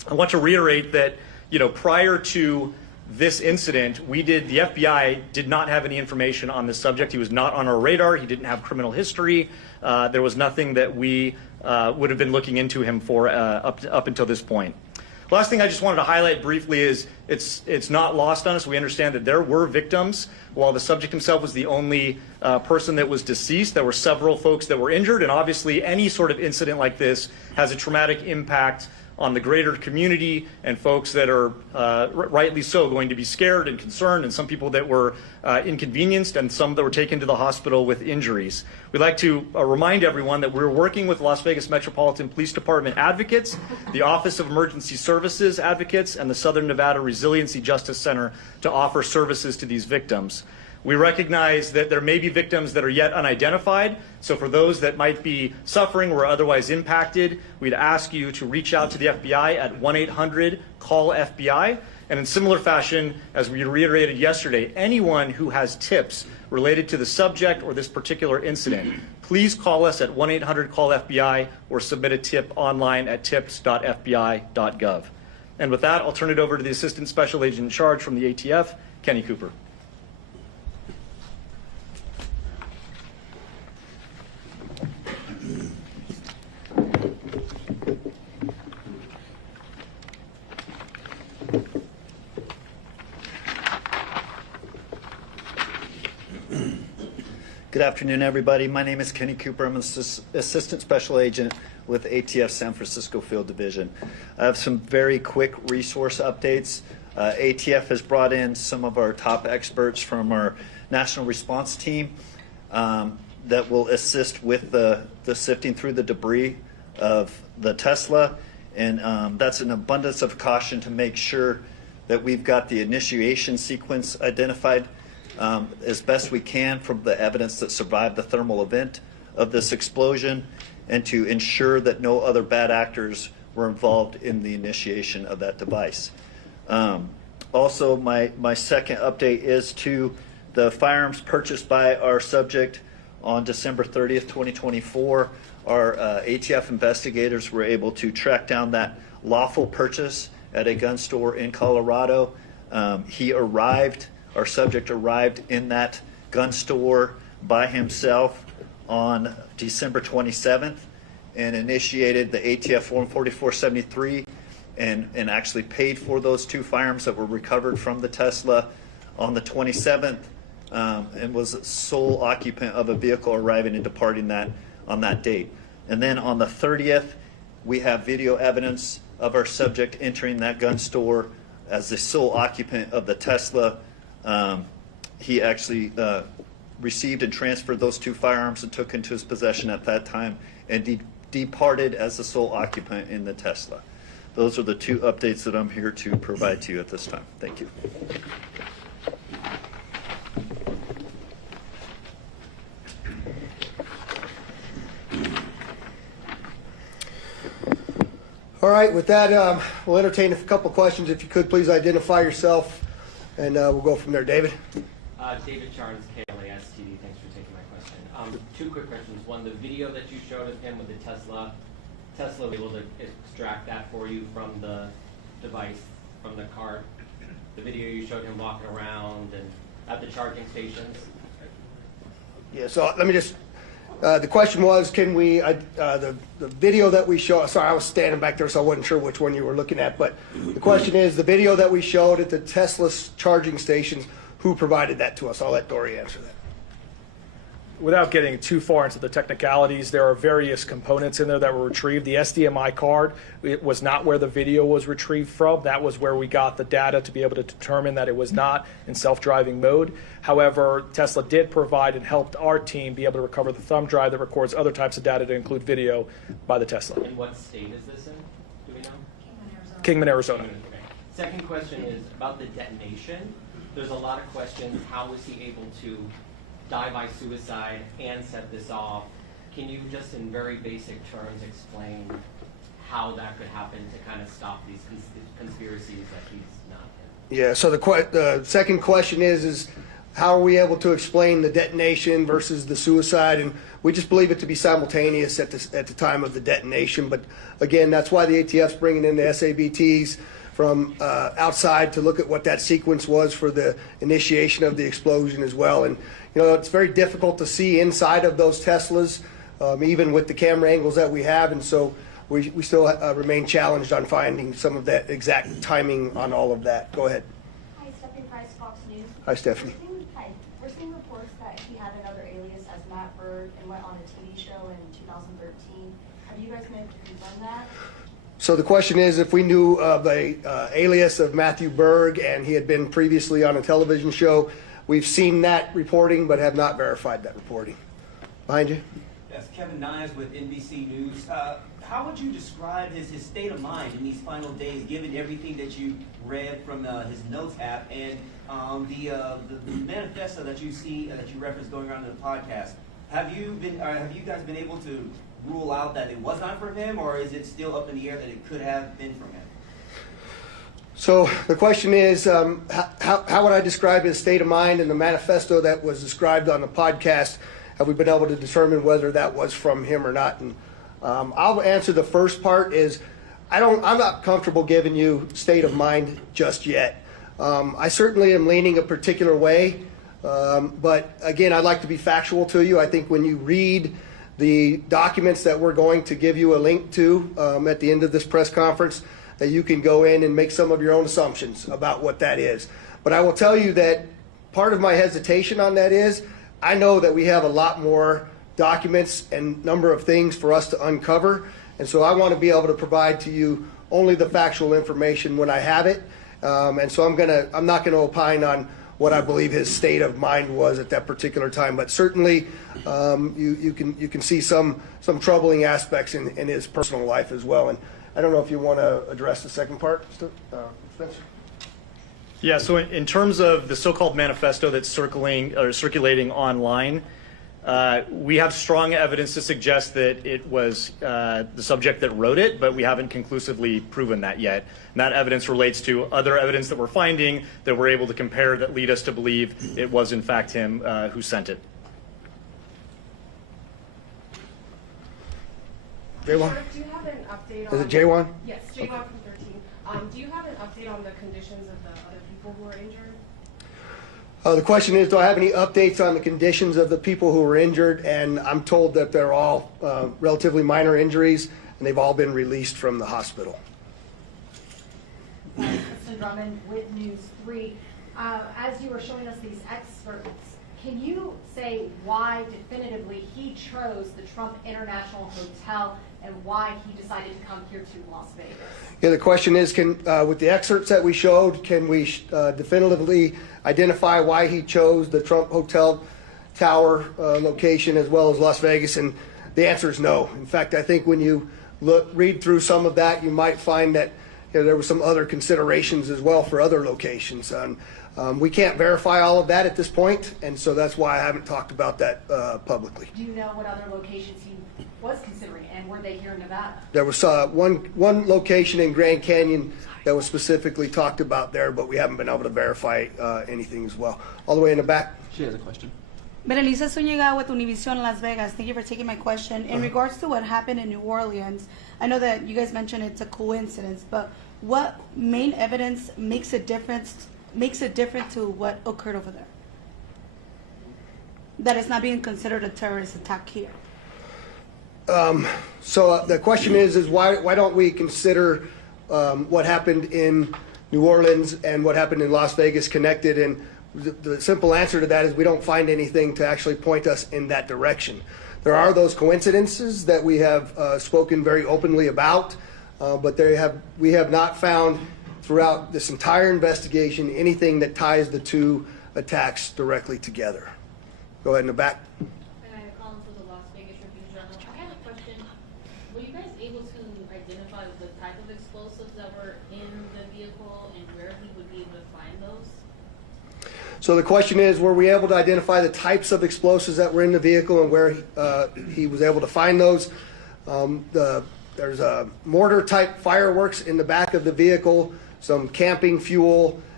I want to reiterate that, prior to this incident, the FBI did not have any information on this subject. He was not on our radar. He didn't have criminal history. There was nothing that we would have been looking into him for up until this point. Last thing I just wanted to highlight briefly is it's not lost on us. We understand that there were victims. While the subject himself was the only person that was deceased, there were several folks that were injured, and obviously any sort of incident like this has a traumatic impact on the greater community and folks that are rightly so going to be scared and concerned, and some people that were inconvenienced and some that were taken to the hospital with injuries. We'd like to remind everyone that we're working with Las Vegas Metropolitan Police Department advocates, the Office of Emergency Services advocates, and the Southern Nevada Resiliency Justice Center to offer services to these victims. We recognize that there may be victims that are yet unidentified, so for those that might be suffering or otherwise impacted, we'd ask you to reach out to the FBI at 1-800-CALL-FBI. And in similar fashion, as we reiterated yesterday, anyone who has tips related to the subject or this particular incident, please call us at 1-800-CALL-FBI or submit a tip online at tips.fbi.gov. And with that, I'll turn it over to the Assistant Special Agent in Charge from the ATF, Kenny Cooper. Good afternoon, everybody. My name is Kenny Cooper. I'm an Assistant Special Agent with ATF San Francisco Field Division. I have some very quick resource updates. ATF has brought in some of our top experts from our national response team that will assist with the sifting through the debris of the Tesla. And that's an abundance of caution to make sure that we've got the initiation sequence identified as best we can from the evidence that survived the thermal event of this explosion, and to ensure that no other bad actors were involved in the initiation of that device. Also, my second update is to the firearms purchased by our subject on December 30th, 2024. Our ATF investigators were able to track down that lawful purchase at a gun store in Colorado. Our subject arrived in that gun store by himself on December 27th and initiated the ATF Form 4473 and actually paid for those two firearms that were recovered from the Tesla on the 27th and was sole occupant of a vehicle arriving and departing that on that date. And then on the 30th, we have video evidence of our subject entering that gun store as the sole occupant of the Tesla. He actually received and transferred those two firearms and took into his possession at that time and departed as the sole occupant in the Tesla. Those are the two updates that I'm here to provide to you at this time. Thank you. All right, with that, we'll entertain a couple questions. If you could, please identify yourself, and we'll go from there. David? David Charnes, KLAS TV. Thanks for taking my question. Two quick questions. One, the video that you showed of him with the Tesla was able to extract that for you from the device, from the car? The video you showed him walking around and at the charging stations? Yeah, so let me just, the question was, can we, the video that we showed, sorry, I was standing back there, so I wasn't sure which one you were looking at, but the question is, the video that we showed at the Tesla charging stations, who provided that to us? I'll let Dory answer that. Without getting too far into the technicalities, there are various components in there that were retrieved. The SDMI card, it was not where the video was retrieved from. That was where we got the data to be able to determine that it was not in self-driving mode. However, Tesla did provide and helped our team be able to recover the thumb drive that records other types of data to include video by the Tesla. And what state is this in? Do we know? Kingman, Arizona. Okay. Second question is about the detonation. There's a lot of questions. How was he able to die by suicide and set this off? Can you just in very basic terms explain how that could happen to kind of stop these conspiracies that he's not in? Yeah, so the second question is how are we able to explain the detonation versus the suicide? And we just believe it to be simultaneous at the time of the detonation. But again, that's why the ATF's bringing in the SABTs from outside to look at what that sequence was for the initiation of the explosion as well. And it's very difficult to see inside of those Teslas, even with the camera angles that we have. And so we still remain challenged on finding some of that exact timing on all of that. Go ahead. Hi, Stephanie Price, Fox News. Hi, Stephanie. Hi. We're seeing reports that he had another alias as Matt Berg and went on a TV show in 2013. Have you guys been able to confirm that? So the question is if we knew of a alias of Matthew Berg and he had been previously on a television show. We've seen that reporting but have not verified that reporting. Behind you. Yes, Kevin Nyes with NBC News. How would you describe his state of mind in these final days, given everything that you read from his notes app and the manifesto that you see that you referenced going around in the podcast? Have you guys been able to rule out that it was not from him, or is it still up in the air that it could have been from him? So the question is, how would I describe his state of mind in the manifesto that was described on the podcast? Have we been able to determine whether that was from him or not? And I'll answer the first part is I'm not comfortable giving you state of mind just yet. I certainly am leaning a particular way, but again, I'd like to be factual to you. I think when you read the documents that we're going to give you a link to at the end of this press conference, that you can go in and make some of your own assumptions about what that is. But I will tell you that part of my hesitation on that is I know that we have a lot more documents and number of things for us to uncover, and so I want to be able to provide to you only the factual information when I have it. And so I'm not gonna opine on what I believe his state of mind was at that particular time, but certainly you can see some troubling aspects in his personal life as well. And I don't know if you want to address the second part, Spencer. Yeah, so in terms of the so-called manifesto that's circulating online, we have strong evidence to suggest that it was the subject that wrote it, but we haven't conclusively proven that yet. And that evidence relates to other evidence that we're finding that we're able to compare that lead us to believe it was in fact him who sent it. J1? Do you have an update on... Is it J1? Yes, J1 from 13. Do you have an update on the conditions of the other people who are injured? The question is, do I have any updates on the conditions of the people who were injured? And I'm told that they're all relatively minor injuries, and they've all been released from the hospital. Kristen Drummond with News 3. As you were showing us these experts, can you say why definitively he chose the Trump International Hotel and why he decided to come here to Las Vegas? Yeah, the question is, with the excerpts that we showed, can we definitively identify why he chose the Trump Hotel Tower location as well as Las Vegas? And the answer is no. In fact, I think when you read through some of that, you might find that there were some other considerations as well for other locations. We can't verify all of that at this point, and so that's why I haven't talked about that publicly. Do you know what other locations he was considering, and were they here in Nevada? There was one location in Grand Canyon that was specifically talked about there, but we haven't been able to verify anything as well. All the way in the back. She has a question. Berenice Zuniga with Univision Las Vegas. Thank you for taking my question. In regards to what happened in New Orleans, I know that you guys mentioned it's a coincidence, but what main evidence makes it different to what occurred over there? That it's not being considered a terrorist attack here. So the question is why don't we consider what happened in New Orleans and what happened in Las Vegas connected? And the simple answer to that is we don't find anything to actually point us in that direction. There are those coincidences that we have spoken very openly about, but we have not found throughout this entire investigation anything that ties the two attacks directly together. Go ahead in the back. I had a question. Were you guys able to identify the type of explosives that were in the vehicle and where he would be able to find those? So the question is, were we able to identify the types of explosives that were in the vehicle and where he was able to find those? There's a mortar type fireworks in the back of the vehicle, some camping fuel,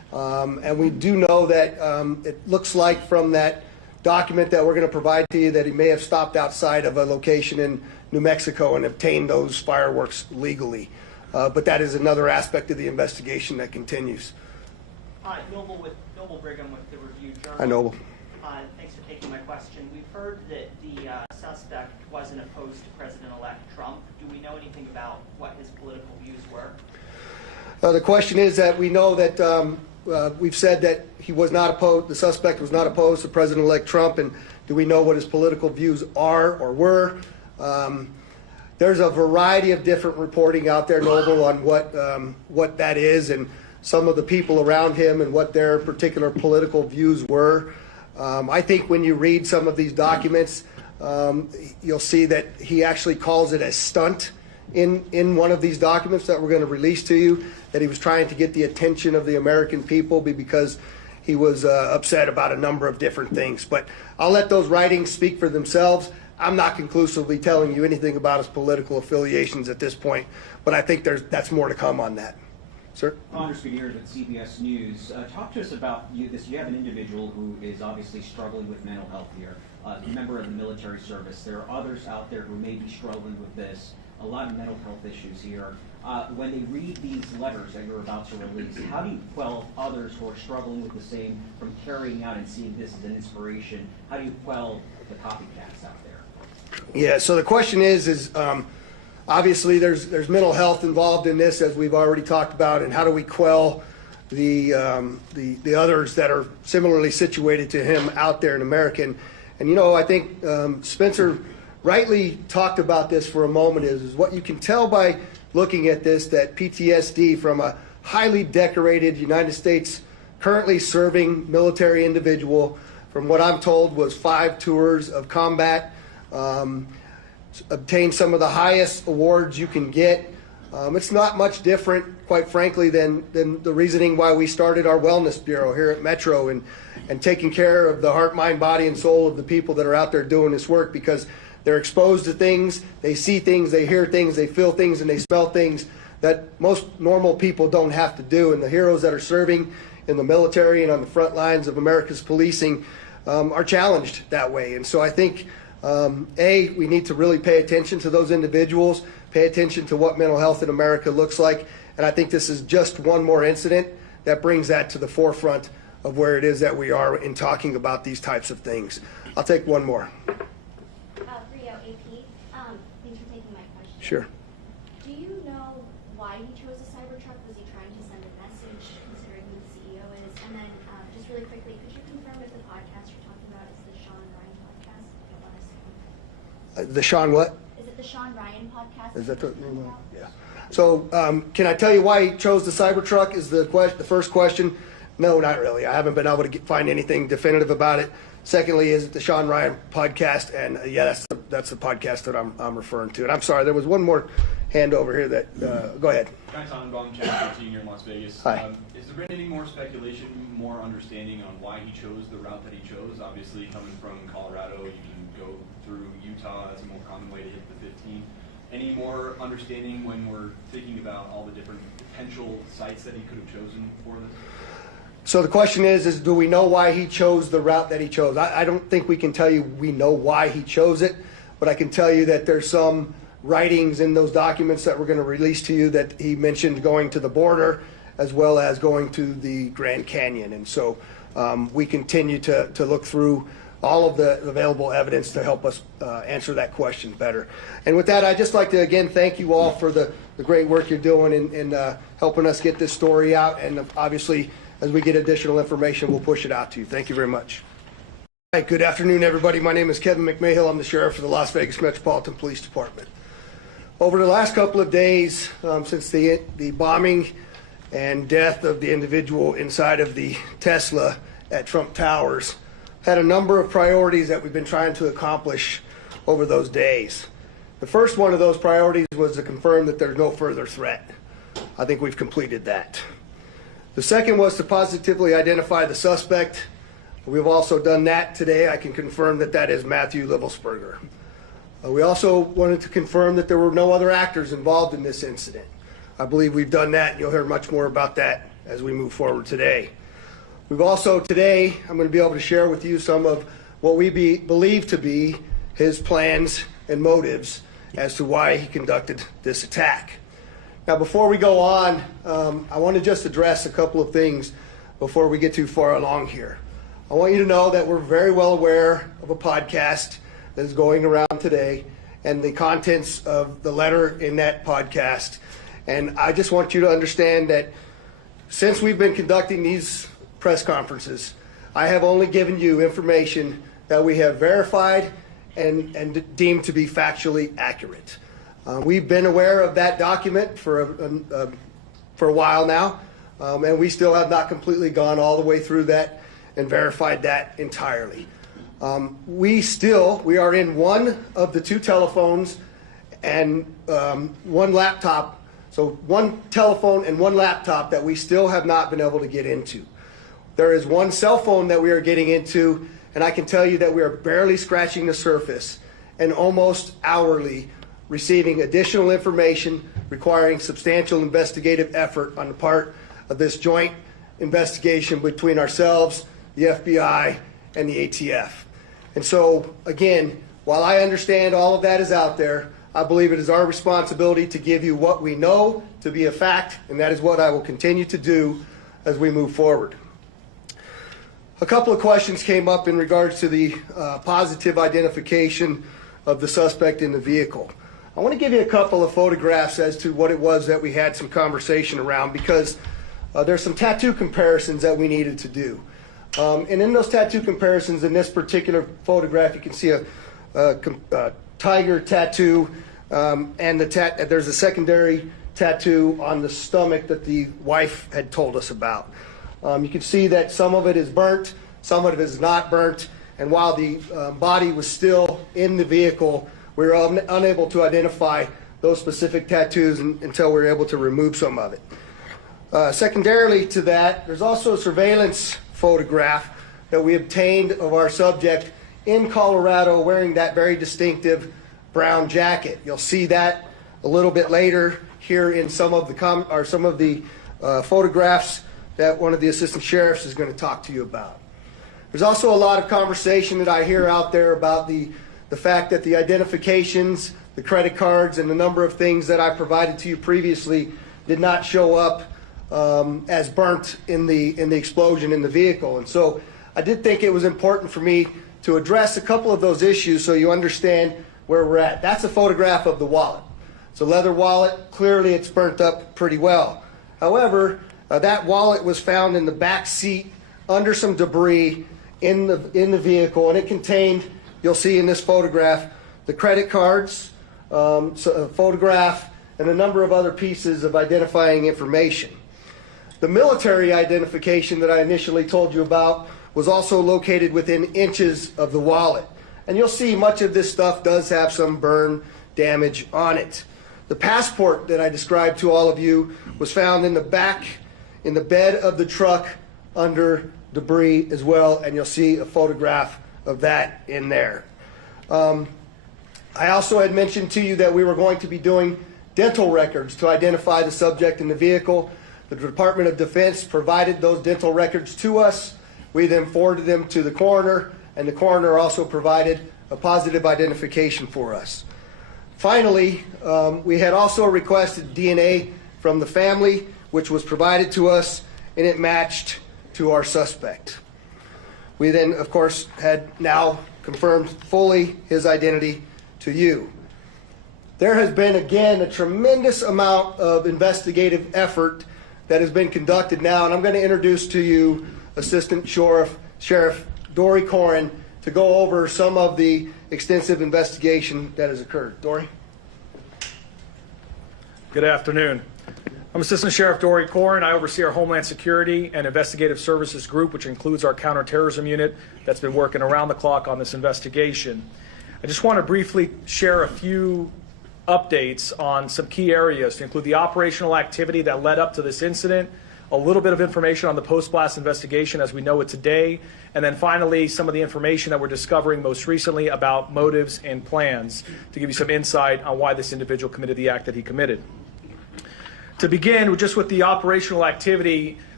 And we do know that it looks like from that document that we're going to provide to you that he may have stopped outside of a location in New Mexico and obtained those fireworks legally. But that is another aspect of the investigation that continues. Noble Brigham with the Review Journal. Hi, Noble. Thanks for taking my question. We've heard that the suspect wasn't opposed to President-elect Trump. Do we know anything about what his political views were? The question is that we know that we've said that he was not opposed, the suspect was not opposed to President-elect Trump, and do we know what his political views are or were? There's a variety of different reporting out there, Noble, on what that is and some of the people around him and what their particular political views were. I think when you read some of these documents, you'll see that he actually calls it a stunt in one of these documents that we're going to release to you, that he was trying to get the attention of the American people because he was upset about a number of different things. But I'll let those writings speak for themselves. I'm not conclusively telling you anything about his political affiliations at this point, but I think that's more to come on that. Sir? Anders Gutierrez at CBS News. Talk to us about this. You have an individual who is obviously struggling with mental health here, a member of the military service. There are others out there who may be struggling with this, a lot of mental health issues here. When they read these letters that you're about to release, how do you quell others who are struggling with the same from carrying out and seeing this as an inspiration? How do you quell the copycats out there? Yeah, so the question is obviously there's mental health involved in this, as we've already talked about, and how do we quell the others that are similarly situated to him out there in America? And you know, I think Spencer rightly talked about this for a moment is what you can tell by looking at this, that PTSD from a highly decorated United States currently serving military individual, from what I'm told was 5 tours of combat, obtained some of the highest awards you can get. It's not much different, quite frankly, than the reasoning why we started our wellness bureau here at Metro and taking care of the heart, mind, body, and soul of the people that are out there doing this work, because they're exposed to things, they see things, they hear things, they feel things, and they smell things that most normal people don't have to do. And the heroes that are serving in the military and on the front lines of America's policing are challenged that way. And so I think, we need to really pay attention to those individuals, pay attention to what mental health in America looks like. And I think this is just one more incident that brings that to the forefront of where it is that we are in talking about these types of things. I'll take one more. Rio, AP. Thanks for taking my question. Sure. Do you know why he chose a Cybertruck? Was he trying to send a message, considering who the CEO is? And then, just really quickly, could you confirm if the podcast you're talking about is the Sean Ryan podcast? I don't want to The Sean what? Is it the Sean Ryan podcast? Is that the name? Yeah. So can I tell you why he chose the Cybertruck is the first question? No, not really. I haven't been able to find anything definitive about it. Secondly, is it the Sean Ryan podcast? And yeah, that's the podcast that I'm referring to. And I'm sorry, there was one more hand over here that, go ahead. Guy Tannenbaum, Channel 13 here in Las Vegas. Hi. Is there been any more speculation, more understanding on why he chose the route that he chose? Obviously, coming from Colorado, you can go through Utah. That's a more common way to hit the 15. Any more understanding when we're thinking about all the different potential sites that he could have chosen for this? So the question is do we know why he chose the route that he chose? I don't think we can tell you we know why he chose it, but I can tell you that there's some writings in those documents that we're going to release to you that he mentioned going to the border as well as going to the Grand Canyon. And so we continue to look through all of the available evidence to help us answer that question better. And with that, I'd just like to again thank you all for the great work you're doing in helping us get this story out. And obviously, as we get additional information, we'll push it out to you. Thank you very much. All right, good afternoon, everybody. My name is Kevin McMahill. I'm the sheriff of the Las Vegas Metropolitan Police Department. Over the last couple of days, since the bombing and death of the individual inside of the Tesla at Trump Towers, had a number of priorities that we've been trying to accomplish over those days. The first one of those priorities was to confirm that there's no further threat. I think we've completed that. The second was to positively identify the suspect. We've also done that today. I can confirm that that is Matthew Livelsberger. We also wanted to confirm that there were no other actors involved in this incident. I believe we've done that, and you'll hear much more about that as we move forward today. We've also today, I'm going to be able to share with you some of what we believe to be his plans and motives as to why he conducted this attack. Now, before we go on, I want to just address a couple of things before we get too far along here. I want you to know that we're very well aware of a podcast that is going around today and the contents of the letter in that podcast. And I just want you to understand that since we've been conducting these press conferences, I have only given you information that we have verified and deemed to be factually accurate. We've been aware of that document for a while now, and we still have not completely gone all the way through that and verified that entirely. We are in one of the two telephones and one laptop, so one telephone and one laptop that we still have not been able to get into. There is one cell phone that we are getting into, and I can tell you that we are barely scratching the surface and almost hourly receiving additional information requiring substantial investigative effort on the part of this joint investigation between ourselves, the FBI, and the ATF. And so, again, while I understand all of that is out there, I believe it is our responsibility to give you what we know to be a fact, and that is what I will continue to do as we move forward. A couple of questions came up in regards to the positive identification of the suspect in the vehicle. I want to give you a couple of photographs as to what it was that we had some conversation around, because there's some tattoo comparisons that we needed to do. And in those tattoo comparisons, in this particular photograph, you can see a tiger tattoo, and there's a secondary tattoo on the stomach that the wife had told us about. You can see that some of it is burnt, some of it is not burnt, and while the body was still in the vehicle, we were unable to identify those specific tattoos until we were able to remove some of it. Secondarily to that, there's also a surveillance photograph that we obtained of our subject in Colorado wearing that very distinctive brown jacket. You'll see that a little bit later here in some of the photographs that one of the assistant sheriffs is going to talk to you about. There's also a lot of conversation that I hear out there about the fact that the identifications, the credit cards, and the number of things that I provided to you previously did not show up as burnt in the explosion in the vehicle. And so I did think it was important for me to address a couple of those issues so you understand where we're at. That's a photograph of the wallet. It's a leather wallet. Clearly it's burnt up pretty well. However, that wallet was found in the back seat under some debris in the vehicle, and it contained, you'll see in this photograph, the credit cards, a photograph, and a number of other pieces of identifying information. The military identification that I initially told you about was also located within inches of the wallet. And you'll see much of this stuff does have some burn damage on it. The passport that I described to all of you was found in the back, in the bed of the truck under debris as well, and you'll see a photograph of that in there. I also had mentioned to you that we were going to be doing dental records to identify the subject in the vehicle. The Department of Defense provided those dental records to us. We then forwarded them to the coroner, and the coroner also provided a positive identification for us. Finally, we had also requested DNA from the family, which was provided to us, and it matched to our suspect. We then, of course, had now confirmed fully his identity to you. There has been, again, a tremendous amount of investigative effort that has been conducted now, and I'm going to introduce to you Assistant Sheriff Dory Corin to go over some of the extensive investigation that has occurred. Dory? Good afternoon. I'm Assistant Sheriff Dory Corin. I oversee our Homeland Security and Investigative Services Group, which includes our counterterrorism unit that's been working around the clock on this investigation. I just want to briefly share a few updates on some key areas to include the operational activity that led up to this incident, a little bit of information on the post-blast investigation as we know it today, and then finally some of the information that we're discovering most recently about motives and plans to give you some insight on why this individual committed the act that he committed. To begin, just with the operational activity,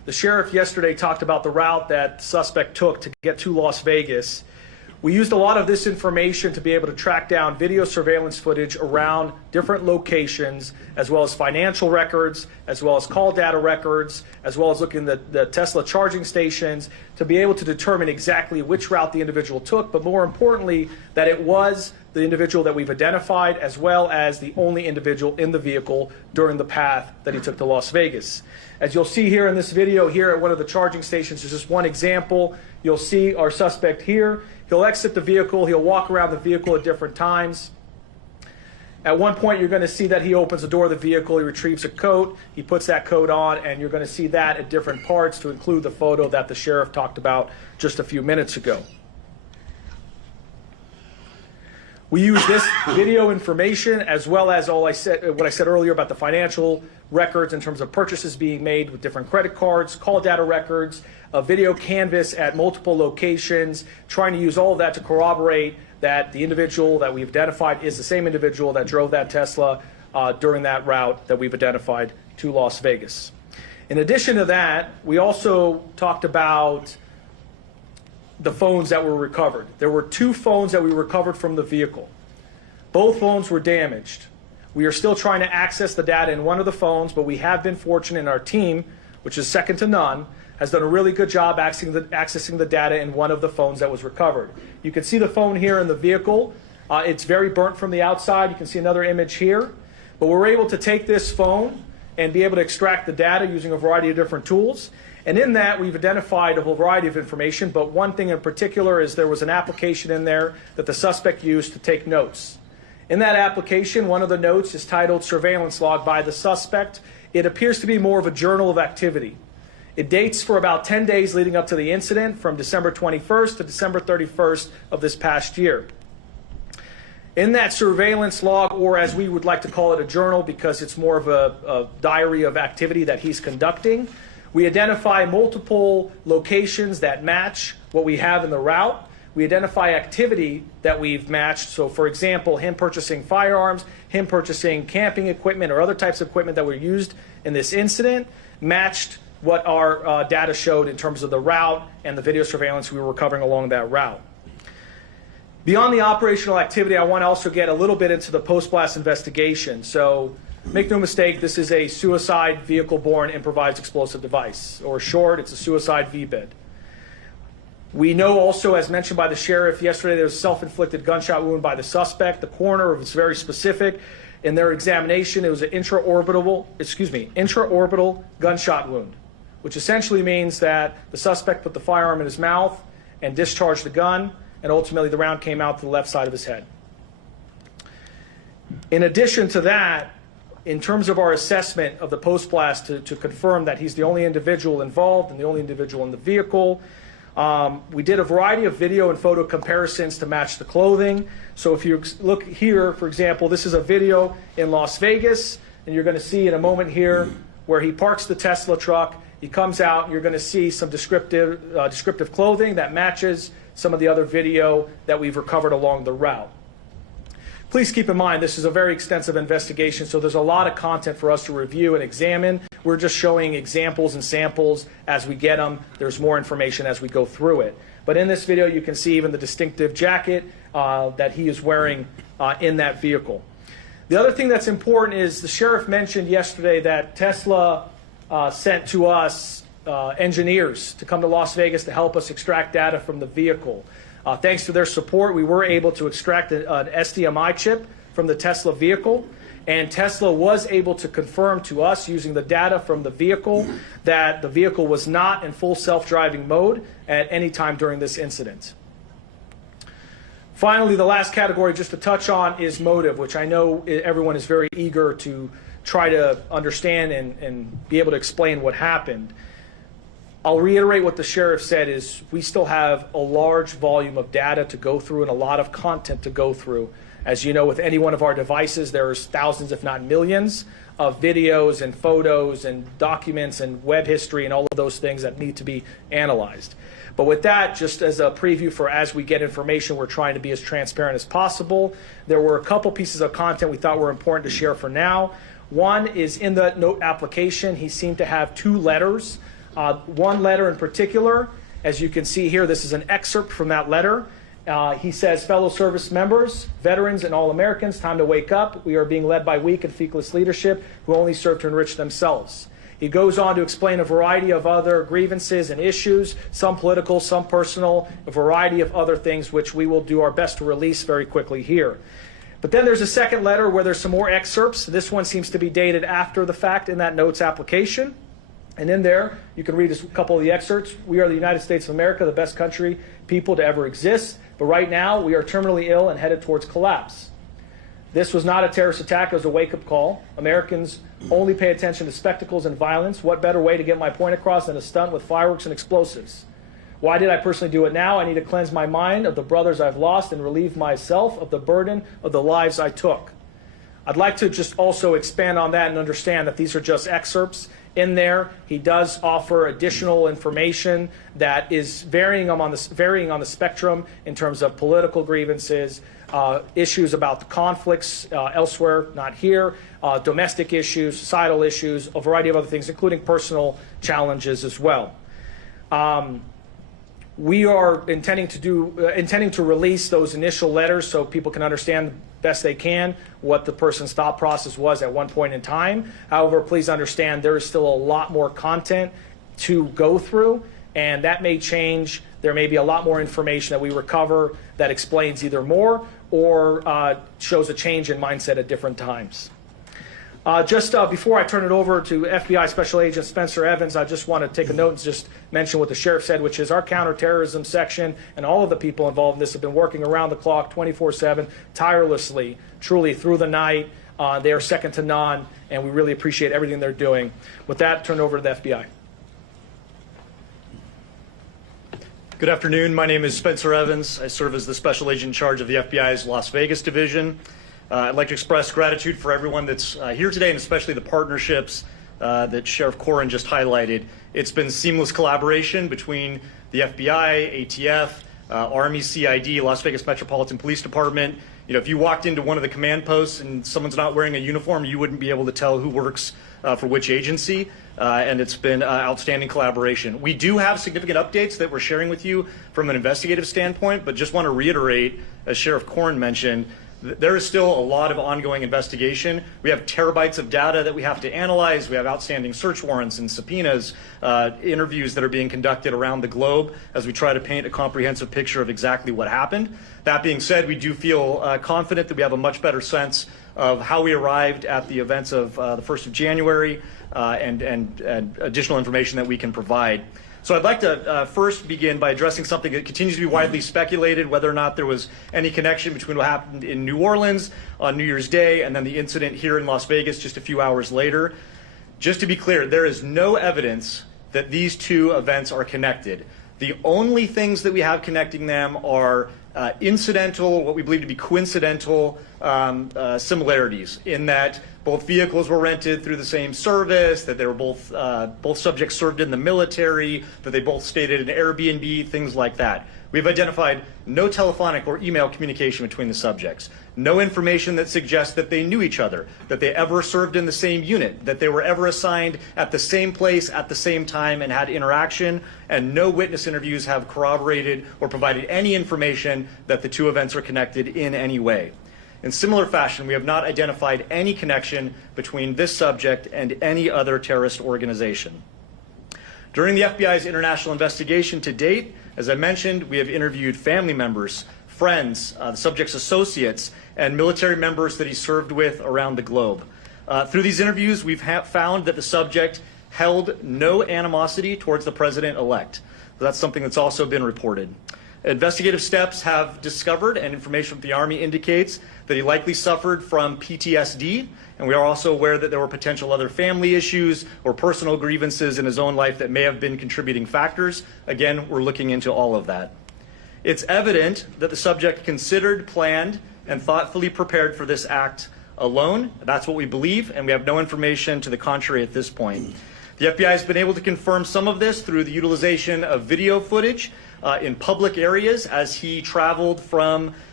the sheriff yesterday talked about the route that the suspect took to get to Las Vegas. We used a lot of this information to be able to track down video surveillance footage around different locations, as well as financial records, as well as call data records, as well as looking at the Tesla charging stations to be able to determine exactly which route the individual took, but more importantly, that it was the individual that we've identified, as well as the only individual in the vehicle during the path that he took to Las Vegas. As you'll see here in this video here at one of the charging stations, is just one example. You'll see our suspect here. He'll exit the vehicle. He'll walk around the vehicle at different times. At one point, you're going to see that he opens the door of the vehicle. He retrieves a coat. He puts that coat on, and you're going to see that at different parts to include the photo that the sheriff talked about just a few minutes ago. We use this video information as well as what I said earlier about the financial records in terms of purchases being made with different credit cards, call data records, a video canvas at multiple locations, trying to use all of that to corroborate that the individual that we've identified is the same individual that drove that Tesla during that route that we've identified to Las Vegas. In addition to that, we also talked about the phones that were recovered. There were 2 phones that we recovered from the vehicle. Both phones were damaged. We are still trying to access the data in one of the phones, but we have been fortunate in our team, which is second to none, has done a really good job accessing the data in one of the phones that was recovered. You can see the phone here in the vehicle. It's very burnt from the outside. You can see another image here. But we're able to take this phone and be able to extract the data using a variety of different tools. And in that, we've identified a whole variety of information, but one thing in particular is there was an application in there that the suspect used to take notes. In that application, one of the notes is titled Surveillance Log by the Suspect. It appears to be more of a journal of activity. It dates for about 10 days leading up to the incident, from December 21st to December 31st of this past year. In that surveillance log, or as we would like to call it, a journal, because it's more of a diary of activity that he's conducting, we identify multiple locations that match what we have in the route. We identify activity that we've matched. So, for example, him purchasing firearms, him purchasing camping equipment or other types of equipment that were used in this incident matched what our data showed in terms of the route and the video surveillance we were recovering along that route. Beyond the operational activity, I want to also get a little bit into the post-blast investigation. So, make no mistake, this is a suicide vehicle-borne improvised explosive device, or short, it's a suicide VBID. We know also, as mentioned by the sheriff yesterday, there was a self-inflicted gunshot wound by the suspect. The coroner was very specific. In their examination, it was an intraorbital gunshot wound, which essentially means that the suspect put the firearm in his mouth and discharged the gun, and ultimately the round came out to the left side of his head. In addition to that, in terms of our assessment of the post-blast to confirm that he's the only individual involved and the only individual in the vehicle, we did a variety of video and photo comparisons to match the clothing. So if you look here, for example, this is a video in Las Vegas, and you're going to see in a moment here where he parks the Tesla truck. He comes out, and you're going to see some descriptive clothing that matches some of the other video that we've recovered along the route. Please keep in mind, this is a very extensive investigation, so there's a lot of content for us to review and examine. We're just showing examples and samples as we get them. There's more information as we go through it. But in this video, you can see even the distinctive jacket that he is wearing in that vehicle. The other thing that's important is the sheriff mentioned yesterday that Tesla sent to us engineers to come to Las Vegas to help us extract data from the vehicle. Thanks to their support, we were able to extract an SDMI chip from the Tesla vehicle, and Tesla was able to confirm to us using the data from the vehicle that the vehicle was not in full self-driving mode at any time during this incident. Finally, the last category just to touch on is motive, which I know everyone is very eager to try to understand and be able to explain what happened. I'll reiterate what the sheriff said is we still have a large volume of data to go through and a lot of content to go through. As you know, with any one of our devices, there's thousands, if not millions, of videos and photos and documents and web history and all of those things that need to be analyzed. But with that, just as a preview for as we get information, we're trying to be as transparent as possible. There were a couple pieces of content we thought were important to share for now. One is in the note application, he seemed to have 2 letters One letter in particular, as you can see here, this is an excerpt from that letter. He says, fellow service members, veterans, and all Americans, time to wake up. We are being led by weak and feckless leadership who only serve to enrich themselves. He goes on to explain a variety of other grievances and issues, some political, some personal, a variety of other things which we will do our best to release very quickly here. But then there's a second letter where there's some more excerpts. This one seems to be dated after the fact in that notes application. And in there, you can read a couple of the excerpts. We are the United States of America, the best country, people to ever exist. But right now, we are terminally ill and headed towards collapse. This was not a terrorist attack. It was a wake-up call. Americans only pay attention to spectacles and violence. What better way to get my point across than a stunt with fireworks and explosives? Why did I personally do it now? I need to cleanse my mind of the brothers I've lost and relieve myself of the burden of the lives I took. I'd like to just also expand on that and understand that these are just excerpts. In there, he does offer additional information that is varying on the spectrum in terms of political grievances, issues about the conflicts elsewhere, not here, domestic issues, societal issues, a variety of other things, including personal challenges as well. We are intending to release those initial letters so people can understand best they can what the person's thought process was at one point in time. However, please understand there is still a lot more content to go through, and that may change. There may be a lot more information that we recover that explains either more or shows a change in mindset at different times. Just before I turn it over to FBI Special Agent Spencer Evans, I just want to take a note and just mention what the sheriff said, which is our counterterrorism section and all of the people involved in this have been working around the clock, 24/7, tirelessly, truly through the night. They are second to none, and we really appreciate everything they're doing. With that, turn it over to the FBI. Good afternoon. My name is Spencer Evans. I serve as the Special Agent in charge of the FBI's Las Vegas division. I'd like to express gratitude for everyone that's here today, and especially the partnerships that Sheriff Corrin just highlighted. It's been seamless collaboration between the FBI, ATF, Army, CID, Las Vegas Metropolitan Police Department. You know, if you walked into one of the command posts and someone's not wearing a uniform, you wouldn't be able to tell who works for which agency, and it's been outstanding collaboration. We do have significant updates that we're sharing with you from an investigative standpoint, but just want to reiterate, as Sheriff Corrin mentioned, there is still a lot of ongoing investigation. We have terabytes of data that we have to analyze. We have outstanding search warrants and subpoenas, interviews that are being conducted around the globe as we try to paint a comprehensive picture of exactly what happened. That being said, we do feel confident that we have a much better sense of how we arrived at the events of the 1st of January and additional information that we can provide. So I'd like to first begin by addressing something that continues to be widely speculated, whether or not there was any connection between what happened in New Orleans on New Year's Day and then the incident here in Las Vegas just a few hours later. Just to be clear, there is no evidence that these two events are connected. The only things that we have connecting them are incidental, what we believe to be coincidental similarities in that both vehicles were rented through the same service, that they were both subjects served in the military, that they both stayed at an Airbnb, things like that. We've identified no telephonic or email communication between the subjects, no information that suggests that they knew each other, that they ever served in the same unit, that they were ever assigned at the same place at the same time and had interaction, and no witness interviews have corroborated or provided any information that the two events are connected in any way. In similar fashion, we have not identified any connection between this subject and any other terrorist organization. During the FBI's international investigation to date, as I mentioned, we have interviewed family members, friends, the subject's associates, and military members that he served with around the globe. Through these interviews, we've found that the subject held no animosity towards the president-elect. That's something that's also been reported. Investigative steps have discovered, and information from the Army indicates, that he likely suffered from PTSD, and we are also aware that there were potential other family issues or personal grievances in his own life that may have been contributing factors. Again, we're looking into all of that. It's evident that the subject considered, planned, and thoughtfully prepared for this act alone. That's what we believe, and we have no information to the contrary at this point. The FBI has been able to confirm some of this through the utilization of video footage in public areas as he traveled from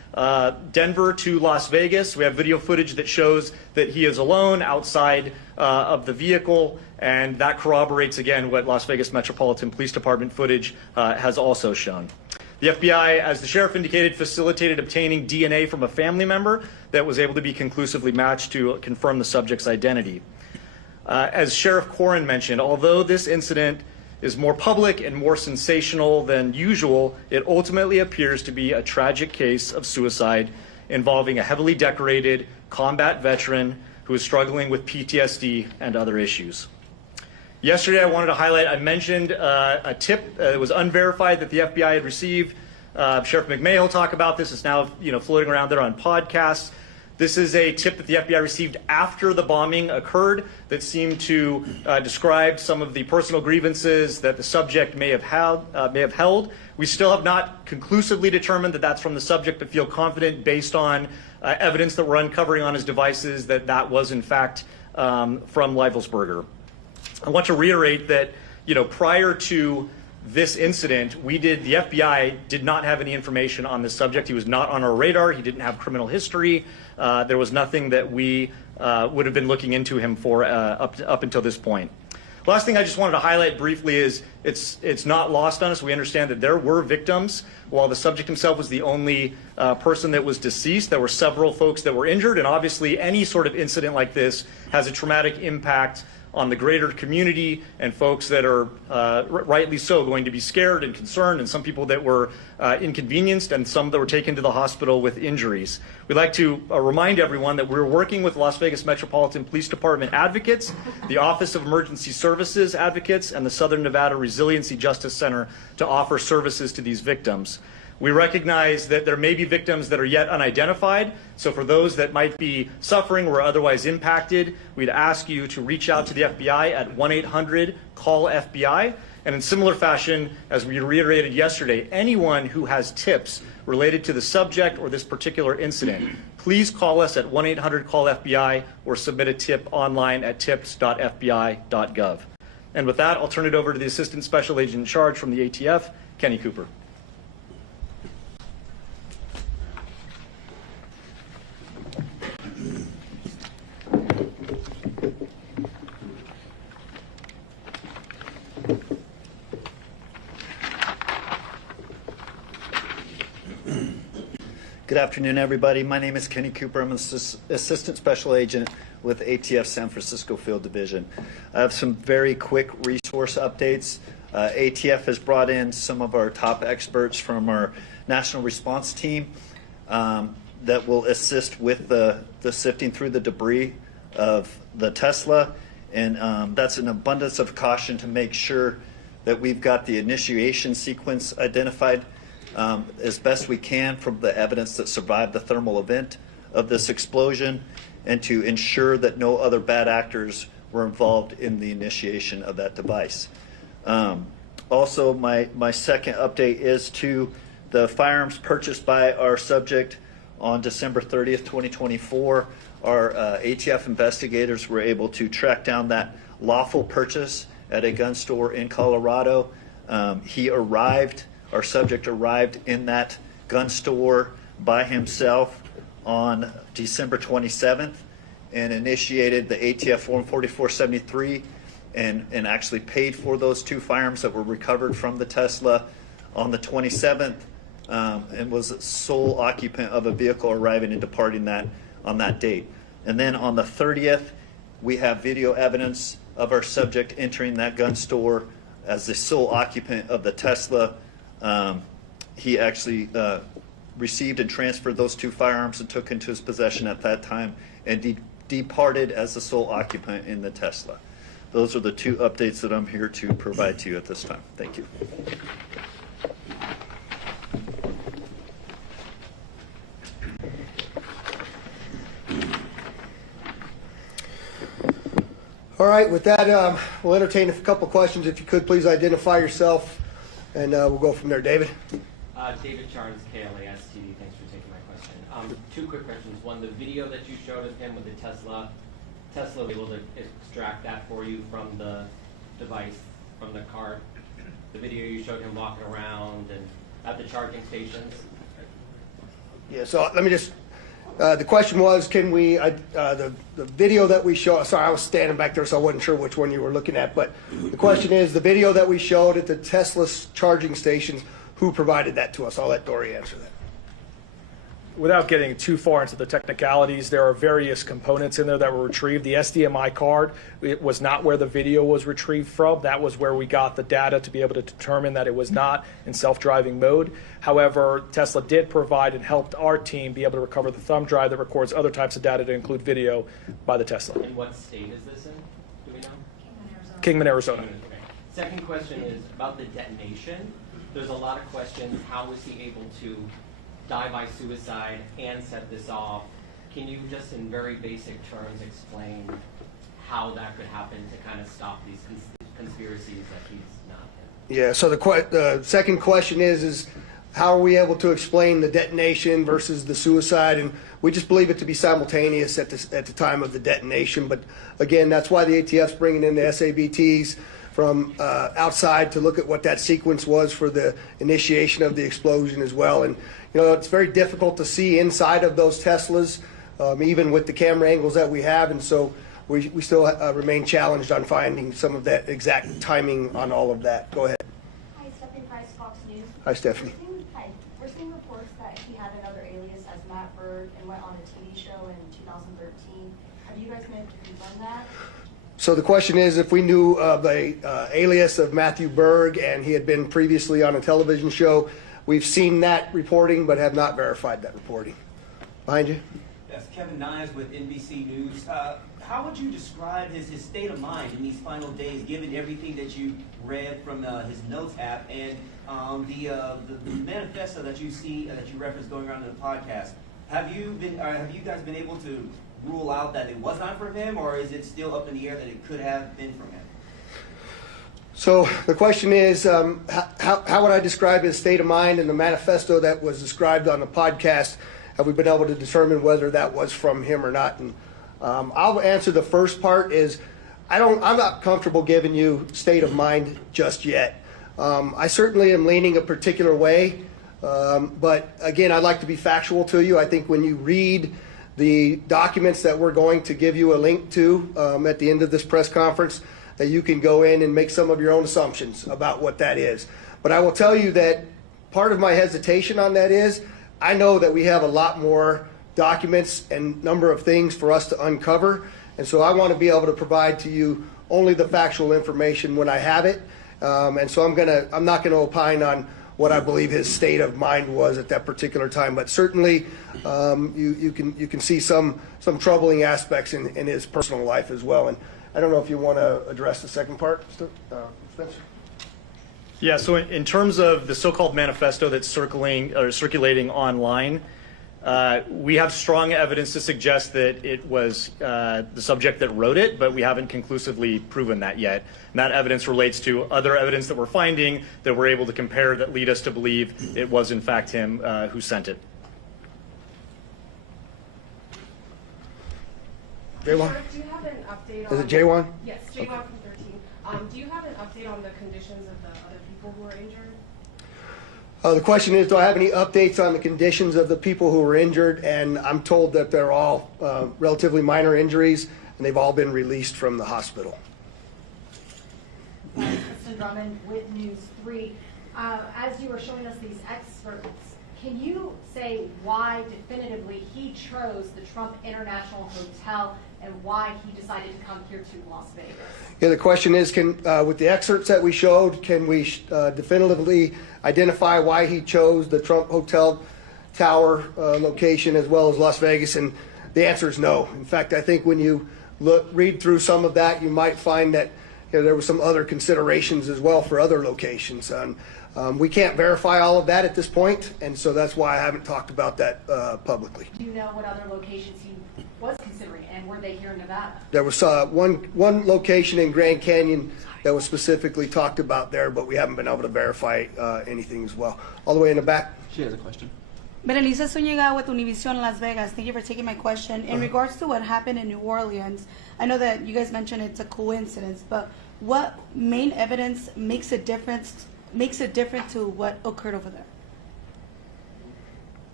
Denver to Las Vegas. We have video footage that shows that he is alone outside of the vehicle, and that corroborates again what Las Vegas Metropolitan Police Department footage has also shown. The FBI, as the sheriff indicated, facilitated obtaining DNA from a family member that was able to be conclusively matched to confirm the subject's identity. As Sheriff Corrin mentioned, although this incident is more public and more sensational than usual, it ultimately appears to be a tragic case of suicide involving a heavily decorated combat veteran who is struggling with PTSD and other issues. Yesterday, I wanted to highlight, I mentioned a tip that was unverified that the FBI had received. Sheriff McMahon will talk about this. It's now floating around there on podcasts. This is a tip that the FBI received after the bombing occurred that seemed to describe some of the personal grievances that the subject may have held. We still have not conclusively determined that that's from the subject, but feel confident based on evidence that we're uncovering on his devices that that was in fact from Leivelsberger. I want to reiterate that, prior to this incident, the FBI did not have any information on this subject. He was not on our radar. He didn't have criminal history. There was nothing that we would have been looking into him for up until this point. Last thing I just wanted to highlight briefly is it's not lost on us. We understand that there were victims. While the subject himself was the only person that was deceased, there were several folks that were injured, and obviously any sort of incident like this has a traumatic impact on the greater community and folks that are rightly so going to be scared and concerned, and some people that were inconvenienced and some that were taken to the hospital with injuries. We'd like to remind everyone that we're working with Las Vegas Metropolitan Police Department advocates, the Office of Emergency Services advocates, and the Southern Nevada Resiliency Justice Center to offer services to these victims. We recognize that there may be victims that are yet unidentified, so for those that might be suffering or otherwise impacted, we'd ask you to reach out to the FBI at 1-800-CALL-FBI. And in similar fashion, as we reiterated yesterday, anyone who has tips related to the subject or this particular incident, please call us at 1-800-CALL-FBI or submit a tip online at tips.fbi.gov. And with that, I'll turn it over to the Assistant Special Agent in Charge from the ATF, Kenny Cooper. Good afternoon, everybody. My name is Kenny Cooper. I'm an Assistant Special Agent with ATF San Francisco Field Division. I have some very quick resource updates. ATF has brought in some of our top experts from our national response team that will assist with the sifting through the debris of the Tesla. And that's an abundance of caution to make sure that we've got the initiation sequence identified as best we can from the evidence that survived the thermal event of this explosion, and to ensure that no other bad actors were involved in the initiation of that device. Also, my second update is to the firearms purchased by our subject on December 30th, 2024. Our ATF investigators were able to track down that lawful purchase at a gun store in Colorado. Our subject arrived in that gun store by himself on December 27th and initiated the ATF Form 4473 and actually paid for those two firearms that were recovered from the Tesla on the 27th and was sole occupant of a vehicle arriving and departing that on that date. And then on the 30th, we have video evidence of our subject entering that gun store as the sole occupant of the Tesla. He actually received and transferred those two firearms and took into his possession at that time and departed as the sole occupant in the Tesla. Those are the two updates that I'm here to provide to you at this time. Thank you. All right, with that, we'll entertain a couple questions. If you could, please identify yourself, and we'll go from there. David? David Charles, KLASTD. Thanks for taking my question. Two quick questions. One, the video that you showed of him with the Tesla was able to extract that for you from the device, from the car. The video you showed him walking around and at the charging stations. Yeah, so let me just, the question was, can we, the video that we showed, sorry, I was standing back there, so I wasn't sure which one you were looking at, but the question is, the video that we showed at the Tesla charging stations, who provided that to us? I'll let Dory answer that. Without getting too far into the technicalities, there are various components in there that were retrieved. The SDMI card, it was not where the video was retrieved from. That was where we got the data to be able to determine that it was not in self-driving mode. However, Tesla did provide and helped our team be able to recover the thumb drive that records other types of data to include video by the Tesla. And what state is this in? Do we know? Kingman, Arizona. Okay. Second question is about the detonation. There's a lot of questions. How was he able to die by suicide and set this off? Can you just in very basic terms explain how that could happen to kind of stop these conspiracies that he's not in? Yeah, so the second question is how are we able to explain the detonation versus the suicide? And we just believe it to be simultaneous at the time of the detonation. But again, that's why the ATF's bringing in the SABTs from outside to look at what that sequence was for the initiation of the explosion as well. And you know, it's very difficult to see inside of those Teslas, even with the camera angles that we have. And so we still remain challenged on finding some of that exact timing on all of that. Go ahead. Hi, Stephanie Price, Fox News. Hi, Stephanie. We're seeing reports that he had another alias as Matt Berg and went on a TV show in 2013. Have you guys been able to confirm that? So the question is if we knew of a alias of Matthew Berg and he had been previously on a television show. We've seen that reporting but have not verified that reporting. Behind you. Yes, Kevin Nyes with NBC News. How would you describe his state of mind in these final days, given everything that you read from his notes app and the manifesto that you see that you referenced going around in the podcast? Have you guys been able to rule out that it was not from him, or is it still up in the air that it could have been from him? So the question is, how would I describe his state of mind in the manifesto that was described on the podcast? Have we been able to determine whether that was from him or not? And I'll answer the first part is, I'm not comfortable giving you state of mind just yet. I certainly am leaning a particular way, but again, I'd like to be factual to you. I think when you read the documents that we're going to give you a link to at the end of this press conference, that you can go in and make some of your own assumptions about what that is. But I will tell you that part of my hesitation on that is I know that we have a lot more documents and number of things for us to uncover, and so I want to be able to provide to you only the factual information when I have it. And so I'm not gonna opine on what I believe his state of mind was at that particular time, but certainly you can see some troubling aspects in his personal life as well. And I don't know if you want to address the second part, Spencer. Yeah, so in terms of the so-called manifesto that's circulating online, we have strong evidence to suggest that it was the subject that wrote it, but we haven't conclusively proven that yet. And that evidence relates to other evidence that we're finding that we're able to compare that lead us to believe it was in fact him who sent it. Jaywan? Do you have an update on... Is it Jaywan? Yes, Jaywan from 13. Do you have an update on the conditions of the other people who were injured? The question is, do I have any updates on the conditions of the people who were injured? And I'm told that they're all relatively minor injuries, and they've all been released from the hospital. Kristen Drummond with News 3. As you were showing us these experts, can you say why definitively he chose the Trump International Hotel and why he decided to come here to Las Vegas? Yeah, the question is, with the excerpts that we showed, can we definitively identify why he chose the Trump Hotel Tower location as well as Las Vegas? And the answer is no. In fact, I think when you read through some of that, you might find that there were some other considerations as well for other locations. We can't verify all of that at this point, and so that's why I haven't talked about that publicly. Do you know what other locations he was considering, and were they here in Nevada? There was one location in Grand Canyon that was specifically talked about there, but we haven't been able to verify anything as well. All the way in the back. She has a question. Berenice Zuniga with Univision Las Vegas. Thank you for taking my question. In regards to what happened in New Orleans, I know that you guys mentioned it's a coincidence, but what main evidence makes it different to what occurred over there?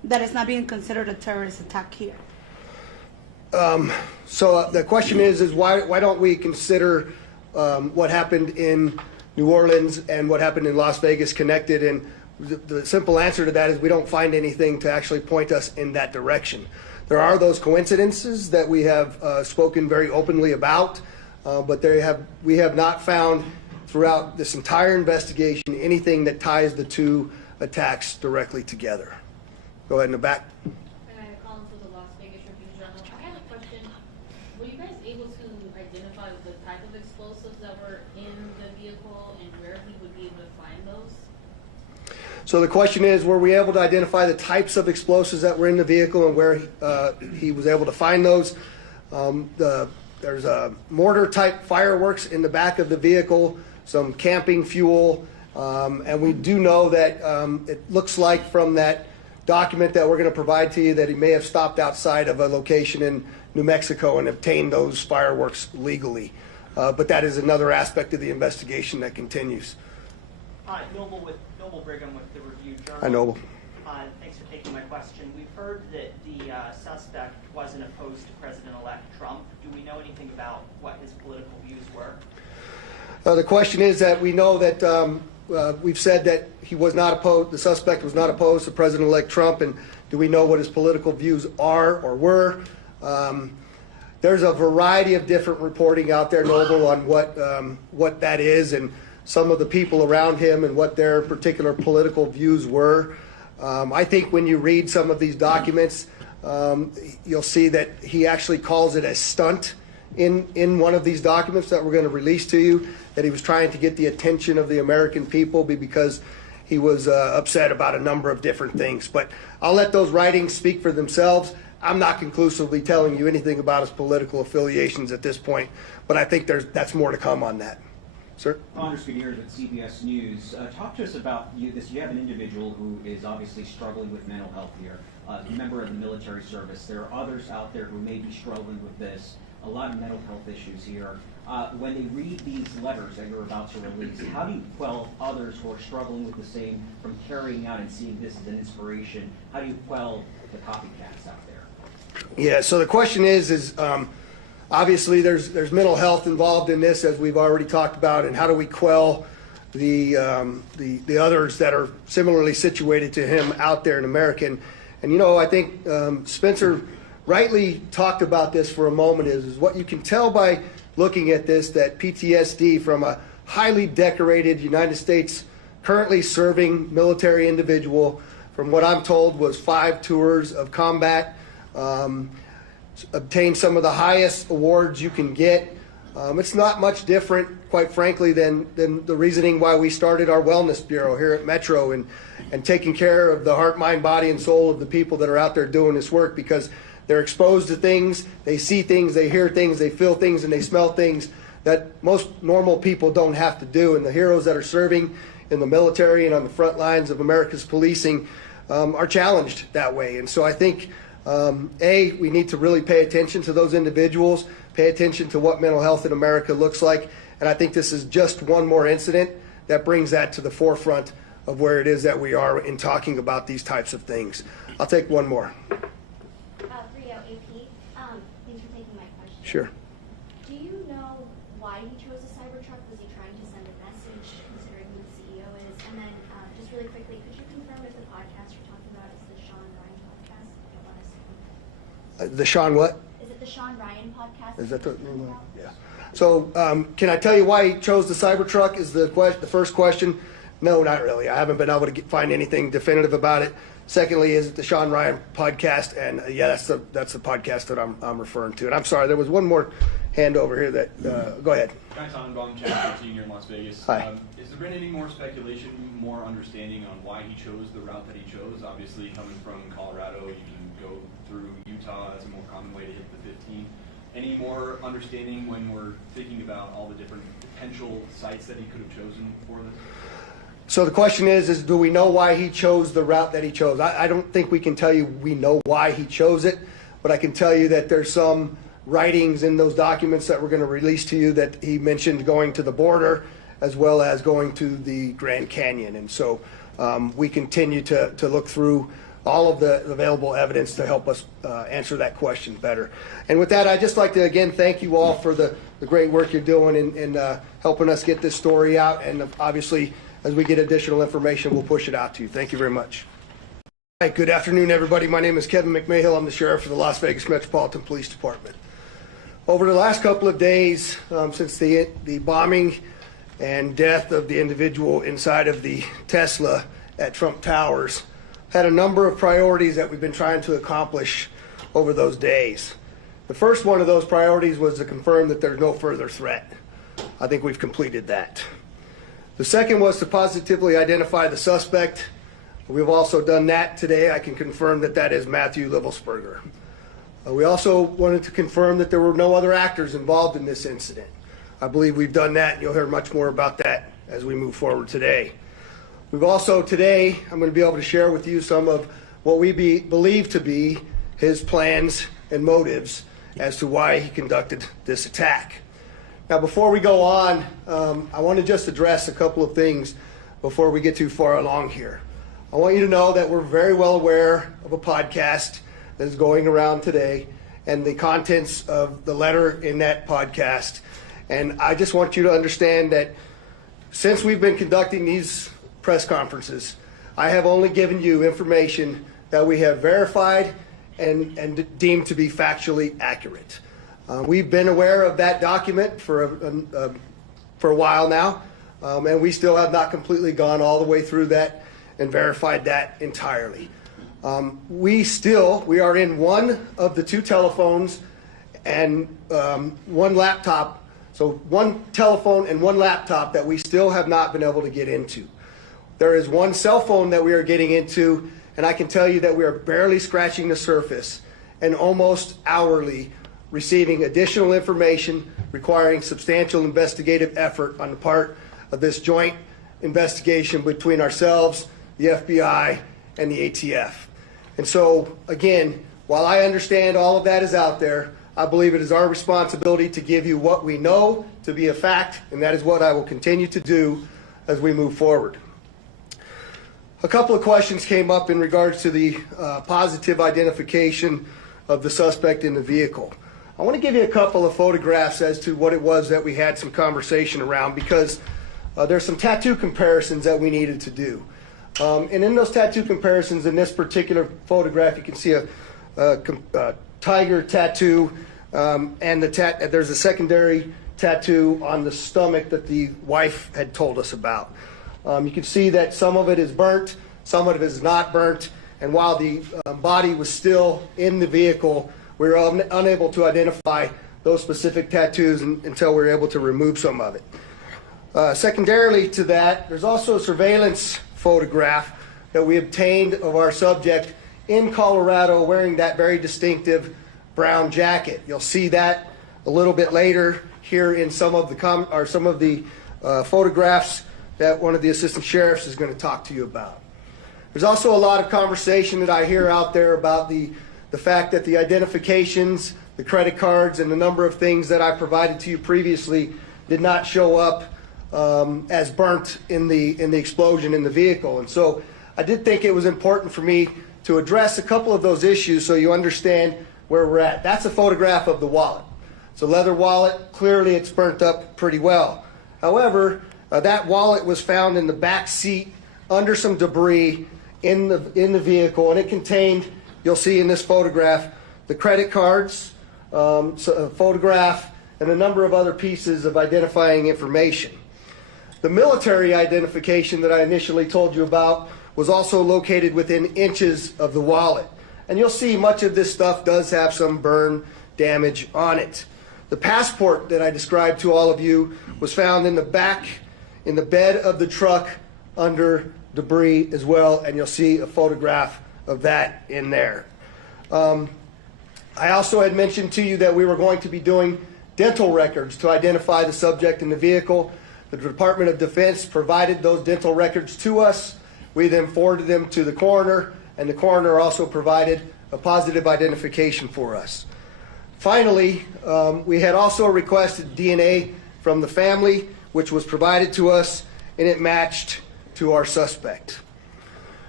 that it's not being considered a terrorist attack here? So the question is why don't we consider what happened in New Orleans and what happened in Las Vegas connected? And the simple answer to that is we don't find anything to actually point us in that direction. There are those coincidences that we have spoken very openly about, but we have not found throughout this entire investigation anything that ties the two attacks directly together. Go ahead in the back. Calling for the Las Vegas Tribune Journal. I had a question. Were you guys able to identify the type of explosives that were in the vehicle and where he would be able to find those? So the question is, were we able to identify the types of explosives that were in the vehicle and where he was able to find those? There's a mortar-type fireworks in the back of the vehicle, some camping fuel, and we do know that it looks like from that document that we're going to provide to you that he may have stopped outside of a location in New Mexico and obtained those fireworks legally. But that is another aspect of the investigation that continues. Hi, Noble Brigham with the Review Journal. Hi, Noble. Thanks for taking my question. We've heard that the suspect wasn't opposed to President-elect Trump. Do we know anything about what his political views were? The question is that we know that we've said that he was not opposed, the suspect was not opposed to President-elect Trump, and do we know what his political views are or were? There's a variety of different reporting out there, Noble, on what that is and some of the people around him and what their particular political views were. I think when you read some of these documents, you'll see that he actually calls it a stunt in one of these documents that we're going to release to you, that he was trying to get the attention of the American people because he was upset about a number of different things. But I'll let those writings speak for themselves. I'm not conclusively telling you anything about his political affiliations at this point, but I think that's more to come on that. Sir? Anders Gutierrez with CBS News. Talk to us about you have an individual who is obviously struggling with mental health here, a member of the military service. There are others out there who may be struggling with this, a lot of mental health issues here. When they read these letters that you're about to release, how do you quell others who are struggling with the same from carrying out and seeing this as an inspiration? How do you quell the copycats out there? Yeah, so the question is obviously there's mental health involved in this, as we've already talked about, and how do we quell the others that are similarly situated to him out there in America? And you know, I think Spencer rightly talked about this for a moment is what you can tell by looking at this, that PTSD from a highly decorated United States currently serving military individual, from what I'm told was 5 tours of combat, obtained some of the highest awards you can get. It's not much different, quite frankly, than the reasoning why we started our wellness bureau here at Metro and taking care of the heart, mind, body, and soul of the people that are out there doing this work, because they're exposed to things, they see things, they hear things, they feel things, and they smell things that most normal people don't have to do. And the heroes that are serving in the military and on the front lines of America's policing are challenged that way. And so I think, we need to really pay attention to those individuals, pay attention to what mental health in America looks like. And I think this is just one more incident that brings that to the forefront of where it is that we are in talking about these types of things. I'll take one more. Rio AP, thanks for taking my question. Sure. Do you know why he chose a Cybertruck? Was he trying to send a message, considering who the CEO is? And then, just really quickly, could you confirm if the podcast you're talking about is the Sean Ryan podcast? I don't want to say. The Sean what? Is it the Sean Ryan podcast? Is that the name of it? Yeah. So can I tell you why he chose the Cybertruck is the first question? No, not really. I haven't been able to find anything definitive about it. Secondly, is it the Sean Ryan podcast? And yeah, that's the podcast that I'm referring to. And I'm sorry, there was one more hand over here that, go ahead. Guy Tannenbaum, Channel 13 here in Las Vegas. Hi. Has there been any more speculation, more understanding on why he chose the route that he chose? Obviously, coming from Colorado, you can go through Utah as a more common way to hit the 15. Any more understanding when we're thinking about all the different potential sites that he could have chosen for this? So the question is do we know why he chose the route that he chose? I don't think we can tell you we know why he chose it, but I can tell you that there's some writings in those documents that we're going to release to you that he mentioned going to the border as well as going to the Grand Canyon. And so we continue to look through all of the available evidence to help us answer that question better. And with that, I'd just like to again thank you all for the great work you're doing in helping us get this story out. And obviously, as we get additional information, we'll push it out to you. Thank you very much. All right, good afternoon, everybody. My name is Kevin McMahill. I'm the sheriff for the Las Vegas Metropolitan Police Department. Over the last couple of days, since the bombing and death of the individual inside of the Tesla at Trump Towers, had a number of priorities that we've been trying to accomplish over those days. The first one of those priorities was to confirm that there's no further threat. I think we've completed that. The second was to positively identify the suspect. We've also done that today. I can confirm that that is Matthew Livelsberger. We also wanted to confirm that there were no other actors involved in this incident. I believe we've done that, and you'll hear much more about that as we move forward today. We've also today, I'm going to be able to share with you some of what we believe to be his plans and motives as to why he conducted this attack. Now, before we go on, I want to just address a couple of things before we get too far along here. I want you to know that we're very well aware of a podcast that is going around today and the contents of the letter in that podcast. And I just want you to understand that since we've been conducting these press conferences, I have only given you information that we have verified and deemed to be factually accurate. We've been aware of that document for a while now, and we still have not completely gone all the way through that and verified that entirely. We are in one of the two telephones and one laptop, so one telephone and one laptop that we still have not been able to get into. There is one cell phone that we are getting into, and I can tell you that we are barely scratching the surface and almost hourly receiving additional information requiring substantial investigative effort on the part of this joint investigation between ourselves, the FBI, and the ATF. And so, again, while I understand all of that is out there, I believe it is our responsibility to give you what we know to be a fact, and that is what I will continue to do as we move forward. A couple of questions came up in regards to the positive identification of the suspect in the vehicle. I want to give you a couple of photographs as to what it was that we had some conversation around, because there's some tattoo comparisons that we needed to do. And in those tattoo comparisons, in this particular photograph, you can see a tiger tattoo, and there's a secondary tattoo on the stomach that the wife had told us about. You can see that some of it is burnt, some of it is not burnt, and while the body was still in the vehicle, we were unable to identify those specific tattoos until we were able to remove some of it. Secondarily to that, there's also a surveillance photograph that we obtained of our subject in Colorado wearing that very distinctive brown jacket. You'll see that a little bit later here in some of the photographs that one of the assistant sheriffs is going to talk to you about. There's also a lot of conversation that I hear out there about the fact that the identifications, the credit cards, and the number of things that I provided to you previously did not show up as burnt in the explosion in the vehicle. And so I did think it was important for me to address a couple of those issues so you understand where we're at. That's a photograph of the wallet. It's a leather wallet. Clearly it's burnt up pretty well. However, that wallet was found in the back seat under some debris in the vehicle, and it contained, you'll see in this photograph, the credit cards, a photograph, and a number of other pieces of identifying information. The military identification that I initially told you about was also located within inches of the wallet. And you'll see much of this stuff does have some burn damage on it. The passport that I described to all of you was found in the back, in the bed of the truck under debris as well, and you'll see a photograph of that in there. I also had mentioned to you that we were going to be doing dental records to identify the subject in the vehicle. The Department of Defense provided those dental records to us. We then forwarded them to the coroner, and the coroner also provided a positive identification for us. Finally, we had also requested DNA from the family, which was provided to us, and it matched to our suspect.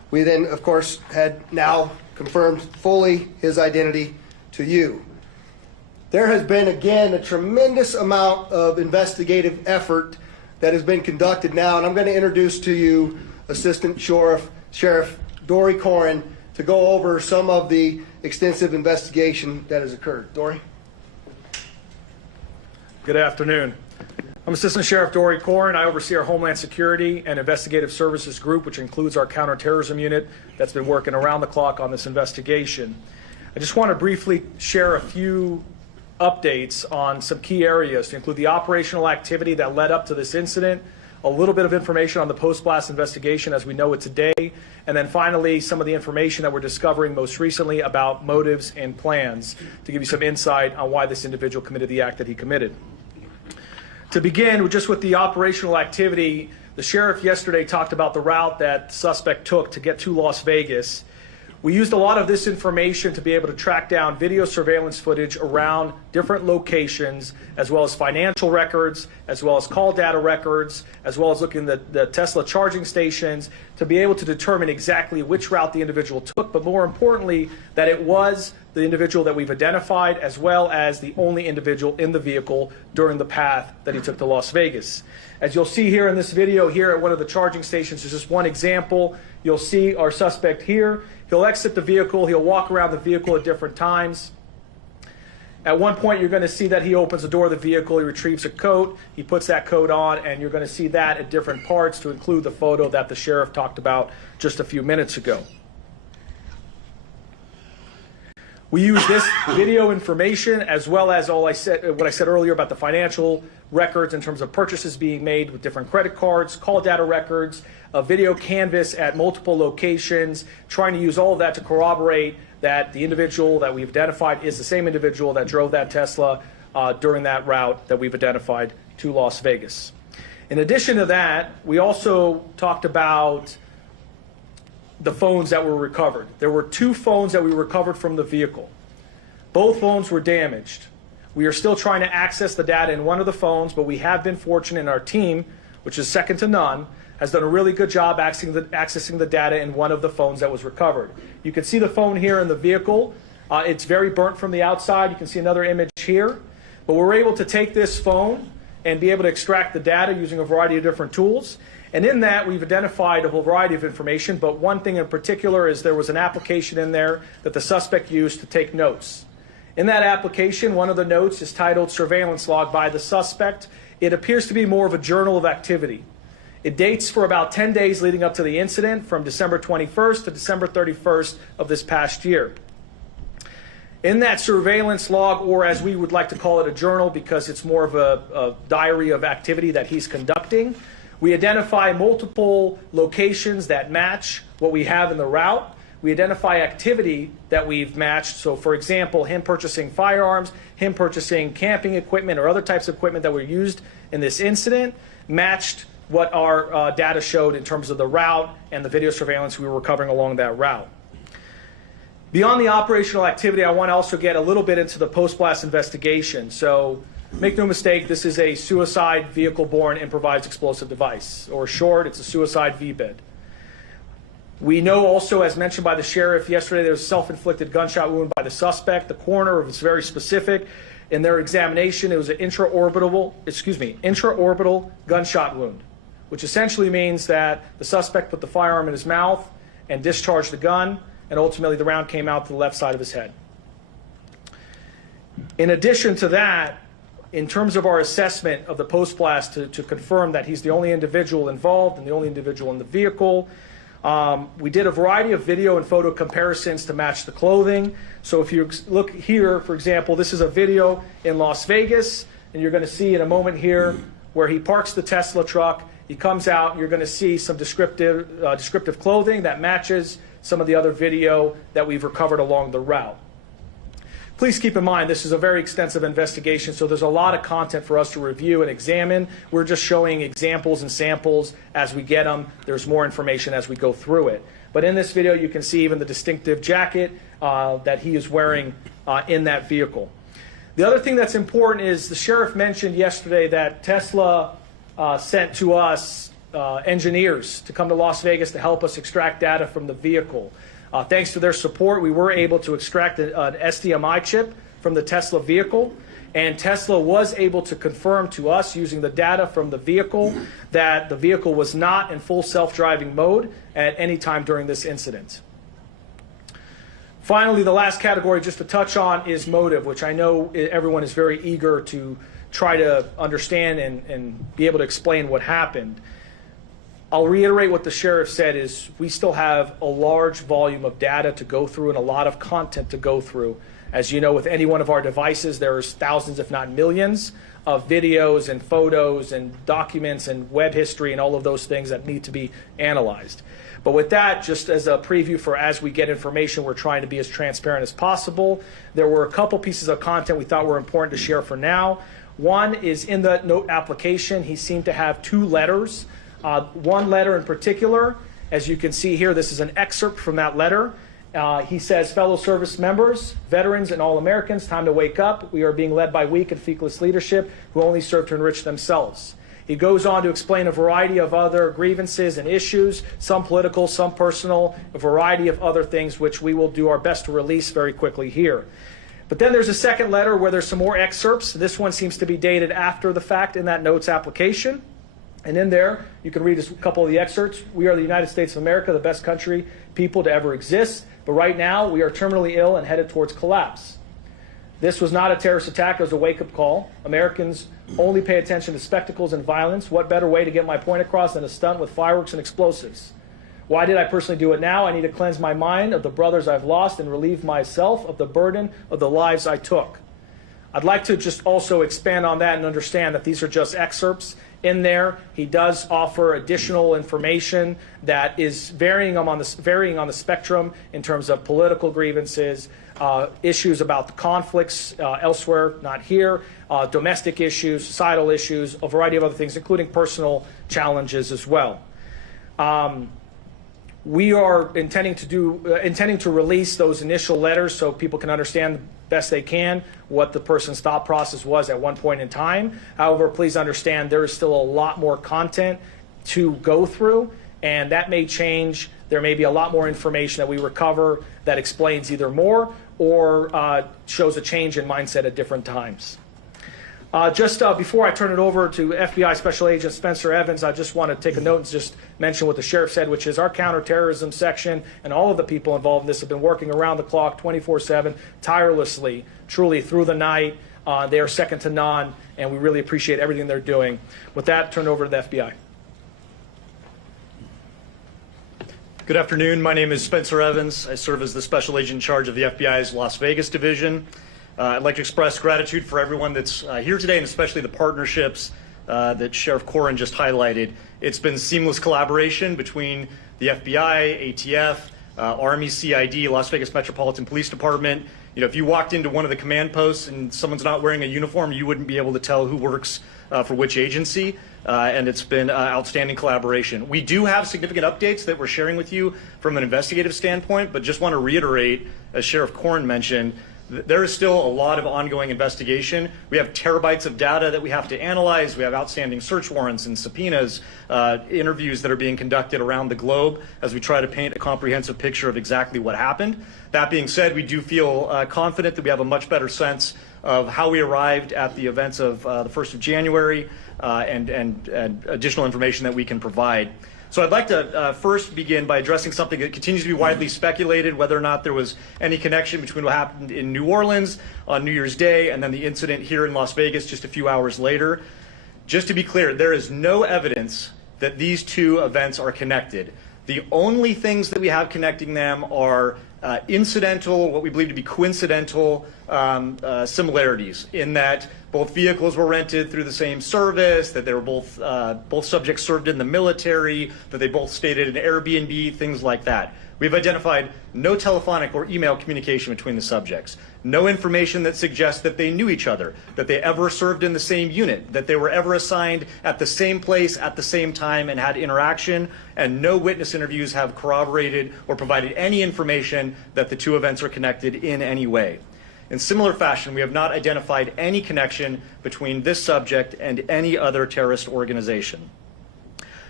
We then, of course, had now confirmed fully his identity to you. There has been, again, a tremendous amount of investigative effort that has been conducted now, and I'm going to introduce to you Assistant Sheriff Dory Corrin to go over some of the extensive investigation that has occurred. Dory? Good afternoon. I'm Assistant Sheriff Dory Corrin. I oversee our Homeland Security and Investigative Services Group, which includes our counterterrorism unit that's been working around the clock on this investigation. I just want to briefly share a few updates on some key areas to include the operational activity that led up to this incident, a little bit of information on the post-blast investigation as we know it today, and then finally some of the information that we're discovering most recently about motives and plans to give you some insight on why this individual committed the act that he committed. To begin, just with the operational activity, the sheriff yesterday talked about the route that the suspect took to get to Las Vegas. We used a lot of this information to be able to track down video surveillance footage around different locations, as well as financial records, as well as call data records, as well as looking at the Tesla charging stations to be able to determine exactly which route the individual took, but more importantly, that it was the individual that we've identified, as well as the only individual in the vehicle during the path that he took to Las Vegas. As you'll see here in this video here at one of the charging stations, is just one example. You'll see our suspect here. He'll exit the vehicle. He'll walk around the vehicle at different times. At one point, you're going to see that he opens the door of the vehicle. He retrieves a coat. He puts that coat on, and you're going to see that at different parts to include the photo that the sheriff talked about just a few minutes ago. We use this video information as well as what I said earlier about the financial records in terms of purchases being made with different credit cards, call data records, a video canvas at multiple locations, trying to use all of that to corroborate that the individual that we've identified is the same individual that drove that Tesla during that route that we've identified to Las Vegas. In addition to that, we also talked about the phones that were recovered. There were 2 phones that we recovered from the vehicle. Both phones were damaged. We are still trying to access the data in one of the phones, but we have been fortunate in our team, which is second to none, has done a really good job accessing the data in one of the phones that was recovered. You can see the phone here in the vehicle. It's very burnt from the outside. You can see another image here. But we're able to take this phone and be able to extract the data using a variety of different tools. And in that, we've identified a whole variety of information, but one thing in particular is there was an application in there that the suspect used to take notes. In that application, one of the notes is titled Surveillance Log by the Suspect. It appears to be more of a journal of activity. It dates for about 10 days leading up to the incident, from December 21st to December 31st of this past year. In that surveillance log, or as we would like to call it, a journal, because it's more of a diary of activity that he's conducting, we identify multiple locations that match what we have in the route. We identify activity that we've matched. So, for example, him purchasing firearms, him purchasing camping equipment or other types of equipment that were used in this incident, matched what our data showed in terms of the route and the video surveillance we were recovering along that route. Beyond the operational activity, I want to also get a little bit into the post-blast investigation. So, make no mistake, this is a suicide vehicle-borne improvised explosive device, or short, it's a suicide VBID. We know also, as mentioned by the sheriff yesterday, there was a self-inflicted gunshot wound by the suspect. The coroner was very specific. In their examination, it was an intraorbital gunshot wound, which essentially means that the suspect put the firearm in his mouth and discharged the gun, and ultimately the round came out to the left side of his head. In addition to that, in terms of our assessment of the post-blast to confirm that he's the only individual involved and the only individual in the vehicle, we did a variety of video and photo comparisons to match the clothing. So if you look here, for example, this is a video in Las Vegas, and you're going to see in a moment here where he parks the Tesla truck. He comes out, and you're going to see some descriptive clothing that matches some of the other video that we've recovered along the route. Please keep in mind, this is a very extensive investigation, so there's a lot of content for us to review and examine. We're just showing examples and samples as we get them. There's more information as we go through it. But in this video, you can see even the distinctive jacket that he is wearing in that vehicle. The other thing that's important is the sheriff mentioned yesterday that Tesla sent to us engineers to come to Las Vegas to help us extract data from the vehicle. Thanks to their support, we were able to extract an SDMI chip from the Tesla vehicle, and Tesla was able to confirm to us using the data from the vehicle that the vehicle was not in full self-driving mode at any time during this incident. Finally, the last category just to touch on is motive, which I know everyone is very eager to try to understand and be able to explain what happened. I'll reiterate what the sheriff said is we still have a large volume of data to go through and a lot of content to go through. As you know, with any one of our devices, there's thousands, if not millions, of videos and photos and documents and web history and all of those things that need to be analyzed. But with that, just as a preview for as we get information, we're trying to be as transparent as possible. There were a couple pieces of content we thought were important to share for now. One is in the note application, he seemed to have 2 letters. One letter in particular, as you can see here, this is an excerpt from that letter. He says, fellow service members, veterans, and all Americans, time to wake up. We are being led by weak and feckless leadership who only serve to enrich themselves. He goes on to explain a variety of other grievances and issues, some political, some personal, a variety of other things which we will do our best to release very quickly here. But then there's a second letter where there's some more excerpts. This one seems to be dated after the fact in that notes application. And in there, you can read a couple of the excerpts. We are the United States of America, the best country, people to ever exist. But right now, we are terminally ill and headed towards collapse. This was not a terrorist attack. It was a wake-up call. Americans only pay attention to spectacles and violence. What better way to get my point across than a stunt with fireworks and explosives? Why did I personally do it now? I need to cleanse my mind of the brothers I've lost and relieve myself of the burden of the lives I took. I'd like to just also expand on that and understand that these are just excerpts. In there, he does offer additional information that is varying on the spectrum in terms of political grievances, issues about the conflicts elsewhere, not here, domestic issues, societal issues, a variety of other things, including personal challenges as well. We are intending to release those initial letters so people can understand the best they can what the person's thought process was at one point in time. However, please understand there is still a lot more content to go through, and that may change. There may be a lot more information that we recover that explains either more or shows a change in mindset at different times. Just before I turn it over to FBI Special Agent Spencer Evans, I just want to take a note and just mention what the sheriff said, which is our counterterrorism section and all of the people involved in this have been working around the clock 24/7, tirelessly, truly through the night. They are second to none, and we really appreciate everything they're doing. With that, turn it over to the FBI. Good afternoon. My name is Spencer Evans. I serve as the Special Agent in charge of the FBI's Las Vegas division. I'd like to express gratitude for everyone that's here today, and especially the partnerships that Sheriff Corrin just highlighted. It's been seamless collaboration between the FBI, ATF, Army, CID, Las Vegas Metropolitan Police Department. You know, if you walked into one of the command posts and someone's not wearing a uniform, you wouldn't be able to tell who works for which agency, and it's been outstanding collaboration. We do have significant updates that we're sharing with you from an investigative standpoint, but just want to reiterate, as Sheriff Corrin mentioned, there is still a lot of ongoing investigation. We have terabytes of data that we have to analyze. We have outstanding search warrants and subpoenas, interviews that are being conducted around the globe as we try to paint a comprehensive picture of exactly what happened. That being said, we do feel confident that we have a much better sense of how we arrived at the events of the 1st of January and additional information that we can provide. So I'd like to first begin by addressing something that continues to be widely speculated, whether or not there was any connection between what happened in New Orleans on New Year's Day and then the incident here in Las Vegas just a few hours later. Just to be clear, there is no evidence that these two events are connected. The only things that we have connecting them are incidental, what we believe to be coincidental similarities in that both vehicles were rented through the same service, that they were both subjects served in the military, that they both stayed at an Airbnb, things like that. We've identified no telephonic or email communication between the subjects, no information that suggests that they knew each other, that they ever served in the same unit, that they were ever assigned at the same place at the same time and had interaction, and no witness interviews have corroborated or provided any information that the two events are connected in any way. In similar fashion, we have not identified any connection between this subject and any other terrorist organization.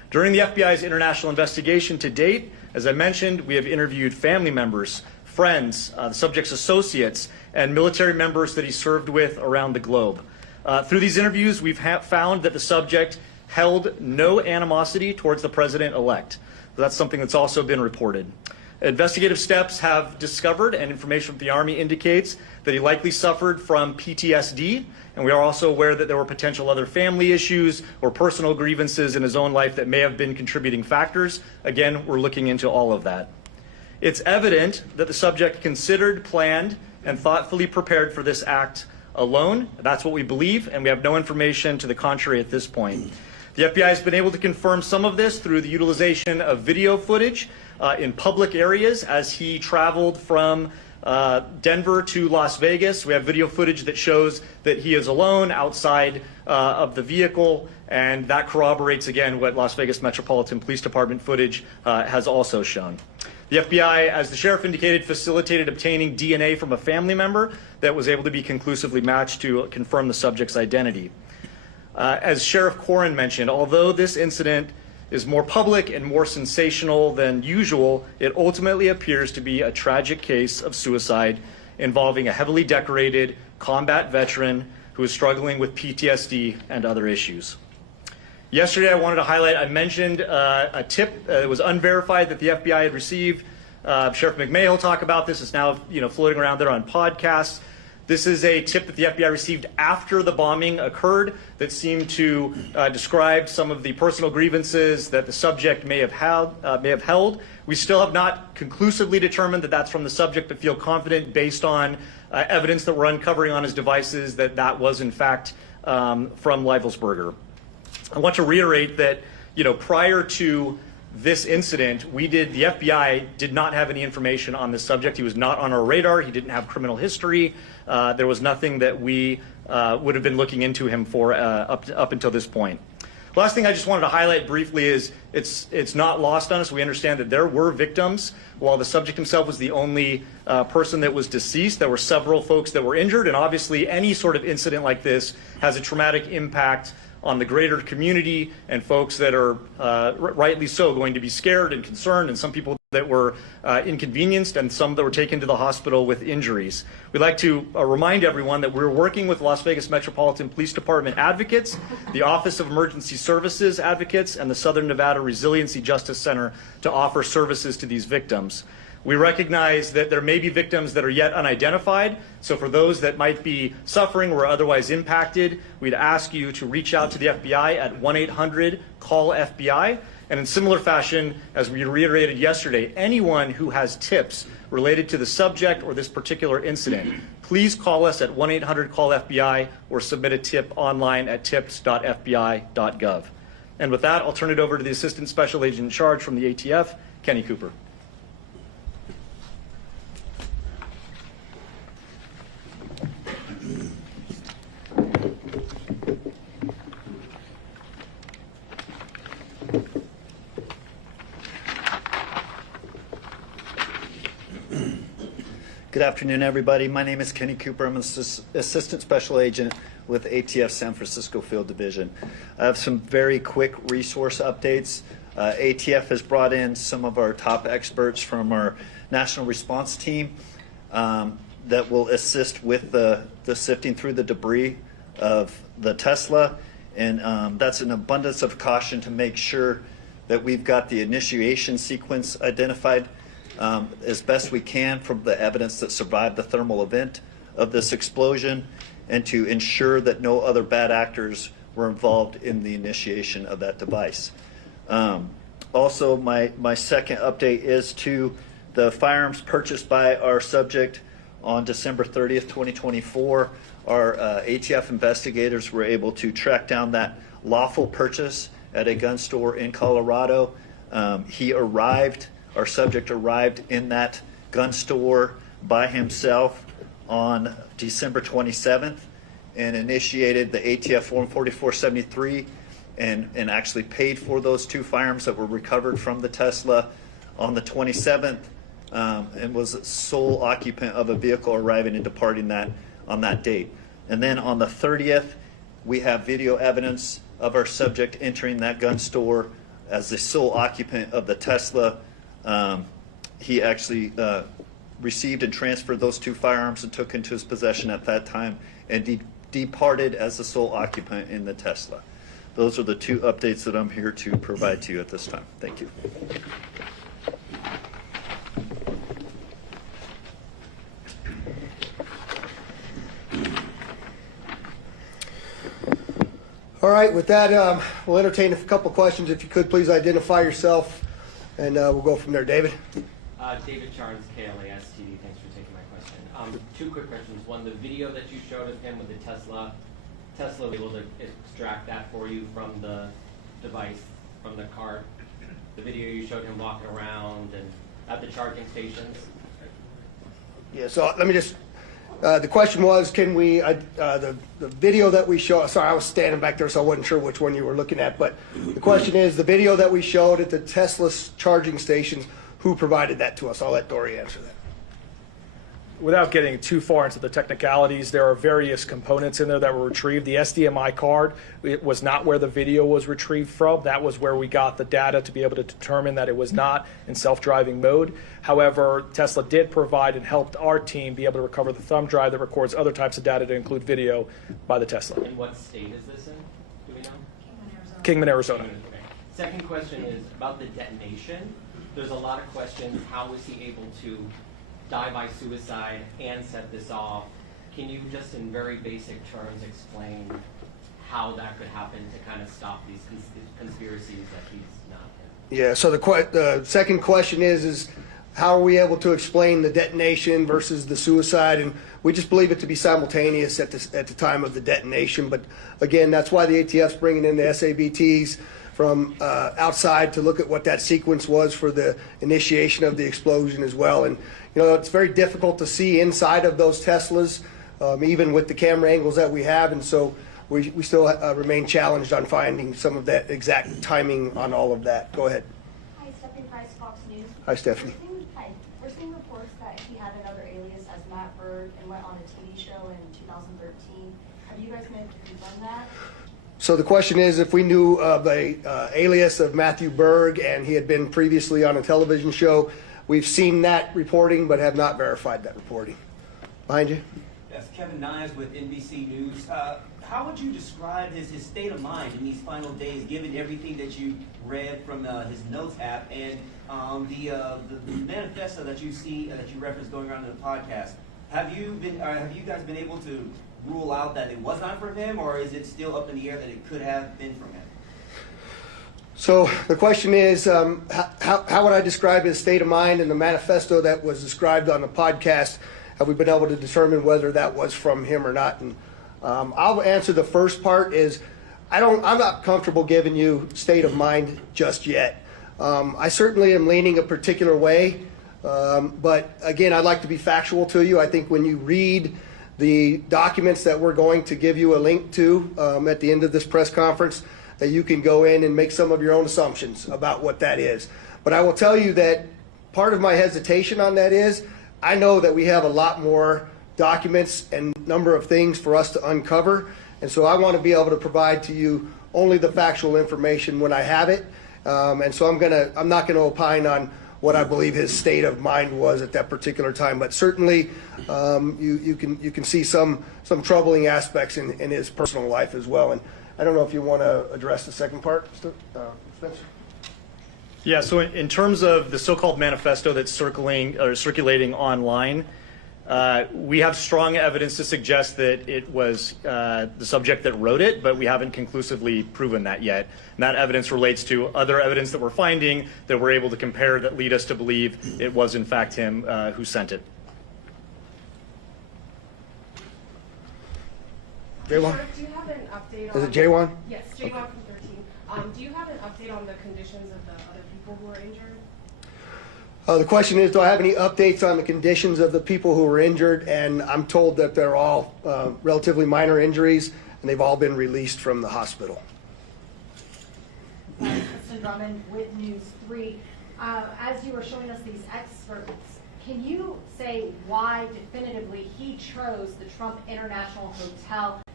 During the FBI's international investigation to date, as I mentioned, we have interviewed family members, friends, the subject's associates, and military members that he served with around the globe. Through these interviews, we've found that the subject held no animosity towards the president-elect. That's something that's also been reported. Investigative steps have discovered, and information from the Army indicates, that he likely suffered from PTSD, and we are also aware that there were potential other family issues or personal grievances in his own life that may have been contributing factors. Again, we're looking into all of that. It's evident that the subject considered, planned, and thoughtfully prepared for this act alone. That's what we believe, and we have no information to the contrary at this point. The FBI has been able to confirm some of this through the utilization of video footage in public areas as he traveled from Denver to Las Vegas. We have video footage that shows that he is alone outside of the vehicle, and that corroborates again what Las Vegas Metropolitan Police Department footage has also shown. The FBI, as the sheriff indicated, facilitated obtaining DNA from a family member that was able to be conclusively matched to confirm the subject's identity. As Sheriff Corrin mentioned, although this incident is more public and more sensational than usual, it ultimately appears to be a tragic case of suicide involving a heavily decorated combat veteran who is struggling with PTSD and other issues. Yesterday, I wanted to highlight, I mentioned a tip that was unverified that the FBI had received. Sheriff McMahon will talk about this. It's now floating around there on podcasts. This is a tip that the FBI received after the bombing occurred that seemed to describe some of the personal grievances that the subject may have held. We still have not conclusively determined that that's from the subject, but feel confident based on evidence that we're uncovering on his devices that that was in fact from Leivelsberger. I want to reiterate that prior to this incident, the FBI did not have any information on this subject. He was not on our radar. He didn't have criminal history. There was nothing that we would have been looking into him for up until this point. Last thing I just wanted to highlight briefly is it's not lost on us. We understand that there were victims. While the subject himself was the only person that was deceased, there were several folks that were injured, and obviously any sort of incident like this has a traumatic impact on the greater community and folks that are rightly so going to be scared and concerned, and some people that were inconvenienced and some that were taken to the hospital with injuries. We'd like to remind everyone that we're working with Las Vegas Metropolitan Police Department advocates, the Office of Emergency Services advocates, and the Southern Nevada Resiliency Justice Center to offer services to these victims. We recognize that there may be victims that are yet unidentified, so for those that might be suffering or otherwise impacted, we'd ask you to reach out to the FBI at 1-800-CALL-FBI. And in similar fashion, as we reiterated yesterday, anyone who has tips related to the subject or this particular incident, please call us at 1-800-CALL-FBI or submit a tip online at tips.fbi.gov. And with that, I'll turn it over to the Assistant Special Agent in Charge from the ATF, Kenny Cooper. Good afternoon, everybody. My name is Kenny Cooper. I'm an Assistant Special Agent with ATF San Francisco Field Division. I have some very quick resource updates. ATF has brought in some of our top experts from our National Response Team that will assist with the sifting through the debris of the Tesla. And that's an abundance of caution to make sure that we've got the initiation sequence identified as best we can from the evidence that survived the thermal event of this explosion, and to ensure that no other bad actors were involved in the initiation of that device. Also, my second update is to the firearms purchased by our subject on December 30th, 2024. Our ATF investigators were able to track down that lawful purchase at a gun store in Colorado. Our subject arrived in that gun store by himself on December 27th and initiated the ATF Form 4473 and actually paid for those two firearms that were recovered from the Tesla on the 27th and was sole occupant of a vehicle arriving and departing that on that date. And then on the 30th, we have video evidence of our subject entering that gun store as the sole occupant of the Tesla. He actually received and transferred those 2 firearms and took into his possession at that time, and departed as the sole occupant in the Tesla. Those are the 2 updates that I'm here to provide to you at this time. Thank you. All right, with that, we'll entertain a couple questions. If you could, please identify yourself, and we'll go from there. David? David Charnes, KLAS TV. Thanks for taking my question. 2 quick questions. One, the video that you showed of him with the Tesla was able to extract that for you from the device, from the car. The video you showed him walking around and at the charging stations. Yeah, so let me just, the question was, can we, the video that we showed, sorry, I was standing back there, so I wasn't sure which one you were looking at, but the question is, the video that we showed at the Tesla charging stations, who provided that to us? I'll let Dory answer that. Without getting too far into the technicalities, there are various components in there that were retrieved. The SDMI card, it was not where the video was retrieved from. That was where we got the data to be able to determine that it was not in self-driving mode. However, Tesla did provide and helped our team be able to recover the thumb drive that records other types of data to include video by the Tesla. And what state is this in? Do we know? Kingman, Arizona. Okay. Second question is about the detonation. There's a lot of questions. How was he able to die by suicide and set this off? Can you just in very basic terms explain how that could happen to kind of stop these conspiracies that he's not in? Yeah, so the second question is how are we able to explain the detonation versus the suicide? And we just believe it to be simultaneous at the time of the detonation. But again, that's why the ATF's bringing in the SABTs from outside to look at what that sequence was for the initiation of the explosion as well. And you know, it's very difficult to see inside of those Teslas, even with the camera angles that we have. And so we still remain challenged on finding some of that exact timing on all of that. Go ahead. Hi, Stephanie Price, Fox News. Hi, Stephanie. Hi. We're seeing reports that he had another alias as Matt Berg and went on a TV show in 2013. Have you guys been able to confirm that? So the question is if we knew of a alias of Matthew Berg and he had been previously on a television show. We've seen that reporting but have not verified that reporting. Behind you. Yes, Kevin Nyes with NBC News. How would you describe his state of mind in these final days, given everything that you read from his notes app and the manifesto that you see that you referenced going around in the podcast? Have you guys been able to rule out that it was not from him, or is it still up in the air that it could have been from him? So the question is, how would I describe his state of mind in the manifesto that was described on the podcast? Have we been able to determine whether that was from him or not? And I'll answer the first part is, I'm not comfortable giving you state of mind just yet. I certainly am leaning a particular way, but again, I'd like to be factual to you. I think when you read the documents that we're going to give you a link to at the end of this press conference, that you can go in and make some of your own assumptions about what that is. But I will tell you that part of my hesitation on that is I know that we have a lot more documents and number of things for us to uncover, and so I want to be able to provide to you only the factual information when I have it. And so I'm not gonna opine on what I believe his state of mind was at that particular time, but certainly you can see some troubling aspects in his personal life as well. And I don't know if you want to address the second part, Spencer. Yeah, so in terms of the so-called manifesto that's circulating online, we have strong evidence to suggest that it was the subject that wrote it, but we haven't conclusively proven that yet. And that evidence relates to other evidence that we're finding that we're able to compare that lead us to believe it was in fact him who sent it. J1? Do you have an update on... Is it J1? Yes, J1 from 13. Do you have an update on the conditions of the other people who are injured? The question is, do I have any updates on the conditions of the people who were injured? And I'm told that they're all relatively minor injuries, and they've all been released from the hospital. Kristen Drummond with News 3. As you were showing us these experts, can you say why definitively he chose the Trump International Hotel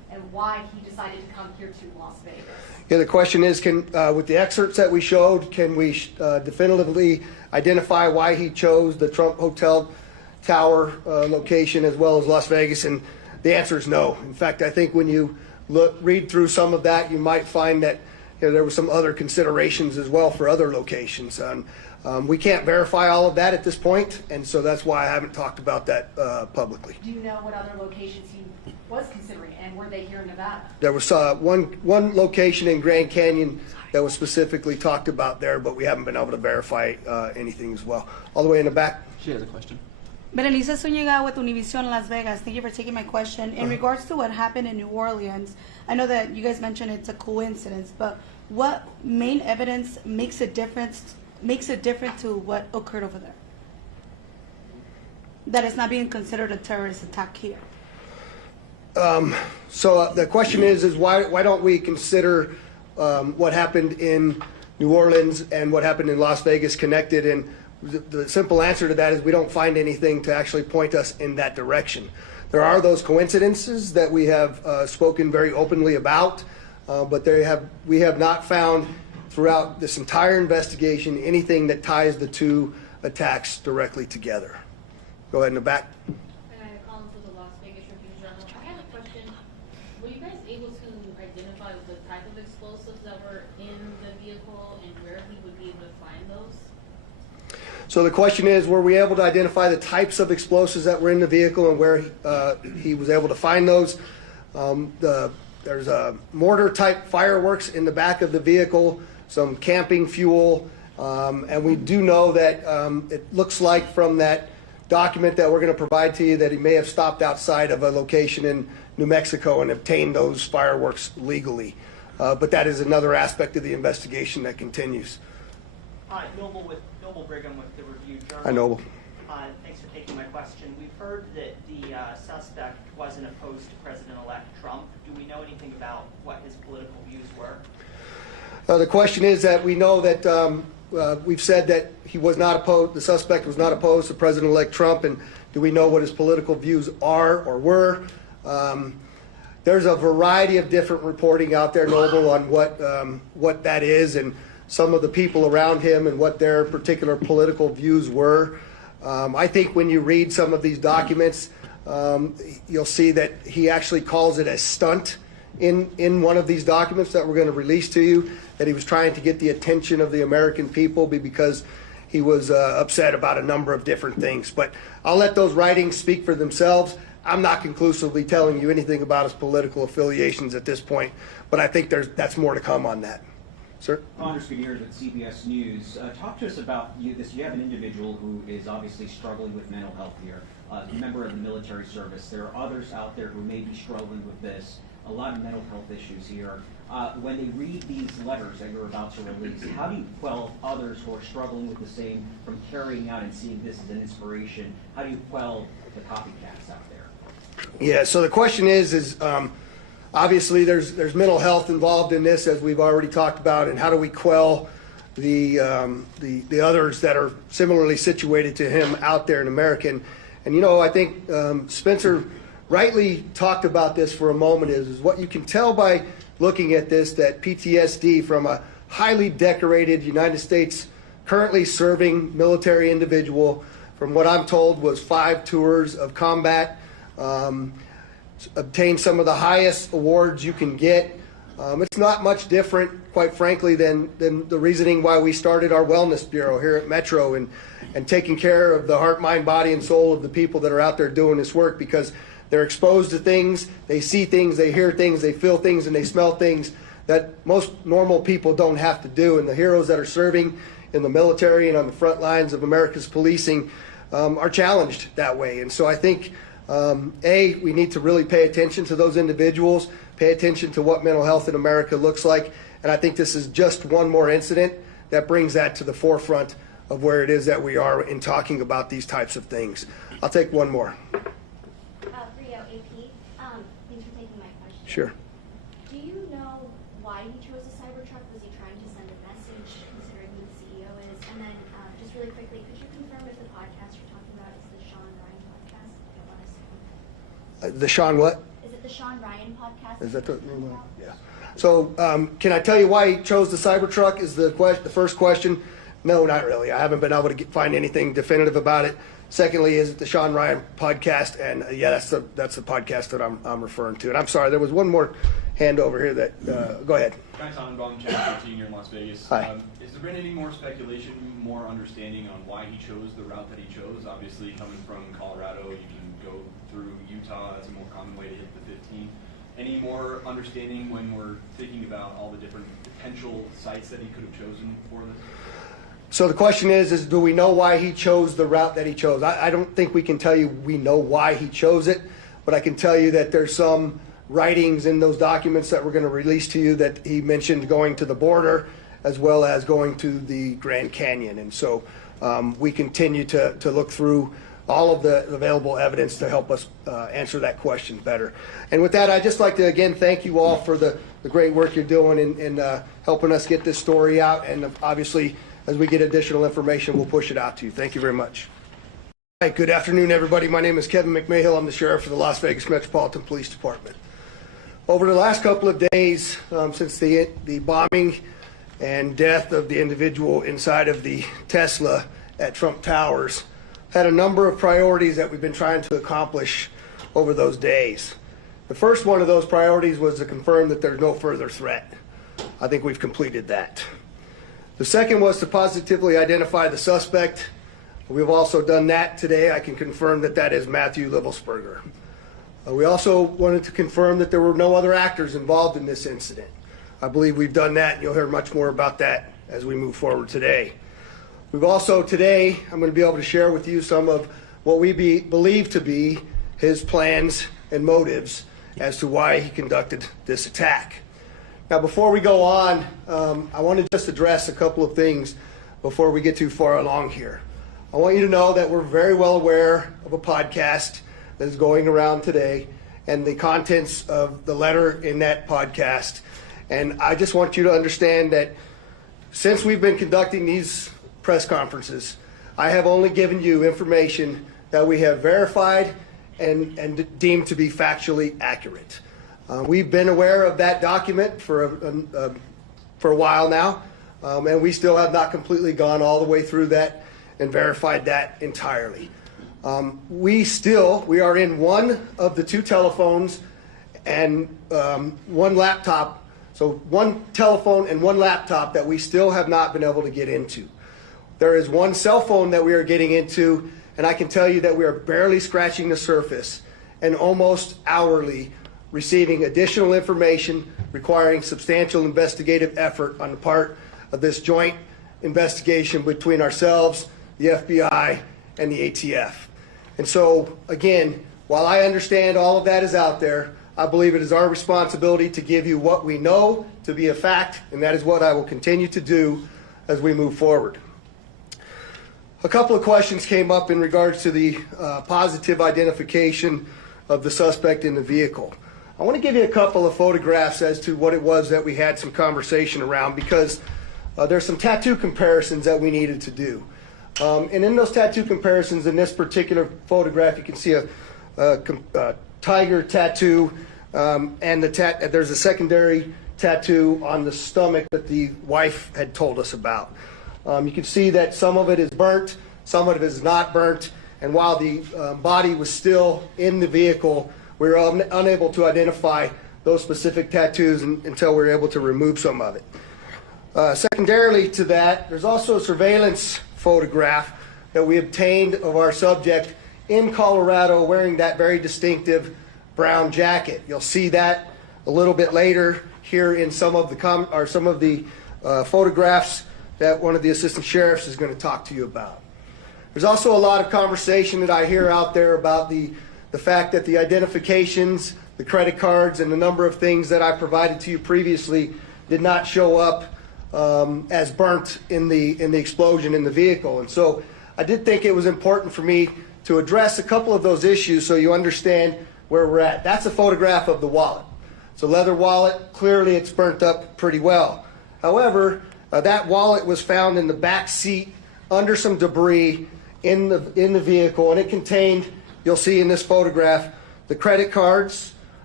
and why he decided to come here to Las Vegas. Yeah, the question is, with the excerpts that we showed, can we definitively identify why he chose the Trump Hotel Tower location as well as Las Vegas? And the answer is no. In fact, I think when you read through some of that, you might find that there were some other considerations as well for other locations. We can't verify all of that at this point, and so that's why I haven't talked about that publicly. Do you know what other locations he was considering, and were they here in Nevada? There was one location in Grand Canyon that was specifically talked about there, but we haven't been able to verify anything as well. All the way in the back. She has a question. Berenice Zúñiga with Univision Las Vegas. Thank you for taking my question. In regards to what happened in New Orleans, I know that you guys mentioned it's a coincidence, but what main evidence makes it different to what occurred over there? That it's not being considered a terrorist attack here. So the question is why don't we consider what happened in New Orleans and what happened in Las Vegas connected? And the simple answer to that is we don't find anything to actually point us in that direction. There are those coincidences that we have spoken very openly about, but we have not found throughout this entire investigation anything that ties the two attacks directly together. Go ahead in the back. I had a question. Were you guys able to identify the type of explosives that were in the vehicle and where he would be able to find those? So the question is, were we able to identify the types of explosives that were in the vehicle and where he was able to find those? There's a mortar-type fireworks in the back of the vehicle, some camping fuel, and we do know that it looks like from that document that we're going to provide to you that he may have stopped outside of a location in New Mexico and obtained those fireworks legally. But that is another aspect of the investigation that continues. Hi, Noble Brigham with the Review Journal. Hi, Noble. Thanks for taking my question. We've heard that the suspect wasn't opposed to President-elect Trump. Do we know anything about what his political views were? The question is that we know that we've said that he was not opposed, the suspect was not opposed to President-elect Trump, and do we know what his political views are or were? There's a variety of different reporting out there, Noble, on what that is and some of the people around him and what their particular political views were. I think when you read some of these documents, you'll see that he actually calls it a stunt in one of these documents that we're going to release to you, that he was trying to get the attention of the American people because he was upset about a number of different things. But I'll let those writings speak for themselves. I'm not conclusively telling you anything about his political affiliations at this point, but I think that's more to come on that. Sir? Anders Gutierrez with CBS News. Talk to us about you have an individual who is obviously struggling with mental health here, a member of the military service. There are others out there who may be struggling with this, a lot of mental health issues here. When they read these letters that you're about to release, how do you quell others who are struggling with the same from carrying out and seeing this as an inspiration? How do you quell the copycats out there? Yeah, so the question is obviously there's mental health involved in this, as we've already talked about, and how do we quell the others that are similarly situated to him out there in America? And you know, I think Spencer rightly talked about this for a moment, is what you can tell by looking at this, that PTSD from a highly decorated United States currently serving military individual, from what I'm told was 5 tours of combat, obtained some of the highest awards you can get. It's not much different, quite frankly, than the reasoning why we started our wellness bureau here at Metro and taking care of the heart, mind, body, and soul of the people that are out there doing this work, because they're exposed to things, they see things, they hear things, they feel things, and they smell things that most normal people don't have to do. And the heroes that are serving in the military and on the front lines of America's policing are challenged that way. And so I think, we need to really pay attention to those individuals, pay attention to what mental health in America looks like. And I think this is just one more incident that brings that to the forefront of where it is that we are in talking about these types of things. I'll take one more. Rio, AP, thanks for taking my question. Sure. Do you know why he chose a Cybertruck? Was he trying to send a message, considering who the CEO is? And then, just really quickly, could you confirm if the podcast you're talking about is the Sean Ryan podcast? I don't want to say. The Sean what? Is it the Sean Ryan podcast. Is that the name? Yeah. So can I tell you why he chose the Cybertruck is the first question? No, not really. I haven't been able to find anything definitive about it. Secondly, is it the Sean Ryan podcast? And yeah, that's the podcast that I'm referring to. And I'm sorry, there was one more hand over here that, go ahead. Guy Tannenbaum, Channel 13 here in Las Vegas. Hi. Has there been any more speculation, more understanding on why he chose the route that he chose? Obviously, coming from Colorado, you can go through Utah. That's a more common way to hit the 15. Any more understanding when we're thinking about all the different potential sites that he could have chosen for this? So the question is do we know why he chose the route that he chose? I don't think we can tell you we know why he chose it, but I can tell you that there's some writings in those documents that we're going to release to you that he mentioned going to the border as well as going to the Grand Canyon. And so we continue to look through all of the available evidence to help us answer that question better. And with that, I'd just like to again thank you all for the great work you're doing in helping us get this story out. And obviously, as we get additional information, we'll push it out to you. Thank you very much. Hi, good afternoon, everybody. My name is Kevin McMahill. I'm the sheriff for the Las Vegas Metropolitan Police Department. Over the last couple of days, since the bombing and death of the individual inside of the Tesla at Trump Towers, had a number of priorities that we've been trying to accomplish over those days. The first one of those priorities was to confirm that there's no further threat. I think we've completed that. The second was to positively identify the suspect. We've also done that today. I can confirm that that is Matthew Livelsberger. We also wanted to confirm that there were no other actors involved in this incident. I believe we've done that, and you'll hear much more about that as we move forward today. We've also today, I'm going to be able to share with you some of what we believe to be his plans and motives as to why he conducted this attack. Now, before we go on, I want to just address a couple of things before we get too far along here. I want you to know that we're very well aware of a podcast that is going around today and the contents of the letter in that podcast. And I just want you to understand that since we've been conducting these press conferences, I have only given you information that we have verified and deemed to be factually accurate. We've been aware of that document for a while now, and we still have not completely gone all the way through that and verified that entirely. We are in one of the two telephones and one laptop, so one telephone and one laptop that we still have not been able to get into. There is one cell phone that we are getting into, and I can tell you that we are barely scratching the surface and almost hourly receiving additional information requiring substantial investigative effort on the part of this joint investigation between ourselves, the FBI, and the ATF. And so, again, while I understand all of that is out there, I believe it is our responsibility to give you what we know to be a fact, and that is what I will continue to do as we move forward. A couple of questions came up in regards to the positive identification of the suspect in the vehicle. I want to give you a couple of photographs as to what it was that we had some conversation around, because there's some tattoo comparisons that we needed to do. And in those tattoo comparisons, in this particular photograph, you can see a tiger tattoo, and there's a secondary tattoo on the stomach that the wife had told us about. You can see that some of it is burnt, some of it is not burnt, and while the body was still in the vehicle, we were unable to identify those specific tattoos until we were able to remove some of it. Secondarily to that, there's also a surveillance photograph that we obtained of our subject in Colorado wearing that very distinctive brown jacket. You'll see that a little bit later here in some of the photographs that one of the assistant sheriffs is going to talk to you about. There's also a lot of conversation that I hear out there about the fact that the identifications, the credit cards, and the number of things that I provided to you previously did not show up as burnt in the explosion in the vehicle. And so I did think it was important for me to address a couple of those issues so you understand where we're at. That's a photograph of the wallet. It's a leather wallet. Clearly it's burnt up pretty well. However, that wallet was found in the back seat under some debris in the vehicle, and it contained, you'll see in this photograph, the credit cards,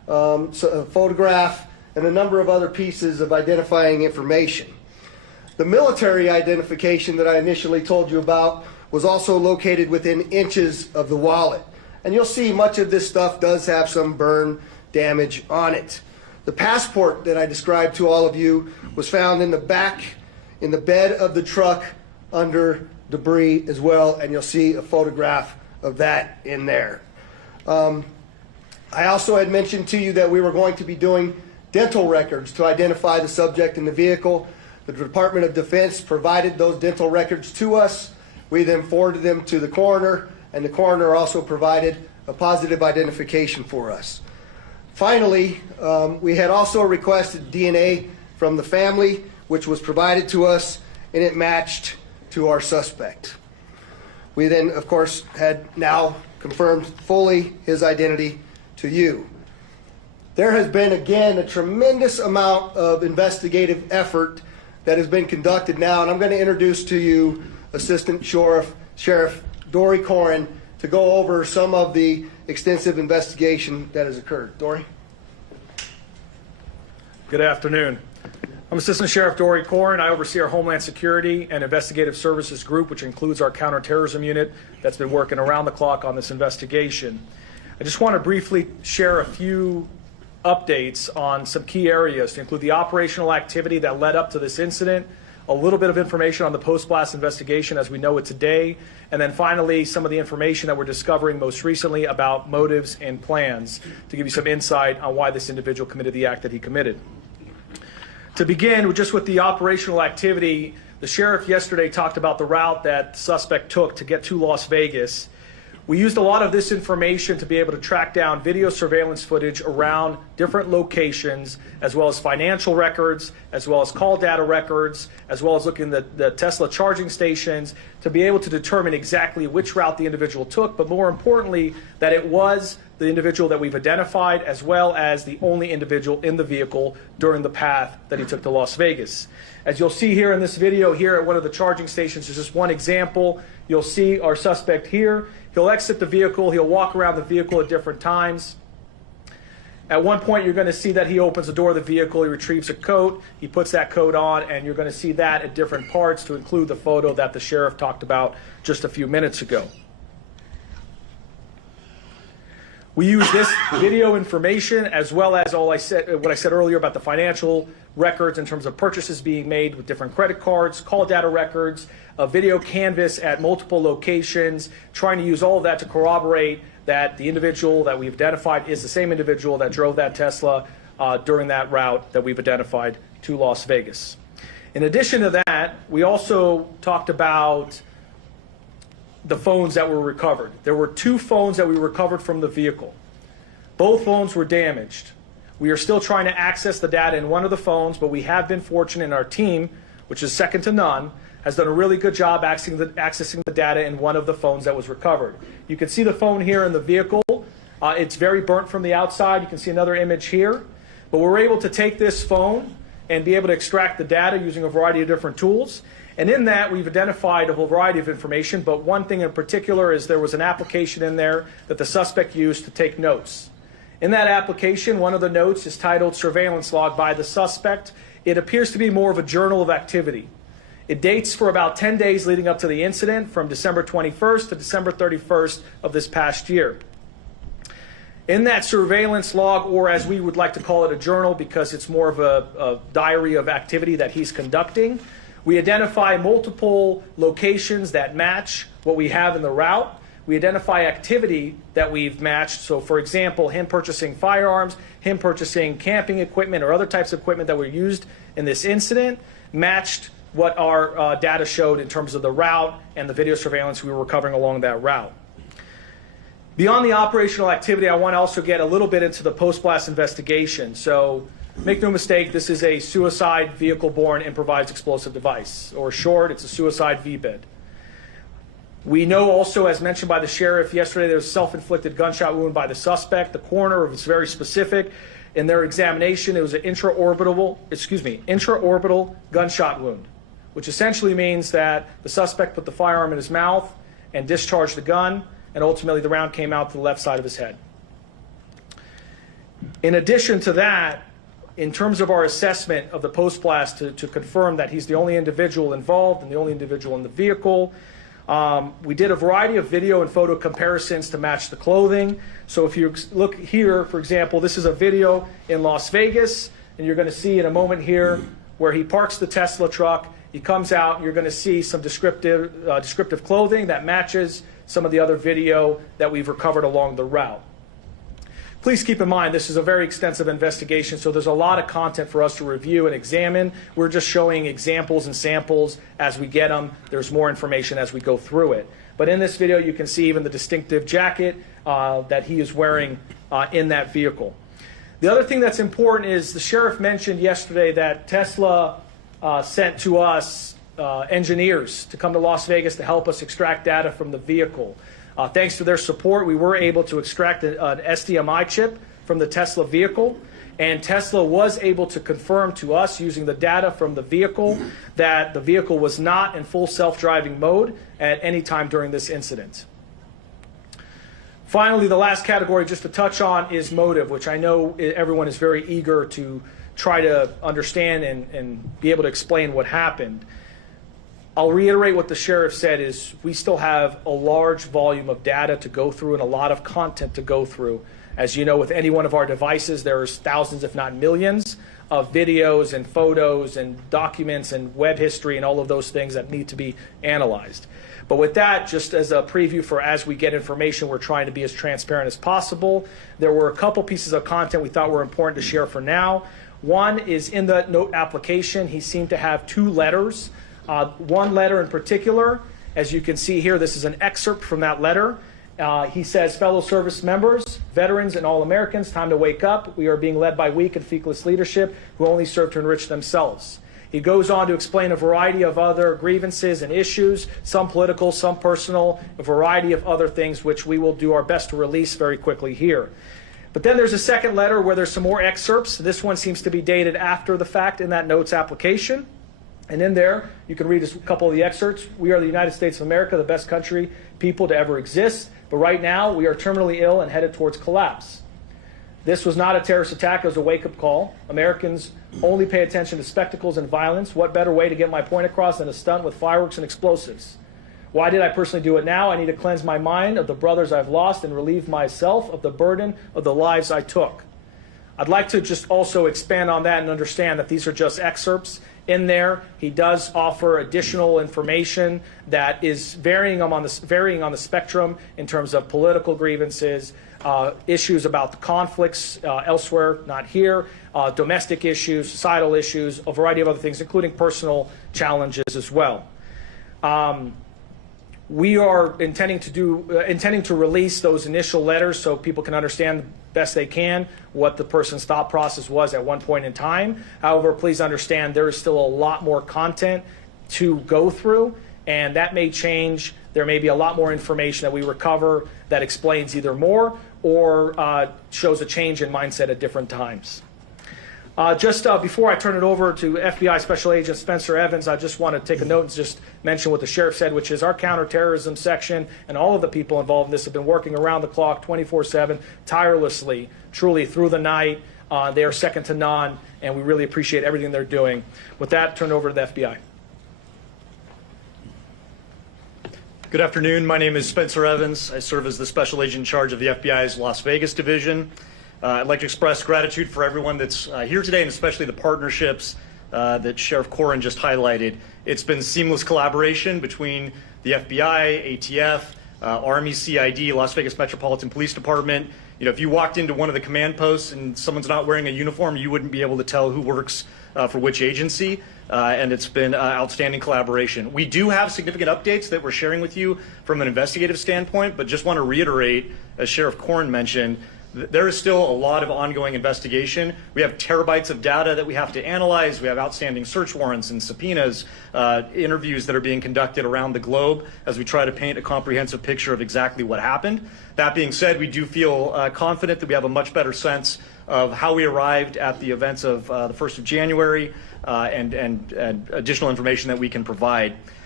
a photograph, and a number of other pieces of identifying information. The military identification that I initially told you about was also located within inches of the wallet. And you'll see much of this stuff does have some burn damage on it. The passport that I described to all of you was found in the back, in the bed of the truck under debris as well, and you'll see a photograph of that in there. I also had mentioned to you that we were going to be doing dental records to identify the subject in the vehicle. The Department of Defense provided those dental records to us. We then forwarded them to the coroner, and the coroner also provided a positive identification for us. Finally, we had also requested DNA from the family, which was provided to us, and it matched to our suspect. We then, of course, had now confirmed fully his identity to you. There has been, again, a tremendous amount of investigative effort that has been conducted now, and I'm going to introduce to you Assistant Sheriff Dory Corin to go over some of the extensive investigation that has occurred. Dory? Good afternoon. I'm Assistant Sheriff Dory Corin. I oversee our Homeland Security and Investigative Services Group, which includes our counterterrorism unit that's been working around the clock on this investigation. I just want to briefly share a few updates on some key areas to include the operational activity that led up to this incident, a little bit of information on the post-blast investigation as we know it today, and then finally some of the information that we're discovering most recently about motives and plans to give you some insight on why this individual committed the act that he committed. To begin, just with the operational activity, the sheriff yesterday talked about the route that the suspect took to get to Las Vegas. We used a lot of this information to be able to track down video surveillance footage around different locations, as well as financial records, as well as call data records, as well as looking at the Tesla charging stations to be able to determine exactly which route the individual took, but more importantly, that it was the individual that we've identified, as well as the only individual in the vehicle during the path that he took to Las Vegas. As you'll see here in this video here at one of the charging stations, is just one example. You'll see our suspect here. He'll exit the vehicle. He'll walk around the vehicle at different times. At one point, you're going to see that he opens the door of the vehicle. He retrieves a coat. He puts that coat on, and you're going to see that at different parts to include the photo that the sheriff talked about just a few minutes ago. We use this video information as well as what I said earlier about the financial records in terms of purchases being made with different credit cards, call data records, a video canvas at multiple locations, trying to use all of that to corroborate that the individual that we've identified is the same individual that drove that Tesla during that route that we've identified to Las Vegas. In addition to that, we also talked about the phones that were recovered. There were 2 phones that we recovered from the vehicle. Both phones were damaged. We are still trying to access the data in one of the phones, but we have been fortunate in our team, which is second to none, has done a really good job accessing the data in one of the phones that was recovered. You can see the phone here in the vehicle. It's very burnt from the outside. You can see another image here. But we're able to take this phone and be able to extract the data using a variety of different tools. And in that, we've identified a whole variety of information, but one thing in particular is there was an application in there that the suspect used to take notes. In that application, one of the notes is titled Surveillance Log by the Suspect. It appears to be more of a journal of activity. It dates for about 10 days leading up to the incident, from December 21st to December 31st of this past year. In that surveillance log, or as we would like to call it, a journal, because it's more of a diary of activity that he's conducting, we identify multiple locations that match what we have in the route. We identify activity that we've matched. So, for example, him purchasing firearms, him purchasing camping equipment or other types of equipment that were used in this incident matched what our data showed in terms of the route and the video surveillance we were recovering along that route. Beyond the operational activity, I want to also get a little bit into the post-blast investigation. So, make no mistake, this is a suicide vehicle-borne improvised explosive device, or short, it's a suicide VBID. We know also, as mentioned by the sheriff yesterday, there was a self-inflicted gunshot wound by the suspect. The coroner was very specific. In their examination, it was an intraorbital gunshot wound, which essentially means that the suspect put the firearm in his mouth and discharged the gun, and ultimately the round came out to the left side of his head. In addition to that, in terms of our assessment of the post-blast to confirm that he's the only individual involved and the only individual in the vehicle, we did a variety of video and photo comparisons to match the clothing. So if you look here, for example, this is a video in Las Vegas, and you're going to see in a moment here where he parks the Tesla truck. He comes out, and you're going to see some descriptive clothing that matches some of the other video that we've recovered along the route. Please keep in mind, this is a very extensive investigation, so there's a lot of content for us to review and examine. We're just showing examples and samples as we get them. There's more information as we go through it. But in this video, you can see even the distinctive jacket that he is wearing in that vehicle. The other thing that's important is the sheriff mentioned yesterday that Tesla sent to us engineers to come to Las Vegas to help us extract data from the vehicle. Thanks to their support, we were able to extract an SDMI chip from the Tesla vehicle, and Tesla was able to confirm to us using the data from the vehicle that the vehicle was not in full self-driving mode at any time during this incident. Finally, the last category just to touch on is motive, which I know everyone is very eager to try to understand and be able to explain what happened. I'll reiterate what the sheriff said is we still have a large volume of data to go through and a lot of content to go through. As you know, with any one of our devices, there's thousands, if not millions, of videos and photos and documents and web history and all of those things that need to be analyzed. But with that, just as a preview for as we get information, we're trying to be as transparent as possible. There were a couple pieces of content we thought were important to share for now. One is in the note application, he seemed to have two letters. One letter in particular, as you can see here, this is an excerpt from that letter. He says, fellow service members, veterans, and all Americans, time to wake up. We are being led by weak and feckless leadership who only serve to enrich themselves. He goes on to explain a variety of other grievances and issues, some political, some personal, a variety of other things which we will do our best to release very quickly here. But then there's a second letter where there's some more excerpts. This one seems to be dated after the fact in that notes application. And in there, you can read a couple of the excerpts. We are the United States of America, the best country, people to ever exist. But right now, we are terminally ill and headed towards collapse. This was not a terrorist attack. It was a wake-up call. Americans only pay attention to spectacles and violence. What better way to get my point across than a stunt with fireworks and explosives? Why did I personally do it now? I need to cleanse my mind of the brothers I've lost and relieve myself of the burden of the lives I took. I'd like to just also expand on that and understand that these are just excerpts. In there, he does offer additional information that is varying on the spectrum in terms of political grievances, issues about the conflicts elsewhere, not here, domestic issues, societal issues, a variety of other things, including personal challenges as well. We are intending to release those initial letters so people can understand the best they can what the person's thought process was at one point in time. However, please understand there is still a lot more content to go through, and that may change. There may be a lot more information that we recover that explains either more or shows a change in mindset at different times. Just before I turn it over to FBI Special Agent Spencer Evans, I just want to take a note and just mention what the sheriff said, which is our counterterrorism section and all of the people involved in this have been working around the clock, 24/7, tirelessly, truly through the night. They are second to none, and we really appreciate everything they're doing. With that, turn it over to the FBI. Good afternoon. My name is Spencer Evans. I serve as the Special Agent in charge of the FBI's Las Vegas division. I'd like to express gratitude for everyone that's here today, and especially the partnerships that Sheriff Corrin just highlighted. It's been seamless collaboration between the FBI, ATF, Army, CID, Las Vegas Metropolitan Police Department. You know, if you walked into one of the command posts and someone's not wearing a uniform, you wouldn't be able to tell who works for which agency, and it's been outstanding collaboration. We do have significant updates that we're sharing with you from an investigative standpoint, but just want to reiterate, as Sheriff Corrin mentioned, there is still a lot of ongoing investigation. We have terabytes of data that we have to analyze. We have outstanding search warrants and subpoenas, interviews that are being conducted around the globe as we try to paint a comprehensive picture of exactly what happened. That being said, we do feel confident that we have a much better sense of how we arrived at the events of the 1st of January and additional information that we can provide.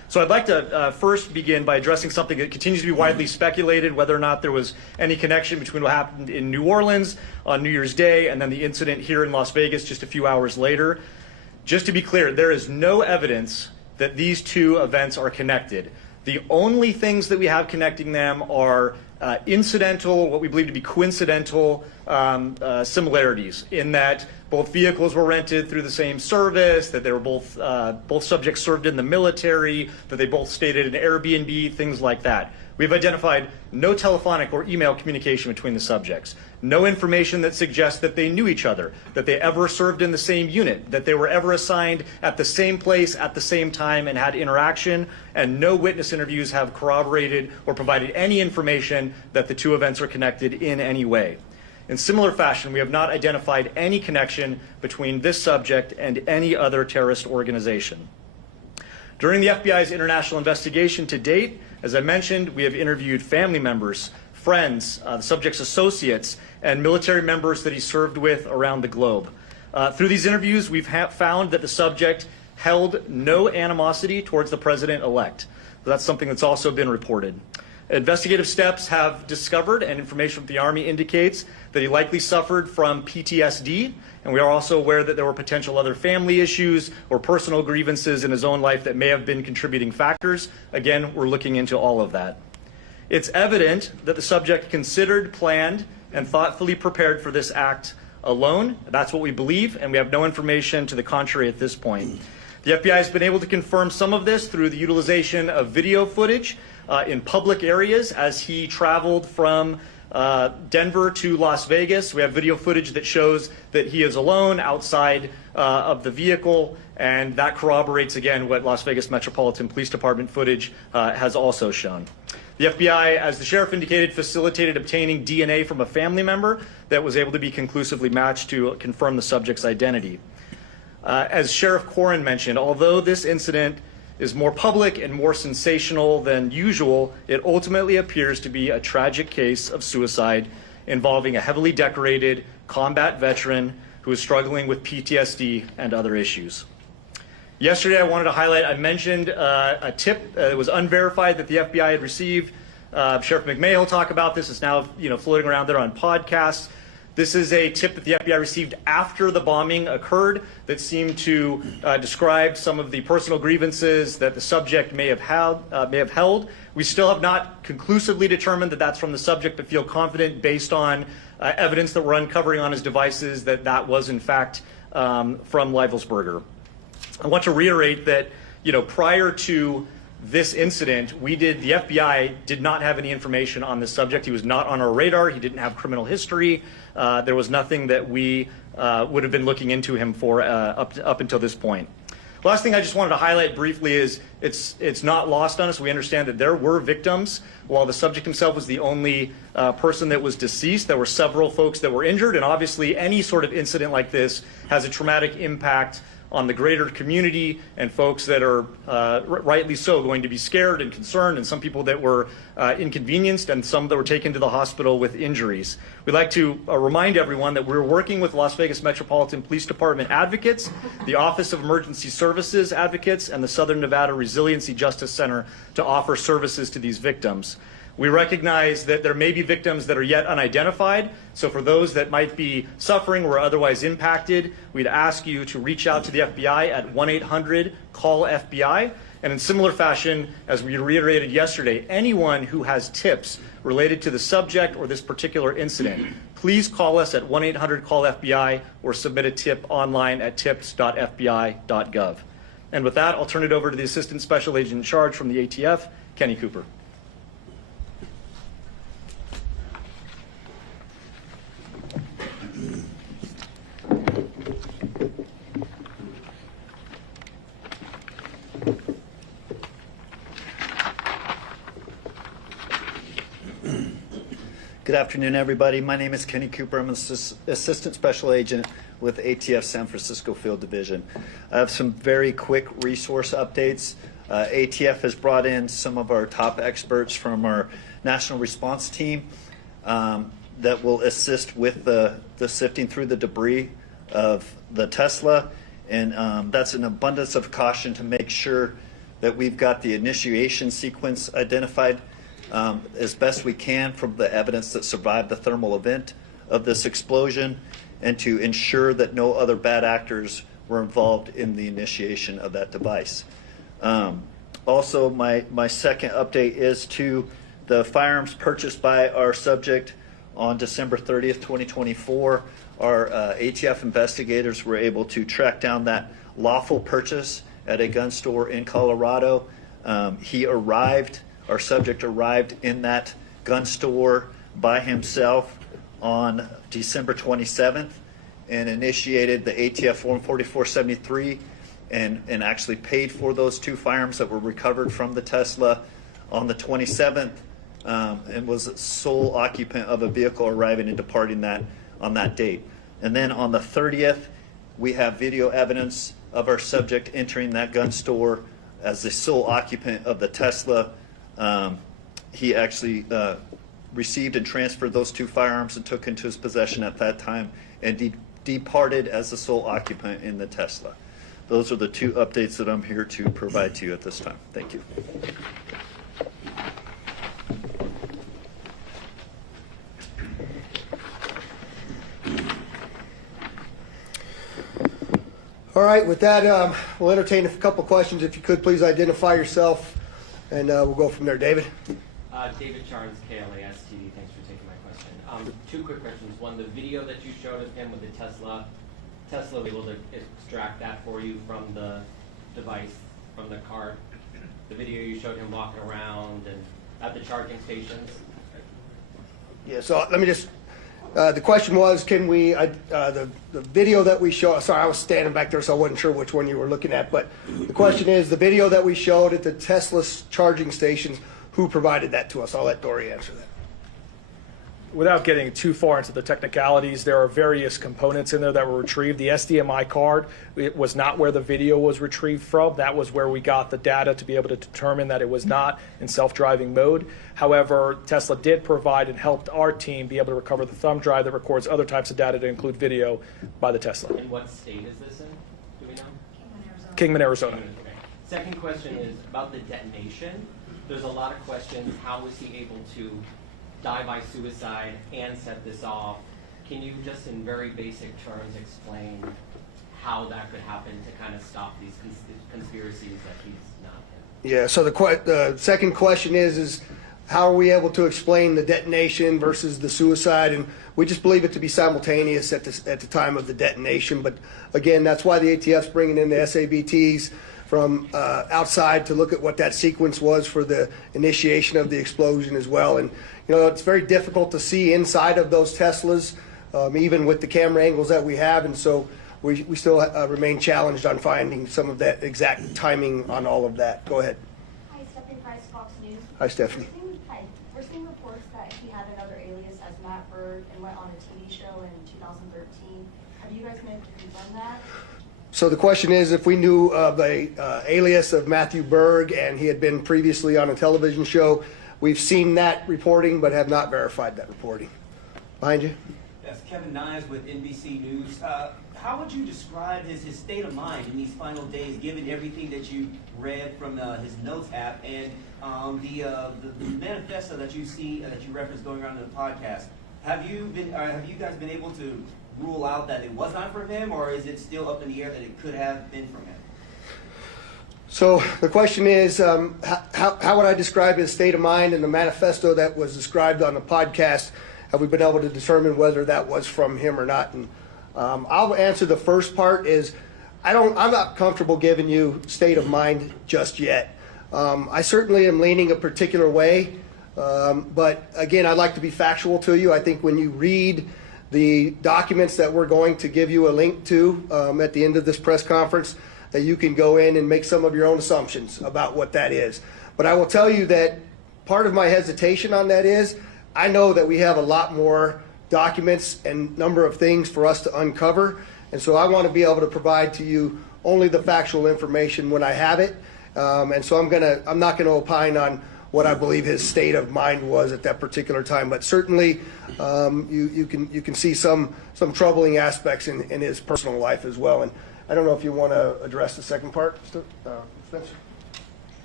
So I'd like to first begin by addressing something that continues to be widely speculated, whether or not there was any connection between what happened in New Orleans on New Year's Day and then the incident here in Las Vegas just a few hours later. Just to be clear, there is no evidence that these two events are connected. The only things that we have connecting them are incidental, what we believe to be coincidental similarities, in that both vehicles were rented through the same service, that they were both subjects served in the military, that they both stayed at an Airbnb, things like that. We've identified no telephonic or email communication between the subjects, no information that suggests that they knew each other, that they ever served in the same unit, that they were ever assigned at the same place at the same time and had interaction, and no witness interviews have corroborated or provided any information that the two events are connected in any way. In similar fashion, we have not identified any connection between this subject and any other terrorist organization. During the FBI's international investigation to date, as I mentioned, we have interviewed family members, friends, the subject's associates, and military members that he served with around the globe. Through these interviews, we've found that the subject held no animosity towards the president-elect. That's something that's also been reported. Investigative steps have discovered, and information from the Army indicates, that he likely suffered from PTSD, and we are also aware that there were potential other family issues or personal grievances in his own life that may have been contributing factors. Again, we're looking into all of that. It's evident that the subject considered, planned, and thoughtfully prepared for this act alone. That's what we believe, and we have no information to the contrary at this point. The FBI has been able to confirm some of this through the utilization of video footage in public areas as he traveled from Denver to Las Vegas. We have video footage that shows that he is alone outside of the vehicle, and that corroborates, again, what Las Vegas Metropolitan Police Department footage has also shown. The FBI, as the sheriff indicated, facilitated obtaining DNA from a family member that was able to be conclusively matched to confirm the subject's identity. As Sheriff Corrin mentioned, although this incident is more public and more sensational than usual, it ultimately appears to be a tragic case of suicide involving a heavily decorated combat veteran who is struggling with PTSD and other issues. Yesterday, I wanted to highlight, I mentioned a tip that was unverified that the FBI had received. Sheriff McMahon will talk about this. It's now floating around there on podcasts. This is a tip that the FBI received after the bombing occurred that seemed to describe some of the personal grievances that the subject may have held. We still have not conclusively determined that that's from the subject, but feel confident based on evidence that we're uncovering on his devices that that was in fact from Leivelsberger. I want to reiterate that prior to this incident, the FBI did not have any information on this subject. He was not on our radar. He didn't have criminal history. There was nothing that we would have been looking into him for up until this point. Last thing I just wanted to highlight briefly is it's not lost on us. We understand that there were victims. While the subject himself was the only person that was deceased, there were several folks that were injured, and obviously any sort of incident like this has a traumatic impact on the greater community and folks that are rightly so going to be scared and concerned, and some people that were inconvenienced and some that were taken to the hospital with injuries. We'd like to remind everyone that we're working with Las Vegas Metropolitan Police Department advocates, the Office of Emergency Services advocates, and the Southern Nevada Resiliency Justice Center to offer services to these victims. We recognize that there may be victims that are yet unidentified, so for those that might be suffering or otherwise impacted, we'd ask you to reach out to the FBI at 1-800-CALL-FBI. And in similar fashion, as we reiterated yesterday, anyone who has tips related to the subject or this particular incident, please call us at 1-800-CALL-FBI or submit a tip online at tips.fbi.gov. And with that, I'll turn it over to the Assistant Special Agent in Charge from the ATF, Kenny Cooper. Good afternoon, everybody. My name is Kenny Cooper. I'm an Assistant Special Agent with ATF San Francisco Field Division. I have some very quick resource updates. ATF has brought in some of our top experts from our National Response Team that will assist with the sifting through the debris of the Tesla. And that's an abundance of caution to make sure that we've got the initiation sequence identified as best we can from the evidence that survived the thermal event of this explosion, and to ensure that no other bad actors were involved in the initiation of that device. Also, my second update is to the firearms purchased by our subject on December 30th, 2024. Our ATF investigators were able to track down that lawful purchase at a gun store in Colorado. Our subject arrived in that gun store by himself on December 27th and initiated the ATF Form 4473 and actually paid for those two firearms that were recovered from the Tesla on the 27th, and was sole occupant of a vehicle arriving and departing that on that date. And then on the 30th, we have video evidence of our subject entering that gun store as the sole occupant of the Tesla. He actually received and transferred those two firearms and took into his possession at that time, and departed as the sole occupant in the Tesla. Those are the two updates that I'm here to provide to you at this time. Thank you. All right, with that, we'll entertain a couple questions. If you could, please identify yourself, and we'll go from there. David? David Charnes, KLAS TV. Thanks for taking my question. Two quick questions. One, the video that you showed of him with the Tesla was able to extract that for you from the device, from the card? The video you showed him walking around and at the charging stations? Yeah, so let me just, the question was, can we, the video that we show, sorry, I was standing back there, so I wasn't sure which one you were looking at, but the question is, the video that we showed at the Tesla charging stations, who provided that to us? I'll let Dory answer that. Without getting too far into the technicalities, there are various components in there that were retrieved. The SDMI card, it was not where the video was retrieved from. That was where we got the data to be able to determine that it was not in self-driving mode. However, Tesla did provide and helped our team be able to recover the thumb drive that records other types of data to include video by the Tesla. And what state is this in? Do we know? Kingman, Arizona. Okay. Second question is about the detonation. There's a lot of questions. How was he able to die by suicide and set this off? Can you just in very basic terms explain how that could happen to kind of stop these conspiracies that he's not in? Yeah, so the second question is how are we able to explain the detonation versus the suicide? And we just believe it to be simultaneous at the time of the detonation. But again, that's why the ATF's bringing in the SABTs from outside to look at what that sequence was for the initiation of the explosion as well. And you know, it's very difficult to see inside of those Teslas, even with the camera angles that we have. And so we still remain challenged on finding some of that exact timing on all of that. Go ahead. Hi, Stephanie Price, Fox News. Hi, Stephanie. Hi. We're seeing reports that he had another alias as Matt Berg and went on a TV show in 2013. Have you guys been able to confirm that? So the question is if we knew of a alias of Matthew Berg and he had been previously on a television show. We've seen that reporting but have not verified that reporting. Behind you. Yes, Kevin Nyes with NBC News. How would you describe his state of mind in these final days, given everything that you read from his notes app and the manifesto that you see that you referenced going around in the podcast? Have you guys been able to rule out that it was not from him, or is it still up in the air that it could have been from him? So the question is, how would I describe his state of mind in the manifesto that was described on the podcast? Have we been able to determine whether that was from him or not? And I'll answer the first part is, I'm not comfortable giving you state of mind just yet. I certainly am leaning a particular way, but again, I'd like to be factual to you. I think when you read the documents that we're going to give you a link to at the end of this press conference, that you can go in and make some of your own assumptions about what that is. But I will tell you that part of my hesitation on that is I know that we have a lot more documents and number of things for us to uncover, and so I want to be able to provide to you only the factual information when I have it. And so I'm not gonna opine on what I believe his state of mind was at that particular time, but certainly you can see some troubling aspects in his personal life as well. And I don't know if you want to address the second part, Spencer?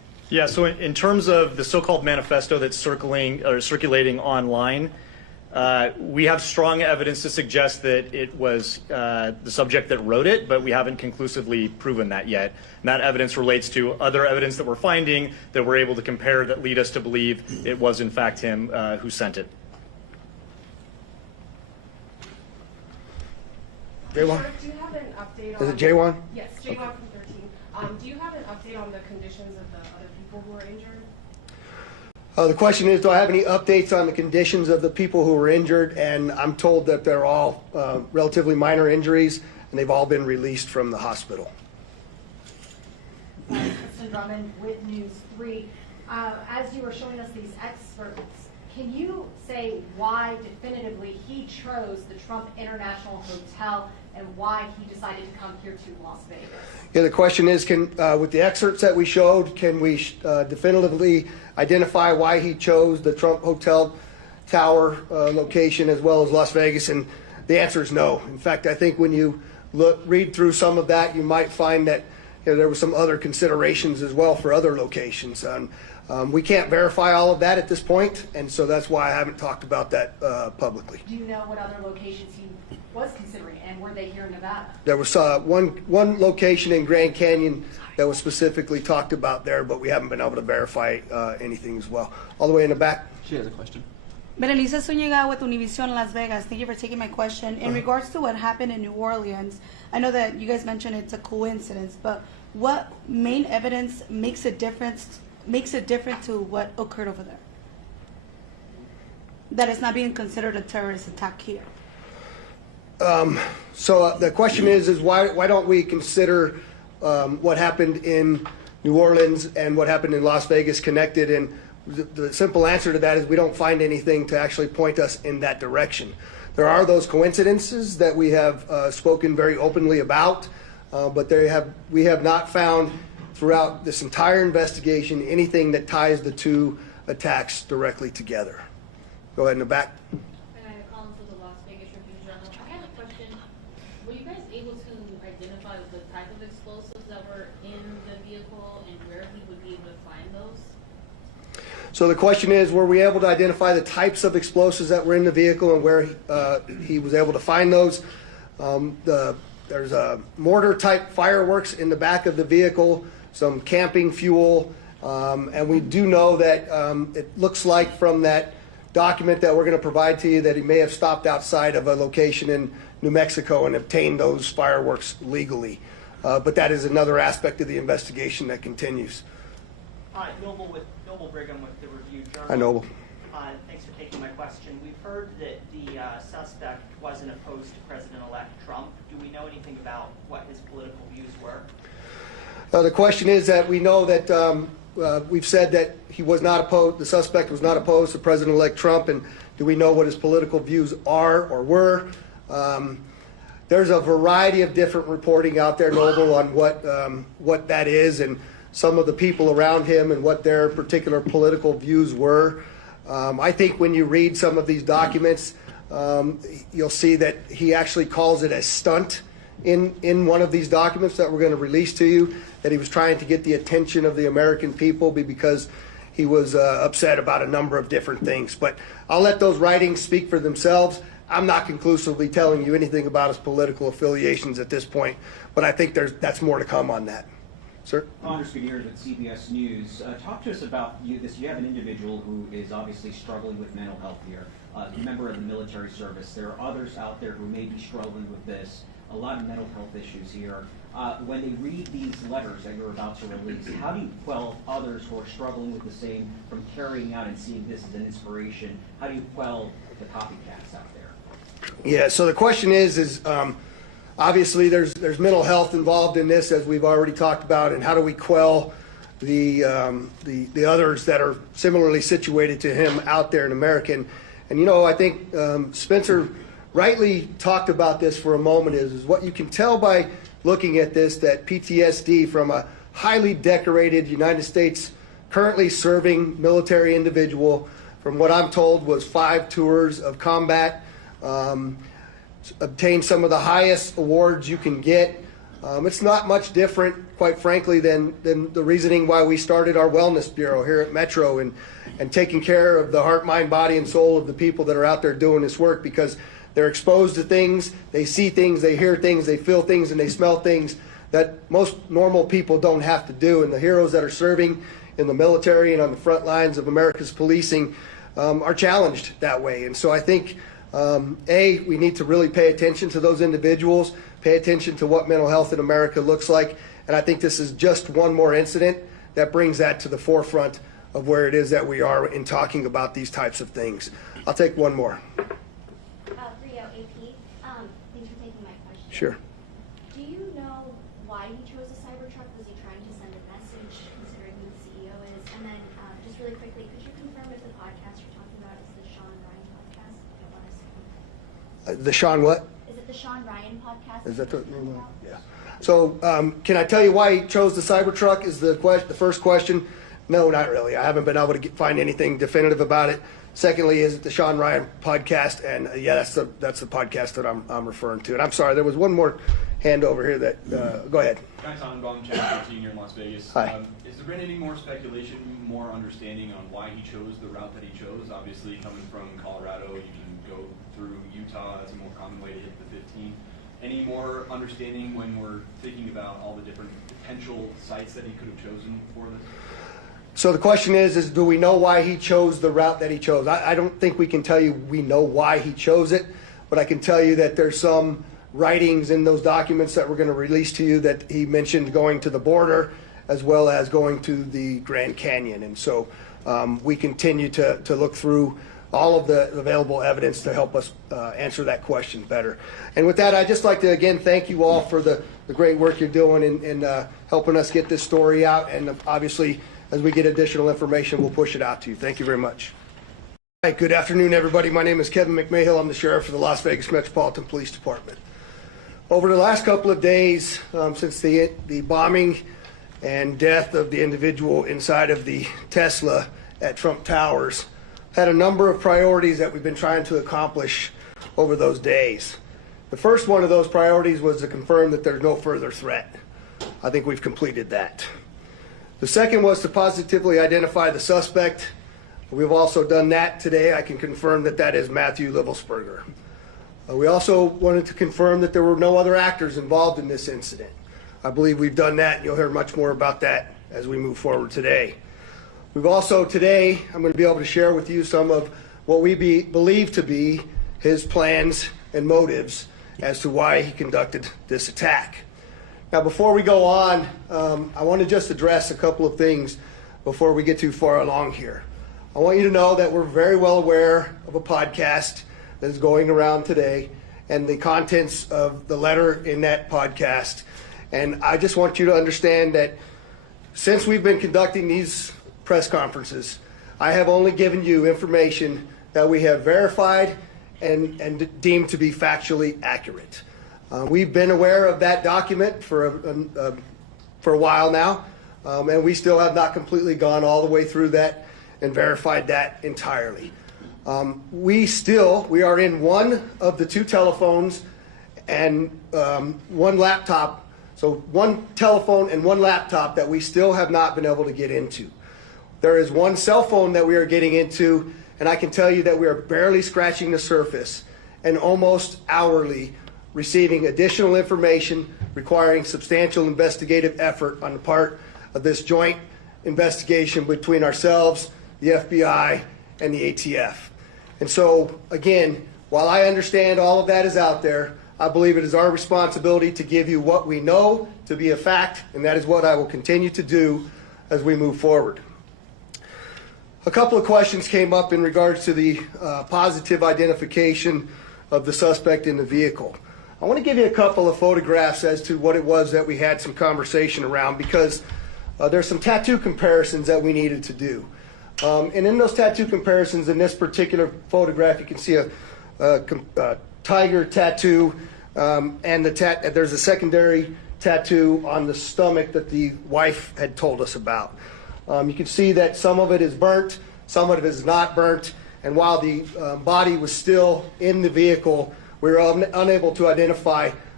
Yeah, so in terms of the so-called manifesto that's circulating online, we have strong evidence to suggest that it was the subject that wrote it, but we haven't conclusively proven that yet. And that evidence relates to other evidence that we're finding that we're able to compare that lead us to believe it was in fact him who sent it. J1? Do you have an update on... Is it J1? Yes, J1 from 13. Do you have an update on the conditions of the other people who were injured? The question is, do I have any updates on the conditions of the people who were injured? And I'm told that they're all relatively minor injuries, and they've all been released from the hospital. Kristen Drummond with News 3. As you were showing us these experts, can you say why definitively he chose the Trump International Hotel and why he decided to come here to Las Vegas? Yeah, the question is, with the excerpts that we showed, can we definitively identify why he chose the Trump Hotel Tower location as well as Las Vegas? And the answer is no. In fact, I think when you read through some of that, you might find that there were some other considerations as well for other locations. We can't verify all of that at this point, and so that's why I haven't talked about that publicly. Do you know what other locations he was considering, and were they here in Nevada? There was one location in Grand Canyon that was specifically talked about there, but we haven't been able to verify anything as well. All the way in the back. She has a question. Berenice Zúñiga with Univision Las Vegas. Thank you for taking my question. In regards to what happened in New Orleans, I know that you guys mentioned it's a coincidence, but what main evidence makes it different to what occurred over there? That it's not being considered a terrorist attack here. So the question is why don't we consider what happened in New Orleans and what happened in Las Vegas connected? And the simple answer to that is we don't find anything to actually point us in that direction. There are those coincidences that we have spoken very openly about, but we have not found throughout this entire investigation anything that ties the two attacks directly together. Go ahead in the back. I had a question. Were you guys able to identify the type of explosives that were in the vehicle and where he would be able to find those? So the question is, were we able to identify the types of explosives that were in the vehicle and where he was able to find those? There's a mortar-type fireworks in the back of the vehicle, some camping fuel, and we do know that it looks like from that document that we're going to provide to you that he may have stopped outside of a location in New Mexico and obtained those fireworks legally. But that is another aspect of the investigation that continues. Hi, Noble Brigham with the Review Journal. Hi, Noble. Thanks for taking my question. We've heard that the suspect wasn't opposed to President-elect Trump. Do we know anything about what his political views were? The question is that we know that we've said that he was not opposed, the suspect was not opposed to President-elect Trump, and do we know what his political views are or were? There's a variety of different reporting out there, Noble, on what that is and some of the people around him and what their particular political views were. I think when you read some of these documents, you'll see that he actually calls it a stunt in one of these documents that we're going to release to you, that he was trying to get the attention of the American people because he was upset about a number of different things. But I'll let those writings speak for themselves. I'm not conclusively telling you anything about his political affiliations at this point, but I think that's more to come on that. Sir? Anders Gutierrez with CBS News. Talk to us about you have an individual who is obviously struggling with mental health here, a member of the military service. There are others out there who may be struggling with this, a lot of mental health issues here. When they read these letters that you're about to release, how do you quell others who are struggling with the same from carrying out and seeing this as an inspiration? How do you quell the copycats out there? Yeah, so the question is obviously there's mental health involved in this, as we've already talked about, and how do we quell the others that are similarly situated to him out there in America? And you know, I think Spencer rightly talked about this for a moment, is what you can tell by looking at this, that PTSD from a highly decorated United States currently serving military individual, from what I'm told was 5 tours of combat, obtained some of the highest awards you can get, It's not much different, quite frankly, than the reasoning why we started our wellness bureau here at Metro and taking care of the heart, mind, body, and soul of the people that are out there doing this work, because they're exposed to things, they see things, they hear things, they feel things, and they smell things that most normal people don't have to do. And the heroes that are serving in the military and on the front lines of America's policing are challenged that way. And so I think, we need to really pay attention to those individuals, pay attention to what mental health in America looks like. And I think this is just one more incident that brings that to the forefront of where it is that we are in talking about these types of things. I'll take one more. Rio, AP, thanks for taking my question. Sure. Do you know why he chose a Cybertruck? Was he trying to send a message, considering who the CEO is? And then, just really quickly, could you confirm if the podcast you're talking about is the Sean Ryan podcast? I don't want to say. The Sean what? Is it the Sean Ryan podcast? Is that the name? Yeah. So can I tell you why he chose the Cybertruck is the first question? No, not really. I haven't been able to find anything definitive about it. Secondly, is it the Sean Ryan podcast? And yeah, that's the podcast that I'm referring to. And I'm sorry, there was one more hand over here that, go ahead. Guy Tannenbaum, Channel 13 here in Las Vegas. Hi. Has there been any more speculation, more understanding on why he chose the route that he chose? Obviously, coming from Colorado, you can go through Utah. That's a more common way to hit the 15. Any more understanding when we're thinking about all the different potential sites that he could have chosen for this? So the question is do we know why he chose the route that he chose? I don't think we can tell you we know why he chose it, but I can tell you that there's some writings in those documents that we're going to release to you that he mentioned going to the border as well as going to the Grand Canyon. And so we continue to look through all of the available evidence to help us answer that question better. And with that, I'd just like to again thank you all for the great work you're doing in helping us get this story out. And obviously, as we get additional information, we'll push it out to you. Thank you very much. Hi, good afternoon, everybody. My name is Kevin McMahill. I'm the sheriff of the Las Vegas Metropolitan Police Department. Over the last couple of days, since the bombing and death of the individual inside of the Tesla at Trump Towers, had a number of priorities that we've been trying to accomplish over those days. The first one of those priorities was to confirm that there's no further threat. I think we've completed that. The second was to positively identify the suspect. We've also done that today. I can confirm that that is Matthew Livelsberger. We also wanted to confirm that there were no other actors involved in this incident. I believe we've done that, and you'll hear much more about that as we move forward today. We've also today, I'm going to be able to share with you some of what we believe to be his plans and motives as to why he conducted this attack. Now, before we go on, I want to just address a couple of things before we get too far along here. I want you to know that we're very well aware of a podcast that is going around today and the contents of the letter in that podcast. And I just want you to understand that since we've been conducting these press conferences, I have only given you information that we have verified and deemed to be factually accurate. We've been aware of that document for a while now, and we still have not completely gone all the way through that and verified that entirely. We are in one of the two telephones and one laptop, so one telephone and one laptop that we still have not been able to get into. There is one cell phone that we are getting into, and I can tell you that we are barely scratching the surface and almost hourly receiving additional information requiring substantial investigative effort on the part of this joint investigation between ourselves, the FBI, and the ATF. And so, again, while I understand all of that is out there, I believe it is our responsibility to give you what we know to be a fact, and that is what I will continue to do as we move forward. A couple of questions came up in regards to the positive identification of the suspect in the vehicle. I want to give you a couple of photographs as to what it was that we had some conversation around, because there's some tattoo comparisons that we needed to do. And in those tattoo comparisons, in this particular photograph, you can see a tiger tattoo, and there's a secondary tattoo on the stomach that the wife had told us about. You can see that some of it is burnt, some of it is not burnt, and while the body was still in the vehicle, we were unable to identify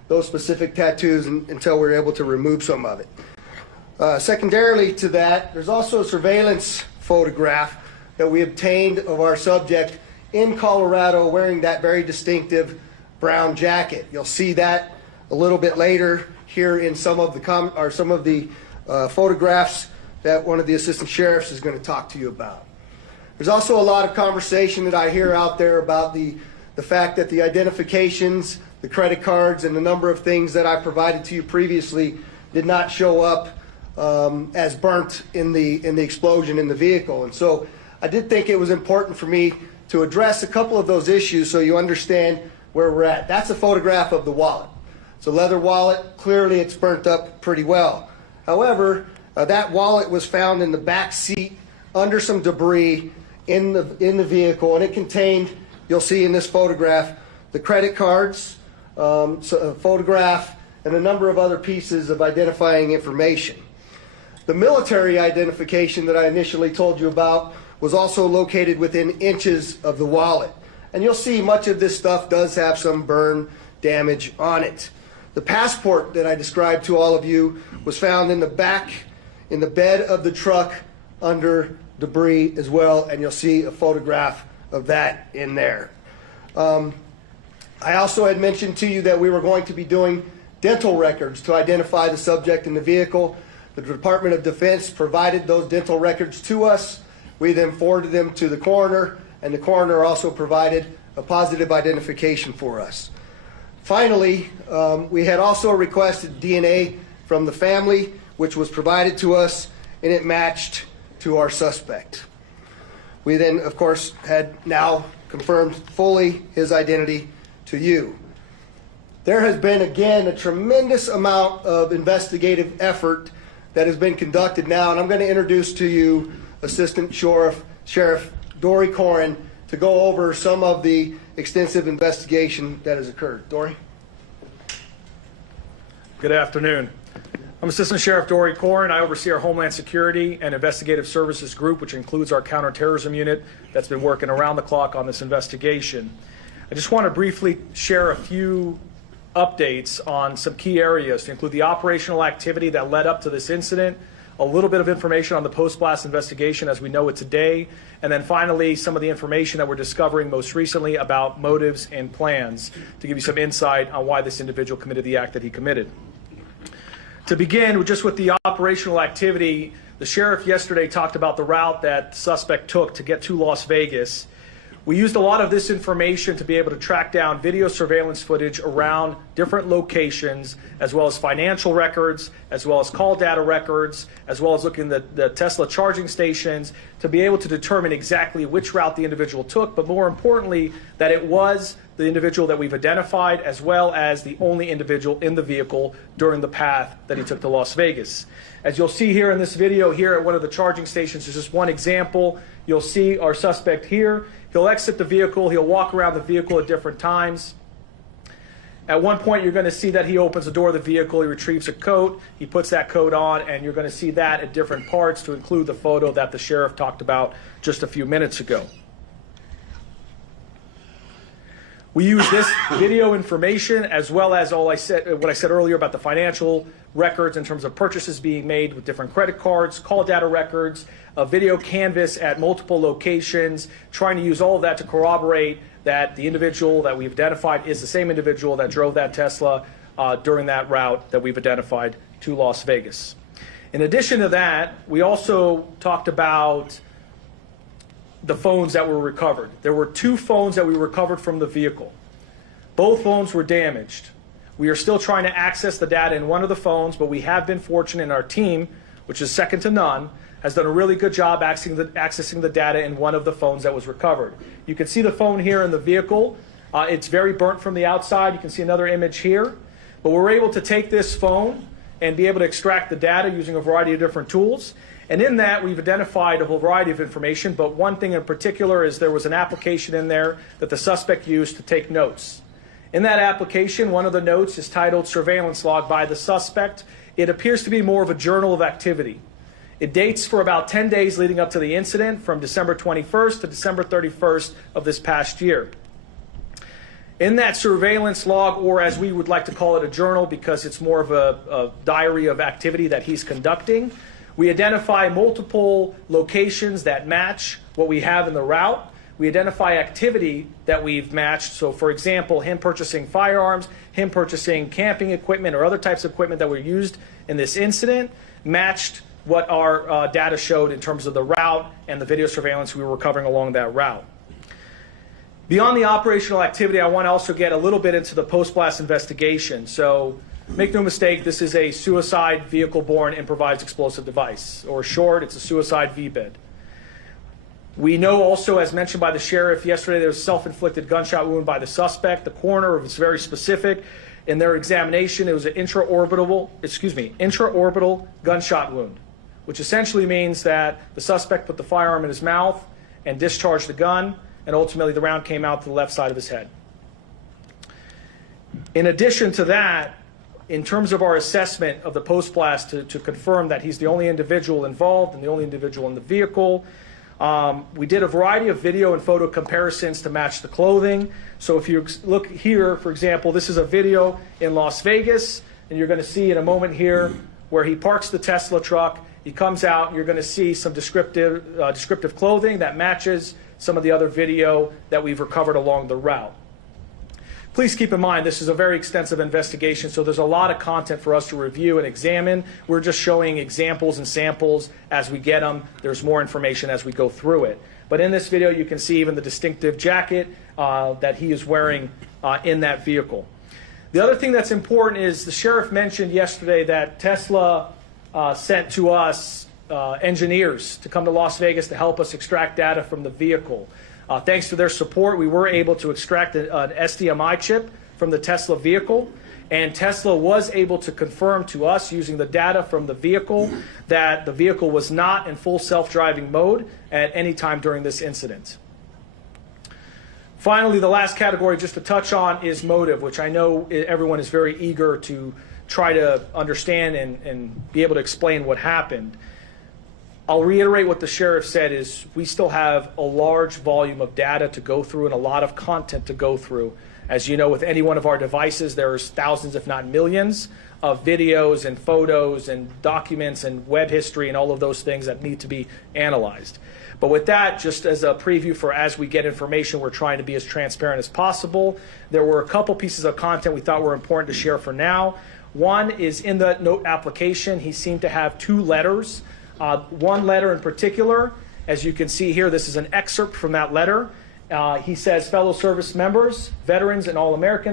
those specific tattoos until we were able to remove some of it. Secondarily to that, there's also a surveillance photograph that we obtained of our subject in Colorado wearing that very distinctive brown jacket. You'll see that a little bit later here in some of the photographs that one of the assistant sheriffs is going to talk to you about. There's also a lot of conversation that I hear out there about the fact that the identifications, the credit cards, and the number of things that I provided to you previously did not show up as burnt in the explosion in the vehicle. And so I did think it was important for me to address a couple of those issues so you understand where we're at. That's a photograph of the wallet. It's a leather wallet. Clearly it's burnt up pretty well. However, that wallet was found in the back seat under some debris in the vehicle, and it contained, you'll see in this photograph, the credit cards, a photograph, and a number of other pieces of identifying information. The military identification that I initially told you about was also located within inches of the wallet. And you'll see much of this stuff does have some burn damage on it. The passport that I described to all of you was found in the back, in the bed of the truck under debris as well, and you'll see a photograph of that in there. I also had mentioned to you that we were going to be doing dental records to identify the subject in the vehicle. The Department of Defense provided those dental records to us. We then forwarded them to the coroner, and the coroner also provided a positive identification for us. Finally, we had also requested DNA from the family, which was provided to us, and it matched to our suspect. We then, of course, had now confirmed fully his identity to you. There has been, again, a tremendous amount of investigative effort that has been conducted now, and I'm going to introduce to you Assistant Sheriff Dory Corin to go over some of the extensive investigation that has occurred. Dory? Good afternoon. I'm Assistant Sheriff Dory Corin. I oversee our Homeland Security and Investigative Services Group, which includes our counterterrorism unit that's been working around the clock on this investigation. I just want to briefly share a few updates on some key areas to include the operational activity that led up to this incident, a little bit of information on the post-blast investigation as we know it today, and then finally some of the information that we're discovering most recently about motives and plans to give you some insight on why this individual committed the act that he committed. To begin just with the operational activity, the sheriff yesterday talked about the route that the suspect took to get to Las Vegas. We used a lot of this information to be able to track down video surveillance footage around different locations, as well as financial records, as well as call data records, as well as looking at the Tesla charging stations to be able to determine exactly which route the individual took, but more importantly, that it was the individual that we've identified, as well as the only individual in the vehicle during the path that he took to Las Vegas. As you'll see here in this video here at one of the charging stations, is just one example. You'll see our suspect here. He'll exit the vehicle. He'll walk around the vehicle at different times. At one point, you're going to see that he opens the door of the vehicle. He retrieves a coat. He puts that coat on, and you're going to see that at different parts to include the photo that the sheriff talked about just a few minutes ago. We use this video information as well as what I said earlier about the financial records in terms of purchases being made with different credit cards, call data records, a video canvas at multiple locations, trying to use all of that to corroborate that the individual that we've identified is the same individual that drove that Tesla during that route that we've identified to Las Vegas. In addition to that, we also talked about the phones that were recovered. There were 2 phones that we recovered from the vehicle. Both phones were damaged. We are still trying to access the data in one of the phones, but we have been fortunate in our team, which is second to none, has done a really good job accessing the data in one of the phones that was recovered. You can see the phone here in the vehicle. It's very burnt from the outside. You can see another image here. But we're able to take this phone and be able to extract the data using a variety of different tools. And in that, we've identified a whole variety of information, but one thing in particular is there was an application in there that the suspect used to take notes. In that application, one of the notes is titled Surveillance Log by the Suspect. It appears to be more of a journal of activity. It dates for about 10 days leading up to the incident, from December 21st to December 31st of this past year. In that surveillance log, or as we would like to call it, a journal, because it's more of a diary of activity that he's conducting, we identify multiple locations that match what we have in the route. We identify activity that we've matched. So, for example, him purchasing firearms, him purchasing camping equipment or other types of equipment that were used in this incident matched what our data showed in terms of the route and the video surveillance we were recovering along that route. Beyond the operational activity, I want to also get a little bit into the post-blast investigation. So make no mistake, this is a suicide vehicle-borne improvised explosive device, or short, it's a suicide VBID. We know also, as mentioned by the sheriff yesterday, there was a self-inflicted gunshot wound by the suspect. The coroner was very specific. In their examination, it was an intraorbital gunshot wound, which essentially means that the suspect put the firearm in his mouth and discharged the gun, and ultimately the round came out to the left side of his head. In addition to that, in terms of our assessment of the post-blast to confirm that he's the only individual involved and the only individual in the vehicle, we did a variety of video and photo comparisons to match the clothing. So if you look here, for example, this is a video in Las Vegas, and you're going to see in a moment here where he parks the Tesla truck. He comes out, and you're going to see some descriptive clothing that matches some of the other video that we've recovered along the route. Please keep in mind, this is a very extensive investigation, so there's a lot of content for us to review and examine. We're just showing examples and samples as we get them. There's more information as we go through it. But in this video, you can see even the distinctive jacket that he is wearing in that vehicle. The other thing that's important is the sheriff mentioned yesterday that Tesla sent to us engineers to come to Las Vegas to help us extract data from the vehicle. Thanks to their support, we were able to extract an SDMI chip from the Tesla vehicle, and Tesla was able to confirm to us using the data from the vehicle that the vehicle was not in full self-driving mode at any time during this incident. Finally, the last category just to touch on is motive, which I know everyone is very eager to try to understand and be able to explain what happened. I'll reiterate what the sheriff said is we still have a large volume of data to go through and a lot of content to go through. As you know, with any one of our devices, there's thousands, if not millions, of videos and photos and documents and web history and all of those things that need to be analyzed. But with that, just as a preview for as we get information, we're trying to be as transparent as possible. There were a couple pieces of content we thought were important to share for now. One is in the note application, he seemed to have two letters. One letter in particular, as you can see here, this is an excerpt from that letter. He says, fellow service members, veterans, and all Americans,